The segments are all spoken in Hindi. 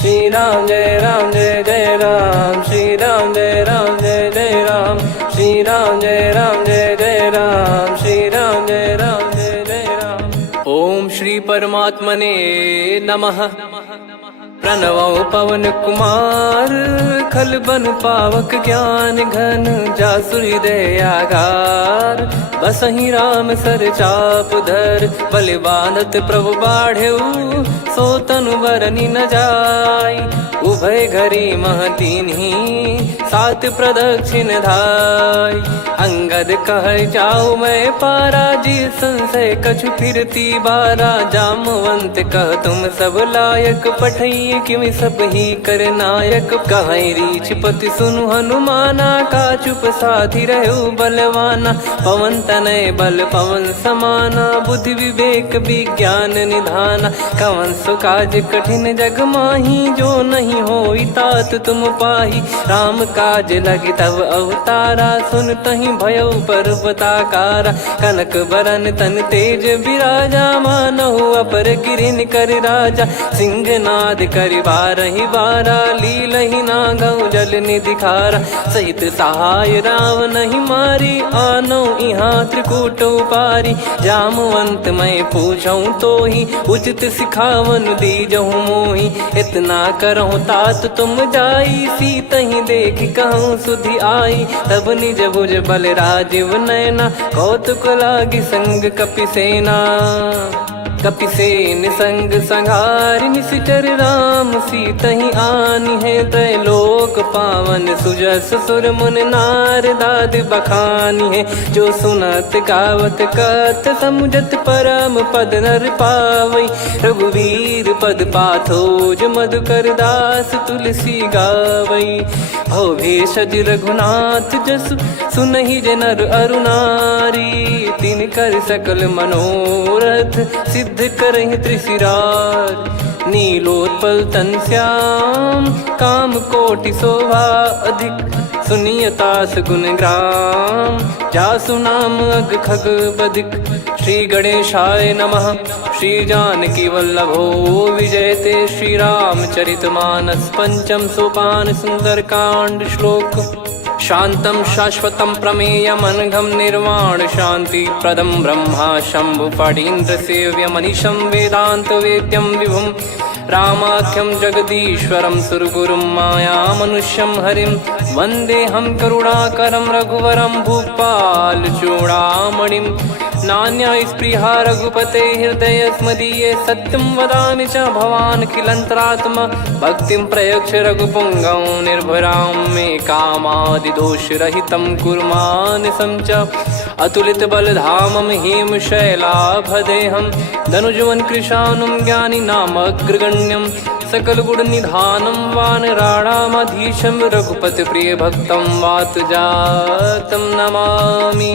श्री राम जय जय राम, श्री राम जय जय राम, श्री राम जय जय राम, श्री राम जय जय राम। ओम श्री परमात्मने नमः। प्रणवो पवन कुमार, खल बन पावक ज्ञान घन, जासु हृदय आगार। बसहि राम सर चाप धर, बलि बांधत प्रभु बाढ़ेऊ, सो तनु बरनि न जाय। उभय घरी महतीन्ही, सात प्रदक्षिण धाय। अंगद कह जाऊ मैं पारा, जी संशय कछु फिरती बारा। जामवंत कह तुम सब लायक, पठई किमि सब ही कर नायक। कहीं रीछ पति सुनु हनुमाना, का चुप साधि रहु बलवाना। पवन तनय बल पवन समाना, बुद्धि विवेक विज्ञान निधाना। कवन सो काज कठिन जग माही, जो नहीं होई तात तुम पाही। राम काज लगी तब अवतारा, सुन तहि भयउ पर्वताकारा। कनक बरन तन तेज बिराजा, मानहु अपर गिरिन कर राजा। सिंहनाद करि बारहि बारा, लीलहि नागौ जल निधि खारा। सहित सहाय राम नहीं मारी, आनो इहाँ त्रिकूट उपारी। जामवंत मैं पूछऊँ तोहि, उचित सिखावन दीजहु मोहि। इतना करहु तात तुम जाई, सीतहि देख कहूँ सुधि आई। तब निज भुज बल राजीव नयना, कौतुक लागी संग कपिसेना। कपिसेन संग संघारि, निशिचर राम सीतहि आनी है। त्रैलोक पावन सुजस सुर मुन नार, दाद बखानी है। जो सुनत गावत कथ, समुझत परम पद नर पावई। रघुवीर पद पाथोज, मधुकर दास तुलसी गावई। भव भेषज रघुनाथ जसु, सुनहि जे नर अरु नारी। तिन कर सकल मनोरथ, सिद्ध करहि त्रिशिरार। नीलोत्पल तन श्याम, काम कोटि शोभा अधिक। सुनियतास गुण ग्राम, जासु नाम अग खग बदिक। श्री गणेशाय नमः। श्री जानकी वल्लभो विजयते, श्री रामचरित मानस। पंचम सोपान सुंदर कांड श्लोक। शांतं शाश्वतं प्रमेयमनघं, निर्वाण शांति प्रदं ब्रह्मा शंभु फणीन्द्र सेव्यमनिशं। वेदांत वेद्यं विभुं रामाख्यं जगदीश्वरं, सुरगुरुं माया मनुष्यं हरिं। वन्देऽहं करुणाकरं रघुवरं, भूपाल चूडामणिं। नान्या स्पृहा रघुपते हृदय स्मदीये, सत्यं वदामि च भवान् खिलन्तरात्मा। भक्तिं प्रयच्छ रघुपुङ्गं, निर्भरां मे कामादिदोषरहितं कुर्मानिसं च। अतुलित बलधामं हेमशैलाभदेहं, धनुजवन कृशानुं ज्ञानी नामग्रगण्यं। सकल गुण निधानं वानराणामधीशं, रघुपति प्रिय भक्तं वातजातं नमामि।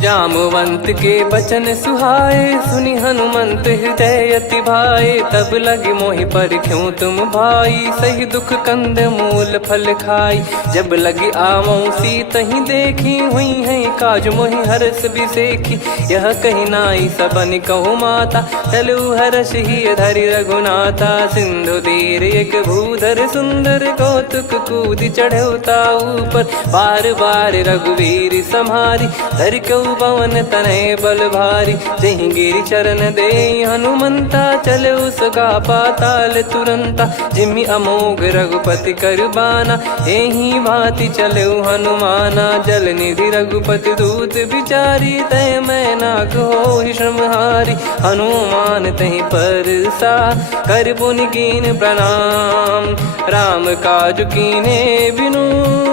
जामवंत के बचन सुहाए, सुनि हनुमंत हृदय अति भाए। तब लगे मोहि पर क्यों तुम भाई, सही दुख कंद मूल फल खाई। जब लगे आवऊं सीतहि देखी, हुई है काज मोहि हरस बिसेखी। यह कही नाई सबन कहु माता, चलु हरष ही धरि रघुनाथा। सिंधु तीर एक भूधर सुंदर, कौतुक कूद चढ़ौता ऊपर। बार बार रघुवीर सम्हारी, धर कऊ पवन तनय बल भारी। जहि गिरि चरण दे हनुमंता, चले उसका पाताल तुरंता। जिमि अमोघ रघुपति कर बाना, एहि भांति चले हनुमाना। जल निधि रघुपति दूत बिचारी, तय मैं नाग होहि श्रमहारी। हनुमान तहि परसा, कर पुनि कीन प्रणाम। राम काज कीने बिनु,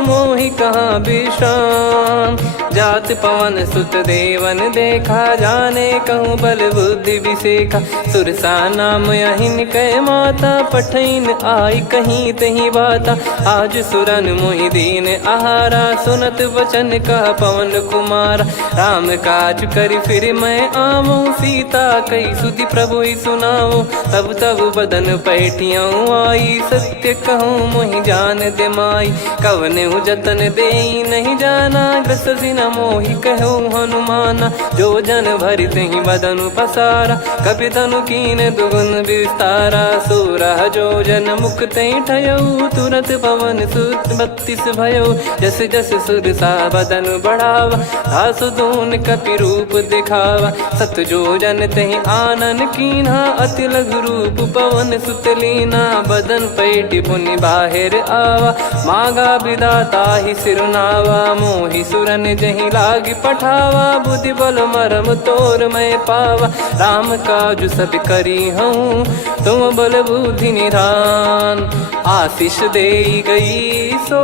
मोहि कहाँ विश्राम। जात पवन सुत देवन देखा, जाने कहूँ बल बुद्धि विसेखा। सुरसा नाम अहिन कै माता, पठैन आई कहीं तही बाता। आज सुरन मोहि दीन आहारा, सुनत वचन कह पवन कुमारा। राम काज करि फिर मैं आवऊं, सीता कई सुधि प्रभु ही सुनाओ। तब तब बदन पैठियाँ आई, सत्य कहूँ मोहि जान दे माई। कवने जतन दे नहीं जाना, ग्रसि न मोहि कहो हनुमाना। जो जन भरि तेहि बदनु पसारा, कपि तनु कीन दुगुन विस्तारा। सोरह जो जन मुख तेहि ठयऊ, तुरत पवन सुत 32 भयऊ। जस जस सुरसा बदन बढ़ावा, आसु दून कपि रूप दिखावा। सत जो जन तेहि आनन कीन्हा, अति लघु रूप पवन सुत लीना। बदन पैटि पुनि बाहिर आवा, मागा विधाता ही सिरुनावा। मोहि सुरन जहि लागी पठावा, बुद्धि बल मरम तोर मैं पावा। राम काजु सब करी हूँ, तुम बल बुद्धि निधान। आशीष देई गई सो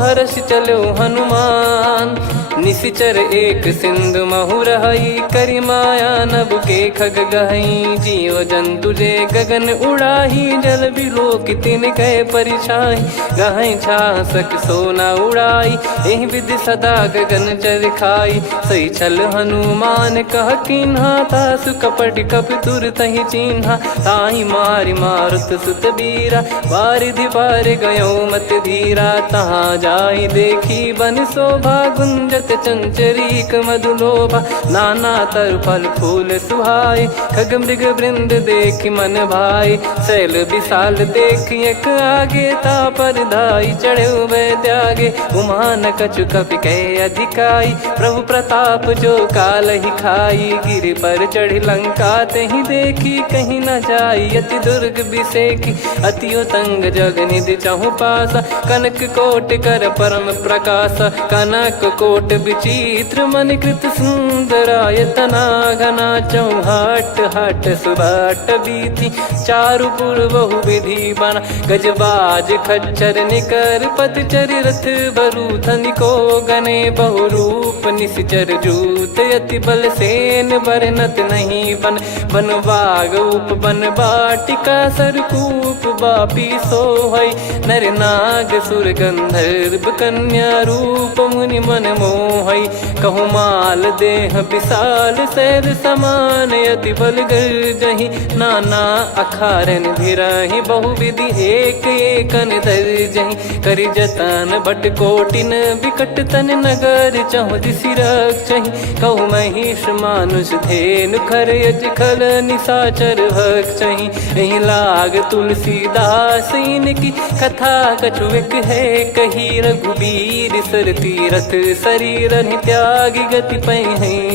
हर्ष चलो हनुमान। निशिचर एक सिंधु महु रहई, करी माया नभ के खग गहई। जीव जंतु जे गगन उड़ाही, जल बिलोक तिन कह परिछाई। गहई छासक सोना उड़ाई, एहि विधि सदा गगन चर खाई। सही छल हनुमान कह कीन्हा, तासु कपट कप तुर तहि चिन्हा। ताहि मारि मारुत सुत बीरा, वारिधि पार गयो मत धीरा। तहाँ जाई देखी बन शोभा, गुंजत चंचरीक मधुलोभा। नाना तर फल फूल सुहाए, खग मृग वृंद देख मन भाई। शैल विशाल देख एक आगे, तापर धाई चढ़े वै त्यागे। उमान कछु कपि कह अधिकाई, प्रभु प्रताप जो काल ही खाई। गिर पर चढ़ी लंका तेहि देखी, कहीं न जाई अति दुर्ग बिसेकी। अति उतंग जग निधि चहु पासा, कनक कोट कर परम प्रकाश। कनक कोट विचित्र मन कृत सुंदरायतना। घना चौहाट हाट सुबाट बीती, चारु पुर बहु विधि बना। गजबाज खच्चर निकर पतचर, रथ बरु धनिको गने। बहु रूप निशिचर जूत, अति बल सेन बरनत नहीं बन। बन बाग उप बन बाटिका, सरकूप बापी सोहई। नर नाग सुर गंधर्व कन्या, रूप मुनि मन मोहई। कहु माल देह विशाल, शैल समान अति बल गर्जहि। नाना अखारन भिरहि, बहु विधि एक एकन दर्जहि। करि जतन बट कोटिन, बिकट तन नगर चहु दिसि रक्षहि। कहु महिष मानुष धेनु, खर यज खल निशाचर भक्षहि। एहि लाग तुलसीदास इनकी, कथा कछु एक है कही। रघुबीर सर तीरथ शरीर, त्यागी गति पै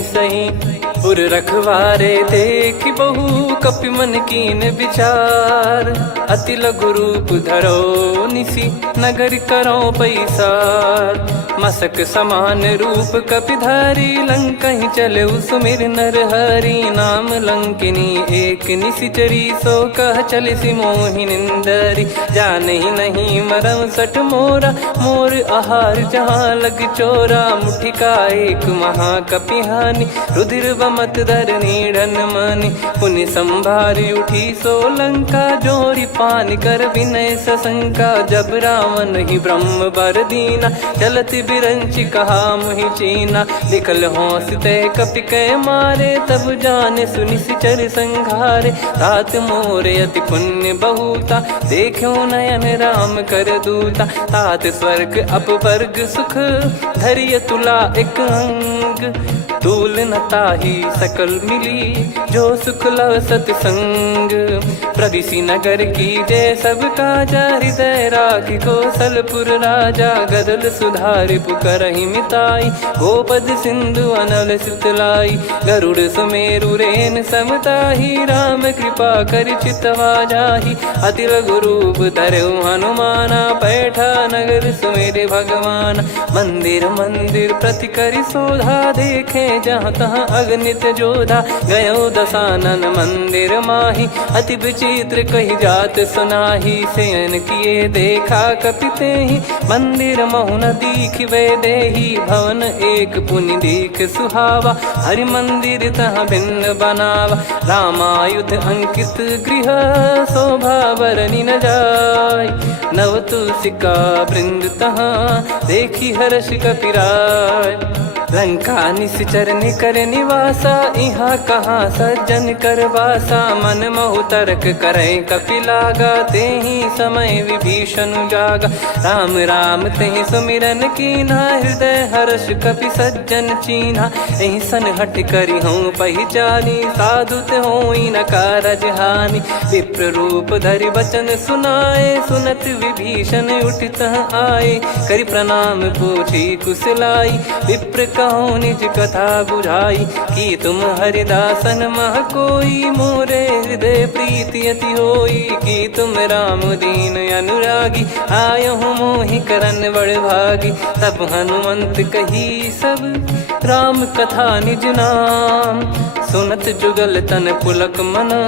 सही। पुर रखवारे देख बहु, कपि मन कीन विचार। अति लघु रूप धरो निसी, नगर करो पैसार। मसक समान रूप कपि धारी, लंकहि चले सुमिर नर हरि। नाम लंकिनी एक निशिचरी, सो कह चलिसि मोहि निंदरी। जानहि नहीं मरम सठ मोरा, मोर आहार जहाँ लग चोरा। मुठिका एक महाकपिहानि, रुधिर बमत धरनी ढन मानि। पुनि संभारी उठी सो लंका, जोरी पान कर विनय सशंका। जब रावण ही ब्रह्म बर दीना, चलत बिरंचि कहा मुहि चीना। लिखल होंस ते कपि कै मारे, तब जाने सुनि सिचर संघारे। तात मोरे अति पुण्य बहुता, देखो नयन राम कर दूता। तात स्वर्ग अपवर्ग सुख, धरिय तुला एक अंग। तूल न ताहि सकल मिली, जो सुख लव सतसंग। प्रविशि नगर की जय सब काजा, हृदय राखि कौशलपुर राजा। गदल सुधारि पुकरहि मिताई, गोपद सिंधु अनल सितलाई। गरुड़ सुमेरु रेन समताहि, राम कृपा करि चितवा जाहि। अति लघु रूप धरऊ हनुमाना, पैठा नगर सुमेरे भगवान। मंदिर मंदिर प्रति करि शोधा, देखे जहाँ तहाँ अगणित जोधा। गयो दशानन मंदिर माही, अति विचित्र कही जात सुनाही। शयन किए देखा कपि तेहि, मंदिर महु न दीख वे देही। भवन एक पुनि दीख सुहावा, हरि मंदिर तहाँ भिन्न बनावा। रामायुध अंकित गृह, शोभा बरनि न जाय। नव तुलसी का वृंद तहाँ, देखी हर्ष कपिराय। लंका निश्चर निकर निवासा, इहाँ कहाँ सज्जन कर वासा। मन महु तर्क करे कपिलागा, तेहि समय विभीषण जागा। राम राम तेहि सुमिरन कीन्हा, हृदय हर्ष कपि सज्जन चीन्हा। एहि सन हट करि हूँ पहिचानी, साधु ते होई न कारज हानि। विप्र रूप धरि वचन सुनाए, सुनत विभीषण उठित आए। करि प्रणाम पूछी कुशलाई, विप्र कहो निज कथा बुझाई। कि तुम हरिदासन मह कोई, मोरे हृदय प्रीति अति होई। कि तुम राम दीन अनुरागी, आयहु मोहि करन बड़ भागी। तब हनुमंत कही सब राम कथा निज नाम, सुनत जुगल तन पुलक मना,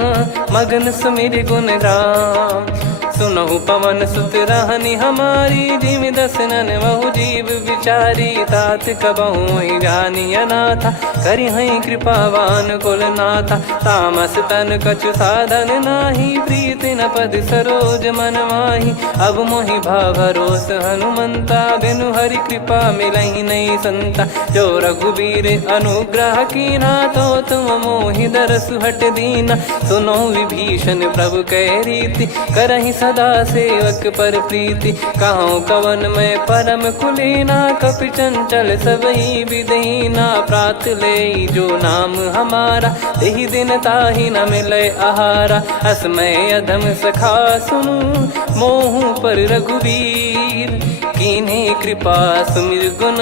मगन सुमिर गुण राम। सुनहु पवन सुत रहनी हमारी, जिमि दसनन महु जीव विचारी। तात कबहु ही जानी अनाथा, करि हई कृपावान कुल नाथा। तामस तन कछु साधन नाही, प्रीति न पद सरोज मन माही। अब मोहि भाव भरोस हनुमंता, बिनु हरि कृपा मिलहि नहीं संता। जो रघुबीर अनुग्रह कीन्हा, तो तुम मोहि दरसु हट दीना। सुनो विभीषण प्रभु कह रीति, करहि सदा सेवक पर प्रीति। कहूँ कवन में परम कुलीना, कपि चंचल सबही विदहीना। प्रात ले जो नाम हमारा, तेहि दिन ताहि न मिले आहारा। असमय अधम सखा सुनु, मोहु पर रघुवीर। कीन्ही कृपा सुमिर गुण,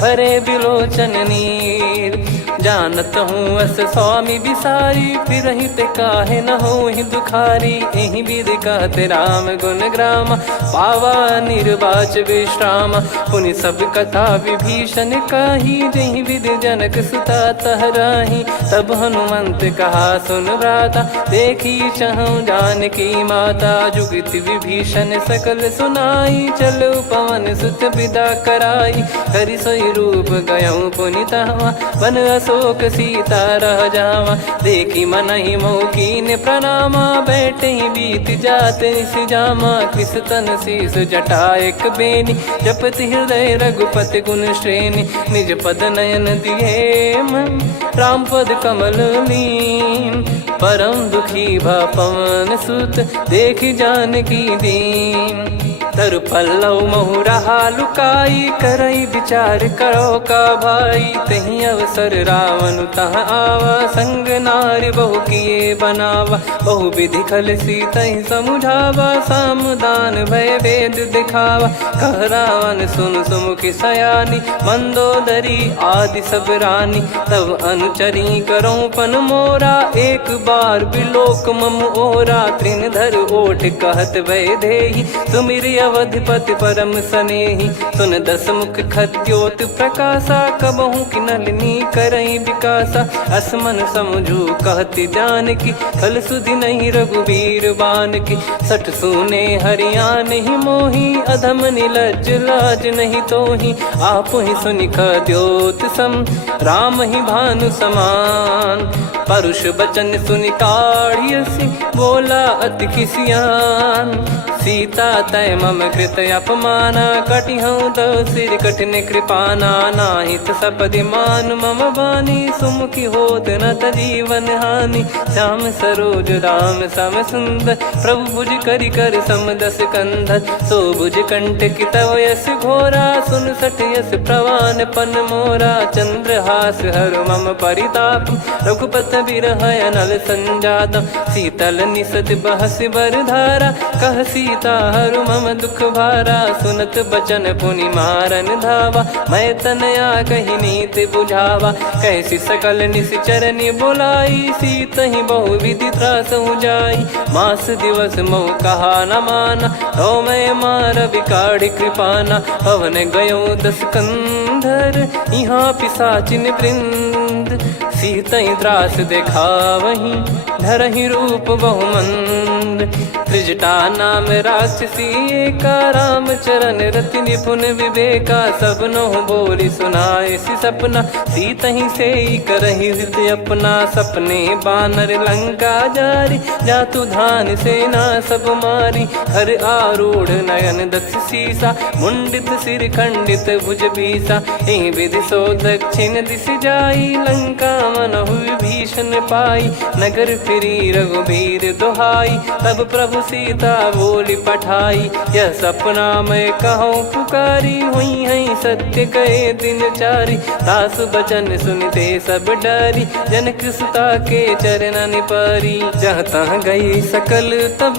भरे बिलोचन नीर। जानत हूँ अस स्वामी बिसारी, फिरहि ते काहे न होहि दुखारी। एहि विधि कहते राम गुण ग्राम, पावा निर्वाच विश्राम। पुनि सब कथा विभीषण काही, जहि विधि जनक सुता तहराही। तब हनुमंत कहा सुन भ्राता, देखी चहु जानकी माता। जुगति विभीषण सकल सुनाई, चलो पवन सुत विदा कराई। करि सोई रूप गयऊँ पुनि तहवा, वन अशोक सीता रह जावा। देखी मनहि मोह कीन्ह प्रणामा, बैठे ही बीत जात निस जामा। कृस तन शीस जटा एक बेनी, जपति हृदय रघुपति गुण श्रेणी। निज पद नयन दिए मन, राम पद कमल लीन। परम दुखी भा पवन सुत, देखि जानकी दीन। तरु पल्लव महु रहा लुकाई, करई विचार करो का भाई। तहि अवसर रावण तह आवा, संग नारी बहु किए बनावा। बहु विधि खल सीतहि समुझावा, सामदान भय वेद दिखावा। कह रावण सुन सुमुखि सयानी, मंदोदरी आदि सब रानी। तब अनुचरी करो पन मोरा, एक बार बिलोक मम ओरा। तृण धर ओठ कहत भय देहि, सुमिर अवधिपति परम सनेहि। सुन दस मुख खद्योत प्रकाशा, कबहु कि नलिनी करई विकासा। असमन समझू कहति जानकी, खल सुधि नहीं रघुवीर बानकी। सठ सुने हरियाण ही मोही, अधम निलज्ज लाज नहीं तोही। आप ही सुनि खद्योत सम, राम ही भानु समान। परुष बचन सुनि काढ़ियसि, बोला अति किसियान। सीता तय मम कृत अपमाना, कटिहऊँ तव सिर कठिन कृपाना। नाहित सपदि मान मम बानी, सुमुखी होत न जीवन हानि। श्याम सरोज राम सम सुंदर, प्रभु भुज करि कर सम दस कंधर। सो भुज कंठ की तव यस घोरा, सुन सठ यस प्रवान पन मोरा। चंद्रहास हर मम परिताप, रघुपत बिरह अनल संजातम। शीतल निसत बहस बर धारा, कह सीता हरु मम दुख भारा। सुनत बचन पुनि मारन धावा, मैं तनया कही नीति बुझावा। कैसी सकल निश्चरनि बुलाई, सीतहि बहु विधि त्रासहु जाई। मास दिवस मोह कहा न माना, तो मैं मार बिकाढ़ी कृपाना। पवन गयो दस कंधर, यहाँ पिशाचिन वृंद। मंद, सीतई त्रास देखावहीं धरहि रूप बहुमंद। त्रिजटा नाम राक्षसी एका, राम चरण रति निपुण विवेका। सबनो बोली सुनाए सि सपना, सीतहि से करहि हृद अपना। सपने बानर लंका जारी, जातु धान सेना सब मारी। हर आरूढ़ नयन दक्ष सीसा, मुंडित सिर खंडित भुज बीसा। एहि विधि सो दक्षिण दिश जाई, लंका मनहु विभीषण पाई। नगर फिरी रघुबीर दुहाई, तब प्रभु सीता बोली पठाई। यह सपना मैं कहूँ पुकारी, हुई है सत्य कहे दिन चारी। दास बचन सुनते सब डरी, जनक सुता के चरण परी। जहाँ तहाँ गई सकल तब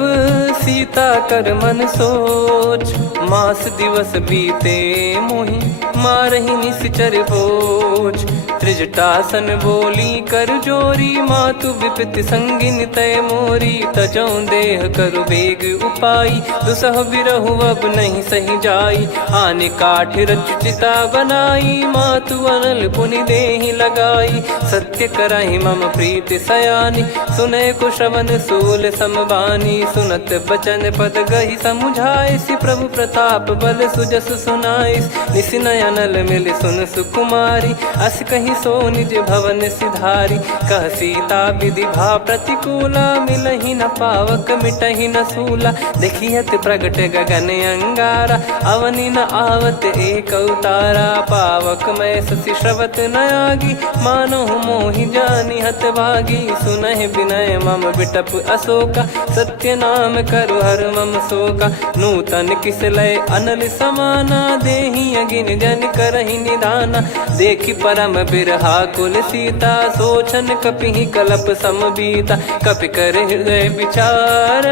सीता कर मन सोच। मास दिवस बीते मोहि मारहि निश्चर बोझ। त्रिजटासन बोली कर जोरी, मातु विपत्ति संगिन तय मोरी। तजौ देह करु बेग उपाई, दुसह बिरहु अब नहीं सही जाई। आने काठ रचिता बनाई, मातु अनल पुनि देहि लगाई। सत्य करहि मम प्रीति सयानी, सुनय को श्रवण सूल समबानी। सुनत बचन पद गहि समुझाए, सि प्रभु प्रताप बल सुजस सुनाइस। निस नयनल मिल सुन सुकुमारी, अस कहि सो निज भवन सिधारी। कह सीता विधि भा प्रतिकूला, मिलहि न पावक मिटहि न सूला। देखियत प्रगट गगन अंगारा, अवनि न आवत एक अवतारा। पावक मैं शशि श्रवत न आगी, मानो मोहि जानि हत भागी। सुनहि विनय मम बिटप अशोका, सत्य नाम करु हर मम शोका। नूतन किस लय अनल समाना, देहि अगिन जन करहि निदाना। देखि परम बिरहा कुल सीता, सोचन कपिहि कलप समबीता। कपि कर हृदय विचार,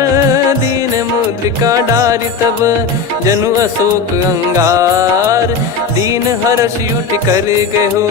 दीन मुद्रिका डारि तब जनु अशोक अंगार। दीन हर्ष उठ कर गहु,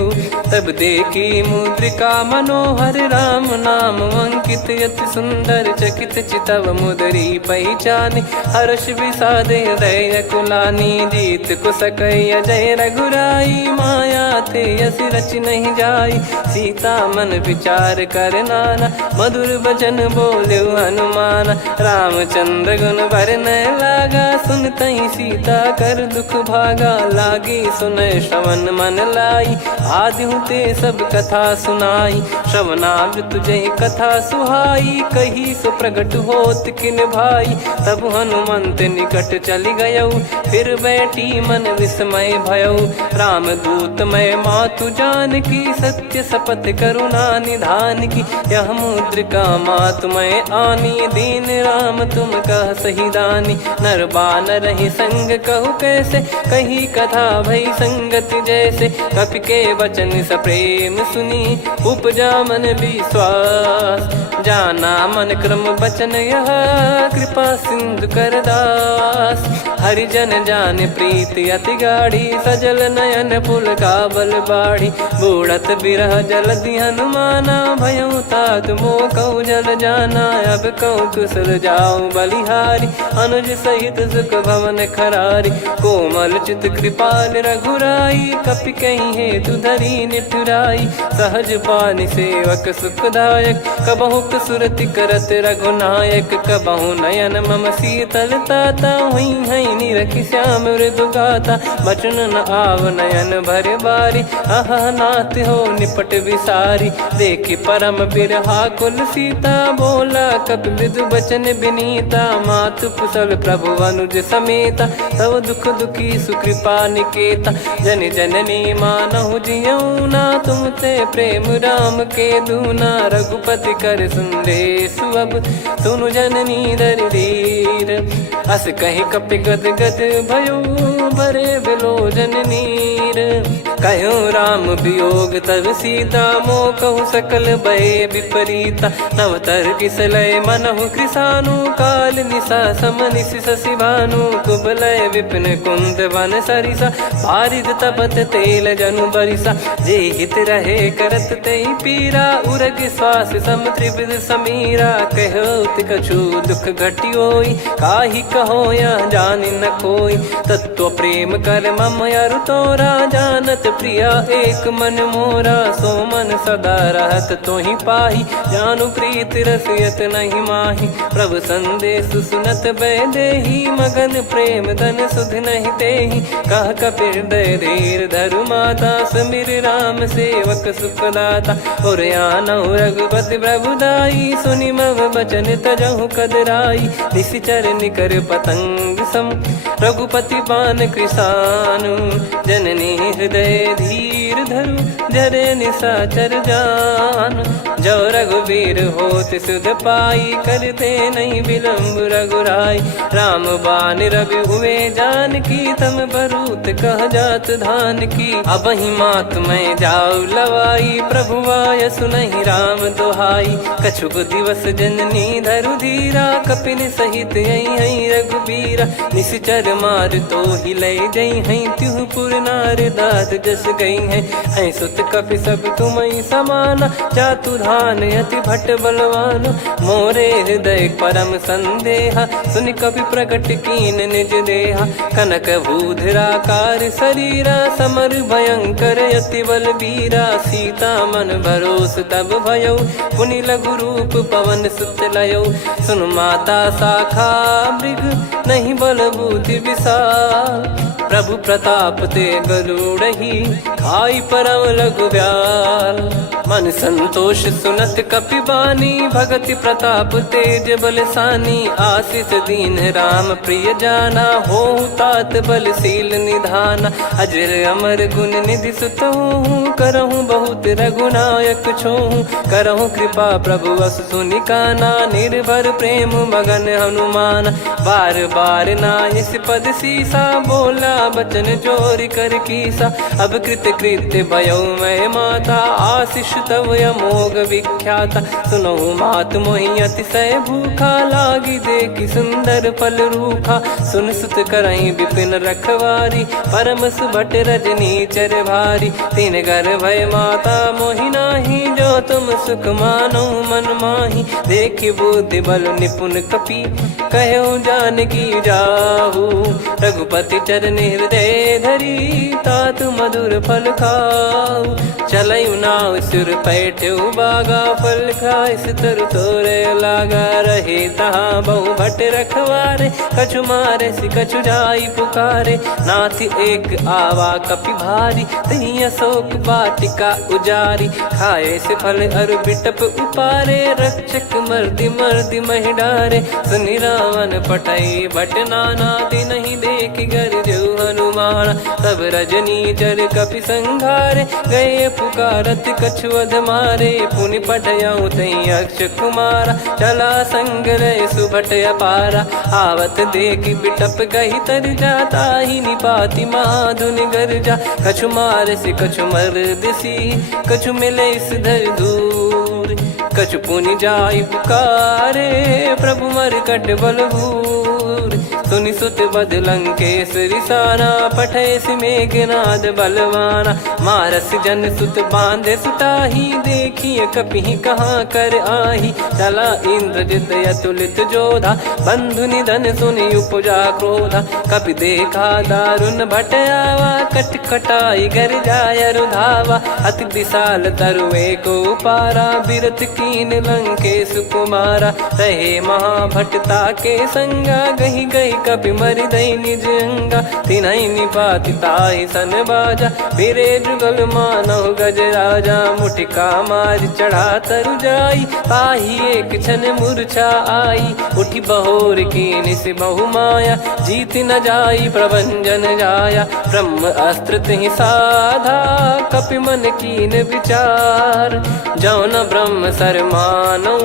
तब देखी मुद्रिका मनोहर। राम नाम अंकित अति सुंदर, चकित चितव मुदरी पहचान। हर्ष विषाद हृदय कुलानी, जीत को सकय जय रघुराई। माया थे यस रच नहीं जाई, सीता मन विचार कर नाना। मधुर बचन बोले हनुमान, रामचंद्र गुण बरनै लागा। सुनतहि सीता कर दुख भागा, लागी सुनय श्रवण मन लाई। आदि ते सब कथा सुनाई, श्रवणामृत जय कथा सुहाई। कही सो प्रगट होत किन भाई, तब हनुमंत निकट चली गयौ। फिर बैठी मन विस्मय भयौ, राम दूत मैं मातु जानकी। सत्य शपथ करुणा निधान की, यह मुद्रिका मातु मैं आनी। दीन राम तुम कह सही दानी, नर बानर ही संग कहु कैसे। कही कथा भई संगति जैसे, कपि के वचन सप्रेम सुनी। उपजा मन विश्वास, जाना मन क्रम बचन यह। कृपा सिंधु कर दास, हरिजन जान प्रीति अति गाढ़ी। सजल नयन पुल का बल बाढ़ी, बूढ़त बिरह जल दी हनुमाना। भयउ तात मोह कहु जल जाना, अब कहु कुशल जाऊं बलिहारी। अनुज सहित सुख भवन खरारी, कोमल चित कृपाल रघुराई। कपि कहीं हेतु धरी निठुराई, सहज पानि सेवक सुखदायक। कबहु सुरति करत रघुनायक, कबहु नयन मम शीतल ताता। हुई है निरखि श्याम मृदु गाता, बचन न आव नयन भर बारी। आहा नाथ हो निपट विसारी, देखि परम बिरहा कुल सीता। बोला कपि मृदु बचन बिनीता, मातु कुशल प्रभु अनुज समेता। तव दुख दुखी सुकृपा निकेता, जन जननी मानहु जियऊ ना। तुम ते प्रेम राम के दूना, रघुपति कर संदेश अब सुनु जननी दर धीर। अस कहि कपि गद गद भयो, भरे बिलोचन नीर। कहो राम वियोग तब सीता, मोह कहु सकल भय विपरीता। नवतर किसलय मनहु कृसानु, काल निशा समनिशि शशि भानु। कुबलय विपिन कुंद वन सरिसा, पारिद तपत तेल जनु बरिसा। जे हित रहे करत तेहि पीरा, उरग श्वास सम त्रिविध समीरा। कहो कछु दुख घटियोई, काहि कहो या जान न कोई। तत्व प्रेम कर मम अरु तोरा, जानत प्रिया एक मन मोरा। सो मन सदा रहत तो ही पाही, जानु प्रीत रसियत नहीं माही। प्रभु संदेश सुनत बैदेही, मगन प्रेम धन सुध नहीं तेही। कह कपिर दय धीर धरु माता, समिर राम सेवक सुखदाता। और आनौ रघुपति प्रभुदाई, सुनि मव बचन तजहु कदराई। निशिचर निकर पतंग सम, रघुपति पान कृसानु। जननी हृदय धीर धरु, जरे निशाचर जान। जो रघुवीर होत सुध पाई, करते नहीं विलम्ब रघुराई। राम बान रवि हुए जानकी, तम बरूत कह जात धान की। अब ही मात मैं जाऊ लवाई, प्रभु आय सुनहि राम दोहाई। कछुक दिवस जननी धरु धीरा, कपिन सहित यही रघुबीरा। निशिचर मार तो ही ले जई हैं, त्युह पुर नार दाद जस गई हैं। सुत कपि सब तुमहि समाना, जातु धान अति भट बलवान। मोरे हृदय परम संदेहा, सुनि कपि प्रकट कीन निज देहा। कनक भूधराकार शरीरा, समर भयंकर अति बलबीरा। सीता मन भरोस तब भयउ, पुनि लघु रूप पवन सुत लयउ। सुन माता शाखा मृग, नहीं बल बुद्धि विशाल। प्रभु प्रताप ते गरुड़ही, खाई परम लघु ब्याल। मन संतोष सुनत कपि बानी, भगति प्रताप तेज बलसानी। आशीष दीन राम प्रिय जाना, होहु तात बलशील निधाना। अजर अमर गुण निधि सुतहु, करहु बहुत रघुनायक छोहु। करहु कृपा प्रभु अस सुनि काना, निर्भर प्रेम मगन हनुमान। बार बार नायस पद सीसा, बोला बचन चोरी कर कीसा। अब कृत कृत्य भयउ मैं माता, आशीष तव अमोघ विख्याता। सुनहु मात मोहि अतिशय भूखा, लागी देखि सुंदर फल रूखा। सुन सुत करहि विपिन रखवारी, परम सुभट रजनी चर भारी। तीन घर भय माता मोहि नाही, जो तुम सुख मानो मन माही। देखि बुद्धि बल निपुण कपि, कहु जानकी जाहु। रघुपति चरण हृदय धरी, तात मधुर फल खाऊ। चलयु नाव सुर पैठ्यु बागा, फल खाइस तरु तोरे लागा। रहे तहाँ बहु भट रखवारे, कछु मारे सि कछु जाई पुकारे। नाथ एक आवा कपि भारी, तही अशोक वाटिका उजारी। खाए से फल अरु बिटप उपारे, रक्षक मर्दि मर्दि महि डारे। सुनि रावण पटई भट नाना, तिनहि देखि गरजउ हनुमान। तब रजनी चर कपि संघारे, गए पुकारत कछु अध मारे। पुनि पठयउ तई अक्ष कुमारा, चला संग रहे सुभट अपारा। आवत देखि बिटप गही तर जाता, ही निपाति महाधुनि गर्जा। कछु मार से कछु मर्दिसी, कछु मिले इस धर दूर। कछु पुनि जाई पुकारे, प्रभु मरकट बलभूर। सुनि सुत बद लंकेश्वरी साना, पठय मेघनाद बलवाना। मारस जन सुत बांधे सुताही, देखिए कपि कहाँ कर आही। चला इंद्रजित अतुलित जोधा, बंधु निधन सुनि उपजा क्रोधा। कपि देखा दारुण भट आवा, कट कटाई गर जाय रुधावा। अति विशाल तरुए को पारा, बिरत कीन लंकेश कुमारा। रहे महाभटता के संगा, गही गही कपि मरि दई निज अंगा। तिन्हि निपाति ताहि सन बाजा, फिरे जुगल मानव गज राजा। मुटिका मार चढ़ा तरु जाई, ताहि एक क्षण मूर्छा आई। उठि बहोर कीन से बहु माया, जीत न जाई प्रभंजन जाया। ब्रह्म अस्त्र तिहि साधा, कपि मन कीन विचार। जौ न ब्रह्म सर मानौ,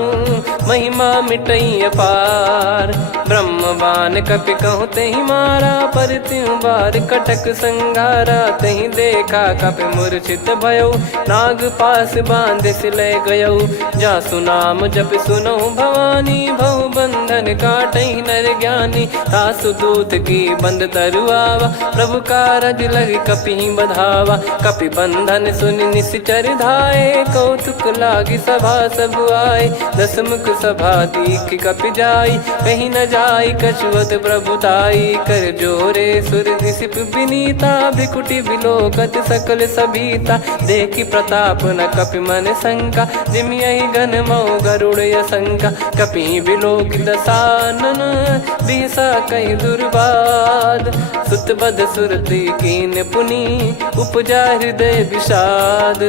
महिमा मिटई अपार। ब्रह्म बान कपि कहु तहि मारा, पर त्यों बार कटक संगारा। तहि देखा कपि मूर्छित भयउ, नाग पास बांध सिले गयउ। जासु नाम जप सुनहु भवानी, भव बंधन काटहि नर ज्ञानी। तासु दूत की बंद तरुआवा, प्रभु कारज लग कपि बधावा। कपि बंधन सुनि निश्चर धाये, कौतुक लागी सभा सब आए। दस मुख सभा दीख कपि जाई, कहीं न जाई कछुवत प्रभुताई। कर जोरे सुर दिसिप विनीता, भ्रिकुटि बिलोकत सकल सबीता। देखि प्रताप न कपि मन शंका, जिमियहि गन मऊ गरुड़ असंका। कपि बिलोक दसानन, बिहसा कहि दुर्वाद। सुत बध सुरति कीन पुनि, उपजा हृदय विषाद।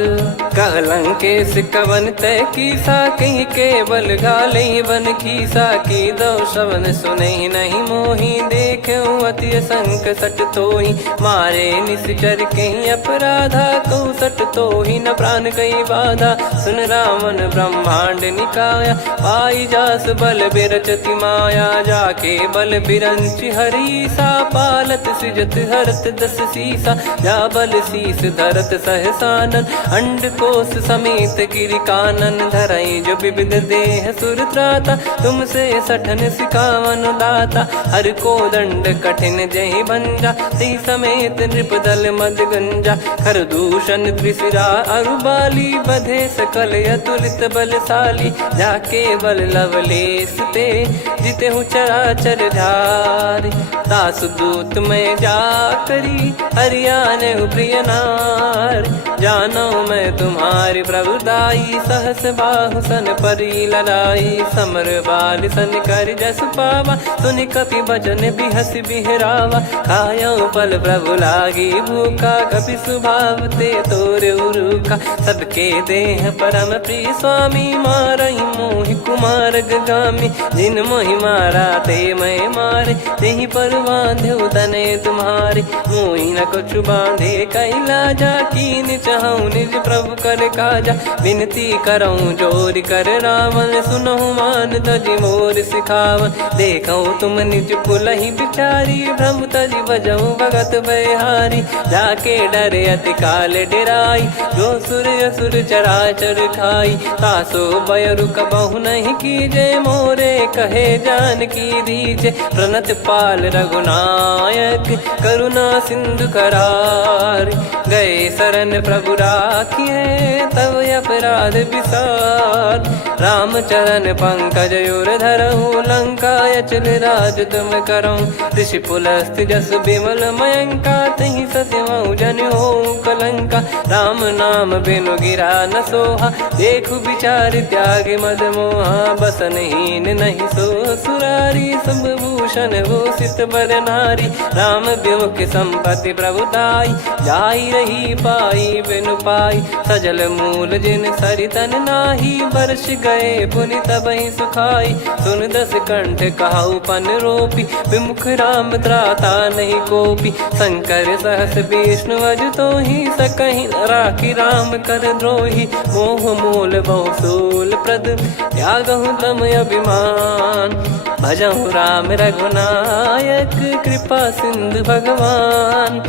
कहलंकेश कवन तय कीसा, कहीं केवल गाले बन खीसा। की दो श्रवण सुने नहीं मोही, देखे अति संक सट तोही। मारे निश्चर कहीं अपराधा, कहूँ सट तोही न प्राण कहीं बाधा। सुन रावण ब्रह्मांड निकाया, पाई जास बल बिरचति माया। जाके बल बिरंच हरीसा, पालत सृजत हरत दस सीसा। जा बल शीस धरत सहसानन, अंड कोश समेत गिरि कानन। धरई जो विविध देह सुर त्राता, तुमसे सठन सिखावन दाता। हर को दंड कठिन जहि भंजा, ती समेत नृप दल मद गंजा। खर दूषण त्रिशिरा अरुबाली, बधे सकल अतुलित बलशाली। जाके बल लवलेश ते, जिते हूँ चराचर धारी। दास दूत में जा करी, हरियाने प्रिय नार। जानो मैं तुम्हारी प्रभुताई, सहस बाहु सन परी लड़ाई। समर बाल सन कर जस पावा, सुनि कपि भजन बिहस बिहरावा। खायो पल प्रभु लागी भूखा, कपि स्वभाव ते तोर उरुखा। सबके देह परम प्रिय स्वामी, मारई मोहि कुमार गगामी। जिन मोहि मारा ते मैं मारे, तेहि पर बांधो तने तुम्हारे। मोहि न कुछ बांधे कैलाजा, कीन चाहूँ निज प्रभु कर काजा। विनती करऊँ जोर कर रावण, सुनहु मान तजि मोर सिखावन। देखऊँ तुम निज पुलहि बिचारी, भ्रम तजि बजऊँ भगत बहारी। जाके डरे अति काल डेराई, जो सुर असुर चराचर खाई। तासो बयरु कबहु नहीं कीजे, मोरे कहे जान की दीजे। प्रणत पाल रघुनायक, करुणा सिंधु करार। गए शरण प्रभु राखिए, तब अपराध विसार। राम चरण पंकज उर धरऊँ, लंका अचल राज तुम करऊँ। ऋषि पुलस्त जस विमल मयंका, तहि सत्यमऊ जन हो कलंका। राम नाम बिनु गिरा न सोहा, देखु विचार त्याग मद मोहा। बसनहीन नहीं सो सुरारी, सब भूषण भूषित बर नारी। राम विमुख संपत्ति प्रभुताई, जाई रही पाई बिनु पाई। सजल मूल जिन सरितन नाही, वर्ष गए पुनि तबहि सुखाई। सुन दस कंठ कहाऊ पन रोपी, विमुख राम त्राता नहीं कोपी। शंकर सहस विष्णु अज तोहि, सकहि न राखी राम कर द्रोही। मोह मूल बहु सूल प्रद, त्यागहु तम अभिमान। भजहु राम रघुनायक, कृपा सिंधु भगवान।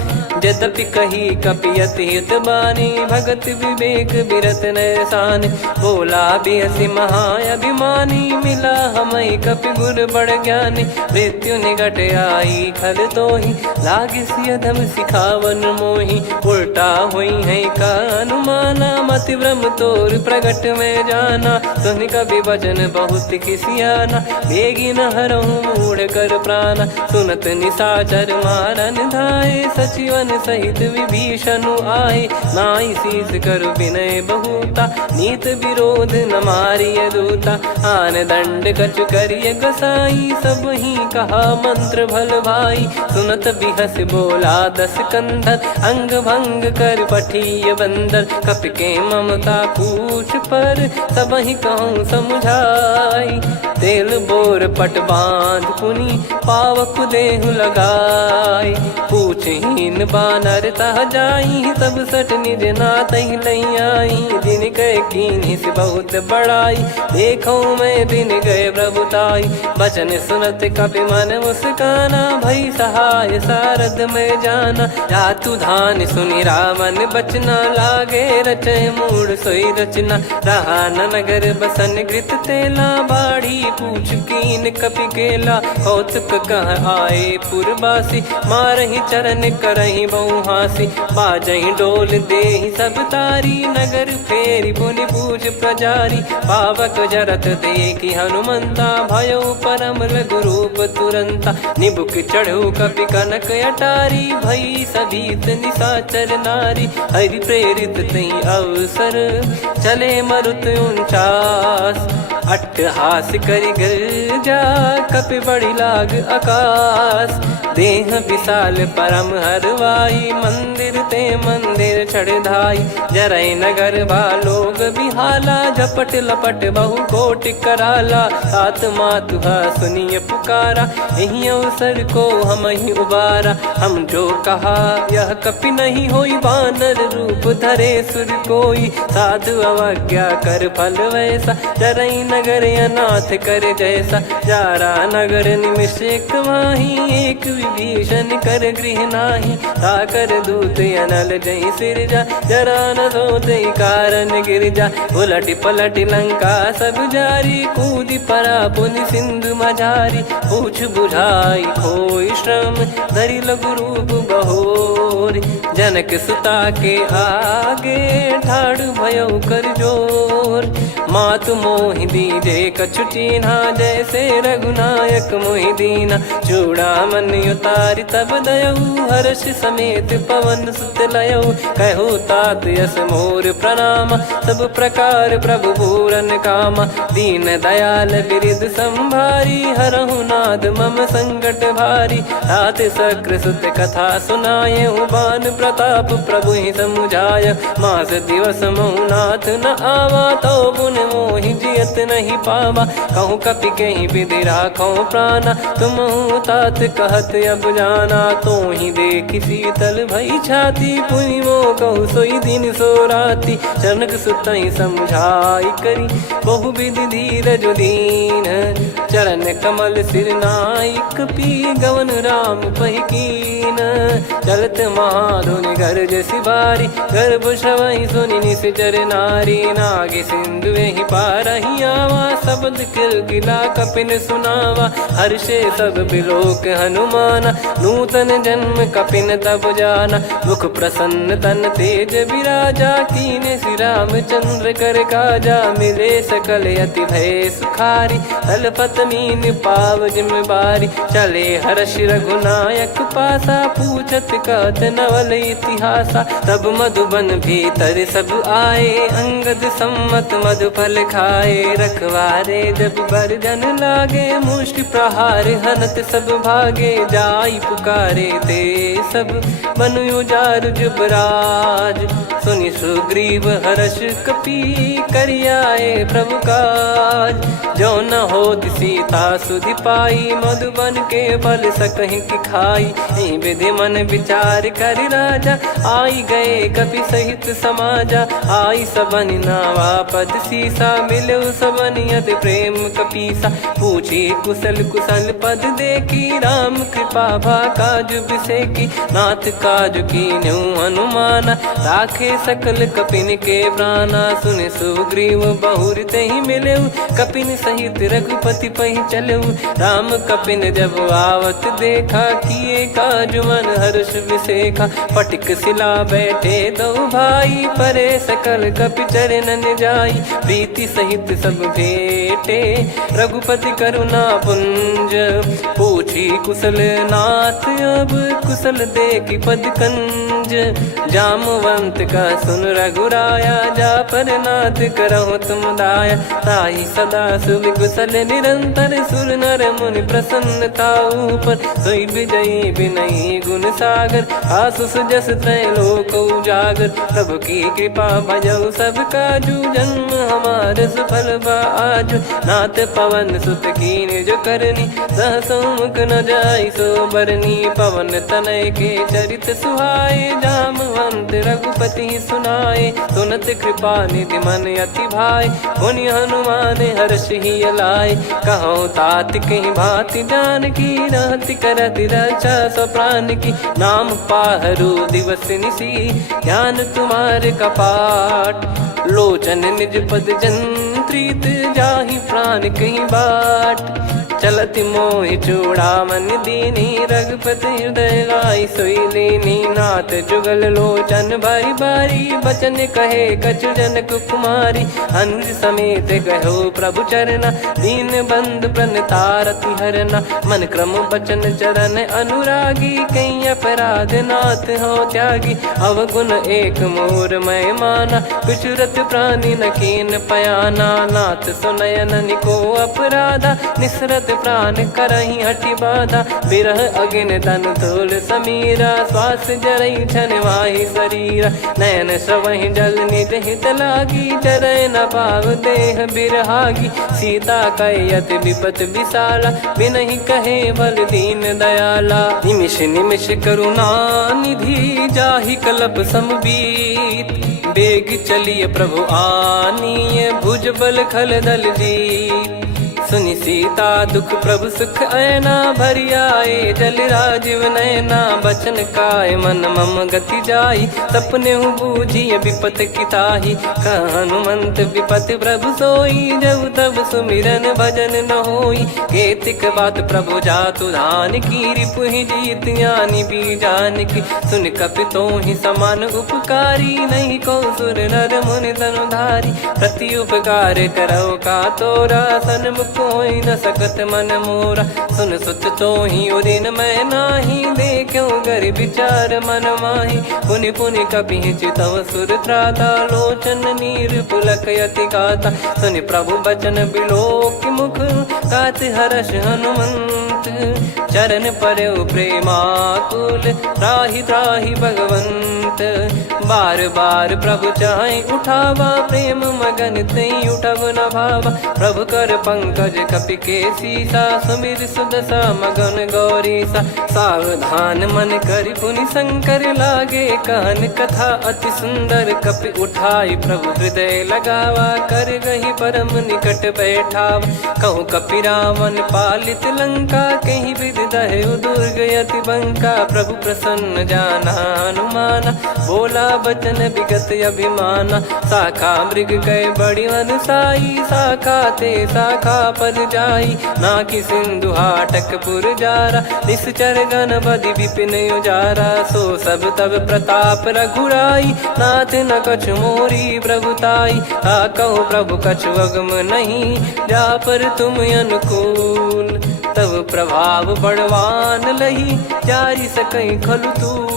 यद्यपि कही कपियति हित बानी, भगत विवेक बिरत नैसान। बोला बिहसि महाअभिमानी, मिला हमई कपि गुर बड़ ज्ञानी। मृत्यु निकट आई खल तोहि, लागिसि अधम सिखावन मोहि। उल्टा हुई है का अनुमाना, मति भ्रम तोर प्रगट में जाना। सुन कवि वचन बहुत खिसियाना, बेगी न हरहु मूढ़ कर प्राणा। सुनत निशाचर मारन धाये, सचिवन सहित विभीषणु आए। नाई शीस कर विनय बहुता, नीत विरोध न मारिय दूता। आन दंड कछु करिय गसाई, सब ही कहा मंत्र भल भाई। सुनत बिहस बोला दस कंधर, अंग भंग कर पठिय बंदर। कपि के ममता पूछ पर, सब ही कहूँ समुझाई। तेल बोर पट बांध पुनि, पावक देहु लगाई। पूछहीन बानर तह जाई, सब सट निज नातहि लई आई। दिन गए कीन्ही से बहुत बड़ाई, देखो मैं दिन गए प्रभुताई। बचन सुनत कपि मन मुस्काना, भई सहाय सारद में जाना। जातु धान सुनि रावण बचना, लागे रचय मूढ़ सोई रचना। रहा न नगर बसन घृत तेला, बाढ़ी पूछ कीन कपि केला कौतुक कह आए पुरबासी मारही चरण करही बहु हासी बाजही डोल देहि सब तारी नगर फेरी पुनि पूज प्रजारी पावक जरत देखी हनुमंता भयो परम लघु रूप तुरंता निबुक चढ़ू कपि कनक अटारी भई सभीत निशाचर नारी हरि प्रेरित तई अवसर चले मरुत 49 अट्टहास करि गिरजा कपि बड़ी लाग आकाश देह विशाल परम हरवाई मंदिर ते मंदिर चढ़ाई जरई नगर बालोग बिहाला झपट लपट बहु कोट कराला सात मातुहा सुनिय पुकारा यही अवसर को हम ही उबारा हम जो कहा यह कपि नहीं होई बानर रूप धरे सुर कोई साधु अवज्ञा कर फल वैसा जरई नगर अनाथ कर जैसा जारा नगर निमिष एक माही एक विभीषण कर गृह नाही ताकर दूत अनल जय सिरजा जरा न सोते कारण गिरजा उलट पलट लंका सब जारी कूदी परा पुनि सिंधु मझारी पूछ बुझाई खोई श्रम धरि लघु रूप बहोरी जनक सुता के आगे ठाड़ भयो कर जोर मातु मोहि दीजे कछु चीन्हा जैसे रघुनायक मोहि दीना चूड़ामन उतारि तब दयऊ हर्ष समेत पवन सुत लयऊ कहु तात यस मोर प्रणाम सब प्रकार प्रभु पूरन कामा दीन दयाल बिरिद संभारी हरहु नाद मम संकट भारी तात सक्र सुत कथा सुनाये बान प्रताप प्रभु ही समुझाय मास दिवस महु नाथ न आवा तो पुन मोहि जियत नहीं पावा कहूँ कपि कहीं विधि राखो प्राणा तुम तात कहत अब जाना तो ही देख शीतल भई छाती पुनि मो कहु सोई दिन सो राती जनक सुतई समझाई करी बहु विधि धीरज दीन चरण कमल सिर नाइक पी गवन राम पहिकीन चलत महाधुनि गर्ज सिबारी गर्भ श्रवहि सुनि निश्चर नारी नागे सिंधु ही पारही आवा शब्द किलकिला कपिन सुनावा हर्षे सब बिलोक हनुमाना नूतन जन्म कपिन तब जाना मुख प्रसन्न तन तेज विराजा कीने श्री रामचंद्र कर काजा मिले सकल अति भय सुखारी तलपत मीन पाव जिम्मेवारी चले हर्ष रघुनायक पासा पूछत कहत नवल इतिहासा तब मधुबन भीतर सब आए अंगद सम्मत मधुफल खाए रखवारे जब बरजन लागे मुष्टि प्रहार हनत सब भागे जाई पुकारे ते सब मनु उजार जुबराज सुनि सुग्रीव हर्ष कपि करियाए प्रभु काज जो न हो सीता सुधि पाई मधुबन के फल सकहि की खाई विधि मन विचार कर राजा आई गए कपि सहित समाजा आई सबन नावा पद सीसा मिलो सबनियत प्रेम कपीसा पूछी कुशल कुशल पद देखी राम कृपा भा काज बिसेकी नाथ काज की न्यू हनुमाना राखे सकल कपिन के प्राणा सुन सुग्रीव बहुर ते ही मिले कपिन सहित रघुपति पहि चले राम कपिन जब आवत देखा किए काज मन हर्ष विसेखा पटिक सिला बैठे दो भाई परे सकल कपि चरणन जाई प्रीति सहित सब भेटे रघुपति करुणा पुंज पूछी कुशल नाथ अब कुशल देखी पद कंज जामवंत का सुन रघुराया जा पर नाथ करहु तुम दाया ताई सदा सुभि कुशल निरंतर सुर नर मुनि प्रसन्नता ऊपर सोई विजयी विनयी गुण सागर आसु सुजस त्रैलोक उजागर प्रभु की कृपा भजऊ सब काजू जन्म हमार सफल बाजू नाथ पवन सुत कीन जो करनी सहसो मुख न जाई सो बरनी पवन तनय के चरित सुहाए जामवंत रघुपति सुनाए सुनत कृपा निधि मन अति भाई पुनि हनुमान हर्ष ही लाए कहो तात कहीं भांति जान की रहति करति रक्षा सो प्राण की नाम पाहरू दिवस निसी ध्यान तुम्हारे कपाट लोचन निज पद जन प्रीत जाहि प्राण कहीं बाट। चलत मोहि चूड़ामन दीनी रघुपति हृदय लाई सोई लीनी। नाथ जुगल लोचन बारी बारी बचन कहे कछु जनक कुमारी। हंस समेत गहो प्रभु चरना दीन बंद प्रणतारति हरना। मन क्रम बचन चरण अनुरागी कहीं अपराध नाथ हो त्यागी। अवगुण एक मोर मैं माना विचुरत प्राणी न कीन पयाना। नाथ सुनयन निको अपराधा निसरत प्राण करही हटि बाधा। बिरह अगिन तन तोल समीरा श्वास जरई छन वाहि शरीरा। नयन सवहि जल निज हित लागी चरय न पाव देह बिरहागी। सीता कयत विपत विशाला बिनहि कहे बल दीन दयाला। निमिष निमिष करुणा निधि जाहि कलप समबीत। बेग चलिए प्रभु आनीय भुज बल खल दल जीत। सुनि सीता दुख प्रभु सुख ऐना भरि आए जल राजीव नैना। बचन काय मन मम गति जाई सपने बूझी विपत किताही। हनुमंत विपत प्रभु सोई जब तब सुमिरन भजन न होई। केतिक बात प्रभु जातु धान की रिपुहि जीत ज्ञानी बीजान की। सुन कपितो ही समान उपकारी नहीं को सुर नर मुनि तनुधारी। प्रति उपकार करो का तोरा सन्मुख कोई न सकत मन मोरा। सुन सुत तो ही उदिन मैं नाही देखो गर विचार मन माही। पुनि पुनि कपि चितव सुर त्राता लोचन नीर पुलक यति गाता। सुनि प्रभु बचन बिलोक मुख गात हर्ष हनुमंत। चरण परयो प्रेमाकुल त्राहि त्राहि भगवंत। बार बार प्रभु चाहि उठावा प्रेम मगन तई उठब न भावा। प्रभु कर पंकज कपि के सीसा सुमिर सुदशा मगन गौरीसा। सावधान मन करि पुनि शंकर लागे कहन कथा अति सुंदर। कपि उठाई प्रभु हृदय लगावा कर गही परम निकट बैठावा। कहूँ कपि रावण पालित लंका कहीं विधि दहु दुर्ग यति बंका। प्रभु प्रसन्न जाना हनुमाना बोला बचन विगत अभिमाना। शाखा मृग गए बड़ी अनुसाई शाखा ते शाखा पर जाई। ना कि सिंधु हाटक पुर जारा निश्चर गण बदि विपिन उजारा। सो सब तब प्रताप रघुराई नाथ न कछु मोरी प्रभुताई। कहूँ प्रभु कछु अगम नहीं जा पर तुम अनुकूल। तब प्रभाव बड़वान लही जारी सकई खलु तूल।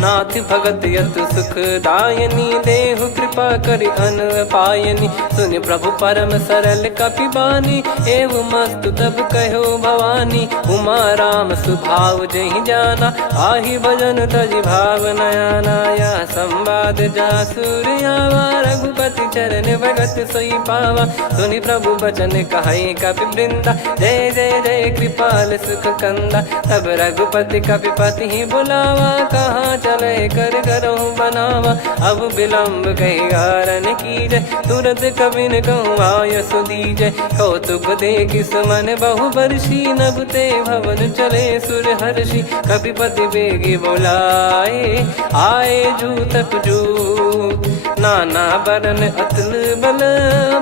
नाथ भगत यत सुख दायनी देहु कृपा करि अन पायनी। सुन प्रभु परम सरल कपि बानी एवं मस्तु तब कहो भवानी। उमा राम सुभाव जहि जाना आहि भजन तजि भाव नयाना। या संवाद जासुर आवा रघुपति चरण भगत सोई पावा। सुनि प्रभु बचन कहै कपि वृंदा जय जय जय कृपाल सुख कंदा। तब रघुपति कपि पति बुलावा कहाँ चले कर करहु बनावा। अब विलम्ब कही कारण कीजय तुरत कबिन कहूँ आयस दीजय। कौतुक देख सुमन बहु बरसी नभ ते भवन चले सुर हर्षि। कपिपति बेगी बोलाए आए जूतक जूत। नाना बरन अतुल बल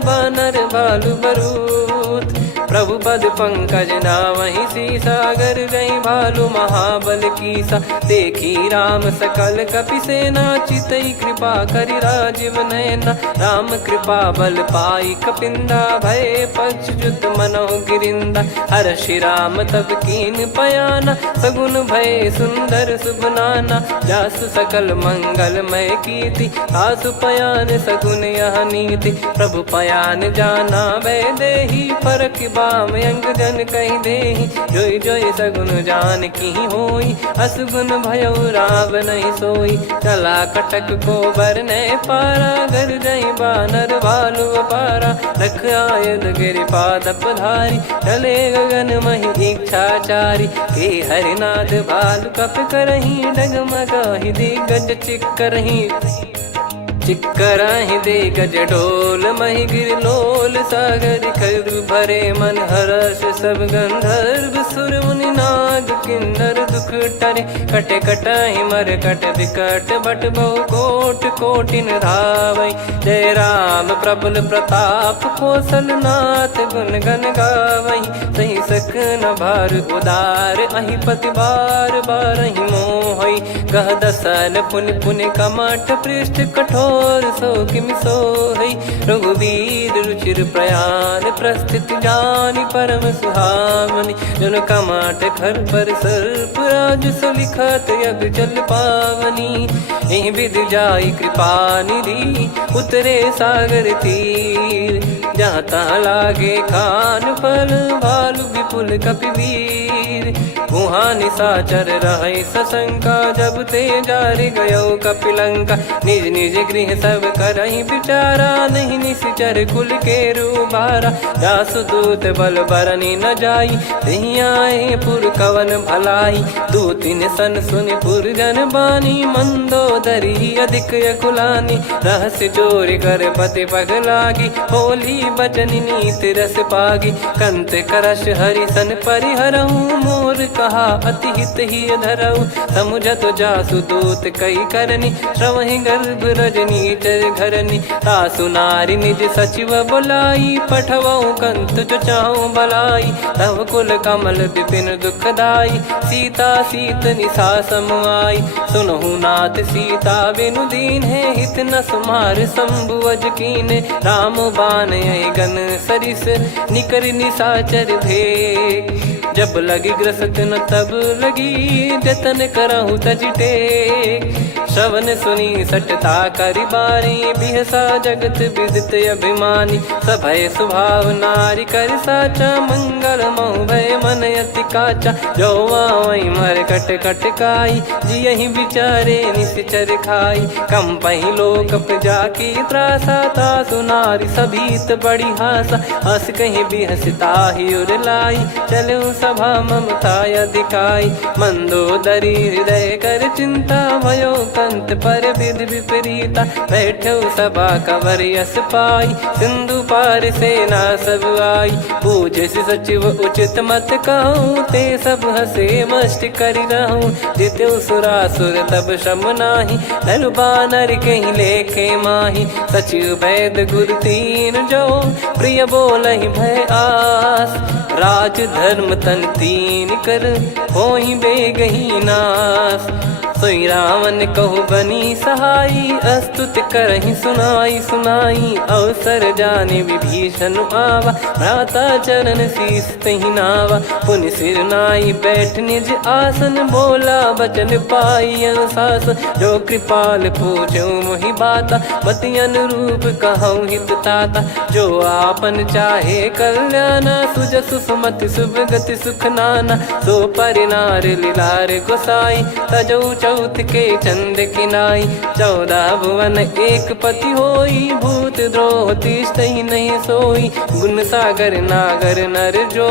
बानर बालु बरूत। प्रभु पद पंकज नावहि सीसागर गई भालु महाबल कीसा। देखी राम सकल कपि सेना चितई कृपा करि राजीव नयना। राम कृपा बल पाई कपिंदा भय पक्ष जुत मनो गिरिंदा। हर्षि राम तब कीन पयाना सगुन भय सुंदर शुभ नाना। जासु सकल मंगलमय कीर्ति आसु पयान सगुन यह नीति। प्रभु पयान जाना वै देहि फरक बाम अंग जन कहीं देहि। जोई जोई सगुन जान की होई असगुन भयो राव नहीं सोई। चला कटक को बरने पारा घर जई बानर भालु पारा। रख आयद गिरि पाद पधारी चले गगन मही इच्छाचारी। के हरिनाथ भालु कप करही डगमगाहि दिग्गज चिक्करही। चिक्कराहि दे गज डोल महि गिर लोल सागर खर भरे मन हर्ष सब गंधर्व सुर मुनि नार नाग किन्नर दुख टरे, कटे कटहि मर कट विकट बट बहु कोट कोटिन धावै। जय राम प्रबल प्रताप कौशलनाथ गुण गण गावै। सही सकन भार उदार अहि पति बार बारहि मोहै। गह दसन पुन पुन कमठ पृष्ठ कठोर सो किमि सोहै। रघुवीर रुचिर प्रयाण प्रस्थित जानि परम सुहावनि। जन कमठ खर पर सर्प राज सलिखत यग जल पावनी। एहि विधि जाई कृपा निधि उतरे सागर तीर। जहाँ तहाँ लागे खान फल भालु विपुल कपिवीर। वहाँ निशाचर रहै सशंका जब ते जारि गयो कपिलंका। निज निज गृह सब करहि विचारा नहीं निश्चर कुल के रूबारा। जासु दूत बल बरनि न जाई तेहि आए पुर कवन भलाई। दूतिन सन सुनि पुर जन बानी मंदोदरी अधिक यकुलानी। रहस्य चोरी कर पति पगलागी होली बचन नीति रस पागी। कंत करश हरिसन परिहरहु मोर कहा अति हित ही धरऊ। समुझत जासु दूत कई करनी श्रवहि गर्भ रजनी चर घरनी। तासु नारी निज सचिव बुलाई पठवऊ कंत जो चाहूं बलाई। तव कुल कमल विपिन दुखदाई सीता सीत निशा समाई। सुनहु नाथ सीता बिनु दीन है हित न सुमार शंभु अज कीने। राम बाण गन सरिस निकर निशाचर भेग। जब लगी ग्रसत न तब लगी जतन करहु तज टेक। श्रवण सुनी सटता करि बारी बिहसा जगत विदित अभिमानी। सभय स्वभाव नारी कर साचा मंगल मऊ भय मन अति काचा। जो आवै मर कट कट काई जियहि विचारे निश्चर खाई। कम पहि लोक जाकी त्रासा तासु नारी सभीत बड़ी हासा। हस कहीं बिहसता ही उर लाई चलऊ सभा ममता अधिकाई। मंदोदरी हृदय कर चिंता भयो कंत पर विधि विपरीता। बैठो सभा कवर यस पाई सिंधु पार सेना सब आई। पूज्य सचिव उचित मत कहूँ ते सब हसे मष्ट करि रहूँ। जित्यु सुरासुर तब श्रम नाही नर बानर कहीं लेखे माही। सचिव वैद गुरु तीन जो प्रिय बोलहि भय आस। राज धर्म तन तीन कर होई बेगही नास। सोई रावण कहु बनी सहाई अस्तुत करहि सुनाई सुनाई। अवसर जाने विभीषण आवा भ्राता चरण शीस तहि नावा। पुनि सिर नाई बैठ निज आसन बोला बचन पाई अनुशासन। जो कृपाल पूछो मोहि बाता मति अनुरूप कहूँ हित ताता। जो आपन चाहे कल्याणा सुजसु सुमति सुभगति सुख नाना। सो परिनार लीलार गोसाई तजौ चौथ के चंद किनाई। 14 भुवन एक पति होई भूत द्रोह तिष्ठहि नहीं सोई। गुण सागर नागर नर जो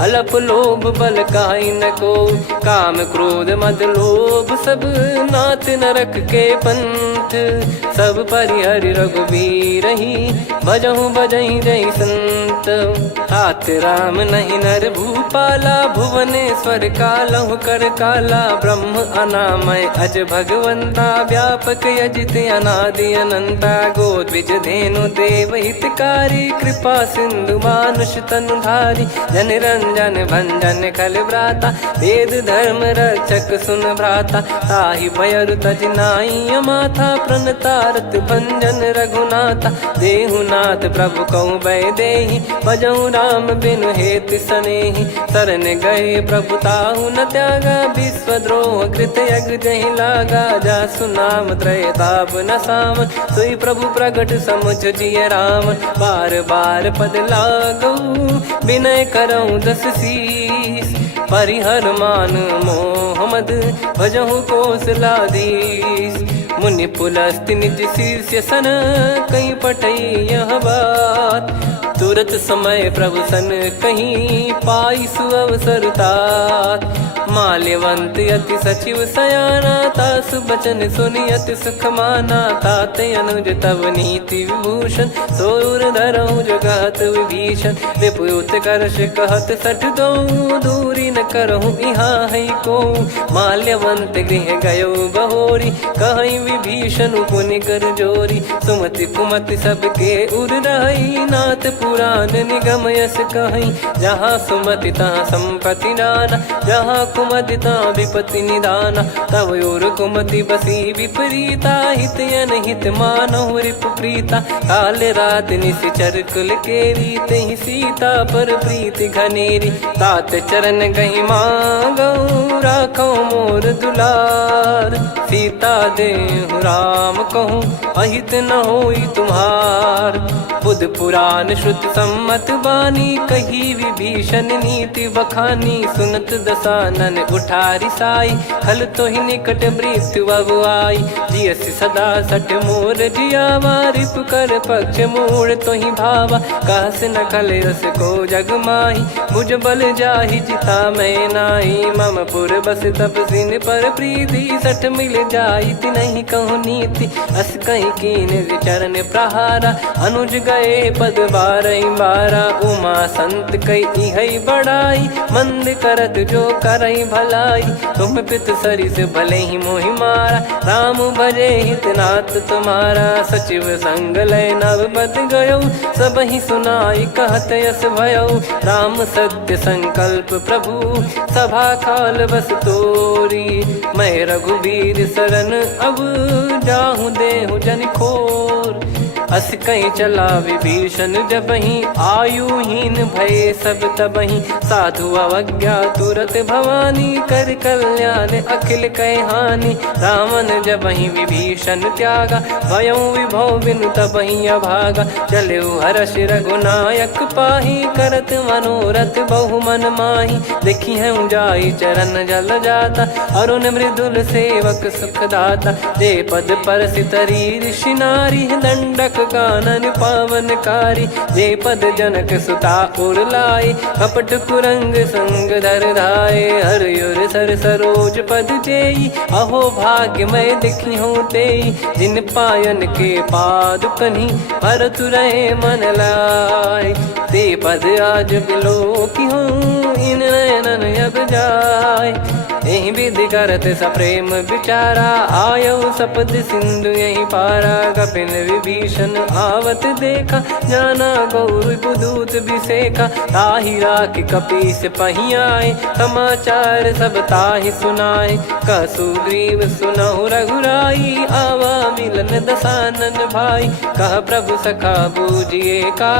अलप लोभ बल काई न को। काम क्रोध मद लोभ सब नाथ नरक के पंथ। सब परिहरि रघुबीर ही भजहु भजहि जय संत। तात राम नहीं नर भूपाला भुवनेश्वर कालहु कर काला। ब्रह्म अनामय अज भगवंता व्यापक यजित अनादि अनंता। गोद्विज धेनु देव हितकारी कृपा सिंधु मानुष तनुधारी। जन रंजन भंजन खल भ्राता वेद धर्म रक्षक सुन भ्राता। ताहि भयरु तज नाई माथा प्रणतारत भंजन रघुनाथा। देहुनाथ प्रभु कहु भय देहि भजहु राम बिनु हेतु सनेहि। शरण गए प्रभु ताहु न त्यागा विश्वद्रोह कृत यज्ञ जहि लागा। जासु नाम त्रय ताप न सावन सोई प्रभु प्रगट समुझ जिय राम। बार बार पद लागऊ विनय करऊँ 10 शीस। परिहर मान मोह मद भजहु कौशलाधीश। मुनि पुलस्त्य निज शिष्य सन कहीं पठई यह बात। तुरत समय प्रभु सन कहीं पाई सुअवसर तात। माल्यवंत अति सचिव सयाना तासु बचन सुनि अति सुख माना। ताते अनुज तव नीति विभूषण सोर धरऊ जगत विभीषण। विपुत करश कहत सठ दो दूरी न करहु यहाँ है को। माल्यवंत गृह गयो बहोरी, कहीं विभीषण पुनि कर जोरी। सुमति कुमति सबके उर रही, नाथ पुराण निगम यस कहीं। जहाँ सुमति तहाँ संपत्ति नाना, जहाँ कुमति तहाँ विपत्ति निदाना। तब और कुमति बसी विपरीता, हित अनहित मानहु रिपु प्रीता। काल रात निश्चर कुल केरी, तहि सीता पर प्रीति घनेरी। तात चरण गही मांगऊ, राखो मोर दुलार। सीता देहु राम कहूँ, अहित न होई तुम्हार। बुध पुराण श्रुत सम्मत बानी, कही विभीषण नीति बखानी। सुनत दसानन उठारी साई, खल तो ही निकट मृत्यु अब आई। जियसि सदा सठ मोर जियावा, रिप कर पक्ष मूड़ तो ही भावा। कहस न खल रस को जग माही, मुझ बल जाहि जिता मैं नाई। मम पुर बस तपसिन पर प्रीति, सठ मिल जाई नहीं कहूँ नीति। अस कहीं कीन चरण प्रहारा, अनुज गए पद बारई बारा। उमा संत कई है बड़ाई, मंद करत जो करई भलाई। तुम पित सरिस भले ही मोहि मारा, राम भजे हित नाथ तुम्हारा। सचिव संग लय नव बद गयो, सब ही सुनाई कहत यस भयो। राम सत्य संकल्प प्रभु, सभा काल बस तोरी। मैं रघुबीर शरण अब, जाहूँ देहु जन खोर। अस कहीं चला विभीषण जबहि, आयुहीन भय सब तबहि। साधु अवज्ञा तुरत भवानी, कर कल्याण अखिल कह हानि। रावण जबहि विभीषण त्यागा, भयउ विभव बिनु तबहि अभागा। चलऊ हर्ष रघुनायक पाही, करत मनोरथ बहु मन माही। देखी है जाई चरण जल जाता, अरुण मृदुल सेवक सुखदाता। जे पद पर सितरी ऋषि नारी, दंडक कानन पावनकारी। जे पद जनक सुता उर लाए, कपट कुरंग संग धर धाये। हरियुर सर सरोज पद जेई, अहो भाग्य मैं दिखी हूँ तेई। जिन पायन के पाद कन्ही, भरत रहे मन लाए। ते पद आज बिलो की हूँ, इन नयनन अब जाय। यही विधि करत सप्रेम विचारा, आयऊ सपद सिंधु यही पारा। कपिन विभीषण आवत देखा, जाना गौर बुदूत बिसेखा। ताहि राख कपीस पही आए, समाचार सब ताहि सुनाए। कह सुग्रीव सुनहु रघुराई, आवा मिलन दसानन भाई। कह प्रभु सखा बूझिए का,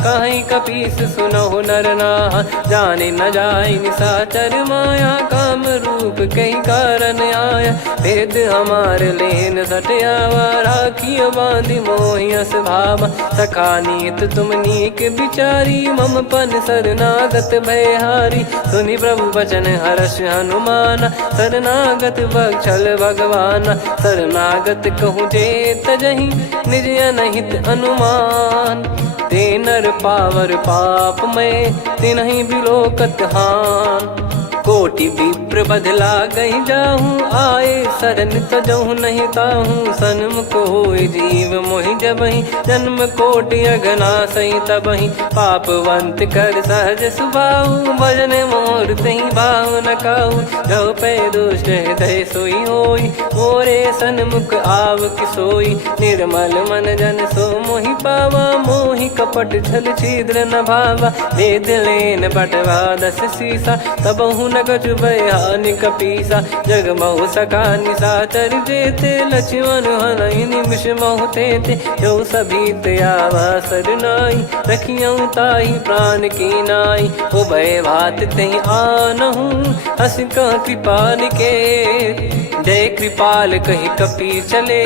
कहीं कपीस सुनहु नर नाहा। जाने न जाय निशाचर माया, काम रूप कई कारण आया। भेद हमार लेन सटयावा, राखियो बांधि मोहियस भावा। सखा नीत तुम नीक बिचारी, मम पन शरणागत भयहारी। सुनि प्रभु वचन हर्ष हनुमाना, शरणागत बक्षल भगवाना। शरणागत कहूँ जे तजहि, निज अनहित अनुमान। ते नर पावर पाप में, तिन्हि बिलोकत हान। कोटि विप्र बदला गई जाहूँ, आए शरण तजहु नहीं ताहूँ। सन्मुख होय जीव मोहि जबहि, जन्म कोटि अगना सही तबहि। पापवंत कर सहज सुभाऊ, भजन मोर तहि भाव न काहू। जो पै दुष्ट हृदय सोई होई, मोरे सन्मुख आव किसोई। निर्मल मन जन सो मोहि पावा, मोहि कपट छल छिद्र न भावा। वेद लेन बटवा दस सीसा, तबहु न कछु भयानि कपीसा। जग महु सखा निशाचर जेते, लक्ष्मण हनहि निमिष महु तेते। जो सभी त्यावा सरनाई, रखियऊ ताहि प्राण की नाई। उभय भात तहि आनहु, हस कह कृपाल के। जय कृपाल कहि कपी चले,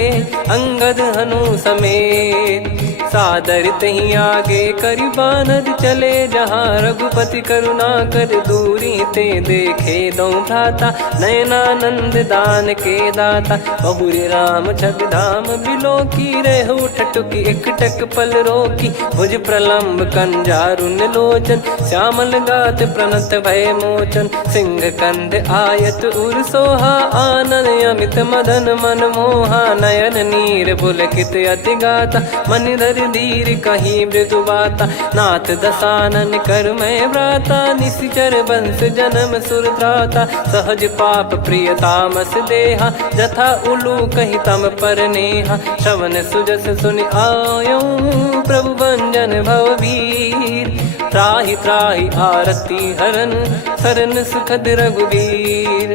अंगद हनु समेत। सादर तही आगे करि बानर चले, जहाँ रघुपति करुणा कर दूरी ते देखे दो भ्राता। नयनानंद दान के दाता, बहुरी राम छग धाम बिलो की। रेहु ठटुकी एकटक पल रोकी, भुज प्रलम्ब कंजारुन लोचन। श्यामल गात प्रणत भय मोचन, सिंह कंध आयत उर सोहा। आनन अमित मदन मन मोहा, नयन नीर पुलकित अति गाता। मनिधर कर धीर कहीं मृदु बाता, नाथ दसानन कर मैं व्राता, निशिचर बंस जन्म सुर त्राता, सहज पाप प्रिय तामस देहा, जथा उलू कही तम पर नेहा, श्रवण सुजस सुनि आयो प्रभु भंजन भववीर, त्राहि त्राहि आरती हरन सरन सुखद रघुवीर,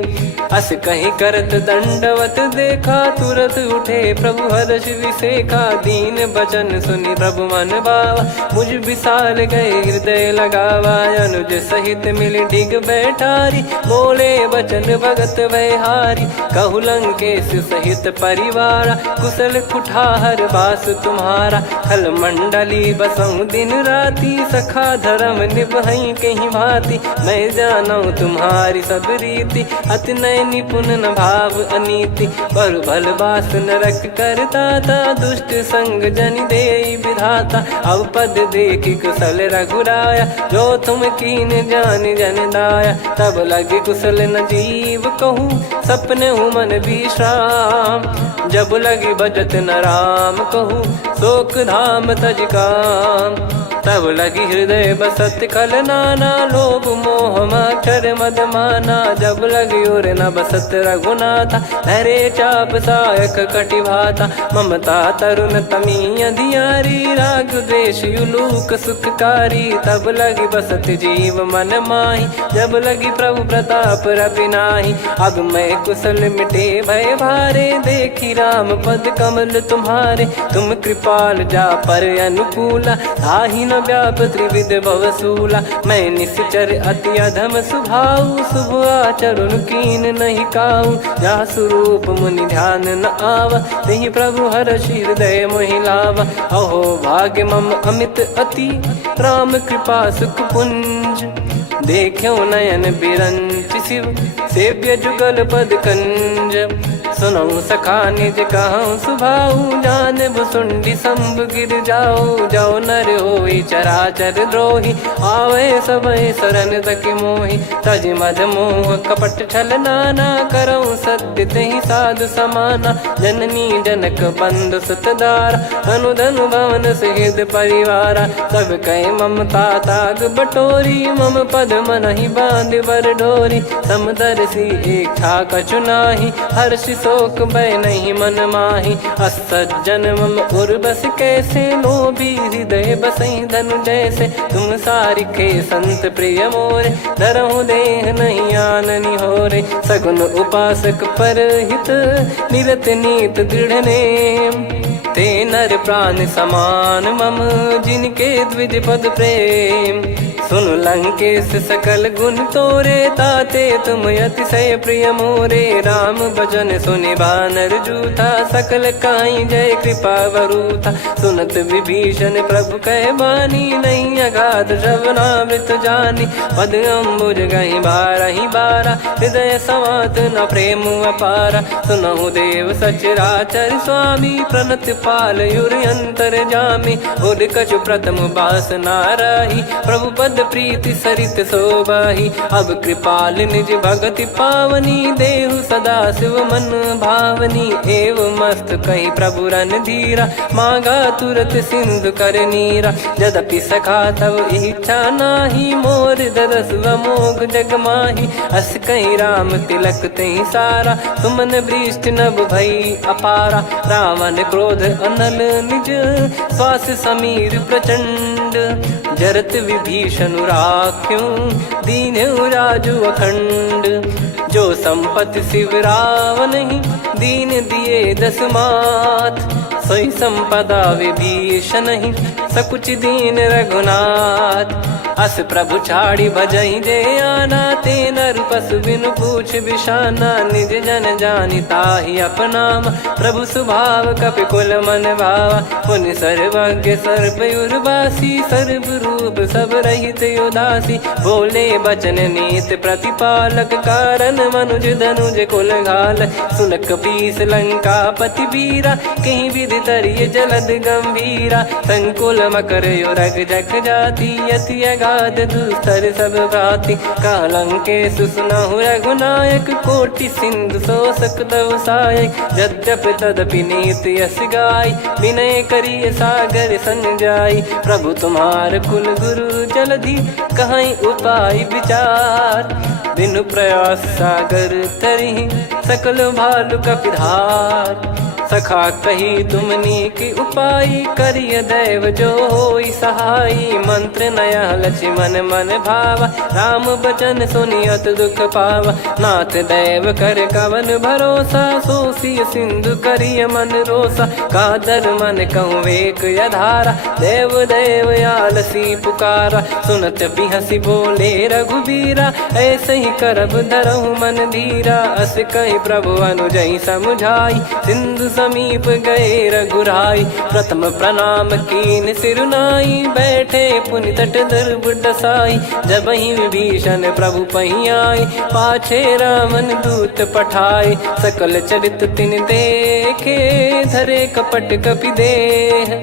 अस कहीं करत दंडवत देखा, तुरत उठे प्रभु हर्ष विसेखा, दीन बचन सुनि प्रभु मन भावा, मुझ विशाल गए हृदय लगावा, अनुज सहित मिल डिग बैठारी, बोले बचन भगत वैहारी, कहु लंकेश सहित परिवारा, कुशल कुठार बास तुम्हारा, खल मंडली बसऊं दिन राती, सखा धर्म निभई कहीं भांति, मैं जानू तुम्हारी सब रीति, अति नय निपुण न भाव अनीति, पर भल बास नरक करता था, दुष्ट संग जन दे विधाता, अब पद देखी कुशल रघुराया, जो तुम कीन जान जन दाया, तब लगे कुशल न जीव कहूँ, सपने हूँ मन विश्राम, जब लगी बजत न राम कहूँ, शोक धाम तज काम, तब लगी हृदय बसत खल नाना, लोभ मोह मक्षर मद माना, जब लगी और न बसत रघुनाथा, धरे चाप सायक कटि भाता, ममता तरुण तमी अधियारी, राग द्वेष युलूक सुखकारी, तब लगी बसत जीव मन माही, जब लगी प्रभु प्रताप रवि नाही, अब मैं कुशल मिटे भय भारे, देखी राम पद कमल तुम्हारे, तुम कृपाल जा पर अनुकूला, ताहि न व्याप त्रिविध भवसूला, मैं निश्चर अति अधम सुभाऊ, शुभ आचरण कीन नहीं काऊ, जा स्वरूप मुनि ध्यान न आवा, तेहि प्रभु हर्ष हृदय मोहि लावा, अहो भाग्य मम अमित अति, राम कृपा सुख पुंज, देखो नयन बिरंच शिव, सेव्य जुगल पद कंज, सुनऊ सखा निज कहूँ सुभाऊ, जान भुसुंडी संभ गिर जाओ, जाओ नर होई चराचर द्रोही, आवे सबय शरण तक मोहि, तज मद मोह कपट छल नाना, करऊँ सत्य तेहि साधु समाना, जननी जनक बंधु सुतदारा, अनु धनु भवन सहित परिवारा, सब कहे ममता ताग बटोरी, मम पद मनहि बांध बर डोरी, समदर्शी इच्छा कछु नाही, हर्ष शोक भय नहीं मन माही, असज्जन मम उर्वश कैसे, लोभी हृदय बसई धनु जैसे, तुम सारिखे संत प्रिय मोरे, धरहु देह नहीं आननि होरे, सगुन उपासक पर हित, निरत नीत दृढ़ नेम, ते नर प्राण समान मम, जिनके द्विज पद प्रेम, सुन लंकेश सकल गुण तोरे, ताते तुम अतिशय प्रिय मोरे, राम भजन सुनि बानर जूथा, सकल काई जय कृपा वरूथा, सुनत विभीषण प्रभु कह बानी, नहीं अगाध श्रवणामृत जानी, पद अम्बुज गहि बारहि बारा, हृदय समात न प्रेम अपारा, सुनहु देव सचराचर स्वामी, प्रणत पाल युर अंतर जामी, उद कछु प्रथम बास नाराही, प्रभु पद प्रीति सरित शोभाही, अब कृपाल निज भगति पावनी, देहु सदा शिव मन भावनी, एव मस्त कही प्रभु रन धीरा, मांगा तुरत सिंधु कर नीरा, यद्यपि सखा तब इच्छा नाही, मोर दरस अमोघ जग माही, अस कहीं राम तिलक तहि सारा, सुमन वृष्ट नभ भई अपारा, रावण क्रोध अनल निज, श्वास समीर प्रचंड, जरत विभीषण राख्यों, दीन्हु राजु अखंड, जो संपत्ति शिव रावण ही, दीन दिए दस मात, सोई संपदा विभीषण ही, सकुच दीन रघुनाथ, अस प्रभु छाड़ी भजई जे आना, ते नर पशु बिनु पूछ बिशाना, निज जन जानि ताहि अपनाम, प्रभु स्वभाव कपि कुल मन भावा, मुनि सर्वज्ञ सर्वयुर्वासी, सर्व रूप सब रहित उदासी, बोले बचन नीत प्रतिपालक, कारण मनुज धनुज कुल घाल, सुन कपीस लंका पति वीरा, कहीं विधि तरिय जलद गंभीरा, संकुल मकर युरग जख जाति, यति गाद दुस्तर सब भांति कालंके सुसुनाहु रघुनायक कोटि सिंधु शोषक तव सहायक यद्यपि तदपि नीत यस गाय विनय करिय सागर सन जाई प्रभु तुम्हार कुल गुरु जलधि कहीं उपाय विचार बिनु प्रयास सागर तरिहि सकल भालु कपिधार सखा कही तुमनी की उपाय करिय दैव जो होई सहाई मंत्र नया लक्ष्मण मन भावा राम बचन सुनियत दुख पावा नाथ दैव कर कवन भरोसा सोसिय सिंधु करिय मन रोसा कादर मन कहूँ वेक यधारा देव देव आलसी पुकारा सुनत बिहसी बोले रघुबीरा ऐसे ही करब धरहु मन धीरा अस कही प्रभु अनुजई समुझाई सिंधु समीप गए रघुराई प्रथम प्रणाम कीन सिरुनाई बैठे पुनि तट दर्भ डसाई जब ही विभीषण प्रभु पही आए पाछे रामन दूत पठाए सकल चरित तिन देखे धरे कपट कपि देह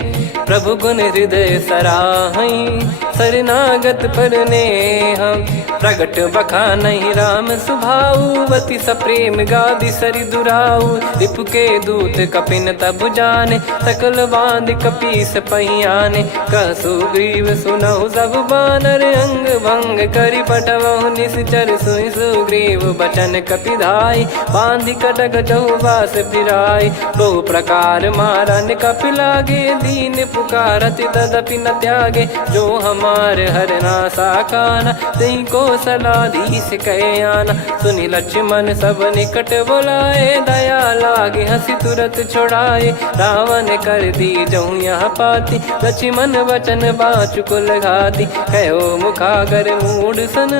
प्रभु गुण हृदय सराहई शरणागत पर नेह प्रगट बखानहि राम सुभाऊ वति सप्रेम गादि सरि दुराऊ रिपु के दूत कपिन तब जाने सकल बांध कपीस पहियाने कह सुग्रीव सुनहु सब बानर अंग भंग करि पटवहु निश्चर सुनि सुग्रीव बचन कपिधाई बांधि कटक चहुबास फिराई बहु प्रकार मारन कपि लागे दीन पुकारति तदपि न त्यागे जो हमार हरना साकाना तई को सलाधीश कहे आना सुनि लक्ष्मण सब निकट बुलाए दया लागे हंसी तुरत छोड़ाए रावण कर दी जहूँ यहाँ पाती लक्ष्मण वचन बाचु कुल घाती कहो मुखागर मूड सन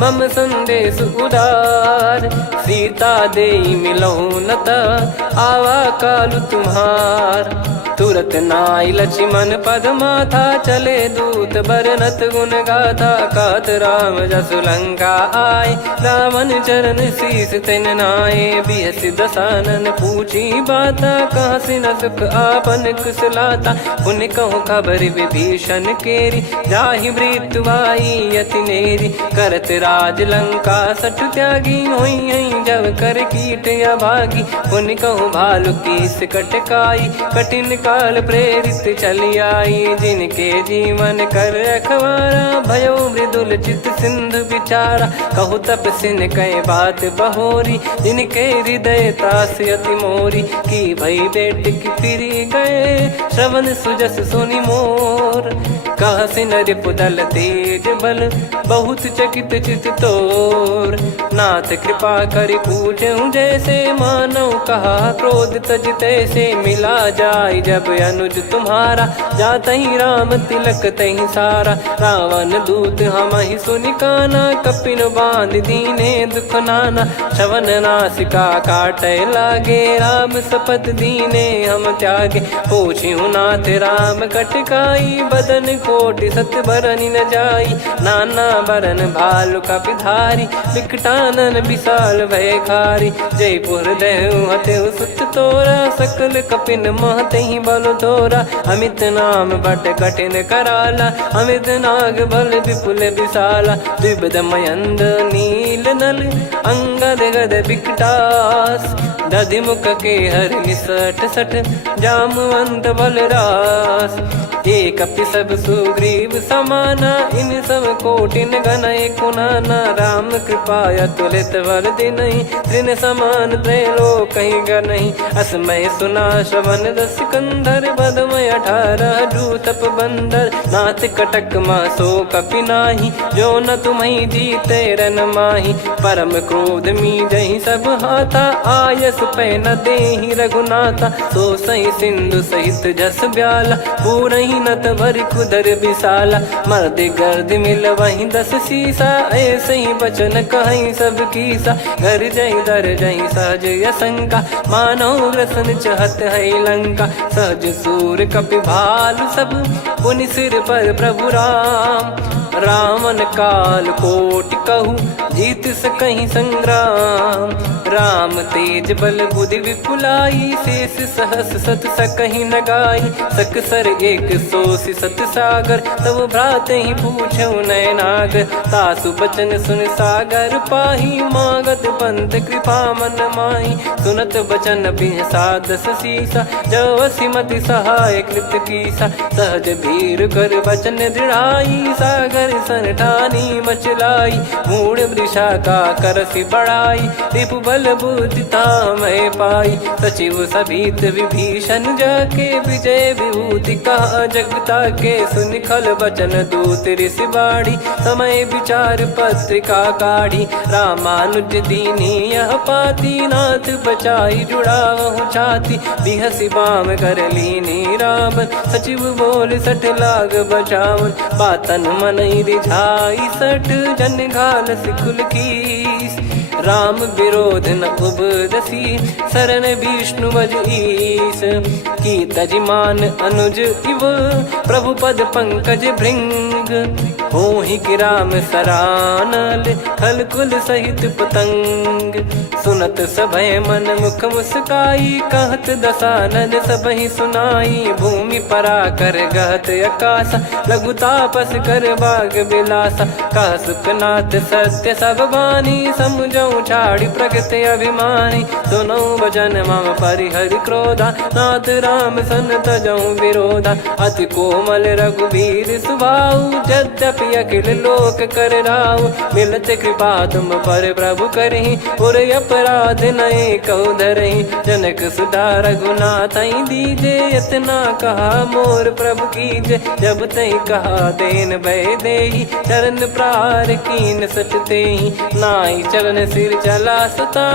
मम संदेश उदार सीता देई मिलहु नता आवा कालु तुम्हार तुरत नाई लक्ष्मण पद माथा चले दूत बरनत गुण गाथा कात राम जसु लंका आए रावण चरण शीस तिन नाये बिहसि दसानन पूछी बाता कहाँ से न सुख आपन कुशलाता पुन कहूँ खबर विभीषण केरी जाहि मृत्यु आई यति नेरी करत राज लंका सठ त्यागी होई जब कर कीट अभागी पुन कहूँ भालु कीस कटकाई कठिन काल प्रेरित चली आई जिनके जीवन कर रखवारा भयो मृदुल चित सिंधु विचारा कहु तप सिन कई बात बहोरी जिनके हृदय तास अति मोरी की भई बेट की फिरी गए श्रवण सुजस सुनि मोर कह सिन रिपुदल तेज बल बहुत चकित चित तोर नाथ कृपा करि पूछूं जैसे मानव कहा क्रोध तज तैसे मिला जाय जब अनुज तुम्हारा जात ही राम तिलक तही सारा रावण दूत हम ही सुनि काना कपिन बांध दीने दुख नाना श्रवण नासिका काटे लागे राम सपत दीने हम त्यागे पूछ्यू नाथ राम कटकाई बदन कोटि सत बरनि न जाई नाना बरन भालु कपिधारी विकटानन विशाल भय खारी जयपुर देहु हतेउ सुत तोरा सकल कपिन महतहि बल तोरा अमित नाम बट कठिन कराला अमित नाग बल विपुल विशाला द्विपद मयंद नील नल अंगद गद विकटास दधि मुख के हर निसठ सठ जामवंत बलरास एक अपि सब सुग्रीव समाना इन सब कोटिन गनय कुनाना राम कृपा अतुलित बल दिनहि त्रिन समान त्रैलोक कहीं गनहि असमय सुना श्रवण दस कंधर बदमय 18 जूतप बंदर नाथ कटक मासो कपि नाही जो न तुम्हि जीते रन माही परम क्रोध मी जहि सब हाथा आयस पै न देहि रघुनाथा सो सही सिंधु सहित जस ब्याला पूरहि नत भरि कुदर विशाला मर्द गर्द मिल वहीं 10 सीसा ऐसे ही बचन कहीं सब कीसा घर जहि दर जहि सहज यसंका मानव रसन चहत है लंका सहज सूर कपि भालु सब पुनि सिर पर प्रभु राम रावण काल कोटि कहु जीत सकहीं संग्राम। राम तेज बल बुद्धि विपुलाई, शेष सहस सत सकहीं न गाई। सकसर एक सोसी सत सागर, तब भ्रात ही पूछो नयनागर। तासु बचन सुन सागर पाही, मागत पंथ कृपा मन माही। सुनत बचन बिहसादस सीसा, जव सिमति सहाय कृत कीसा। सहज भीर कर बचन दृढ़ाई, सागर सन ठानी मचलाई। मूढ़ वृषा का करसि बढ़ाई, रिपु बल बुद्धि तामय पाई। सचिव सभीत विभीषण जाके, विजय विभूति कहा जगता के। सुनि खल बचन दूत ऋषि बाड़ी, समय विचार पत्रिका काढ़ी। रामानुज दीनी यह पाती, नाथ बचाई जुड़ावहु छाती। बिहसि बाम कर लीनी रावण, सचिव बोल सठ लाग बचावन। बातन मनई रिझाई सठ, जन घाल सिकुल कीस। राम विरोध न उपदसी, शरण विष्णु बज ईस। की तजिमान अनुज इव, प्रभु पद पंकज भृंग। होहि कि राम सरानल, खल कुल सहित पतंग। सुनत सभय मन मुख मुस्काई, कहत दसानन सबहि सुनाई। भूमि परा कर गहत आकाशा, लघु तापस कर बाग बिलासा। कह सुखनाथ सत्य सब बानी, समुझौ छाड़ी प्रगति अभिमानी। सुनो भजन मम परिहरि क्रोधा, नाथ राम सन तजौ विरोधा। अति कोमल रघुवीर सुभाऊ, यद्यपि अखिल लोक कर राऊ। मिलत कृपा तुम पर प्रभु करहि, पुर अपराध नए कौ धरहि। जनक सुधा रघुनाथ दीजे, इतना कहा मोर प्रभु कीजे। जब तई कहा देन भय देहि, चरण प्रार कीन सट तेहि। नाई चरण सिर चला सता,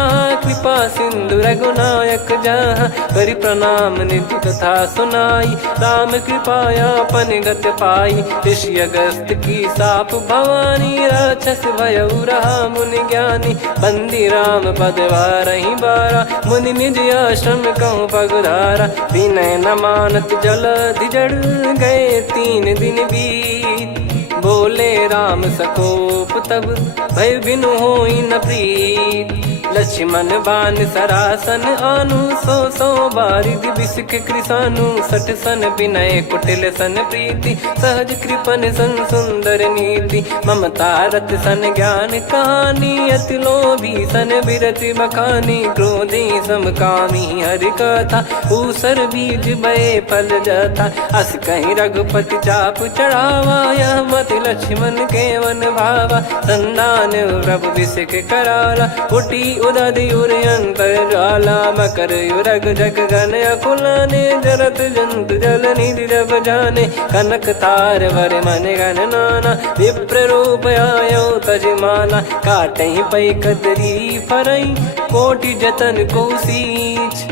कृपा सिंधु रघुनायक जहाँ। करि प्रणाम निधि कथा सुनाई, राम कृपाया पन गत पाई। ऋषि अगस्त की साप भवानी, राक्षस भयउ रहा मुनि ज्ञानी। बंदी राम पद वारहि बारा, मुनि निज आश्रम कहूँ पगुधारा। विनय न मानत जलधि जड़, गए 3 दिन बीत। बोले राम सकोप तब, भय बिनु होई न प्रीत। लक्ष्मण बान सरासन आनु, 100 बारिधि बिसक कृसानु। 60 सन विनय कुटिल सन प्रीति, सहज कृपन सन सुंदर नीति। ममता रत सन ज्ञान कहानी, अति लोभी सन बिरति बखानी। क्रोधी समकामी हरि कथा, ऊसर बीज बये फल जथा। अस कहीं रघुपति चाप चढ़ावा, यह मत लक्ष्मण के वन भावा। संदान प्रभु बिसक कराला, उठी उदधि उर अंतर ज्वाला। मकर युरग जग गण अकुलाने, जरत जंतु जल निधि जब जाने। कनक तार वर मन गण नाना, विप्र रूप आयो तजमाना। काटहि पै कदरी फरई, कोटि जतन को सींच।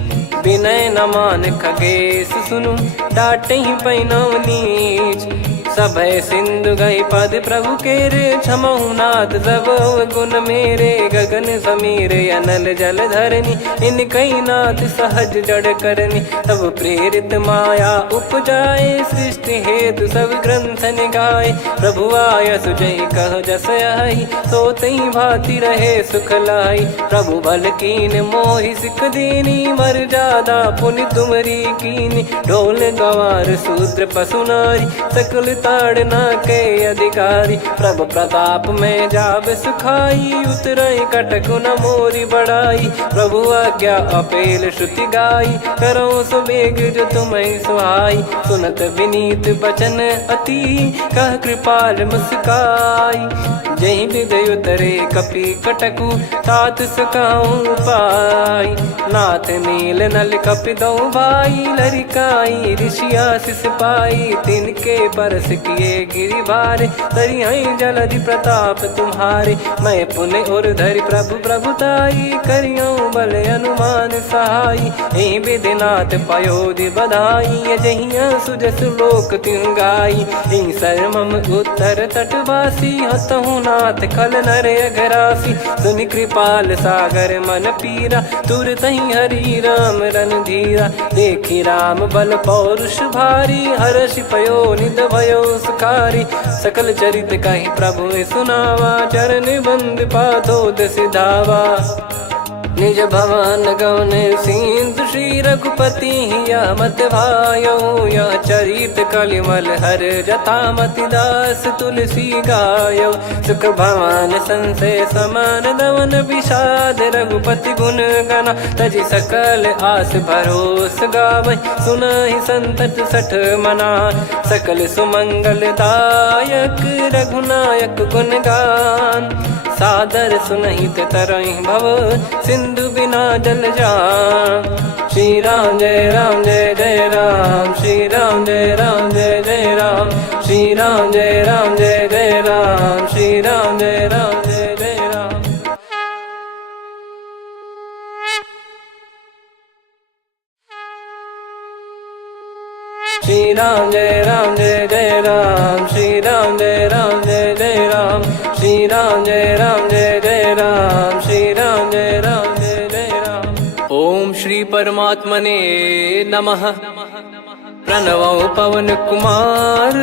विनय न मान खगेश सुनु, डांटहि पै नव नीच। सभय सिंधु गई पद प्रभु केरे, क्षमहु नाथ सब गुण मेरे। गगन समीरे अनल जल धरनी, इन कई नाथ सहज जड़ करनी। तब प्रेरित माया उपजाए, सृष्टि हेतु सब ग्रंथ निगाए। प्रभु आय सुजई कह जस आई, सोतई भांति रहे सुख लाई। प्रभु बल कीन मोहि सिख दीनी, मर्यादा पुनि तुमरी कीनी। ढोल गवार शूद्र पशु नारी, सकल ताड़ना के अधिकारी। प्रभु प्रताप में जाब सुखाई, उतरई कटक न मोरी बढ़ाई। प्रभु आज्ञा अपेल श्रुति गाई, करो सुबेग जो तुम्हें सुहाई। सुनत विनीत बचन अति, कह कृपाल मुस्काई। जहि हृदय उतरे कपि कटकु, तात सकाऊं पाई। नाथ नील नल कपि दो भाई, लरिकाई ऋषि आशीष पाई। तिनके परस किए गिरि भारे, तरिहै जलधि प्रताप तुम्हारे। मैं पुन और धरि प्रभु प्रभुताई, करियौ बल अनुमान सहाई। एहि विधिनाथ पयोधि बधाई, जहिया सुजस लोक तिहुँ गाई। एहि सरमम उत्तर तटवासी, हतहु रघुनाथ खल नर अघरासी, सुनि कृपाल सागर मन पीरा, तुरतहि हरि राम रणधीरा। देखि राम बल पौरुष भारी, हर्षि पयो निध भयो सुखारी। सकल चरित कहि प्रभु सुनावा, चरण बंद पादोद सिधावा। निज भवन गौन सिंधु श्री रघुपति हिया मत भायो, यह चरित कलिमल हर जथा मति दास तुलसी गायो। सुख भवन संशय समान दवन विषाद, रघुपति गुण गना तजि सकल आस भरोस गावै। सुनहि संतत सठ मना, सकल सुमंगल दायक रघुनायक गुण गान। सादर सुनहित तरहि भव, सिंधु बिना जल जान। श्री राम जय जय राम, श्री राम जय जय राम, श्री राम जय जय राम, श्री राम जय जय राम। श्री राम जय जय राम, श्री राम जय जय राम, श्री राम जय जय राम, श्री राम जय जय राम। ओम श्री परमात्मने नमः। प्रणवो पवन कुमार,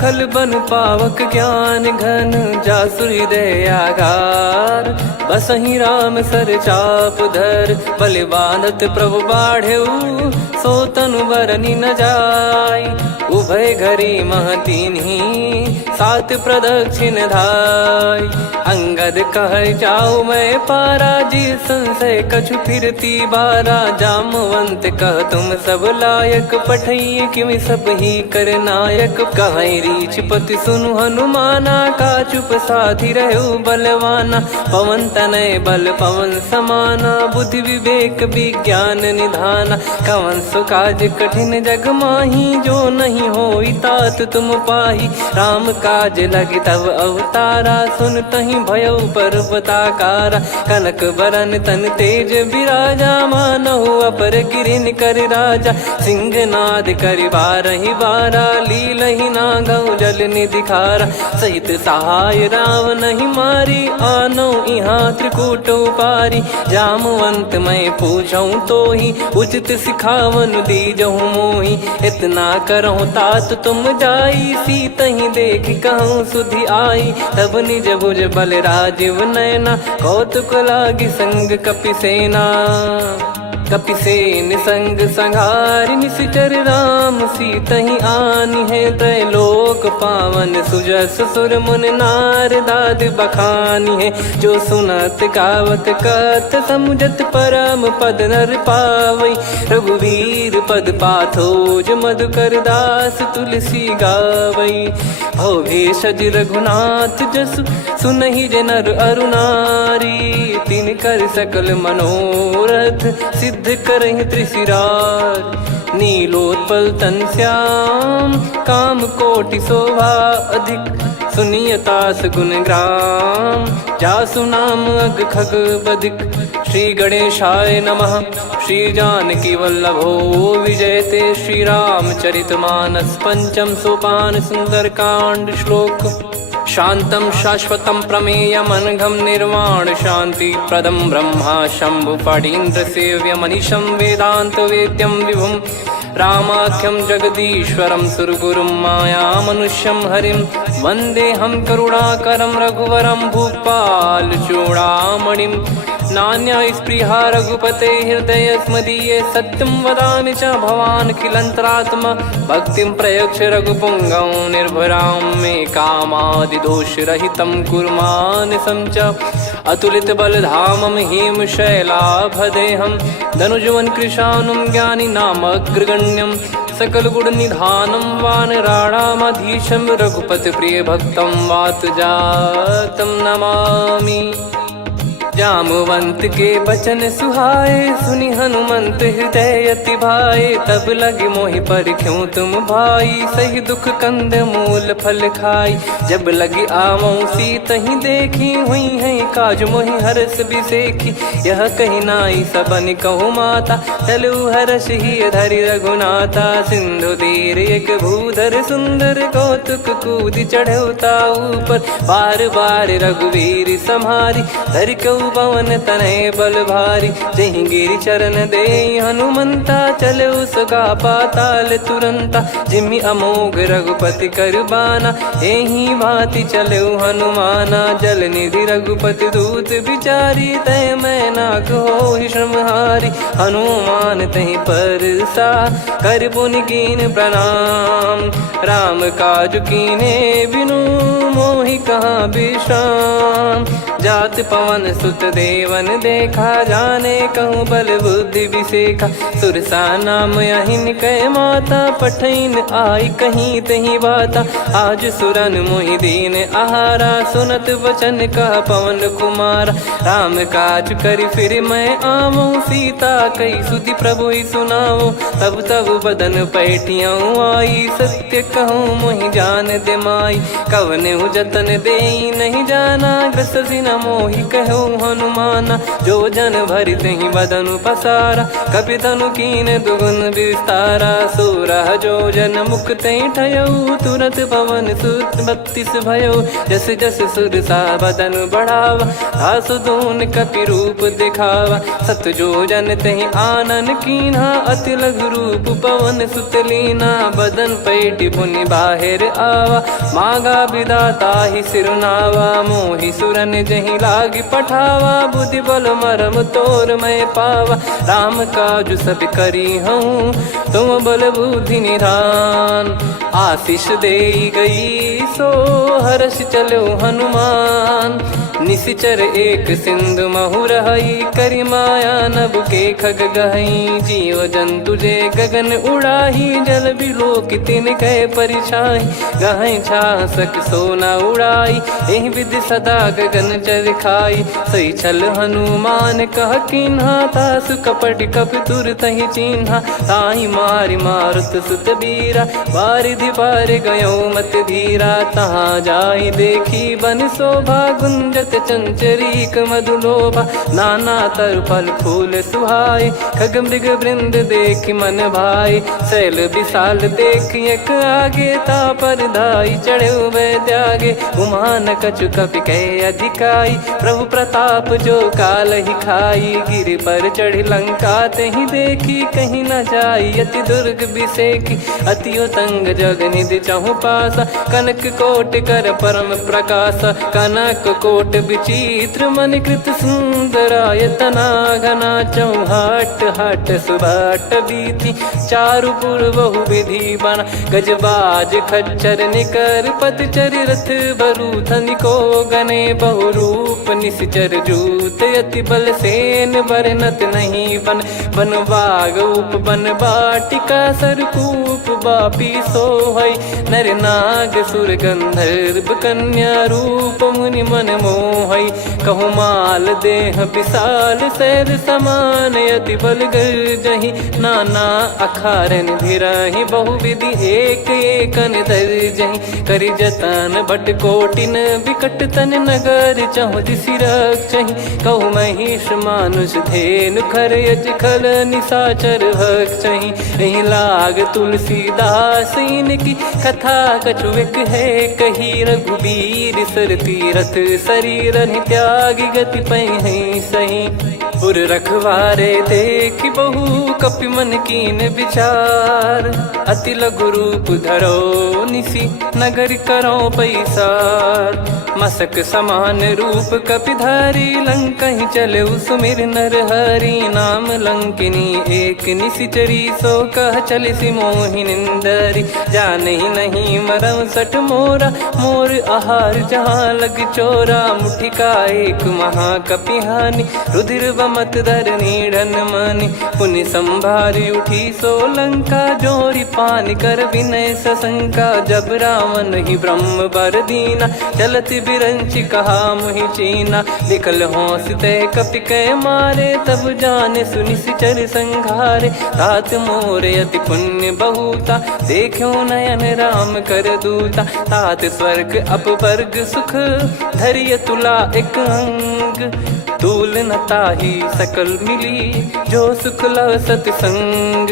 खल बन पावक ज्ञान घन, जासु हृदय आगार। बसहि राम सर चाप धर, बलि बांधत प्रभु बाढ़ऊ, सो तनु बरनि न जाय। उभय घरी महतीन्ही, सात प्रदक्षिण धाय। अंगद कह जाऊ मैं पारा, जी संशय कछु फिरती बारा। जामवंत कह तुम सब लायक, पठई किमि सब ही कर नायक। कहै रीछ पति सुनु हनुमाना, का चुप साधि रहु बलवाना। पवन तनय बल पवन समाना, बुद्धि विवेक विज्ञान निधाना। कवन सो काज कठिन जग माही, जो नहीं होई तात तुम पाही। राम काज लगी तब अवतारा, सुन तहि भयउ पर्वताकारा। कनक बरन तन तेज बिराजा, मानहु अपर गिरिन कर राजा। सिंहनाद करि बारहि बारा, लीलहि नागौ जल निधि खारा। सहित सहाय राम नहीं मारी, आनो इहाँ त्रिकूट उपारी। जामवंत मैं पूछऊँ तोहि, उचित सिखावन दीजहु मोहि। इतना करहु तात तुम जाई, सीतहि देख कहूँ सुधि आई। तब निज भुज बल राजीव नयना, कौतुक लागी संग कपिसेना। कपिसेन संग संघारि निशिचर राम, सीतहि आनि है त्रैलोक पावन। सुजस सुर मुन नार दाद बखानी है, जो सुनत गावत कथ समुझत परम पद नर पावै। रघुवीर पद पाथोज मधुकर दास तुलसी गावै। भव भेषज रघुनाथ जसु, सुनहि जे नर अरु नारी। तिन कर सकल मनोरथ, सिद्ध करहि त्रिशिरार। नीलोत्पल तन श्याम, काम कोटि शोभा अधिक। सुनियतास गुण ग्राम, जासु नाम अग खग बधिक। श्री गणेशाय नमः। श्री जानकी वल्लभो विजयते, श्री रामचरित मानस पंचम सोपान सुंदरकांड श्लोक। शांतं शाश्वतं प्रमेयमनघं निर्वाण शांति प्रदं ब्रह्मा शंभु फणीन्द्र सेव्य मनीषं वेदांत वेद्यं विभुं। रामाख्यं जगदीश्वरं सुरगुरुं माया मनुष्यं हरिं। वन्देऽहं करुणाकरं रघुवरं भूपाल चूडामणिं। नान्या स्पृहा रघुपते हृदय स्मदीये, सत्यं वदामि च भवान् खिलन्तरात्मा। भक्तिं प्रयच्छ रघुपुङ्गं निर्भरां मे कामादिदोषरहितं कुर्मानसं च। अतुलित बलधामं हेमशैलाभदेहं, धनुजवन कृशानुं ज्ञानिनामग्रगण्यं। सकल गुण निधानं वानराणामधीशं, रघुपति प्रिय भक्तं वातजातं नमामि। जामवंत के बचन सुहाए, सुनि हनुमंत हृदय अति भाए। तब लगे मोहि पर क्यों तुम भाई, सही दुख कंद मूल फल खाई। जब लगी आवऊं सीत ही देखी, हुई है काज मोहि हरस बिसेखी। यह कही नाई सबन कहु माता, चलू हरष ही धरि रघुनाथा। सिंधु तीर एक भूधर सुंदर, कौतुक कूद चढ़ौता ऊपर। बार बार रघुवीर सम्हारी, धरि कहु पवन तनय बल भारी। जहि गिरि चरण दे हनुमंता, चलो सगा पाताल तुरंता। जिमि अमोघ रघुपति कर बाना, एहि भांति चलो हनुमाना। जल निधि रघुपति दूत बिचारी, तय मैं नाग होहि श्रमहारी। हनुमान तहि परसा, कर पुनि कीन प्रणाम। राम काज कीने बिनु, मोहि कहाँ विश्राम। जात पवन सुत देवन देखा, जाने कहूँ बल बुद्धि विसेखा। सुरसा नाम अहिन कै माता, पठैन आई कहीं तहीं बाता। आज सुरन मोहि दीन आहारा, सुनत वचन कह पवन कुमारा। राम काज करि फिर मैं आवऊं, सीता कई सुधि प्रभु ही सुनाओ। तब तब बदन पैठियाँ आई, सत्य कहूँ मोहि जान दे माई। कवने जतन देई नहीं जाना, ग्रसि न मोहि कहूँ हनुमाना। जो जन भरि तहि बदनु पसारा, कपि तनु कीन दुगुन विस्तारा। सोरह जो जन मुख तहि ठयऊ, तुरत पवन सुत 32 भयऊ। जस जस सुरसा बदन बढ़ावा, आसु दून कपि रूप दिखावा। सत जो जन तहि आनन कीन्हा, अति लघु रूप पवन सुत लीना। बदन पैठि पुनि बाहिर आवा, मांगा विधाता ही सिरुनावा। मोहि सुरन जहि लागी पठावा, बुद्धि बल मरम तोर मैं पावा। राम काज सब करी हूँ, तुम बल बुद्धि निधान। आशीष देई गई सो, हर्ष चलो हनुमान। निशिचर एक सिंधु महु रहई, करि माया नभ के खग गहई। जीव जंतु जे गगन उड़ाही, जल बिलोक तिन कह परिछाई। गहई छासक सोना उड़ाई, एहि विधि सदा गगन चर खाई। सही छल हनुमान कह कीन्हा, तासु कपट कपि तुर तहि चिन्हा। ताहि मारि मारुत सुत बीरा, बारिधि पार गयो मत धीरा। तहाँ जाई देखी बन शोभा, गुंजत चंचरीक मधुलोभा। नाना तरु फल फूल सुहाए, खग मृग वृंद देख मन भाई। शैल विशाल देख एक आगे, तापर धाई चढ़े वै त्यागे। उमान कछु कपि कह अधिकाई, प्रभु प्रताप जो काल ही खाई। गिर पर चढ़ी लंका तहि देखी, कहीं न जाई अति दुर्ग बिसेखी। अति उतंग जग निधि चहु पासा, कनक कोट कर परम प्रकाशा। कनक कोट विचित्र मन कृत सुंदरायतना। घना चौहाट हाट सुबाट बीथी, चारु पुर बहु विधि बना। गजबाज खच्चर निकर पतचर, रथ बरु धनिको गने। बहु रूप निश्चर जूत, अति बल सेन बरनत नहीं बन। बन बाग उप बन बाटिका, सरकूप बापी सोहई। नर नाग सुर गंधर्व कन्या, रूप मुनि मन मोहई। कहु माल देह विशाल, शैल समान अति बल गर्जहि। नाना अखारन भिराहि, बहु विधि एक एकन दर्जहि। करि जतन भट कोटिन, विकट तन नगर चहु दिसि रक्षहि। कहु महिष मानुष धेनु, खर यज खल निशाचर भक्षहि। एहि लाग तुलसीदास इनकी, कथा कछु एक है कही। रघुबीर सर तीरथ शरीर, त्यागी गति पै सही। पुर रखवारे देख बहु, कपि मन कीन विचार। अति लघु रूप धरो निसी, नगर करो पैसार। मसक समान रूप कपि धारी, लंकहि चले सुमिर नर हरि। नाम लंकिनी एक निशिचरी, सो कह चलिसि मोहि निंदरी। जानहि नहीं मरम सठ मोरा, मोर आहार जहाँ लग चोरा। मुठिका एक महाकपि हानि, रुधिर बमत धरनी ढन मनि पुनि संभारी उठी सोलंका जोरी पानी कर विनय सशंका जब रावण ही ब्रह्म बर दीना चलत बिरंची कहा मुहि चीना निकल होंस ते कपि कै मारे तब जाने सुनि सिचर संघारे तात मोरे अति पुण्य बहुता देखो नयन राम कर दूता तात स्वर्ग अपवर्ग सुख धरिय तुला एक अंग तूल न ताही सकल मिली जो सुख लव सतसंग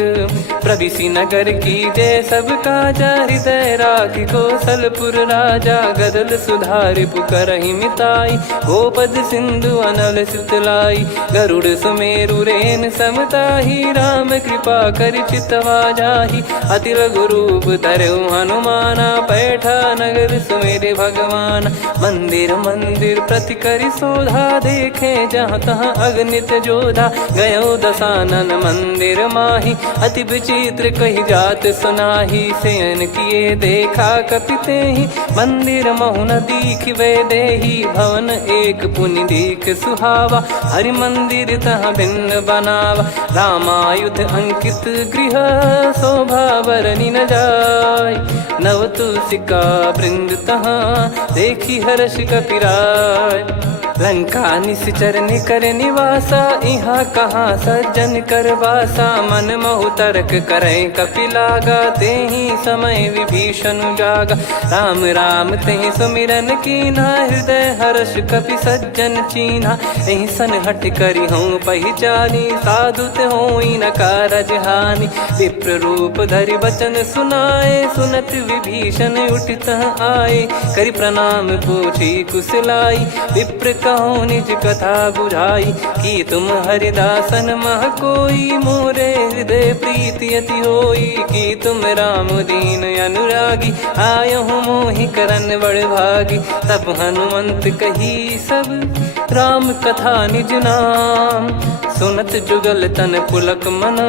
प्रविसी नगर की जय सब काजा हृदय राखी कौशलपुर राजा गदल सुधारि पुकरहि मिताई गोपद सिंधु अनल सितलाई गरुड़ सुमेरु रेन समताही राम कृपा कर चितवा जाही अति लघु रूप धरऊ हनुमाना बैठा नगर सुमेरे भगवान मंदिर मंदिर प्रति करि शोधा देखे जहाँ तहाँ अगणित जोधा गयो दशानन मंदिर माही अति विचित्र कही जात सुनाही सेन किए देखा कपिते ही मंदिर महु न दीख वे देही भवन एक पुनि दीख सुहावा हरि मंदिर तहाँ भिन्न बनावा रामायुध अंकित गृह शोभा बरनी न जाय नव तुलसी का वृंद तहाँ देखी हर्ष कपिराय लंका निश्चर निकर निवासा यहाँ कहाँ सज्जन कर वासा मन महु तर्क करे कपिलागा ते ही समय विभीषण जागा राम राम ते सुमिरन कीना हृदय हर्ष कपि सज्जन चीन्हा यही सन हट करी हूँ पहचानी साधु ते होई न कारज हानि विप्र रूप धरि वचन सुनाए सुनत विभीषण उठित आए करि प्रणाम पूछी कुशलाई विप्र कहो निज कथा बुझाई कि तुम हरिदासन मह कोई मोरे हृदय प्रीति अति होई कि तुम राम दीन अनुरागी आयहु मोहि करन बड़ भागी तब हनुमंत कही सब राम कथा निज नाम सुनत जुगल तन पुलक मन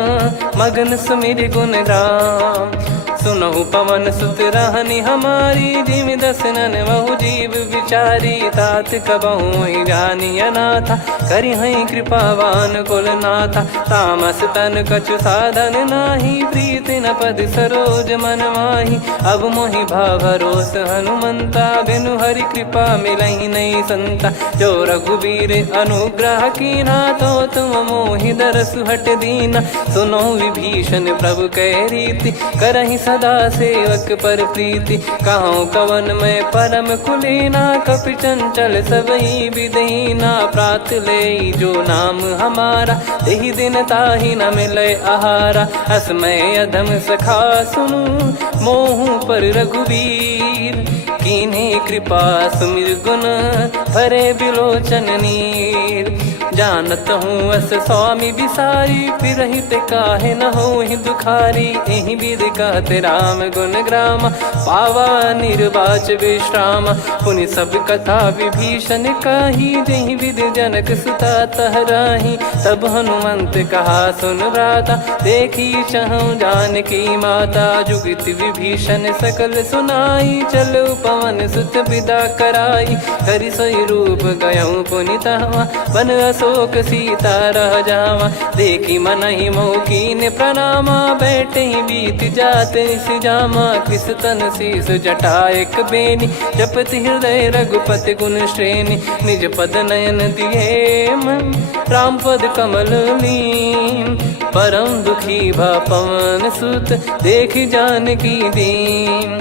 मगन सुमिर गुण राम सुनहु पवन सुत रहनी हमारी जिमि दसनन बहु जीव विचारी तात कबहु ही जानी अनाथा करि हई कृपावान कुल नाथा तामस तन कछु साधन नाही प्रीति न पद सरोज मन माही अब मोहि भाव भरोस हनुमंता बिनु हरि कृपा मिलहि नहीं संता जो रघुबीर अनुग्रह कीना तो तुम मोहि दरस हट दीना सुनो विभीषण प्रभु कह रीति करहि सदा सेवक पर प्रीति कहूँ कवन में परम कुलीना कपि चंचल सबही विदहीना प्रात ले जो नाम हमारा तेहि दिन ताहि न मिले आहारा असमय अधम सखा सुनु मोहु पर रघुवीर कीन्हे कृपा सुमिर गुण भरे बिलोचन नीर जानत हूँ अस स्वामी बिसारी फिर हित काहे न हो ही दुखारी एहि विध कहते राम गुण ग्राम पावा निर्वाच विश्राम पुनि सब कथा विभीषण काही जहि विध जनक सुता तहराही तब हनुमंत कहा सुन भ्राता देखी चहु जानकी माता जुगित विभीषण सकल सुनाई चलो पवन सुत विदा कराई करि सोई रूप गयऊँ पुनि तहवा बन अशोक सीता रह जावा देखी मन ही मौकीन प्रणामा बैठे ही बीत जाते जामा कृष तन शीस जटा एक बेनी जपति हृदय रघुपति गुण श्रेणी निज पद नयन दिए मन राम पद कमल लीन परम दुखी भा पवन सुत देखी जानकी दीन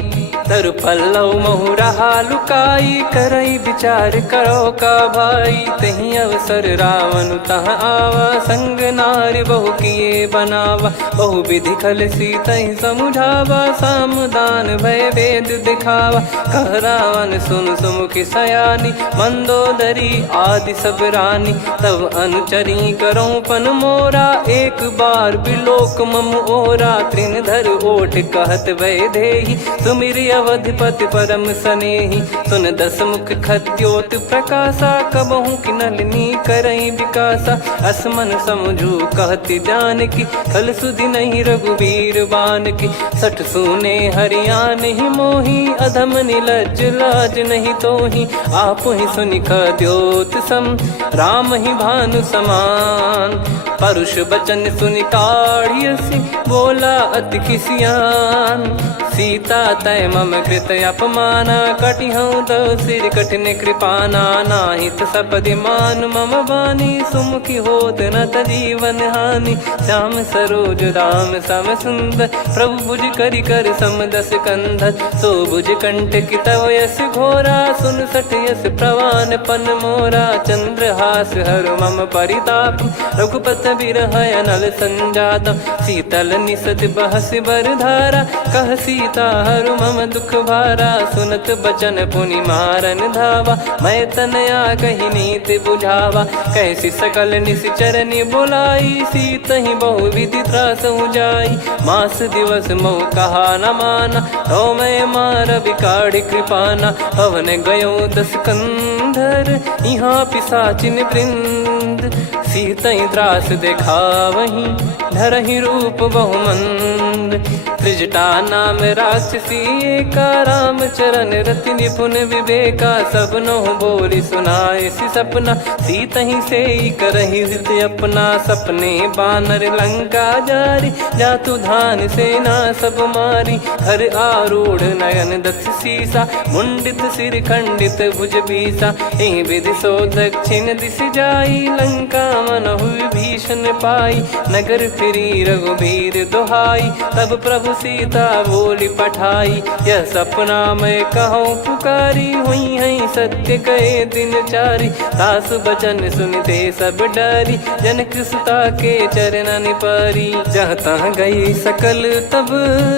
तरु पल्लव महु रहा लुकाई करई विचार करो का भाई तही अवसर रावण तह आवा संग नारी बहु किए बनावा बहु विधि खल सीतहि समुझावा सामदान भय वेद दिखावा कह रावण सुन सुमुखी सयानी मंदोदरी आदि सब रानी तब अनुचरी करो पन मोरा एक बार बिलोक मम ओरा तृण धर ओट कहत वै देहि सुमिर अवधिपति परम सनेही। सुन दस मुख खद्योत प्रकाशा, कबहू की नलिनी करई विकासा। असमन समझू कहती जान की, फल सुधि नहीं रघुबीर बान की। सठ सुने हरियाण ही मोही, अधम निलज लाज नहीं तोही। आप ही सुनि खद्योत सम, राम ही भानु समान। परुष बचन सुनि काढ़ियसि, बोला अति किसियान। सीता तय मम कृत अपमाना, कटिहऊँ तो सिर कठिन कृपाना। नाहित सपदि मान मम बानी, सुमुखी होत न जीवन हानि। श्याम सरोज राम सम सुंदर, प्रभु भुज करि कर सम दस कंधर। सो भुज कंठ की तव यस घोरा, सुन सठ यस प्रवान पन मोरा। चंद्रहास हर मम परिताप, रघुपत बिरह अनल संजात। शीतल निसत बहस बर धारा, कह सीता हरु मम दुख भारा। सुनत बचन पुनि मारन धावा, मैं तनया कही नीति बुझावा। कैसी सकल निश्चरनि बुलाई, सीत ही बहु विधि त्रास जाई। मास दिवस मोह कहा न माना, तो मैं मार बिकाढ़ी कृपाना। पवन गयो दस कंधर, यहाँ पिशाचिन वृंद। सीतहि त्रास देखावहीं, धरहि रूप बहुमंद। त्रिजटा नाम राक्षसी एका, राम चरण रति निपुण विवेका। सबनो बोली सुनाए सि सपना, सीतहि सेई करहि हृद अपना। सपने बानर लंका जारी, जातु धान सेना सब मारी। हर आरूढ़ नयन दस सीसा, मुंडित सिर खंडित भुज बीसा। एहि विधि सो दक्षिण दिश जाई, लंका मनहु भीषण पाई। नगर फिरी रघुबीर दुहाई, तब प्रभु सीता बोली पठाई। यह सपना मैं कहूँ पुकारी, हुई है सत्य कहे दिन चारी। सासु बचन सुनते सब डरी, जनक सुता के चरण परी। जहाँ तहाँ गई सकल तब,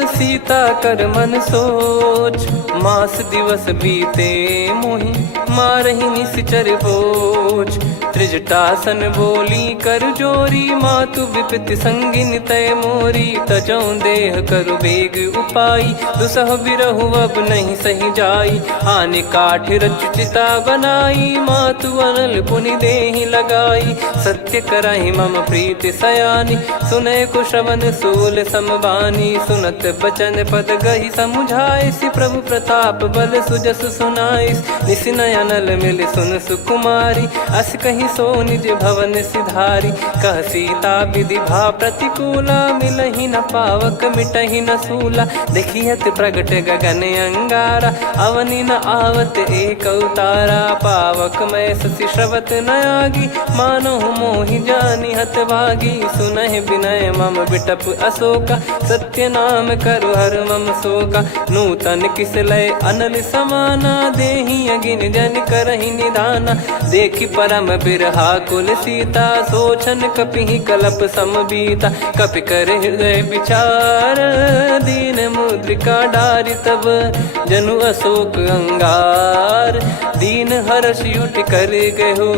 सीता कर मन सोच। मास दिवस बीते मोहि, मारहि निश्चर बोझ। त्रिजटासन बोली कर जोरी, मातु विपति संगिन तय मोरी। तजौ देह करु बेग उपाई, दुसह बिरहु अब नहीं सही जाई। आने काठ रचु चिता बनाई, मातु अनल पुनि देहि लगाई। सत्य करहि मम प्रीति सयानी, सुनय को श्रवण सूल समबानी। सुनत बचन पद गहि समुझाइसि, प्रभु प्रताप बल सुजस सुनाइस। निसिनय अनल मिल सुन सुकुमारी, अस कहि सो निज भवन सिधारी। कह सीता विधि भा प्रतिकूला, मिलहि न पावक मिटहि न सूला। देखियत प्रगट गगन अंगारा, अवनि न आवत एक अवतारा। पावक मैं ससि श्रवत न आगी, मानो मोहि जानि हत भागी। सुनहि विनय मम बिटप अशोका, सत्य नाम करु हर मम शोका। नूतन किस लय अनल समाना, देहि अगिन जन करहि निधाना। देखि परम बिरहा कुल सीता, सोचन कपिहि कलप समबीता। कपि कर हृदय विचार, दीन मुद्रिका डारि तब। जनु अशोक अंगार, दीन हर्ष उठ कर गहो।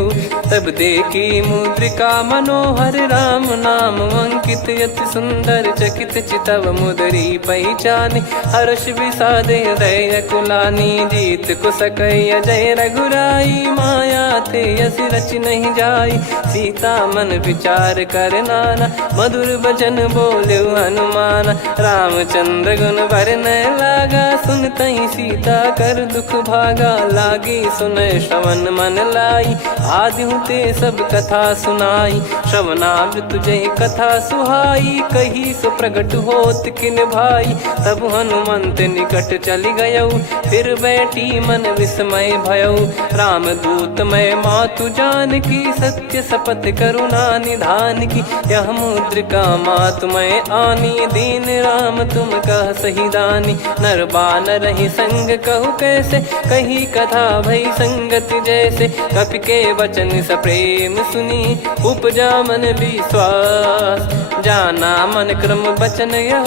तब देखी मुद्रिका मनोहर, राम नाम अंकित अति सुंदर। चकित चितव मुदरी पहचानी, हर्ष विषाद हृदय कुलानी। जीत को सकय जय रघुराई, माया थे यस रच नहीं जाई। सीता मन विचार कर नाना, मधुर बचन बोले हनुमान। रामचंद्र गुण बरनय लागा, सुनतहि सीता कर दुख भागा। लागी सुनय श्रवण मन लाई, आदिहु ते सब कथा सुनाई। श्रवणाब तुझे कथा सुहाई, कही सो प्रगट होत किन भाई। तब हनुमंत निकट चली गयऊ, फिर बैठी मन विस्मय भयऊ। राम दूत मैं मातु जान की, सत्य शपथ करुणा निधान की। यह मुद्रिका मातु मैं आनी, दीन राम तुम कह सही दानी। नर बानर ही संग कहु कैसे, कही कथा भई संगति जैसे। कपि के वचन सप्रेम सुनी, उपजा मन विश्वास। जाना मन क्रम बचन यह,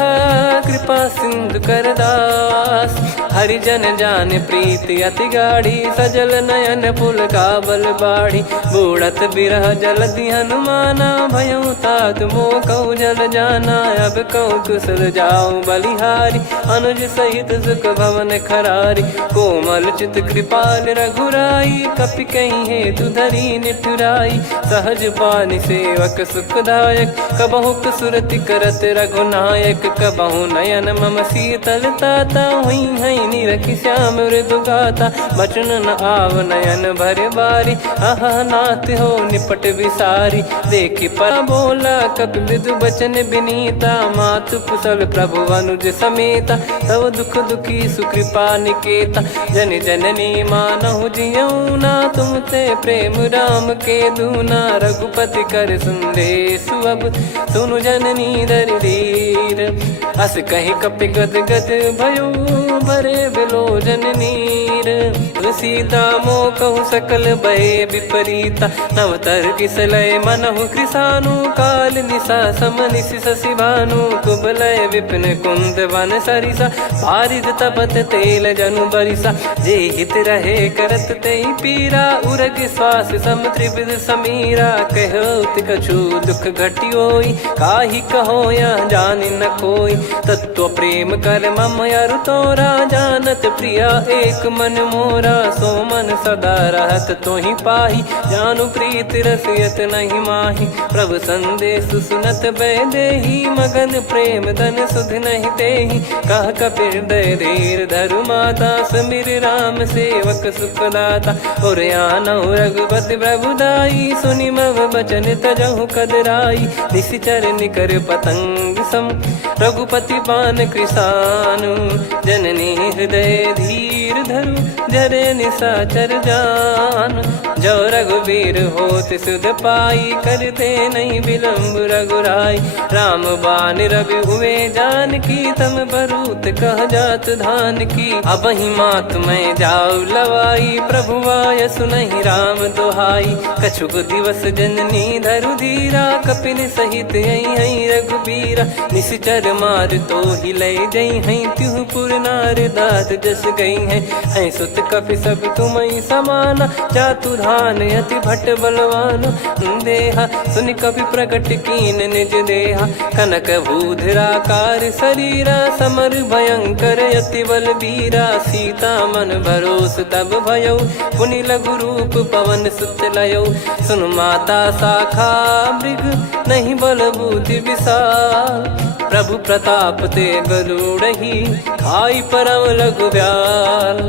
कृपा सिंधु कर दास। हरिजन जान प्रीति अति गाढ़ी, सजल नयन पुल काबल बाढ़ी। बूढ़त बिरह जलधि हनुमाना, भयउ तात मोह कहु जल जाना। अब कहु कुशल जाऊं बलिहारी, अनुज सहित सुख भवन खरारी। कोमल चित कृपाल रघुराई, कपि कहीं हेतु धरी निठुराई। सहज पानि सेवक सुखदायक, कबहु सुरति करत रघुनायक। कबहु नयन मम शीतलता, हुई हई निरखि श्याम मृदु गाता। बचन न आव नयन भर बारी, आहा नाथ हो निपट विसारी। देखि पर बोला कपि मृदु बचन बिनीता, मातु कुशल प्रभु अनुज समेता। तव दुख दुखी सुकृपा निकेता, जन जननी मानहु जियऊ ना। तुम ते प्रेम राम के दूना, रघुपति कर संदेश अब सुनु जननी दर धीर। अस कहि कपि गद गद भयो, भरे बिलोचन नीर। सीता मोह कहु सकल भय विपरीता, नवतर किसलय मनहु कृसानु। काल निशा समनिश शशि भानु, कुबलय विपिन कुंद वन सरिसा। पारिद तपत तेल जनु बरिसा, जे हित रहे करत ते पीरा। उरग श्वास सम त्रिविध समीरा, कहत कछु दुख घटियोई। काहि कहो या जानि न कोई, तत्व प्रेम कर मम अरु तोरा। जानत प्रिया एक मन मोरा, सो मन सदा रहत तोहि पाही। जानु प्रीत रसियत नहीं माही, प्रभु संदेश सुनत बैदेही। मगन प्रेम धन सुध नहीं तेहि, कह कपि हृदय धीर धरु माता। समिर राम सेवक सुखदाता, और आनहु रघुपति प्रभुदाई। सुनि मम बचन तजहु कदराई, निशिचर निकर पतंग सम। रघुपति पान कृसानु, जननी हृदय धीर धरु। जरे निशाचर जान, जो रघुवीर होत सुध पाई। करते नहीं विलम्ब रघुराई, राम बान रवि हुए जानकी। तम बरूत कह जात धान की, अब ही मात मैं जाऊ लवाई। प्रभु आय सुनहि राम दुहाई, कछुक दिवस जननी धरु धीरा। कपिन सहित यही रघुबीरा, निशिचर मार तो ही लय जई हैं। त्युह पुर नार दात जस गई हैं, सुत कपि सब तुमहि समाना। जातु धान अति भट बलवान, देहा सुनि कपि प्रकट कीन निज देहा। कनक भूधराकार शरीरा, समर भयंकर अति बलबीरा। सीता मन भरोस तब भयउ, पुनि लघु रूप पवन सुत लयउ। सुन माता शाखा मृग, नहीं बल बुद्धि विशाल। प्रभु प्रताप ते गरुड़हि, खाई परम लघु ब्याल।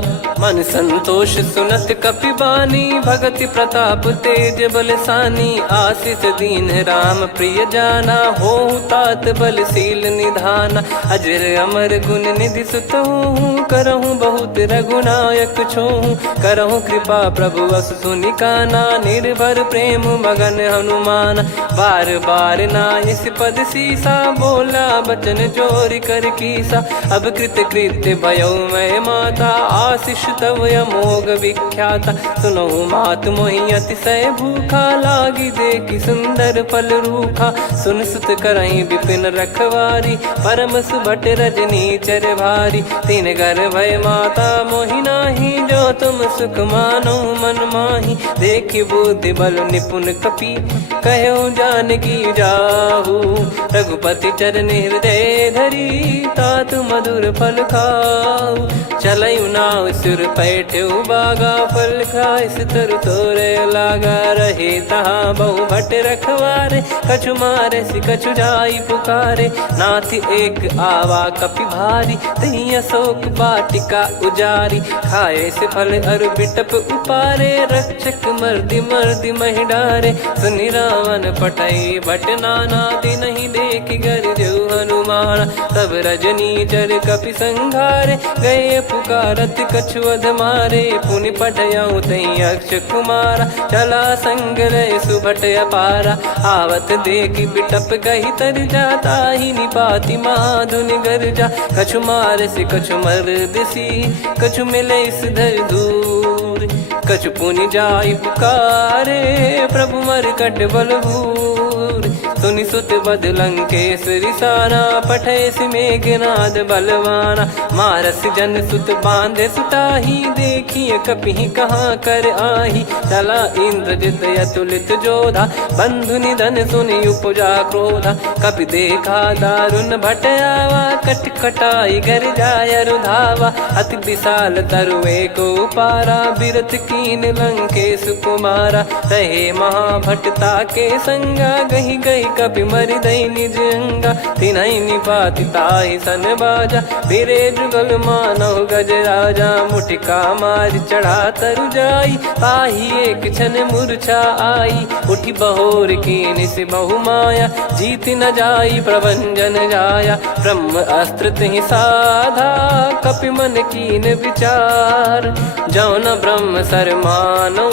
मन संतोष सुनत कपि बानी, भगति प्रताप तेज बलसानी। आशीष दीन राम प्रिय जाना, होहु तात बलशील निधाना। अजर अमर गुण निधि सुतहु, करहु बहुत रघुनायक छोहु। करहु कृपा प्रभु अस सुनि काना, निर्भर प्रेम मगन हनुमान। बार बार नायस पद सीसा, बोला बचन चोरी कर कीसा। अब कृत कृत्य भयो मैं माता, आशीष तव अमोघ विख्याता। सुनहु मात मोहि अतिशय भूखा, लागी देखि सुंदर फल रूखा। सुन सुत करहि विपिन रखवारी, परम सुभट रजनी चर भारी। तीन घर भय माता मोहि नाही, जो तुम सुख मानो मन माही। देखि बुद्धि बल निपुण कपि, कहो जानकी जाहू। रघुपति चरण हृदय धरी, तातु मधुर फल खाऊ। चलऊ नाव सुर पैठऊ बागा, फल खाइस तरु तोरे लागा। रहे तहाँ बहु भट रखवारे, कछु मारे सि कछु जाई पुकारे। नाथ एक आवा कपि भारी, तही अशोक वाटिका उजारी। खाए से फल अरु बिटप उपारे, रक्षक मर्दि मर्दि महि डारे। सुनि रावण पटई भट नाना, तिनहि देखि गरजउ हनुमान। तब रजनी चर कपि संघारे, गए पुकारत कछु अध मारे। पुनि पटयउ तई अक्ष कुमारा, चला संग रहे सुभट अपारा। आवत देखि बिटप गही तर जाता, ही निपाति माधुन गर्जा। कछु मार से कछु मर्द सी, कछु मिले इस धर दूर। कछु पुनि जाई पुकारे, प्रभु मरकट बलभूर। सूर सुनि सुत बद लंकेश्वरी सारा पठेस मेघनाद बलवाना मारस जन सुत बांधे सुताही देखिए कपि कहाँ कर आही चला इंद्रजित अतुलित जोधा बंधु निधन सुनि उपजा क्रोधा कपि देखा दारुण भट आवा कट कटाई घर जाय रुधावा अति विशाल तरुए को पारा बिरत कीन लंकेश कुमारा रहे महाभटता के संगा गही गही कपि मरि दई निज अंगा तिन्है निपाति ताहि सन बाजा फिरे जुगल मानव गज राजा मुटिका मार चढ़ा तरु जाई ताहि एक क्षण मूर्छा आई उठी बहोर कीन से बहु माया जीत न जाई प्रभंजन जाया ब्रह्म अस्त्र तिहि साधा कपि मन कीन विचार जौ न ब्रह्म सर मानौ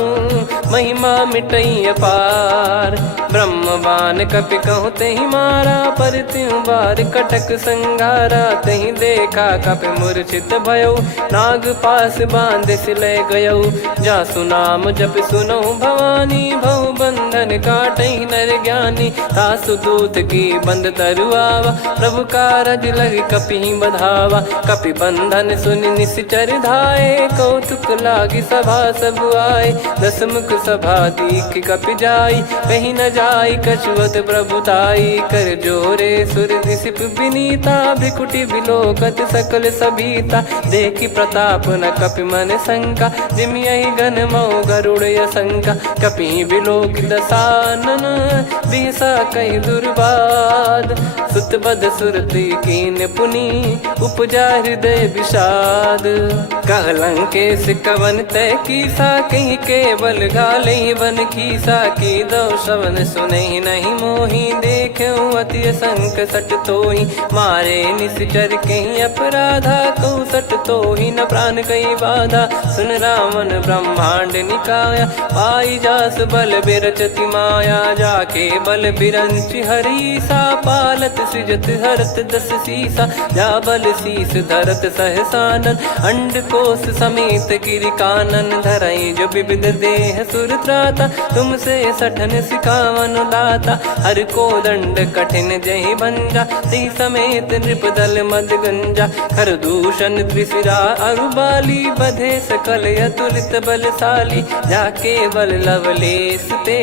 महिमा मिटई अपार ब्रह्मवान कपि कहु तहि मारा पर त्यों बार कटक संगारा तहि देखा कपि मूर्छित भयो नाग पास बांध सिले गयो जा सुनाम जप सुनो भवानी भव बंधन काटहि नर ज्ञानी तासु दूत की बंद तरुआवा प्रभु कारज लग कपि बधावा कपि बंधन सुनि निश्चर धाये कौतुक लागी सभा सब आए दसमुख सभा दीख कपि जाई कहीं न जाई कछुवत प्रभुताई कर जोरे सुर दिसिप विनीता भिकुटी बिलोकत सकल सबीता देखी प्रताप न कपि मन शंका जिमियहि गन मौ गरुड़ शंका कपि बिलोक दसानन बिहसा कई दुर्बाद सुत बद सुरति कीन पुनी उपजा हृदय विषाद कहलंकेश कवन तय कीसा कहीं केवल गाले बन कीसा की दो श्रवण सुने नहीं मोही देखे अति संक सट तोही मारे निश्चर कहीं अपराधा कहूँ सट तोही न प्राण कहीं बाधा सुन रावण ब्रह्मांड निकाया पाई जास बल बिरचति माया जाके बल बिरंच हरीसा पालत सृजत हरत दस सीसा जा बल शीस धरत सहसानन अंड कोश समेत गिरि कानन धरई जो विविध देह सुर त्राता तुमसे सठन सिखावन दाता हर को दंड कठिन जहि भंजा ती समेत नृपदल मद गंजा खर दूषण त्रिशिरा अरुबाली बधे सकल अतुलित बलशाली जाके बल लवलेस ते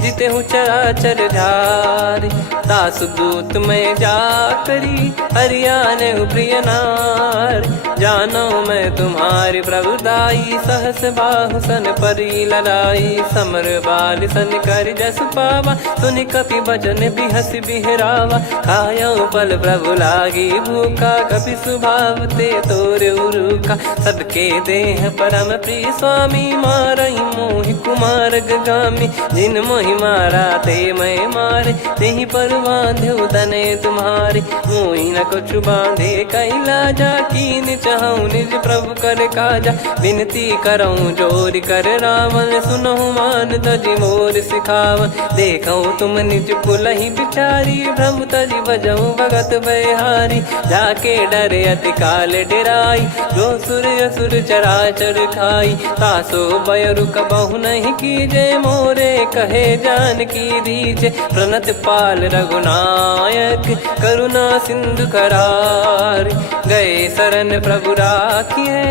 जिते हूँ चराचर झारी दास दूत में जा करी हरियाने प्रिय नार जानो मैं तुम्हारी प्रभुदाई सहस बाहु सन परी लड़ाई समर बाल सन कर जस पावा सुनि कपि भजन बिहस बिहरावा खायो बल प्रभु लागी भूखा कपि स्वभाव ते तोर उरुका सबके देह परम प्रिय स्वामी मारहि मोहि कुमार गामी जिन मोहि मारा ते मैं मारे तेहि पर बांध्यो दने तुम्हारे मोहि न कुछ बांधे कैलाजा कीन चाहूं निज प्रभु कर काजा विनती करऊं जोर कर रावण सुनो मान तजि मोर सिखावन देखो तुम निज पुलहि बिचारी भ्रम तजि बजऊं भगत बहारी जाके डरे अति काल डेराई जो सुर असुर चराचर खाई तासो बयरु कबहु नहीं कीजे मोरे कहे जान की दीजे प्रणत पाल रघुनायक करुणा सिंधु करार गए शरण प्रभु राखिए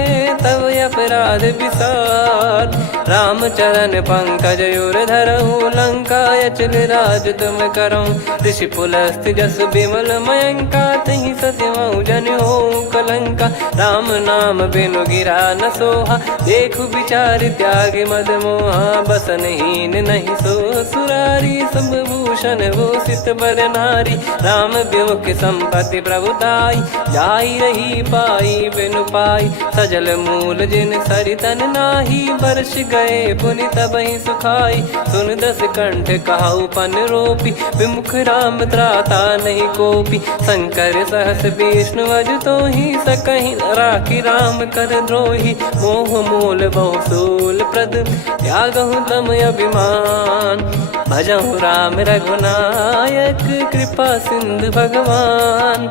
तब अपराध विसार राम चरण पंकज उर धरहु लंका अचल राज तुम करऊं ऋषि पुलस्त जस विमल मयंका तहि सत्यमऊ जन हो कलंका राम नाम बिनु गिरा न सोहा देखु विचार त्याग मद मोहा बसनहीन नहीं सो सुरारी सब भूषण वो सित बर नारी राम विमुख संपत्ति प्रभुताई जाई रही पाई बिनु पाई सजल मूल जिन सरितन नाही वर्ष गए पुनि तबहि सुखाई सुन दस कंठ कहाऊ पन रोपी विमुख राम त्राता नहीं कोपी शंकर सहस विष्णु अज तो ही सकहि राखी राम कर द्रोही मोह मूल बहु सूल प्रद त्यागहु तम अभिमान भजहु राम रघुनायक नायक कृपा सिंधु भगवान।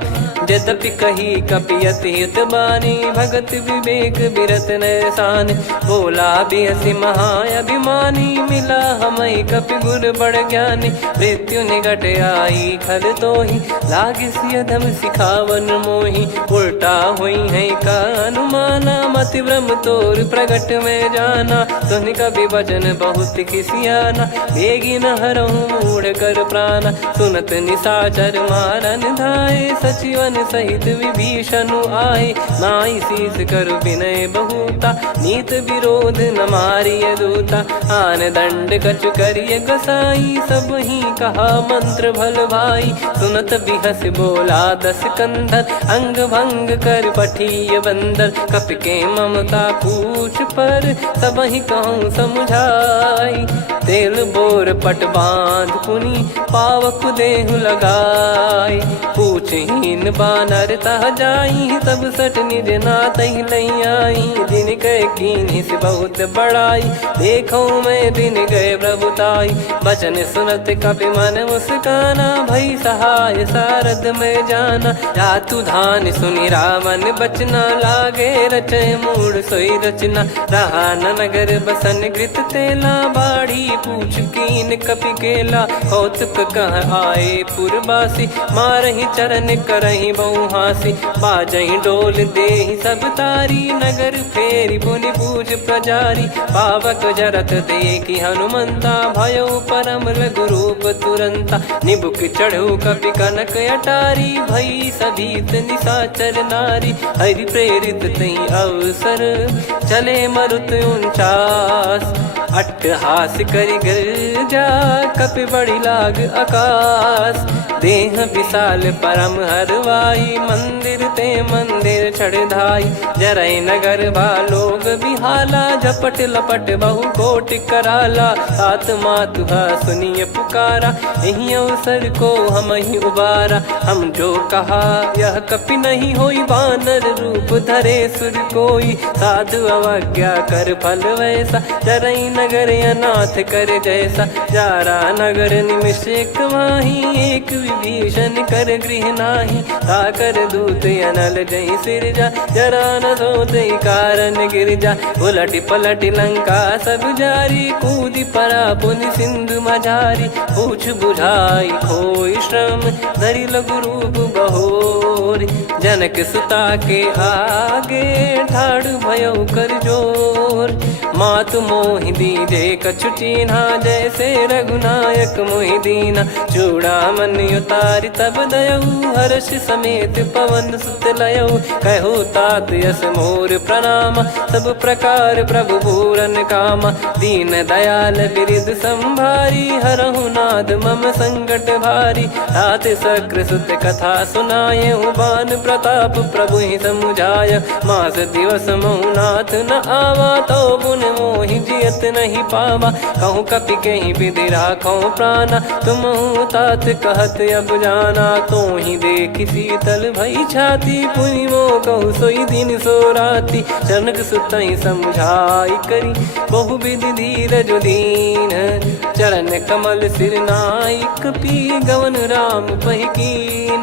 यद्यपि कही कपियति हित बानी भगत विवेक बिरत नैसान। बोला बियसि महाअभिमानी मिला हमें कपि गुर बड़ ज्ञानी। मृत्यु निकट आई खल तो ही लागे सियधम सिखावन मोही। उल्टा हुई है का अनुमाना मति ब्रह्म तोर प्रगट में जाना। सुन कवि वचन बहुत किसियाना बेगी न हरहु मूढ़ कर प्राणा। सुनत निशाचर मारन धाये सचिवन सहित विभीषण आए। नाई शीस कर विनय बहुता नीत विरोध न मारिय दूता। आन दंड कछ करिय गसाई सब ही कहा मंत्र भल भाई। सुनत बिहस बोला दस कंधर अंग भंग कर पठिय बंदर। कपि के ममता पूछ पर सब ही कहूँ समझाई। तेल बोर पट बांध पुनि पावक देहु लगाई। पूछहीन बानर तह जाई तब सट निज नाथ ही लई आई। दिन कह कीन्ही से बहुत बड़ाई देखो मैं दिन गए प्रभुताई। बचन सुनत कपि मन मुस्काना भई सहाय सारद में जाना। जातु धान सुनि रावण बचना लागे रचय मूड सोई रचना। रहा न नगर बसन कृत तेला बाढ़ी पूछ कीन कपि केला। कौतुक कह आए पुरबासी मारहि चरण करहि बहु हासी। बाजहि डोल देहि सब तारी नगर फेरी पुनि पूज प्रजारी। पावक जरत देखि हनुमंता भयो परम रघुरूप तुरंता। निबुक चढ़ऊ कपि कनक अटारी भई सभीत निशाचर नारी। हरि प्रेरित तई अवसर चले मरुत 49। अट्टहास करि गिरजा कपि बड़ी लाग आकाश। देह विशाल परम हरवाई मंदिर ते मंदिर चढ़धाई। जरई नगर भालोग बिहाला झपट लपट बहु कोट कराला। सात मातुहा सुनिय पुकारा यही अवसर को हम ही उबारा। हम जो कहा यह कपि नहीं होई वानर रूप धरे सुर कोई। साधु अवज्ञा कर फल वैसा जरई नगर अनाथ कर जैसा। जारा नगर निमिष एक माही एक विभीषण कर गृह नाही। ताकर दूत अनल जय सिरजा जरा न सोते कारण गिर जा। उलट पलट लंका सब जारी कूदी परा पुनि सिंधु मझारी। पूछ बुझाई खोई श्रम धरि लघु रूप बहोर। जनक सुता के आगे ठाड़ भयो कर जोर। मातु मोहि दीजे कछु चीन्हा जैसे रघुनायक मोहि दीना। चूड़ामन उतारि तब दयऊ हर्ष समेत पवन सुत लयऊ। कहो तात यस मोर प्रणाम सब प्रकार प्रभु पूरन कामा। दीन दयाल बिरिद संभारी हरहु नाद मम संकट भारी। तात सक्र सुत कथा सुनाये बान प्रताप प्रभु ही समुझाय। मास दिवस महु नाथ न आवा तो पुन मोहि जियत नहीं पावा। कहूँ कपि कहीं विधि राखो प्राणा तुम तात कहत अब जाना। तो ही देखी शीतल भई छाती पुनि मो कहु सोई दिन सो राती। जनक सुतई समझाई करी बहु विधि धीरज दीन। चरण कमल सिर नाई कपि गवन राम पहिकीन।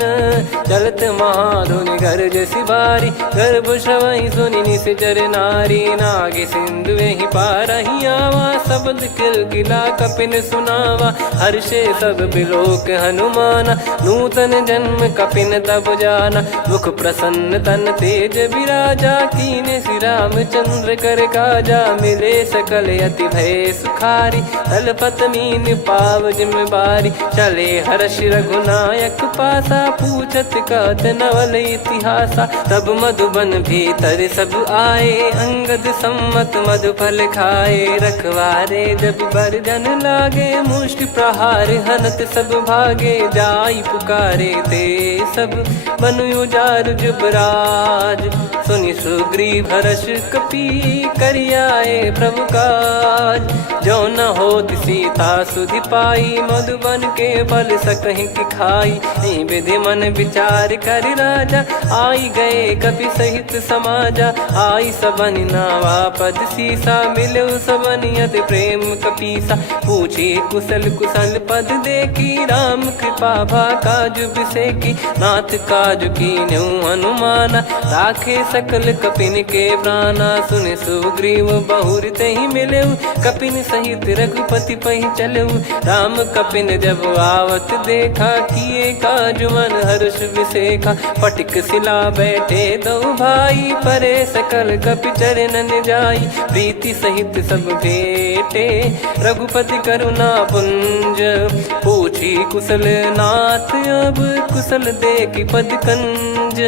चलत महाधुनि गर्ज सिबारी गर्भ श्रवहि सुनि निश्चर नारी। नागे सिंधु ही पारहि आवा शब्द किलकिला कपिन सुनावा। हर्षे सब बिलोक हनुमाना नूतन जन्म कपिन तब जाना। मुख प्रसन्न तन तेज विराजा कीने श्री रामचंद्र कर काजा। मिले सकल अति भय सुखारी तलपत मीन पाव जिम्मेवारी। चले हर्ष रघुनायक पासा पूछत कहत नवल इतिहासा। तब मधुबन भीतर सब आए अंगद सम्मत मधुफल खाए। रखवारे जब बरजन लागे मुष्टि प्रहार हनत सब भागे। जाई पुकारे ते सब बनु उजार जुबराज। सुनि सुग्रीव हर्ष कपि करियाए प्रभु काज। जो न होत सीता सुधि पाई मधुबन के फल सकहि कि खाई। विधि मन विचार कर कर राजा, आई गए कपि सहित समाजा। आई सबन नावा पद सीसा, मिले सबन यति प्रेम कपीसा। पूछी कुशल कुशल पद देखी, राम कृपा भा काज बिसेकी। नाथ काज कीन्हु हनुमाना, राखे सकल कपिन के प्राणा। सुन सुग्रीव बहुर तेहि मिलेउ, कपिन सहित रघुपति पहि चलेउ। राम कपिन जब आवत देखा, किए काज मन हर्ष विसेखा। फटिक सिला बैठे दो भाई, परे सकल कपि चरणन जाई। प्रीति सहित सब भेटे, रघुपति करुणा पुंज। पूछी कुशल नाथ, अब कुशल देखि पद कंज।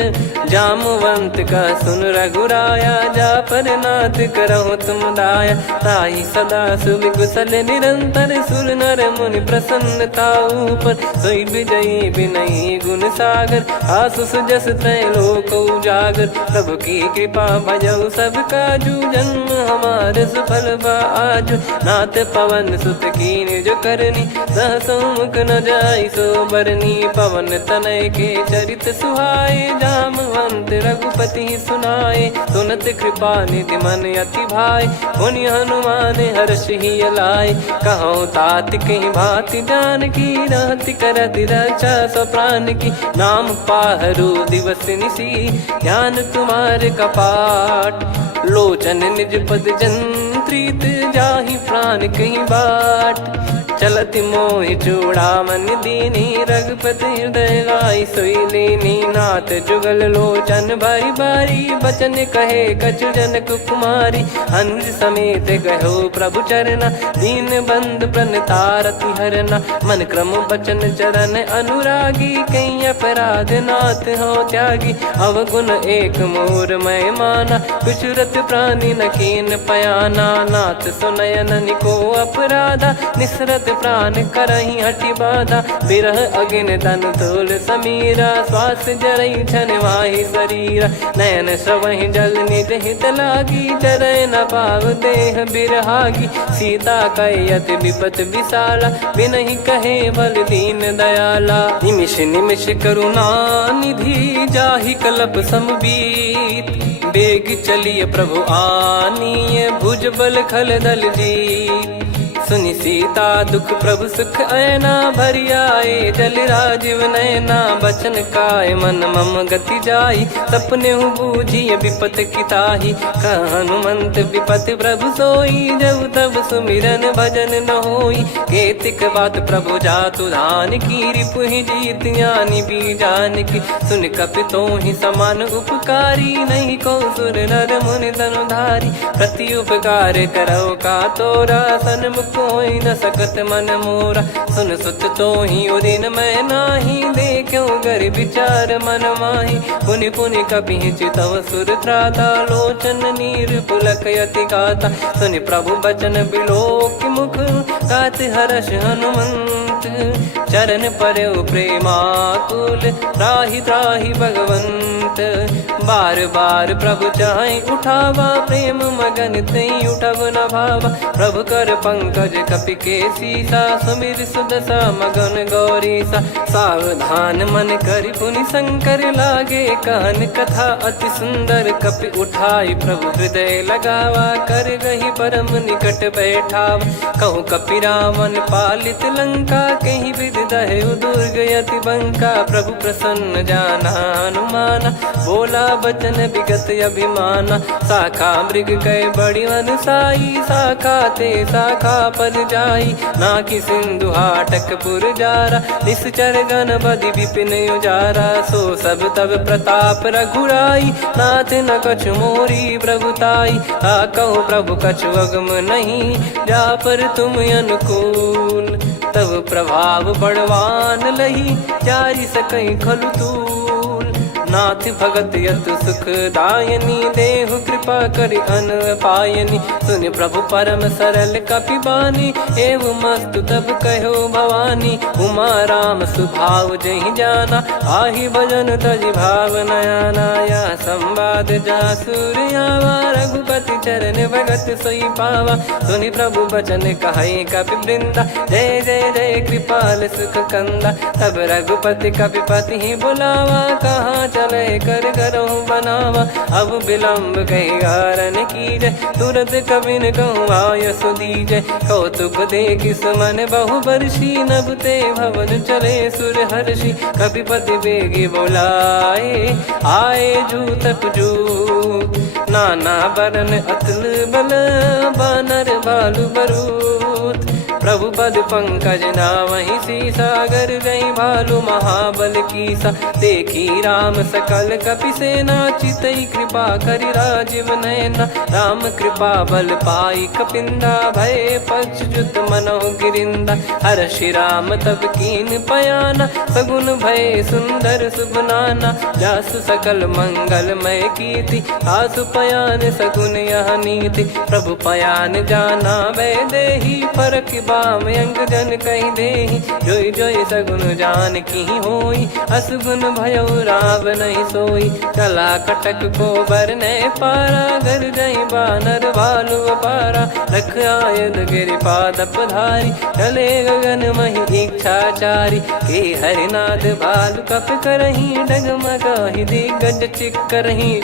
जामवंत का सुन रघुराया, जा पर नाथ करहु तुम दाया। ताहि सदा सुविकुशल निरंतर, सुर नर मुनि प्रसन्नता ऊपर। सोई विजयी विनयी गुण सागर, आसुस जस त्रैलोक उजागर। प्रभु की कृपा भजऊ सब काजू, जन्म हमार सफल बा आजु। नाथ पवन सुत की निज करनी, सहसो मुख न जाई सो बरनी। पवन तनय के चरित सुहाए, जामवंत रघुपति सुनाए। सुनत कृपा निधि मन अति भाई, मुनि हनुमान हर्ष ही लाए। कहो तात कहीं भांति जानकी, रहति करति रक्षा सो प्राण की। नाम पाहरु दिवस निसी, ध्यान तुम्हारे कपाट। लोचन निज पद जंत्रित, जाहि प्राण कहीं बाट। चलति मोहि चूड़ामन दीनी, रघुपति हृदय लाई सोई लीनी। नाथ जुगल लोचन बारी बारी, बचन कहे कछु जनक कुमारी। अनुज समेत गयो प्रभु चरना, दीन बंद प्रणतारति हरना। मन क्रम बचन चरण अनुरागी, कहीं अपराध नाथ हो त्यागी। अवगुण एक मोर मैं माना, कुछुरत प्राणी न कीन पयाना। नाथ सुनयन निको अपराधा, निसरत प्राण करही हटि बाधा। बिरह अगिन तन तोल समीरा, श्वास जरई छन वाहि शरीरा। नयन श्रवहि जल निज हित लागी, जरय न पाव देह बिरहागी। सीता कयत विपत विशाला, बिनहि कहे बल दीन दयाला। निमिष निमिष करुणा निधि, जाहि कलप समबीत। बेग चलिए प्रभु आनीय, भुज बल खल दल जीत। सुनि सीता दुख प्रभु सुख ऐना, भरि आए जल राजीव नैना। बचन काय मन मम गति जाई, सपने हूँ बूझिए विपत किताही। हनुमंत विपत प्रभु सोई, जब तब सुमिरन भजन न होई। केतिक बात प्रभु जातु धान की, रिपुहि जीत ज्ञानी बीजान की। सुन कपि तोहि समान उपकारी, नहीं को सुर नर मुनि तनुधारी। प्रति उपकार करो का तोरा, सन्मुख कोई न सकत मन मोरा। सुन सुत तो ही उदिन मैं नाही, देखो गर विचार मन माही। पुनि पुनि कपि चितव सुर त्राता, लोचन नीर पुलक यति गाता। सुनि प्रभु बचन बिलोक मुख, गात हर्ष हनुमंत। चरण परउ प्रेमाकुल, त्राहि त्राहि भगवंत। बार बार प्रभु चाहि उठावा, प्रेम मगन तई उठब न भावा। प्रभु कर पंकज कपि के सीसा, सुमिर सुदशा मगन गौरीसा। सावधान मन करि पुनि शंकर, लागे कहन कथा अति सुंदर। कपि उठाई प्रभु हृदय लगावा, कर गही परम निकट बैठावा। कहूँ कपि रावण पालित लंका, कहीं विधि दहेउ दुर्ग यति बंका। प्रभु प्रसन्न जाना हनुमाना, बोला बचन विगत अभिमाना। शाखा मृग कै बड़ी अनुसाई, शाखा ते शाखा पर जाई। नाकि सिंधु हाटक पुर जारा, निश्चर गण बधि विपिन उजारा। सो सब तब प्रताप रघुराई, नाथ न कछु मोरी प्रभुताई। कहो प्रभु कछु अगम नहीं, जा पर तुम अनुकूल। तब प्रभाव बड़वान लही, जारी सकई खलु तूल। नाथ भगत यत सुखदायनी, देहु कृपा करि अन पायनी। सुन प्रभु परम सरल कपिबानी, एव मस्तु तब कहो भवानी। उमा राम सुभाव जहि जाना, आहि भजन तजि भाव नयाना। या संवाद जासुर आवा, रघुपति चरण भगत सोई पावा। सुनि प्रभु बचन कहे कपि वृंदा, जय जय जय कृपाल सुख कंदा। तब रघुपति कपिपति ही बुलावा, कहाँ चले कर करहु बनावा। अब विलम्ब कही कारण कीजय, तुरत कबिन कहूँ आयस दीजय। कौतुक देखि सुमन बहु बरसी, नभ ते भवन चले सुर हर्षि। कपिपति बेगी बोलाए, आए जूतक जूत। नाना बरन अतुल बल, बानर भालु बरूत। प्रभु पद पंकज नावहि सीसा, गर गई भालु महाबल कीसा। देखी राम सकल कपि सेना, चितई कृपा करि राजीव नयना। राम कृपा बल पाई कपिंदा, भय पक्ष जुत मनोह गिरिंदा। हर्षि राम तब कीन पयाना, सगुन भय सुंदर शुभ नाना। जासु सकल मंगलमय कीर्ति, आसु पयान सगुन यह नीति। प्रभु पयान जाना वै देहि, फरक बाम अंग जन कहि देहि। जोई जोई सगुन जान की होई, असगुन भयो राव नहीं सोई। चला कटक को बरने पारा, घर जई बानर भालु अपारा। लख आयद गिरिपाद पधारी, चले गगन महि इच्छाचारी। के हरिनाद भालु कप करही, डगमगाहि दिग्गज चिक्करही।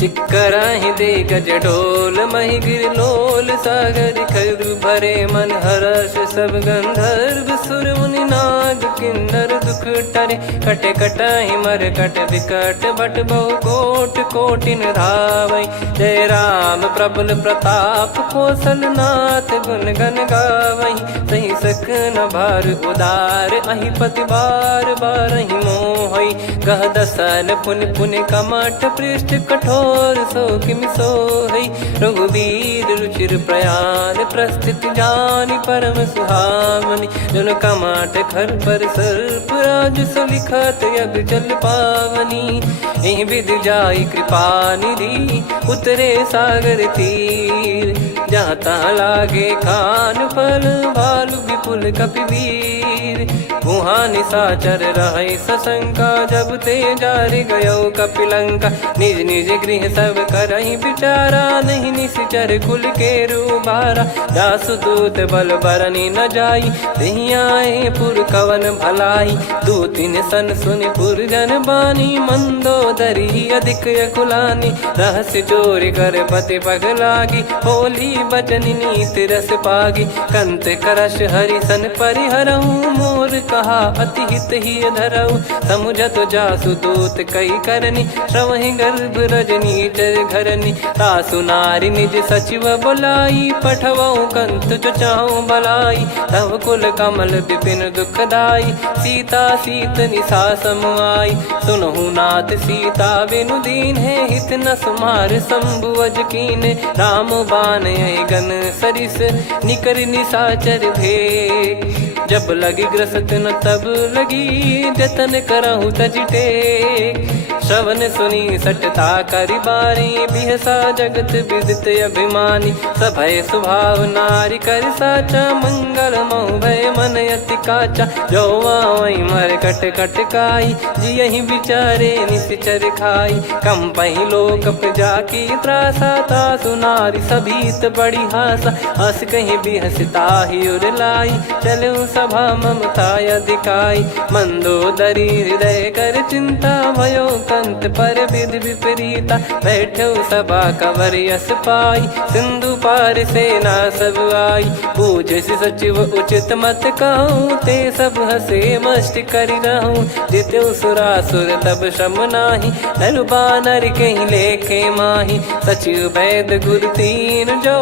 चिक्कराहि दिग्गज ढोल, महि गिर लोल। सागर खर भरे मन हर्ष, सब गंधर्व सुर मुनि नाग किन्नर दुख टरे। कटे कटाहि मर कट विकट, भट बहु कोट कोटिन धावै। जय राम प्रबल प्रताप, कौशल नाथ गुण गन गावै। सही सकन भार उदार, अहि पति बार बारहि मोहै। गह दसन पुन पुन कमठ, पृष्ठ कठोर सो किम सोहै। रघुवीर रुचिर प्रयाण, प्रस्थित जानि परम सुहावनी। जन कमाट खर पर सर्प, राज सलिखत अब चल पावनी। एहि विधि जाई कृपा निधि, उतरे सागर तीर। जहाँ तहाँ लागे खान फल, भालु विपुल कपिवीर। वहाँ निशाचर रहै सशंका, जब ते जारि गयो कपिलंका। निज निज गृह सब करहि विचारा, नहीं निश्चर कुल के रूबारा। जासु दूत बल बरनी न जाई, तेहि आए पुर कवन भलाई। दूतिन सन सुनि पुर जन बानी, मंदोदरी अधिक अकुलानी। रहस्य चोरी कर पति पगलागी, होली बचन नीति रस पागी। कंत करश हरिसन परिहरहु, मोर कहा अति हित ही धरऊ। समुझत जासु दूत कई करनी, श्रवहि गर्भ रजनी चर घरनी। सासु नारी निज सचिव बुलाई, पठवऊ कंत जो चाहूं भलाई। तव कुल कमल विपिन दुखदाई, सीता सीत निशा समुआई। सुनहु नाथ सीता बिनु दीन है, हित न सुमार शंभु अज कीने। राम बान गन सरिस, निकर निशाचर भेग। जब लगी ग्रसत न तब लगी, जतन करहु तज टेक। श्रवण सुनी सटता करि बारी, बिहसा जगत विदित अभिमानी। सभय स्वभाव नारी कर साचा, मंगल मऊ भय मन अति काचा। जो आवै मर कट कट काई, जियहि विचारे निश्चर खाई। कम पहि लोक प्रजा की त्रासा, तासु नारी सभीत बड़ी हासा। हस कहीं बिहसता ही उर लाई, चलऊ सभा ममता अधिकाई। मंदोदरी हृदय कर चिंता, भयो कंत पर विधि विपरीता। बैठो सभा कवर यस पाई, सिंधु पार सेना सब आई। पूज सचिव उचित मत कहूँ, ते सब हसे मस्त करि रहूँ। जित्यु सुरासुर तब श्रम नाही, नल बानर कहीं लेखे माही। सचिव वैद गुरु तीन जो,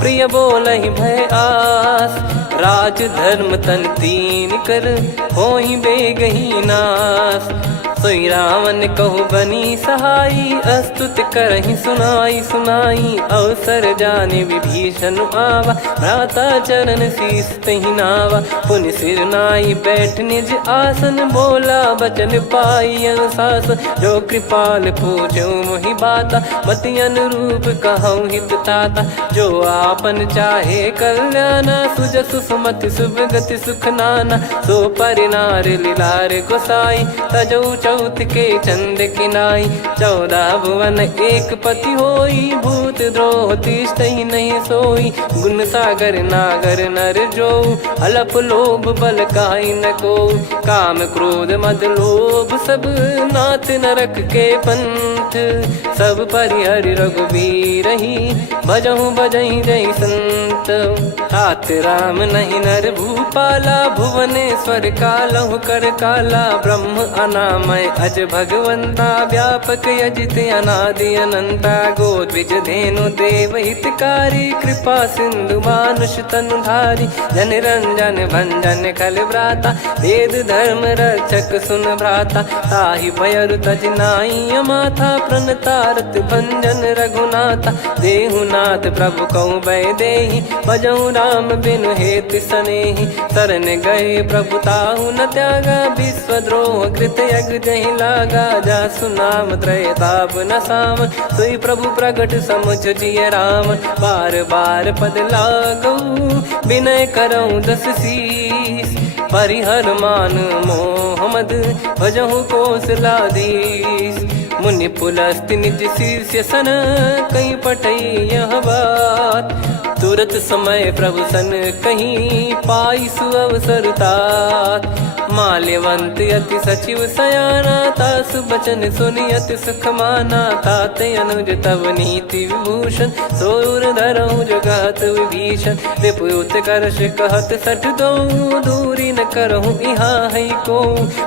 प्रिय बोलहि भय आस। राज धर्म तन तीन कर, होहि बेगहि नास। सोई रावण कहु बनी सहाई, अस्तुत करहि सुनाई सुनाई। अवसर जाने विभीषण आवा, भ्राता चरण शीस तहि नावा। पुनि सिर नाई बैठ निज आसन, बोला बचन पाई अनुशासन। जो कृपाल पूछो मोहि बाता, मति अनुरूप कहूँ हित ताता। जो आपन चाहे कल्याणा, सुजसु सुमति शुभ गति सुख नाना। सो परिनार लीलार गोसाई, तजौ चौथ के चंद किनाई। 14 भुवन एक पति होई, भूत द्रोह तिष्ठहि नहीं सोई। गुण सागर नागर नर जो, अलप लोभ बल काई न को। काम क्रोध मद लोभ सब, नाथ नरक के पंथ। सब परिहरि रघुबीर ही, भजहु भजहि जय संत। तात राम नहीं नर भूपाला, भुवनेश्वर कालहु कर काला। ब्रह्म अनामय अज भगवंता, व्यापक यजित अनादि अनंता। गोद्विज धेनु देव हितकारी, कृपा सिंधु मानुष तनुधारी। जन रंजन भंजन खल भ्राता, वेद धर्म रक्षक सुन भ्राता। ताहि भयरु तज नाई माथा, प्रणतारत भंजन रघुनाथा। देहुनाथ प्रभु कहु भय देहि, भजहु राम बिनु हेतु सनेहि। शरण गए प्रभु ताहु न त्यागा, विश्वद्रोह कृत यज्ञ जहि लागा। जासु नाम त्रयताप न सावन, सोई प्रभु प्रगट समुझ जिय राम। बार बार पद लागऊ, विनय करऊँ 10 शीस। परिहर मान मोह मद, भजहु कौशलाधीश। मुनि पुलस्त्य निज शीर्ष सन, कहीं पटई यह बात। तुरत समय प्रभु सन कहीं, पाई सुअवसर तात। माल्यवंत अति सचिव सयाना, तासु बचन सुनि अति सुख माना। ताते अनुज तव नीति विभूषण, सोर धरहु जगत विभीषण। रिपुत करश कहत सठ दो, दूरी न करहु यहाँ है को।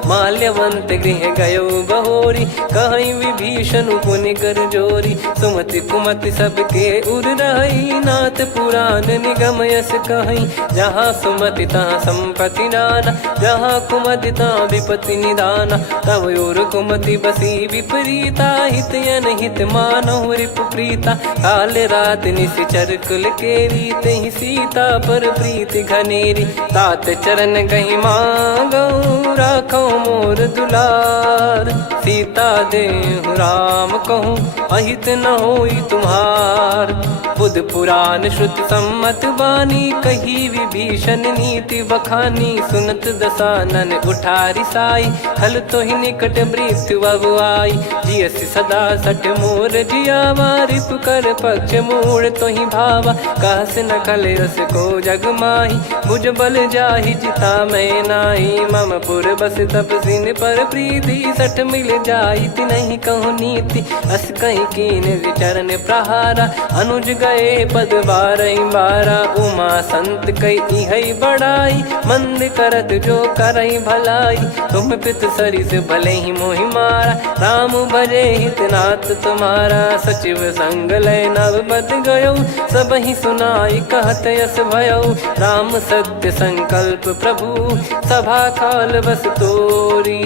माल्यवंत गृह गयो बहोरी, कहीं विभीषण पुनि कर जोरी। सुमति कुमति सबके उर रही, नाथ पुराण निगम यस कहीं। जहाँ सुमति तहाँ संपत्ति नाना, जहाँ कुमति तहाँ विपत्ति निदाना। तव और कुमति बसी विपरीता, हित अनहित मानहु रिपु प्रीता। काल रात निशिचर कुल केरी, तेहि सीता पर प्रीति घनेरी। तात चरण गहि मांगऊ, राखो मोर दुलार। सीता देहु राम कहूँ, अहित न होई तुम्हार। बुध पुराण श्रुति सम्मत बानी, कही विभीषण नीति बखानी। सुनत दसानन उठारी साई, खल तो ही निकट मृत्यु अब आई। जियसि सदा सठ मोर जियावा, रिपु कर पक्ष मूड़ तो ही भावा। कहस न खल रस को जग माही, भुज बल जाहि जिता मैं नाई। मम पुर बस तपसिन पर प्रीति, सठ मिल जाई तिनहि कहु नीति। अस कहीं कीन विचरण प्रहारा, अनुज गए पद 12 उमा संत कई है बड़ाई। मंद करत जो करई भलाई, तुम पित सरिस भले ही मोहि मारा। राम भजे हितनाथ तुम्हारा, सचिव संग लय नव बद गयो। सब ही सुनाई कहत यस भयो, राम सत्य संकल्प प्रभु। सभा काल बस तोरी,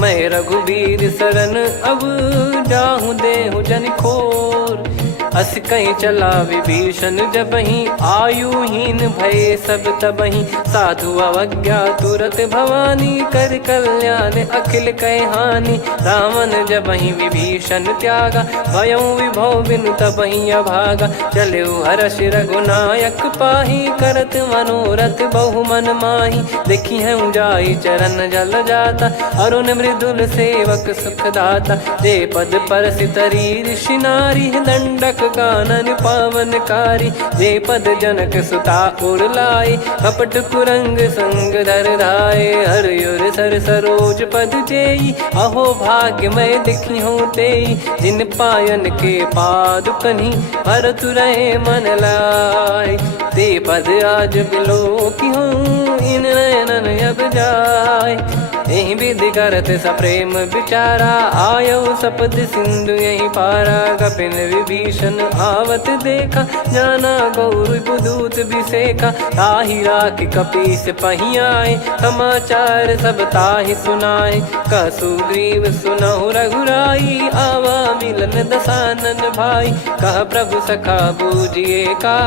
मैं रघुबीर शरण अब जाहूँ देहु जन खोर। अस कहीं चला विभीषण जबहि, आयुहीन भय सब तबहि। साधु अवज्ञा तुरत भवानी, कर कल्याण अखिल कह हानि। रावण जबहि विभीषण त्यागा, भयउ विभव बिनु तबहि अभागा। चले हर्ष रघुनायक पाही, करत मनोरथ बहु मन माही। देखी है जाई चरण जल जाता, अरुण मृदुल सेवक सुखदाता। जे पद पर सितरी ऋषि नारी, दंडक कानन पावनकारी। जे पद जनक सुता उर लाए, कपट कुरंग संग धर धाये। हरियुर सर सरोज पद जेई, अहो भाग्य मैं दिखी हूँ तेई। जिन पायन के पाद कन्ही, भरत रहे मन लाए। ते पद आज बिलो की हूँ, इन नयनन अब जाए। यही विधि करत सप्रेम विचारा, आयो सपद सिंधु यही पारा। कपिन विभीषण आवत देखा, जाना गौर बुदूत बिसेखा। ताहि राख कपीस पहियाए, समाचार सब ताहि सुनाए। कह सुग्रीव सुनहु रघुराई, आवा मिलन दसानन भाई। कह प्रभु सखा बूझिए का,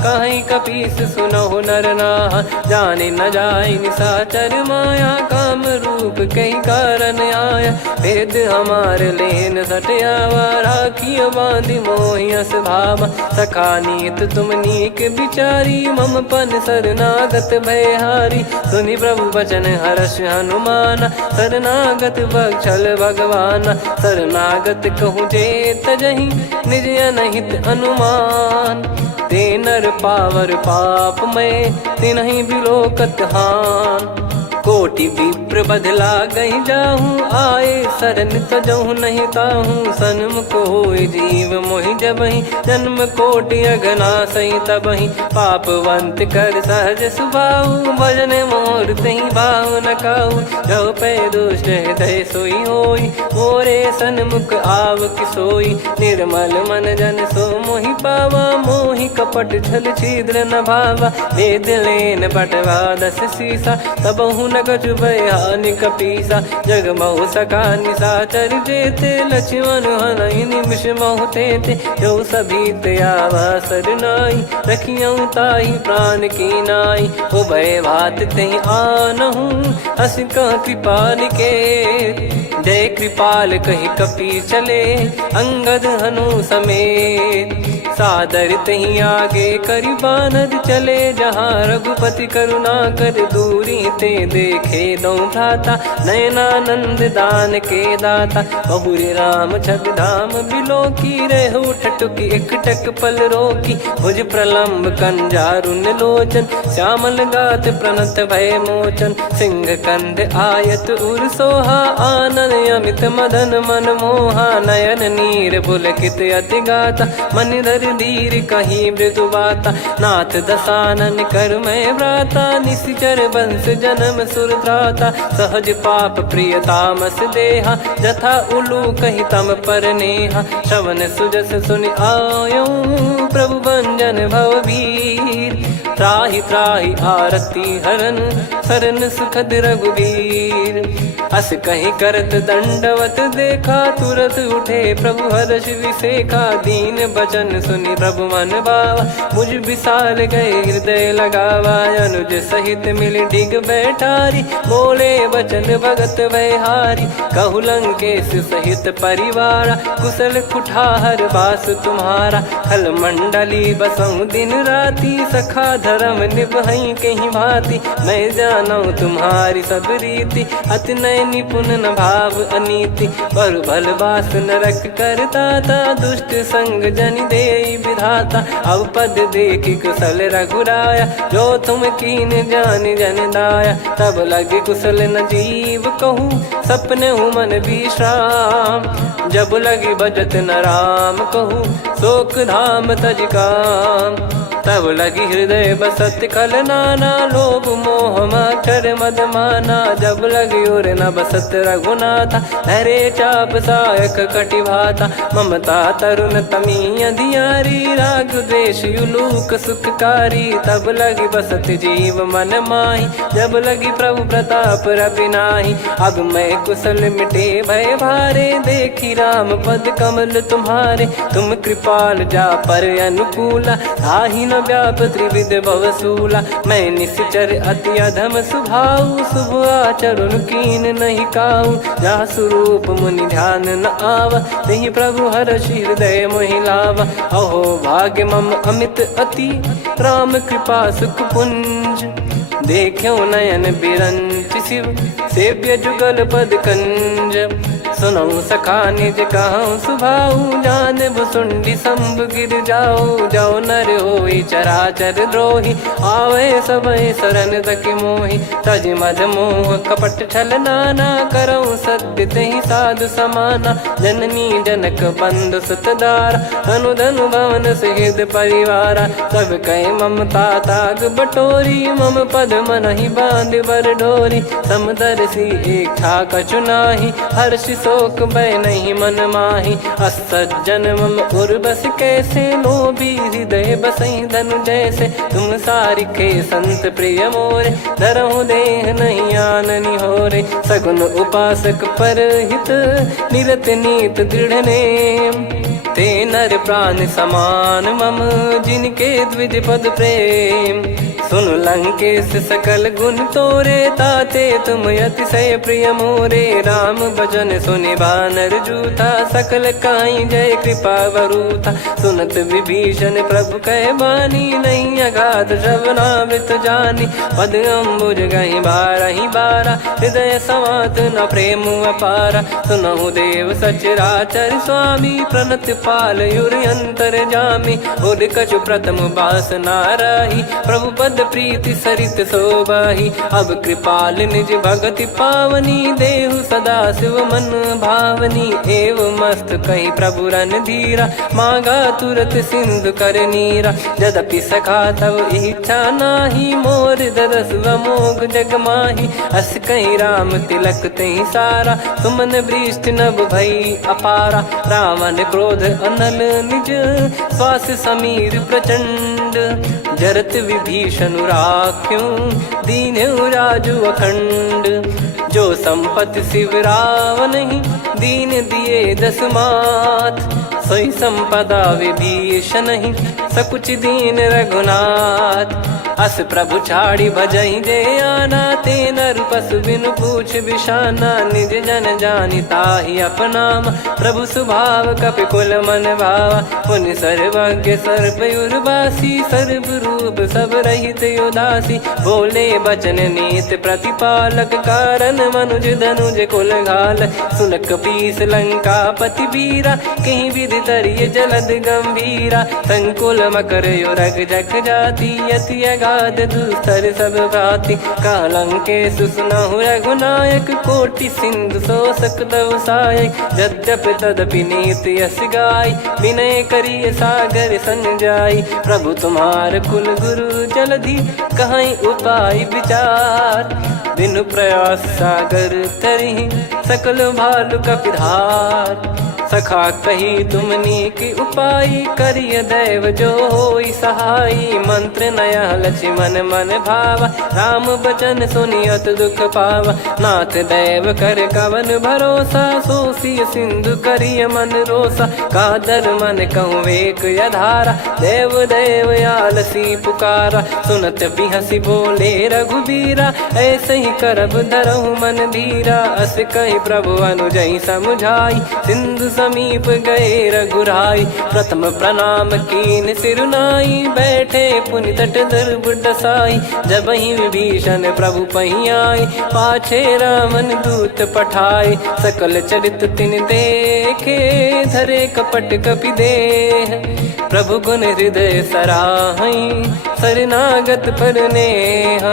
कहीं कपीस सुनहु नर नाहा। जाने न जाय निशाचर माया, काम रूप कई कारण आया। भेद हमार लेन सटयावा, राखियो बांधि मोहियस भावा। सखा नीत तुम नीक बिचारी, मम पन शरणागत भयहारी। सुनि प्रभु वचन हर्ष हनुमाना, शरणागत बक्षल भगवाना। शरणागत कहूँ जे तजहि, निज अनहित अनुमान। ते नर पावर पाप में, तिन्हि बिलोकत हान। कोटि विप्र बदला गई जाहूँ, आए शरण तजहु नहीं ताहूँ। सन्मुख होय जीव मोहि जबहि, जन्म कोटि अगना सही तबहि। पापवंत कर सहज सुभाऊ, भजन मोर तहि भाव न काऊ। जो पै दुष्ट हृदय सोई होई, मोरे सन्मुख आव किसोई। निर्मल मन जन सो मोहि पावा, मोहि कपट छल छिद्र न भावा। वेद लेन पटवा दस सीसा, तबहु न कछु भय हानि कपीसा। जग महु सका निशाचर जेते, लक्ष्मण हनहि निमिष महु तेते। जो सभी त्यावा सरनाई, रखियऊ ताहि प्राण की नाई। उभय भात तेहि आनहु, हस कह कृपाल के। जय कृपाल कहि कपी चले, अंगद हनु समेत। सादर तही आगे करि बानर चले, जहाँ रघुपति करुणा कर दूरी ते देखे दो भ्राता। नयनानंद दान के दाता, बहुरी राम छवि धाम बिलो की। रेहु ठटुकी एकटक पल रोकी, भुज प्रलम्ब कंजारुन लोचन। श्यामल गात प्रणत भय मोचन, सिंह कंध आयत उर सोहा। आनन अमित मदन मन मोहा, नयन नीर पुलकित अति गाता। मन धर धीर कहीं मृदु बाता, नाथ दसानन कर मैं व्राता। निश्चर वंश जन्म सुर त्राता, सहज पाप प्रिय तामस देहा। जथा उलू कही तम पर नेहा, श्रवण सुजस सुनि आयो। प्रभु भंजन भववीर, त्राहि त्राहि आरती हरन। शरण सुखद रघुवीर, अस कहीं करत दंडवत देखा। तुरत उठे प्रभु हर्ष विसेखा, दीन बचन सुनि प्रभु मन भावा। मुझ विशाल गए हृदय लगावा, अनुज सहित मिल डिग बैठारी। बोले वचन भगत भयहारी, कहु लंकेश सहित परिवारा। कुशल कुठार बास तुम्हारा, खल मंडली बसऊं दिन राती। सखा धर्म निभई कहीं भांति, मैं जानू तुम्हारी सब रीति। अति नय निपुण न भाव अनीति, पर भल बास नरक करता था। दुष्ट संग जन दे विधाता, अब पद देखी कुशल रघुराया। जो तुम कीन जान जन दाया, तब लगे कुशल न जीव कहूँ। सपने मन विश्राम, जब लगी बजत न राम कहूँ। शोक धाम तज काम, तब लगी हृदय बसत खल नाना। लोभ मोह मकर मद माना, जब लगी और न बसत रघुनाथा। धरे चाप सायक कटि भाता, ममता तरुण तमी अधियारी। राग द्वेष युलूक सुखकारी, तब लगी बसत जीव मन माही। जब लगी प्रभु प्रताप रवि नाही, अब मैं कुशल मिटे भय भारे। देखी राम पद कमल तुम्हारे, तुम कृपाल जा पर अनुकूला। ताहि न व्याप त्रिविध भवसूला, मैं निश्चर अति अधम सुभाऊ। शुभ आचरण कीन नहीं काऊ, जा स्वरूप मुनि ध्यान न आवा। तहि प्रभु हर्ष हृदय मोहि लावा। अहो भाग्य मम अमित अति, राम कृपा सुख पुंज। देखो नयन बिरंच शिव, सेव्य जुगल पद कंज। सुनऊ सखा निज कहूँ सुभाऊ जान भुसुंडी संभ गिर जाओ जाओ नर होई चराचर द्रोही आवे सबे शरण तक मोहि तज मद मोह कपट छल नाना करऊँ सत्य तहि साधु समाना जननी जनक बंधु सुतदार धनु धनु भवन सहित परिवारा सब कहे ममता ताग बटोरी मम पद मनहि बांध बर डोरी समदर्शी इच्छा कछु नाही हर्षि शोक भय नहीं मन माही असज्जन मम उर्बस कैसे लोभी हृदय बसई धनु जैसे तुम सारिखे संत प्रिय मोरे धरहु देह नहीं आननि होरे सगुन उपासक पर हित निरत नीत दृढ़ नेम ते नर प्राण समान मम जिनके द्विज पद प्रेम सुन लंकेश सकल गुण तोरे ताते तुम अतिशय प्रिय मोरे राम भजन सुनि बानर जूथा सकल काई जय कृपा वरूथा सुनत विभीषण प्रभु कह बानी नहीं अगाध श्रवणामृत जानी पद अम्बुज गहि बारहि बारा हृदय समात न प्रेम अपारा सुनहु देव सचराचर स्वामी प्रणत पाल युर अंतर जामी उद कछु प्रथम बास नाराही प्रभु पद प्रीति सरित शोभाही अब कृपाल निज भगति पावनी देहु सदा शिव मन भावनी एव मस्त कही प्रभु रन धीरा मांगा तुरत सिंधु कर नीरा यद्यपि सखा तब इच्छा नाही मोर दरस मोग जग माही अस कही राम तिलक तही सारा सुमन वृष्ट नभ भई अपारा रावण क्रोध अनल निज श्वास समीर प्रचंड जरत विभीषण राख्यों दीन्हु राजु अखंड जो संपत्ति शिव रावण ही दीन दिए दस मात सोई संपदा विभीषण ही सकुच दीन रघुनाथ अस प्रभु छाड़ी भजहि जे आना ते नर पशु बिनु पूछ बिशाना निज जन जानि ताहि अपनाम प्रभु स्वभाव कपि कुल मन भावा मुनि सर्वज्ञ सर्वयुर्वासी सर्व रूप सब रहित उदासी बोले बचन नीत प्रतिपालक कारण मनुज धनुज कुल घाल सुन कपीस लंका पति वीरा कहीं विधि तरिय जलद गंभीरा संकुल मकर युरग जग जाति यति अगाध दुस्तर सब भाति कालंकेश सुनहु रघुनायक कोटि सिंधु शोषक तव सहायक यद्यपि तदपि नीति यस गाय विनय करिय सागर संजाई प्रभु तुम्हार कुल गुरु जलधि कहीं उपाय विचार बिनु प्रयास सागर तरि सकल भालु कपिधार सखा कही तुमनी की उपाय करिय दैव जो होई सहाई मंत्र नया लक्ष्मण मन भावा राम बचन सुनियत दुख पावा नाथ दैव कर कवन भरोसा सोसी सिंधु करिय मन रोसा कादर मन कहूँ वेक यधारा देव देव आलसी पुकारा सुनत बिहसी बोले रघुबीरा ऐसे ही करब धरहु मन धीरा अस कही प्रभु अनुजई समुझाई सिंधु समीप गए रघुराई प्रथम प्रणाम कीन सिरुनाई बैठे पुनि तट दर्भ डसाई जब ही विभीषण प्रभु पही आई पाछे रामन दूत पठाए सकल चरित तिन देखे धरे कपट कपि देह प्रभु गुण हृदय सराहई शरणागत पर नेह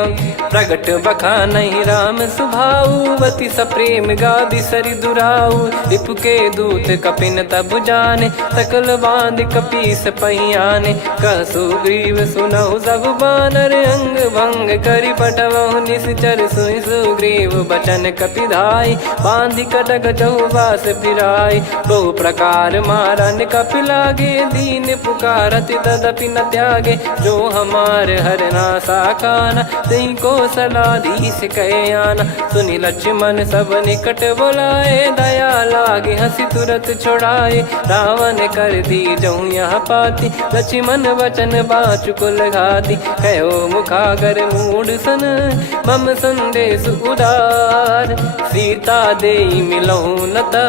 प्रगट बखानहि राम सुभाऊवती सप्रेम गाबि सरि दुराऊ रिपु के दूत कपिन तब जाने सकल बांध कपीस पहियाने कह सुग्रीव सुनहु सब बानर अंग भंग करि पटवहु निश्चर सुनि सुग्रीव बचन कपिधाई बांधि कटक चौबास फिराई बहु प्रकार मारन कपि लागे दीन पुकारत तदपि न त्यागे जो हमार हरना साखाना तही को सलाधीश कहे आना सुनि लक्ष्मण सब निकट बुलाए दया लागे हंसी तुरत छोड़ाए रावण कर दी जऊँ यहाँ पाती लक्ष्मण वचन बाचु कुल घाती कहो मुखागर मूड सन मम संदेश उदार सीता दे मिलहु नता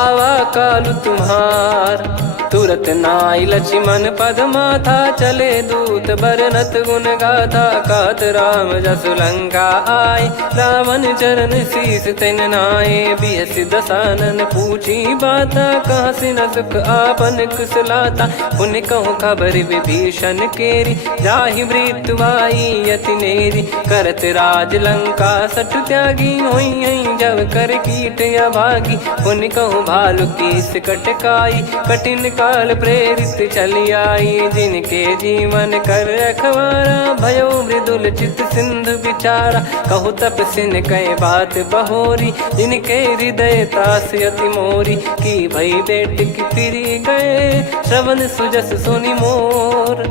आवा कालु तुम्हार। तुरत नाई लक्ष्मण पद माथा, चले दूत बरनत गुण गाथा। कहत राम जसु लंका आए, रावण चरण शीस तिन नाए। बिहस दसानन पूछी बाता, कहाँ से न सुख आपन कुशलाता। पुन कहूँ खबर विभीषण केरी, जाहि मृत्यु आई अति नेरी। करत राज लंका सठ त्यागी, होई जब कर कीट अभागी। पुन कहूँ भालु कीस कटकाई, कठिन काल प्रेरित चली आई। जिनके जीवन कर रखवारा, भयो मृदुल चित सिंधु विचारा। कहु तपसिन कह बात बहोरी, जिनके हृदय त्रास अति मोरी। की भई बेट की फिरी गए, श्रवण सुजस सुनि मोर।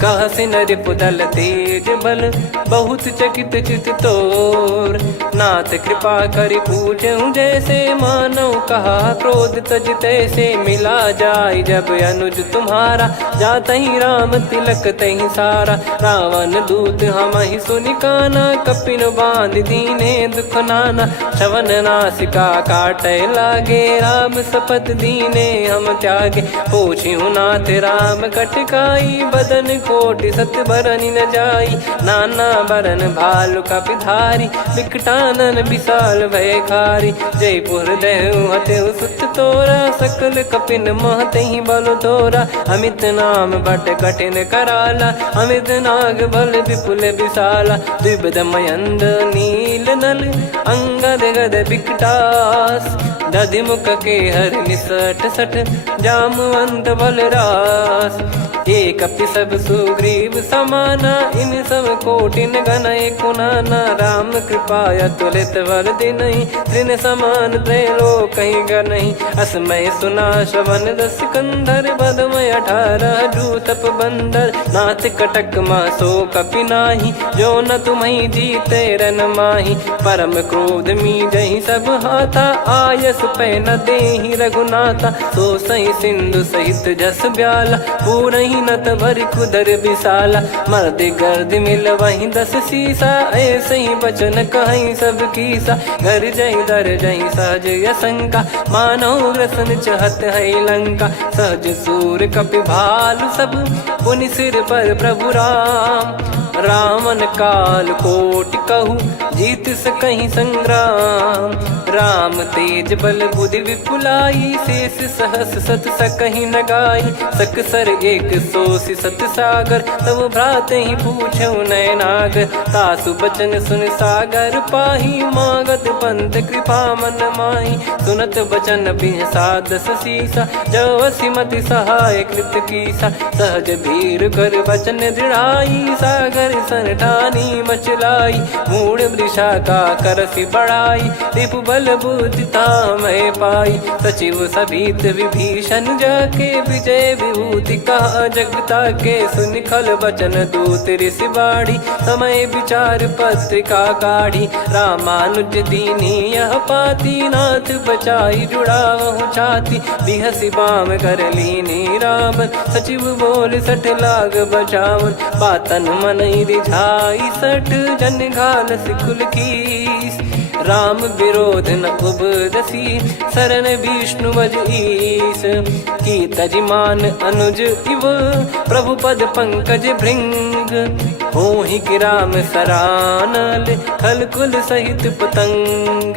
कह सिन रिपुदल तेज बल, बहुत चकित चित तोर। नाथ कृपा करि पूछऊं जैसे, मानव कहा क्रोध तज तैसे। मिला जाय जब अनुज तुम्हारा, जाता ही राम तिलक तही सारा। रावण दूत हम ही सुनि काना, कपिन बांध दीने दुख नाना। श्रवण नासिका काटे लागे, राम शपथ दीने हम त्यागे। पूछियो नाथ राम कटकाई, बदन कोटि सत बरनि न जाई। नाना बरन भालु कपिधारी, विकटानन विशाल भयकारी। जयपुर देहु हतेउ सुत तोरा, सकल कपिन महतहि बल तोरा। अमित नाम बट कठिन कराला, अमित नाग बल विपुल विशाला। द्विविध मयंद नील नल, अंगद गद विकटास। दधिमुख के हर निसठ सठ, जामवंत बलरास। एक कपि सब सुग्रीव समाना, इन सब कोटिन गनय कुनाना। राम कृपा अतुलित वर दिनहि, तृण समान त्रैलोक कहीं गनहि। असमय सुना श्रवण दस कंधर, बदमय 18 जूतप बंदर। नाथ कटक मां सो कपि नाही, जो न तुम्हि जीते रन माही। परम क्रोध मीजहि सब हाथा, आयस पै न देहि रघुनाथा। सो सही सिंधु सहित जस ब्याला, पूरहि नत भरि कुदर विशाला। मर्द गर्द मिल वहीं 10 सीसा, ऐसे ही बचन कहीं सब कीसा। घर जय दर जय सहज यसंका, मानव रसन चहत है लंका। सहज सूर कपि भालु सब, पुनि सिर पर प्रभु राम। रावण काल कोटि कहु, जीत सकहि संग्राम। राम तेज बल बुद्धि विपुलाई, शेष सहस सत सकहि न गाई। सकसर एक सोसि सत सागर, तब भ्रात ही पूछौ नयनागर। तासु बचन सुन सागर पाही, मागत पंथ कृपा मन माही। सुनत बचन बिहसा 10 सीसा, जो असिमति सहाय कृत कीसा। सहज भीर कर बचन दृढ़ाई, सागर सन ठानी मचलाई। मूढ़ वृषा का करसि बढ़ाई, रिपु बल बुद्धि तामय पाई। सचिव सभीत विभीषण जाके, विजय विभूति कहा जगता के। सुनि खल बचन दूत ऋषि बाड़ी, समय विचार पत्रिका काढ़ी। रामानुज दीनी यह पाती, नाथ बचाई जुड़ावहु छाती। बिहसि बाम कर लीनी रावण, सचिव बोल सठ लाग बचावन। बातन मन रिझाई सठ, जन घाल सिकुल कीस। राम विरोध न उपदसी, शरण विष्णु बज ईस। की तजिमान अनुज इव, प्रभु पद पंकज भृंग। होहि कि राम सरानल, खल कुल सहित पतंग।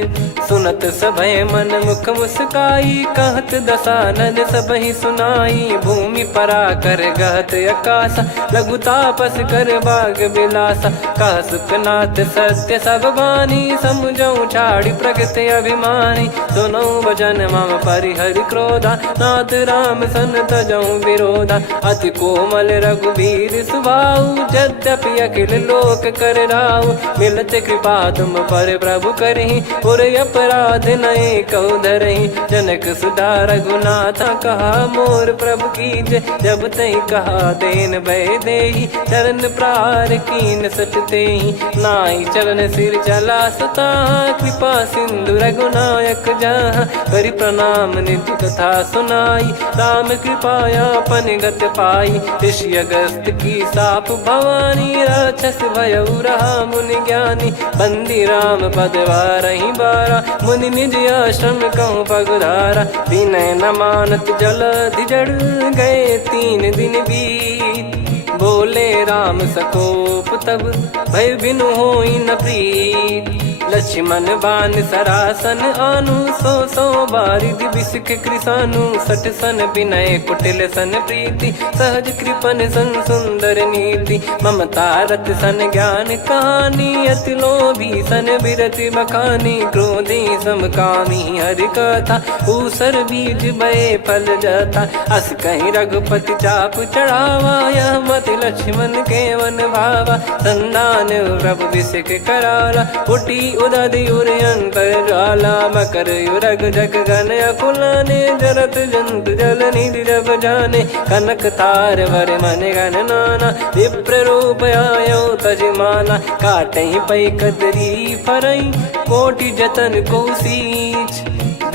सुनत सभय मन मुख मुस्काई, कहत दसानन सबहि सुनाई। भूमि परा कर गहत आकाशा, लघु तापस कर बाग बिलासा। कह सुखनाथ सत्य सब बानी, समुझौ छाड़ी प्रगति अभिमानी। सुनो भजन मम परिहरि क्रोधा, नाथ राम सन तजौ विरोधा। अति कोमल रघुवीर सुभाऊ, यद्यपि अखिल लोक कर राऊ। मिलत कृपा तुम पर प्रभु करहि, पुर अपराध नए कौ धरहि। जनक सुधा रघुनाथ कहा, मोर प्रभु कीजय। जब तहि कहा देन भय देहि, चरण प्रार कीन सट तेहि। नाई चरण सिर चला सता, कृपा सिंधु रघुनाय नायक जहाँ करि प्रणाम नित्य कथा सुनाई। राम कृपाया अपन गत पाई, ऋषि अगस्त की साप भवानी। राक्षस भयउ रहा मुनि ज्ञानी, बंदी राम पद वारहि बारा। मुनि निज आश्रम कहूँ पगुधारा, विनय न मानत जलधि जड़ गए 3 दिन बीत। बोले राम सकोप तब भय बिनु होई न प्रीत। लक्ष्मण बान सरासन आनु, 100 बारिधि बिसक कृसानु। 60 सन विनय कुटिल सन प्रीति, सहज कृपन सन सुंदर नीति। ममता रत सन ज्ञान कहानी, अति लोभी सन बिरति बखानी। क्रोधी समकामी हरि कथा, ऊसर बीज बये फल जथा। अस कहीं रघुपति चाप चढ़ावा, यह मत लक्ष्मण के वन भावा। संदान प्रभु बिसक कराला, उठी उदधि उर अंतर ज्वाला। मकर युरग जग गण अकुलाने, जरत जंतु जल निधि जब जाने। कनक तार वर मन गण नाना, विप्र रूप आयो तजमाना। काटहि पै कदरी फरई, कोटि जतन को सींच।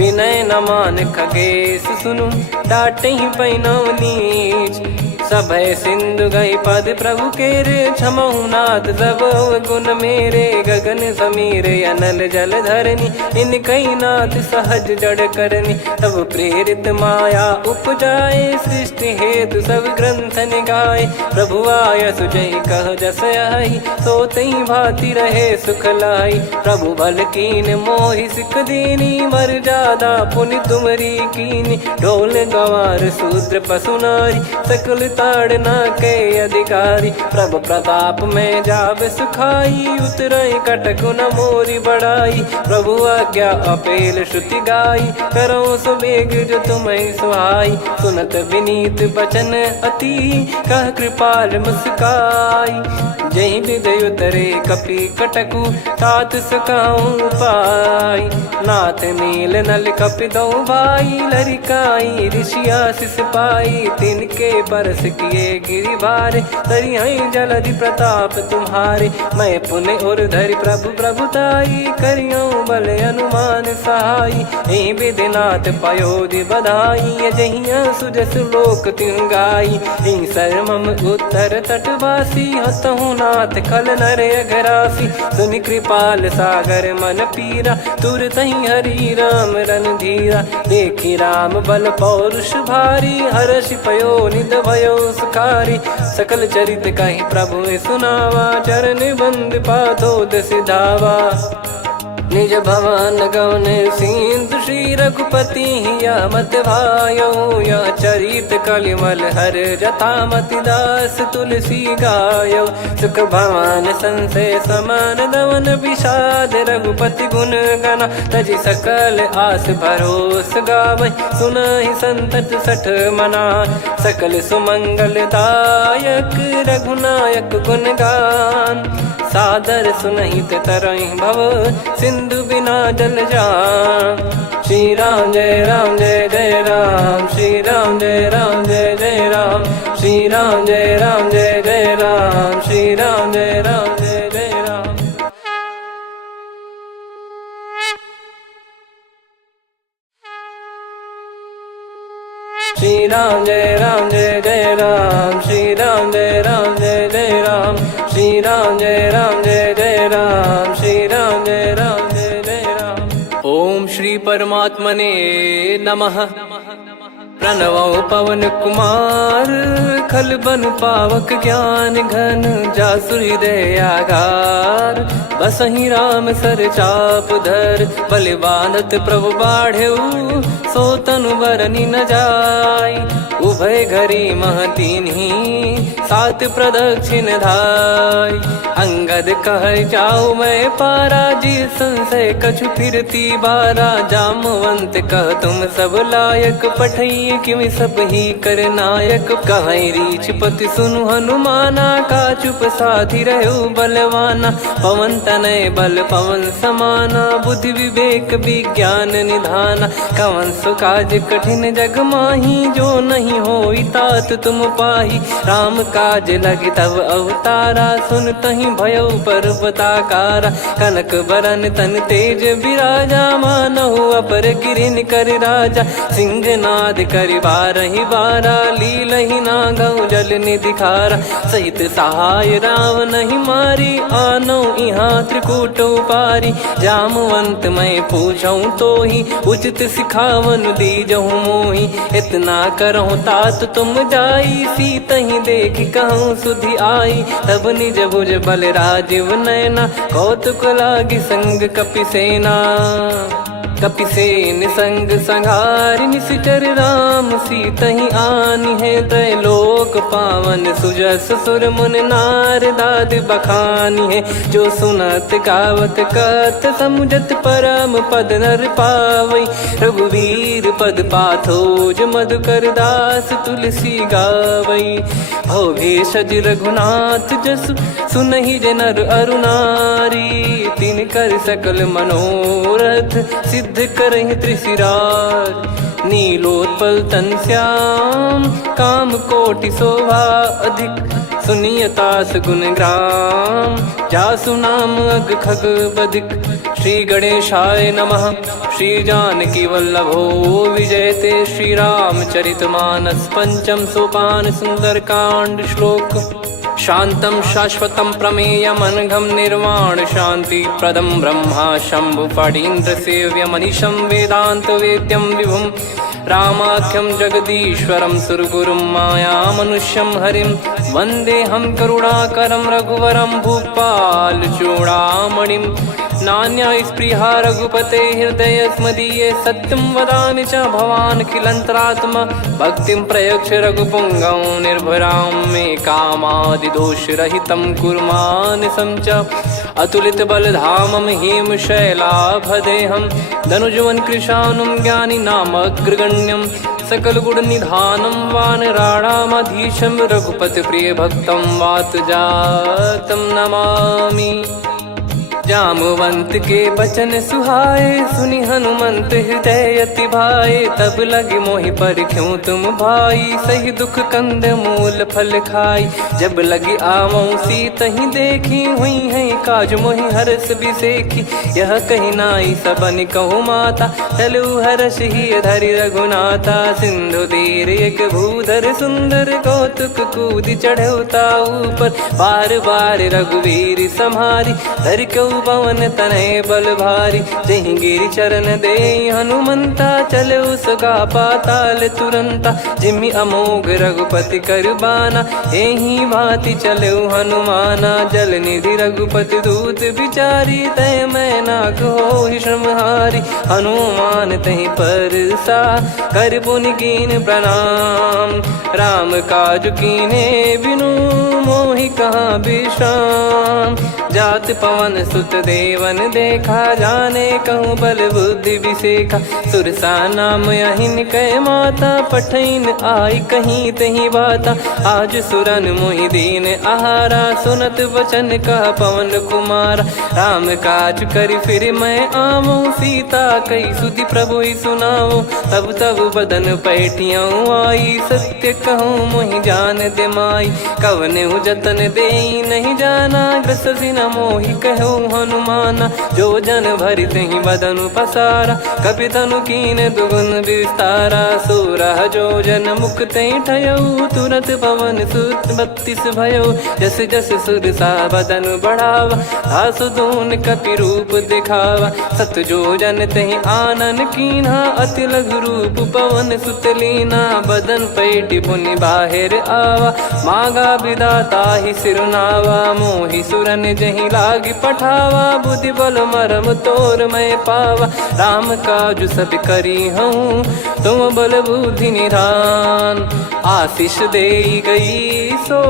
विनय न मान खगेश सुनु, डांटहि पै नव नीच। सभय सिंधु गई पद प्रभु केरे, क्षमहु नाथ सब गुण मेरे। गगन समीरे अनल जल धरनी, इन कई नाथ सहज जड़ करनी। तब प्रेरित माया उपजाए, सृष्टि हेतु सब ग्रंथ निगाए। प्रभु आय सुजहि कह जस आई, सोतहि भांति रहे सुख लाई। प्रभु बल कीन मोहि सिख दीनी, मर्यादा पुनि तुमरी कीनी। ढोल गंवार शूद्र पशु नारी, सकल ताड़ना के अधिकारी। प्रभु प्रताप में जाब सुखाई, उतरई कटक न मोरी बढ़ाई। प्रभु आज्ञा अपेल श्रुति गाई, करो सुबेग जो तुम्हें सुहाई। सुनत विनीत बचन अति, कह कृपाल मुस्काई। जहि विदय उतरे कपि कटकु, तात सकाऊं पाई। नाथ नील नल कपि दो भाई, लरिकाई ऋषि आशीष पाई। तिनके परस किए गिरि भारे, तरिहै जलधि प्रताप तुम्हारे। मैं पुण्य और धरि प्रभु प्रभुताई, करियऊँ बल अनुमान सहाई। एहि विधिनाथ पयोधि बधाई, जहिया सुजस लोक तिहुँ गाई। हिंसर मम उत्तर तटवासी, हतहु नाथ खल नर अघरासी। सुनि कृपाल सागर मन पीरा, तुरतहि हरि राम रणधीरा। देखि राम बल पौरुष भारी, हर्षि पयो निध भयो सुखारी। सकल चरित कहि प्रभु सुनावा, चरण बंद पादोद सिधावा। निज भवन गवन सिंधु, श्री रघुपति हिया मत भायो। यह चरित कलिमल हर जथा, मति दास तुलसी गायो। सुख भवन संशय समान दवन, विषाद रघुपति गुण गना। तजि सकल आस भरोस गावै, सुनहि संतत सठ मना। सकल सुमंगल दायक, रघुनायक गुण गान। सादर सुनहित तरहि भव, सिंधु बिना जल जान। श्री राम जय राम जय जय राम, श्री राम जय राम जय जय राम। श्री राम जय राम जय जय राम, श्री राम जय राम जय जय राम। श्री राम जय राम जय जय राम, श्री राम जय राम जय जय राम। श्री राम जय राम जय जय राम, श्री राम जय राम जय जय राम। ओम श्री परमात्मने नमः। प्रणवो पवन कुमार, खल बन पावक ज्ञान घन। जासु हृदय आगार, बसहि राम सर चाप धर। बलि बांधत प्रभु बाढ़ेऊ, सो तनु बरनि न जाय। उभय घरी मह तीन्ही, सात प्रदक्षिण धाय। अंगद कह जाऊ मैं पारा, जी संशय कछु फिरती बारा। जामवंत कह तुम सब लायक, पठैया किए किमि सब ही कर नायक। कहीं रीछ पति सुनु हनुमाना, का चुप साधि रहु बलवाना। पवन तनय बल पवन समाना, बुद्धि विवेक विज्ञान निधाना। कवन सो काज कठिन जग माही, जो नहीं होई तात तुम पाही। राम काज लगे तब अवतारा, सुन तहि भयउ पर्वताकारा। कनक बरन तन तेज बिराजा, मानहु अपर गिरिन कर राजा। सिंहनाद करि बारहि बारा, लीलहि नागहु जल निधि खारा। सहित सहाय राम नहीं मारी, आनो इहाँ त्रिकूट उपारी। जामवंत मैं पूछऊँ तोहि, उचित सिखावन दीजहु मोहि। इतना करहु तात तुम जाई, सीतहि देख कहूँ सुधि आई। तब निज भुज बल राजीव नयना, कौतुक लागी संग कपिसेना। कपिसेन संग संहारि निशिचर राम, सीतहि आनि है त्रैलोक पावन। सुजस सुर मुन नार दाद बखानी है, जो सुनत गावत कथ समुझत परम पद नर पावई। रघुवीर पद पाथोज मधुकर दास तुलसी गावई। भव भेषज रघुनाथ जसु, सुनहि जे नर अरु नारी। तिन कर सकल मनोरथ, सिद्ध करहि त्रिशिरार। नीलोत्पल तन श्याम, काम कोटि शोभा अधिक। सुनियतास गुण ग्राम, जासु नाम अग खग बधिक। श्री गणेशाय नमः। श्री जानकी वल्लभो विजयते, श्री रामचरित मानस पंचम सोपान सुंदरकांड श्लोक। शांतं शाश्वतं प्रमेयमनघं निर्वाण शांति प्रदं ब्रह्मा शंभु फणीन्द्र सेव्य मनीषं वेदांत वेद्यं विभुं। रामाख्यं जगदीश्वरं सुरगुरुं माया मनुष्यं हरिं। वन्देऽहं करुणाकरं रघुवरं भूपाल चूडामणिं। नान्या स्पृहा रघुपते हृदय स्मदीये, सत्यं वदामि च भवान् खिलन्तरात्मा। भक्तिं प्रयच्छ रघुपुङ्गं निर्भरां मे कामादिदोषरहितं कुर्मानिसं च। अतुलित बलधामं हेमशैलाभदेहं, धनुजवन कृशानुं ज्ञानिनामग्रगण्यं। सकल गुण निधानं वानराणामधीशं, रघुपति प्रिय भक्तं वात जातं नमामि। जामवंत के बचन सुहाए, सुनि हनुमंत हृदय अति भाए। तब लगे मोहि परख्यूं तुम भाई, सही दुख कंद मूल फल खाई। जब लगी आवऊं सीतहि देखी, हुई है काज मोहि हरस बिसेखी। यह कही नाई सबन कहु माता, चलु हरष ही धरि रघुनाथा। सिंधु तीर एक भूधर सुंदर, कौतुक कूद चढ़ौता ऊपर। बार बार रघुवीर सम्हारी, धरि कऊ पवन तनय बल भारी। जहि गिरि चरण दे हनुमंता, चलो सगा पाताल तुरंता। जिमि अमोघ रघुपति कर बाना, एहि भांति चलो हनुमाना। जल निधि रघुपति दूत बिचारी, तय मैं नाक होहि श्रमहारी। हनुमान तहि परसा, कर पुनि कीन प्रणाम। राम काज कीने बिनु, मोहि कहाँ विश्राम। जात पवन सुत देवन देखा, जाने कहूँ बल बुद्धि विसेखा। सुरसा नाम अहिन कै माता, पठैन आई कहीं तही बाता। आज सुरन मोहि दीन आहारा, सुनत वचन कह पवन कुमारा। राम काज करि फिर मैं आवऊं, सीता कई सुधि प्रभु ही सुनाऊं। तब तब बदन पैठियाँ आई, सत्य कहूँ मोहि जान दे माई। कवनेहु जतन देई नहीं जाना, ग्रसि न मोहि कहूँ हनुमाना। जो जन भरि तहि बदनु पसारा, कपि तनु कीन दुगुन विस्तारा। सोरह जो जन मुख तहि ठयऊ, तुरत पवन सुत 32 भयऊ। जस जस सुरसा बदनु बढ़ावा, आसु दून कपि रूप दिखावा। सत जो जन तहि आनन कीन्हा, अति लघु रूप पवन सुत लीना। बदन पैठि पुनि बाहिर आवा, मांगा विधाता ही सिरुनावा। मोहि सुरन जहि लागी पठावा, बुद्धि बल मरम तोर मैं पावा। राम काज सब करी हूँ, तुम बल बुद्धि निधान। आशीष दे गई सो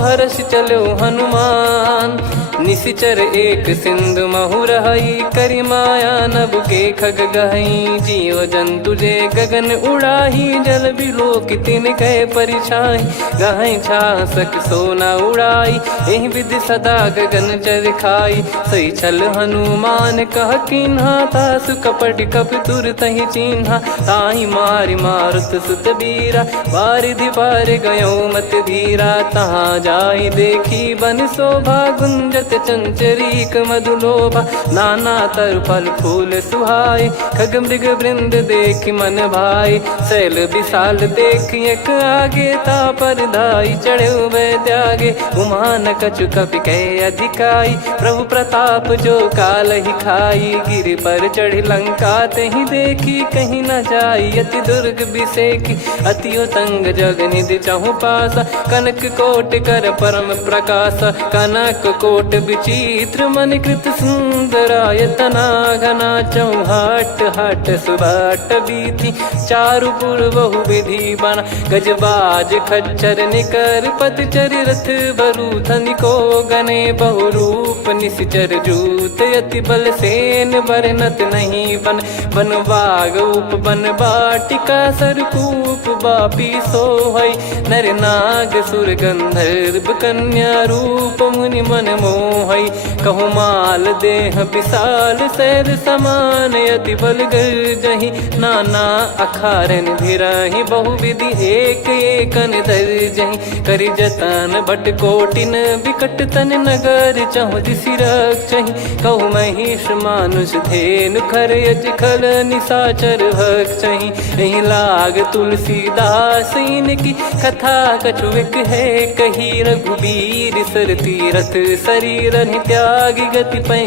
हर्ष चलो हनुमान, निशिचर एक सिंधु महु रहई, करी माया नभ के खग गहई। जीव जंतु जे गगन उड़ाही, जल बिलोक तिन गए परिछाई। गहई छासक सोना उड़ाई, एहि विधि सदा गगन चर खाई। सही छल हनुमान कह कीन्हा, तासु कपट कप तुर तहि चिन्हा। ताहि मारि मारुत सुत बीरा, वारिधि पार गयो मत धीरा। तहाँ जाई देखी बन शोभा, गुंजत चंचरीक मधुलोभा। नाना तर फल फूल सुहाए, खग मृग वृंद देखि मन भाई। शैल विशाल देखि एक आगे, तापर धाई चढ़े वै त्यागे। उमा न कछु कपि कहे अधिकाई, प्रभु प्रताप जो काल ही खाई। गिर पर चढ़ी लंका तहि देखी, कहीं न जाई अति दुर्ग बिसेकी। अति उतंग जग निधि चहु पासा, कनक कोट कर परम प्रकाश। कनक कोट विचित्र मन कृत सुंदरायतना घना। चौहाट हाट सुबाट बीथी, चारु पुर बहु विधि बना। गजबाज खच्चर निकर पतचर, रथ बरु धनिको गने। बहु रूप निशिचर जूत, अति बल सेन बरनत नहीं बन। बन बाग उप बन बाटिका, सरकूप बापी सोहई। नर नाग सुर गंधर्व कन्या, रूप मुनि मन मोहई। कहु माल देह विशाल, शैल समान अति बल गर्जहि। नाना अखारन भिराहि, बहु विधि एक एकन दर्जहि। करि जतन भट कोटिन, विकट तन नगर चहु दिसि रक्षहि। कहु महिष मानुष धेनु, खर यज खल निशाचर भक्षहि। एहि लाग तुलसीदास इनकी, कथा कछुक है कही। रघुबीर सर तीरथ शरीर, त्यागी गति पै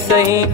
सही।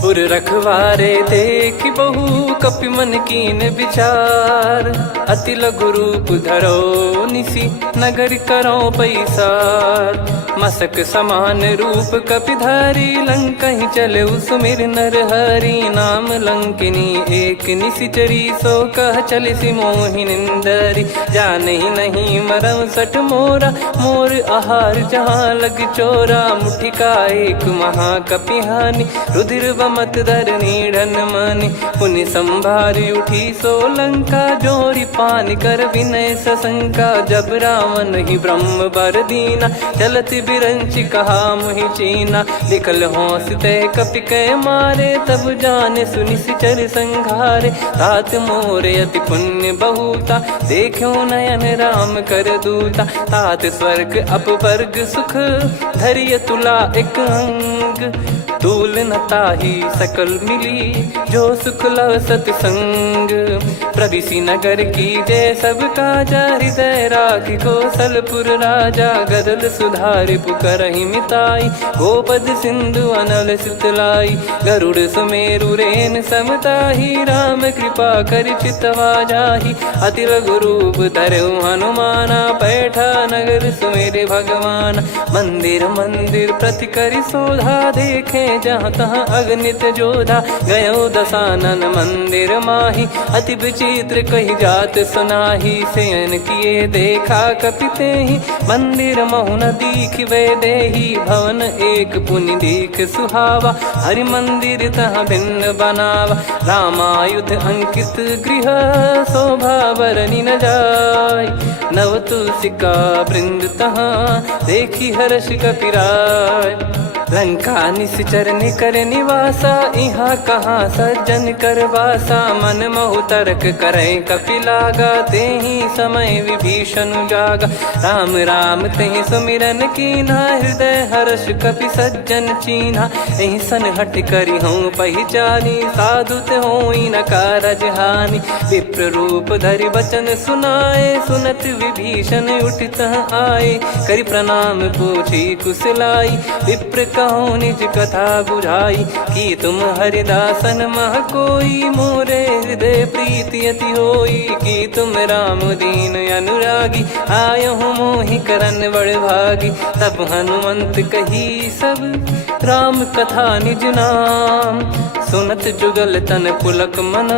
पुर रखवारे देख बहु, कपि मन कीन विचार। अति लघु रूप धरो निसी, नगर करो पैसार। मसक समान रूप कपिधारी, लंकहि चले सुमिर नर हरि। नाम लंकिनी एक निशिचरी, सो कह चलिसि मोहि निंदरी। जानहि नहीं मरम सठ मोरा, मोर आहार जहाँ लग चोरा। मुठिका एक महाकपिहानि, रुधिर बमत धरनी ढन मानि। पुनि संभारी उठी सो लंका, जोरी पानि कर विनय सशंका। जब रावण ही ब्रह्म बर दीना, चलत बिरंचि कहा मुहि चीना। निकल होंस तय कपि कै मारे, तब जाने सुनि सिचर संघारे। तात मोरे अति पुण्य बहुता, देखो नयन राम कर दूता। तात स्वर्ग अपवर्ग सुख, धरिय तुला एक अंग। तूल न ताहि सकल मिली, जो सुख लव सतसंग। प्रविशि नगर की जय सब काजा, हृदय राखि कौशलपुर राजा। गदल सुधारि पुकारहि मिताई, गोपद सिंधु अनल सितलाई। गरुड़ सुमेरु रेन समताहि, राम कृपा करि चितवा जाहि। अति लघु रूप धरऊ हनुमाना, बैठा नगर सुमेरे भगवान। मंदिर मंदिर प्रति करि शोधा, देखे जहाँ तहाँ अगणित जोधा। गयो दशानन मंदिर माही, अति विचित्र कही जात सुनाही। शयन किए देखा कपितेहि, मंदिर महु न दीख वे देही। भवन एक पुनि दीख सुहावा, हरि मंदिर तहाँ भिन्न बनावा। रामायुध अंकित गृह, शोभा बरनि न जाय। नव तुलसी का वृंद तहाँ, देखी हर्ष कपिराय। लंका निश्चर निकर निवासा, इहाँ कहाँ सज्जन कर वासा। मन महु तर्क करै कपिलागा, तेहि समय विभीषण जागा। राम राम तेहि सुमिरन कीन्हा, हृदय हर्ष कपि सज्जन चीन्हा। एहि सन हट करि हूँ पहिचानी, साधु ते होई न कारज हानि। विप्र रूप धरि बचन सुनाए, सुनत विभीषण उठित आए। करि प्रणाम पूछी कुशलाई, विप्र कहो निज कथा बुझाई। कि तुम हरिदासन मह कोई, मोरे हृदय प्रीति अति होई। कि तुम राम दीन अनुरागी, आयहु मोहि करन बड़ भागी। तब हनुमंत कही सब, राम कथा निज नाम। सुनत जुगल तन पुलक मन,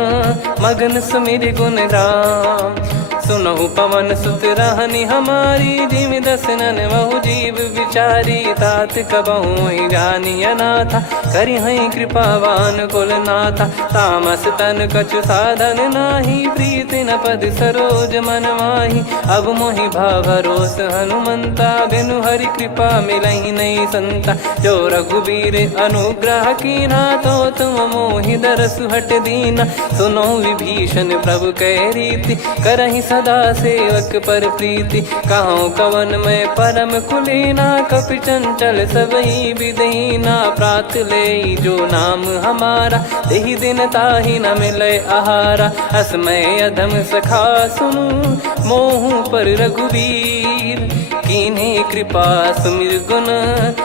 मगन सुमिर गुण राम। सुनहु पवन सुत रहनी हमारी, जिमि दसनन महु जीव विचारी। तात कबहु ही जानी अनाथा, करि हई कृपावान कुलनाथा। तामस तन कछु साधन नाही, प्रीति न पद सरोज मन माही। अब मोहि भाव भरोस हनुमंता, बिनु हरि कृपा मिलहि नहीं संता। जो रघुबीर अनुग्रह कीना, तो तुम मोहि दरसु हट दीना। सुनो विभीषण प्रभु कह रीति, करहि सदा सेवक पर प्रीति। कहूँ कवन में परम कुलीना, कपि चंचल सबहि विदहीना। प्रात ले जो नाम हमारा, तेहि दिन ताहि न मिले आहारा। असमय अधम सखा सुनु, मोहु पर रघुबीर। कीन्ही कृपा सुमिर गुण,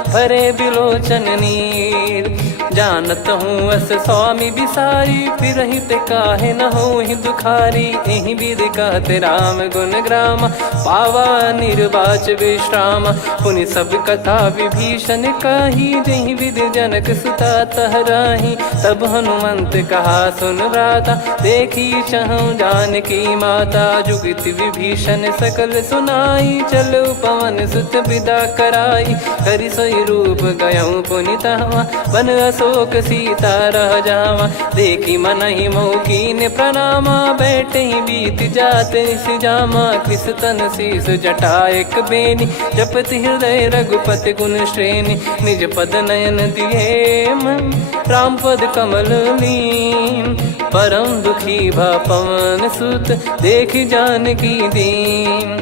भरे बिलोचन नीर। जानत हूँ अस स्वामी बिसारी, फिरहि ते काहे न होहि दुखारी। एहि विधि कहते राम गुण ग्राम, पावा निर्वाच विश्राम। पुनि सब कथा विभीषण कही, जहि विधि जनक सुता तहराही। तब हनुमंत कहा सुन भ्राता, देखी चहु जानकी माता। जुगित विभीषण सकल सुनाई, चलो पवन सुत विदा कराई। करि सोई रूप गयऊँ पुनि तहवा, बन अशोक सीता रह जावा। देखी मनहि मोह कीन्ह प्रणामा, बैठे ही बीत जात निस जामा। कृस तन शीस जटा एक बेनी, जपति हृदय रघुपति गुण श्रेणी। निज पद नयन दिए मन, राम पद कमल लीन। परम दुखी भा पवन सुत, देखि जानकी दीन।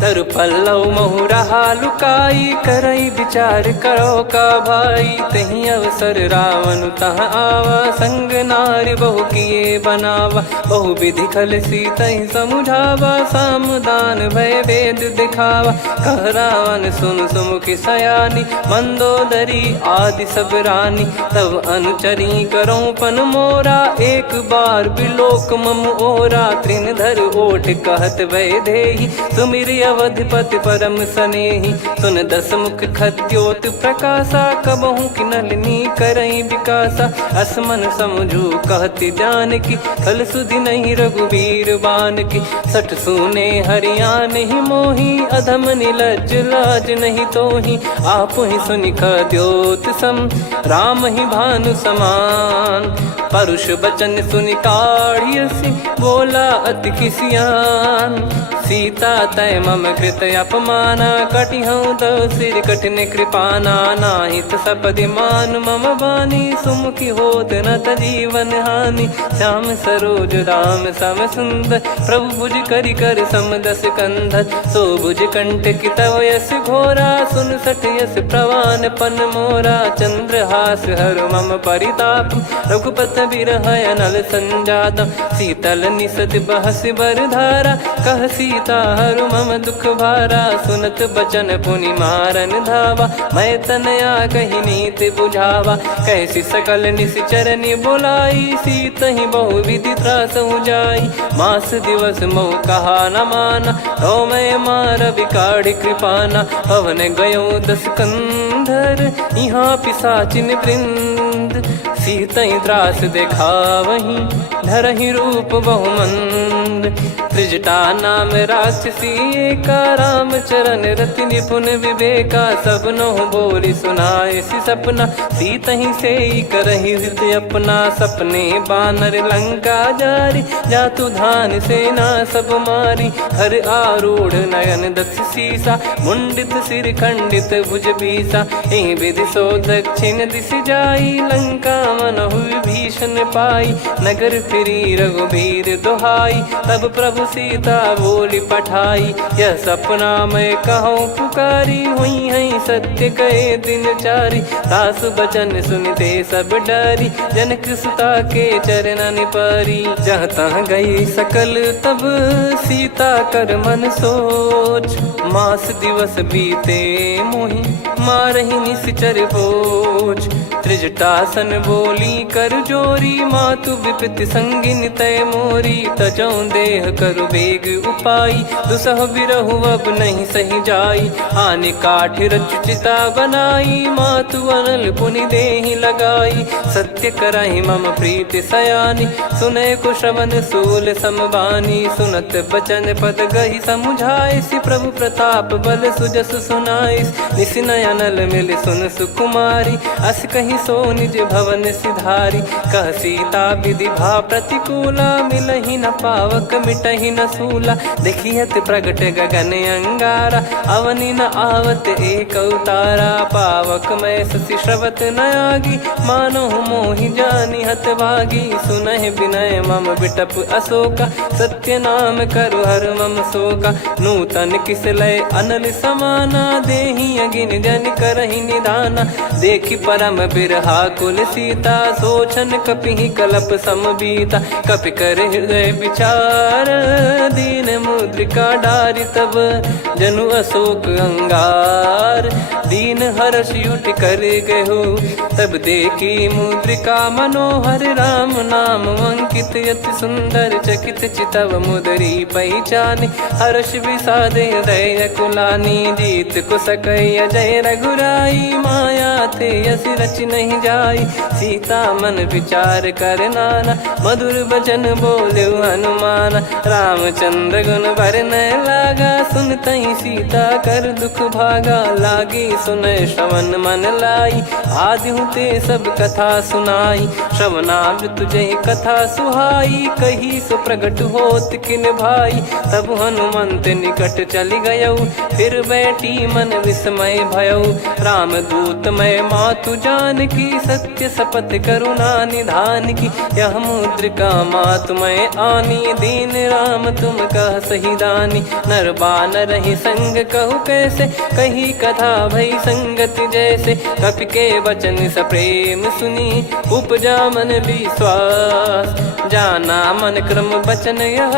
तरु पल्लव महु रहा लुकाई, करई विचार करो का भाई। तहि अवसर रावण तहाँ आवा, संग नारी बहु किए बनावा। बहु विधि खल सीतहि समुझावा, सामदान भय वेद दिखावा। कह रावण सुन सुमुखी सयानी, मंदोदरी आदि सब रानी। तब अनुचरी करो पन मोरा, एक बार बिलोक मम ओरा। तृण धर ओठ कहत भय देहि, सुमिर अवधिपति परम सनेहि। सुन दस मुख खद्योत प्रकाशा, कबहु कि नलिनी करई विकासा। असमन समझू कहति जानकी, खल सुधि नहीं रघुबीर बान की। सठ सुने हरियाण ही मोही, अधम निलज लाज नहीं तोही। आप ही सुनि खद्योत सम, राम ही भानु समान। परुष बचन सुनि काढ़ियसि, बोला अति किसियान। सीता तय मम कृत अपमाना, कटिहऊँ तव सिर कठिन कृपाना। नाहित सपदि मान मम बानी, सुमुखी होत न तजीवन हानि। श्याम सरोज राम सम सुंदर, प्रभु भुज करि कर सम दस कंधर। सो भुज कंठ की तव यस घोरा, सुन सठ यस प्रवान पन मोरा। चंद्रहास हर मम परिताप, रघुपत बिरह अनल संजातम। शीतल निसत बहस बर धारा, कह सीता हरु मम दुख भारा। सुनत बचन पुनि मारन धावा, मैं तनया कहि नीति बुझावा। कैसी सकल निश्चरनि बोलाई, सीतहि बहु विधि त्रासहु जाई। मास दिवस मोह कहा न माना, तो मैं मार बिकाढ़ि कृपाना। पवन गयो दस कंधर, यहाँ पिशाचिन वृंद। सीतहि त्रास देखावहीं, धरहि रूप बहुमंद। त्रिजटा नाम राक्षसी एका, राम चरण रति निपुण विवेका। सब नहुँ बोली सुनाए सि सपना, सीतहि सेई करहि हृदय अपना। सपने बानर लंका जारी, जातु धान सेना सब मारी। हर आरूढ़ नयन दक्ष सीसा, मुंडित सिर खंडित भुज बीसा। एहि विधि सो दक्षिण दिश जाई, लंका मनहु विभीषण पाई। नगर फिरी रघुबीर दुहाई, तब प्रभु सीता बोली पठाई। यह सपना मैं कहूँ पुकारी, हुई है सत्य कहे दिन चारी। सास बचन सुनते सब डरी, जनक सुता के चरण परी। जहाँ तहाँ गई सकल तब सीता कर मन सोच, मास दिवस बीते मोहि मारहि निश्चर बोझ। त्रिजटासन बोली कर जोरी, मातु विपत्ति संगिन तय मोरी। तजौ देह करु बेग उपाई, दुसह बिरहु अब नहीं सही जाई। आने काठ रचु चिता बनाई, मातु अनल पुनि देहि लगाई। सत्य करहि मम प्रीति सयानी, सुनै को श्रवण सूल समबानी। सुनत बचन पद गहि समुझाए, सि प्रभु प्रताप बल सुजस सुनाइस। निसि नयनल मिल सुन सुकुमारी, अस कहि सो निज भवन सिधारी। कह सीता विधि भा प्रतिकूला, मिलहि न पावक मिटहि न सूला। देखियत प्रगट गगन अंगारा, अवनि न आवत एक अवतारा। पावक मैं ससि श्रवत न आगी, मानो मोहि जानि हत भागी। सुनहि विनय मम बिटप अशोका, सत्य नाम करु हर मम शोका। नूतन किस लय अनल समाना, देहि अगिन जन करहि निधाना। देखि परम बिरहा कुल सीता, सोचन कपिहि कलप समबीता। कपि कर हृदय विचार, दीन मुद्रिका डारि तब। जनु अशोक अंगार, दीन हर्ष युट कर गहु। तब देखी मुद्रिका मनोहर, राम नाम अंकित अति सुंदर। चकित चितव मुदरी पहचानी, हर्ष विषाद हृदय कुलानी। जीत को सकई अजय रघुराई, माया थे यस रच नहीं जाई। सीता मन विचार कर नाना, मधुर बचन बोले हनुमान। रामचंद्र गुण बरनय लागा, सुनतहि सीता कर दुख भागा। लागी सुनय श्रवण मन लाई, आदिहु ते सब कथा सुनाई। श्रवणामृत जय कथा सुहाई, कही सो प्रगट होत किन भाई। तब हनुमंत निकट चली गयौ, फिर बैठी मन विस्मय भयौ। राम दूत मैं मातु जानकी, सत्य शपथ करुणा निधान की। यह मुद्रिका मातु मैं आनी, दीन राम तुम कह सही दानी। नर बानर ही संग कहु कैसे, कही कथा भई संगति जैसे। कपि के वचन सप्रेम सुनी, उपजा मन विश्वास। जाना मन क्रम बचन यह,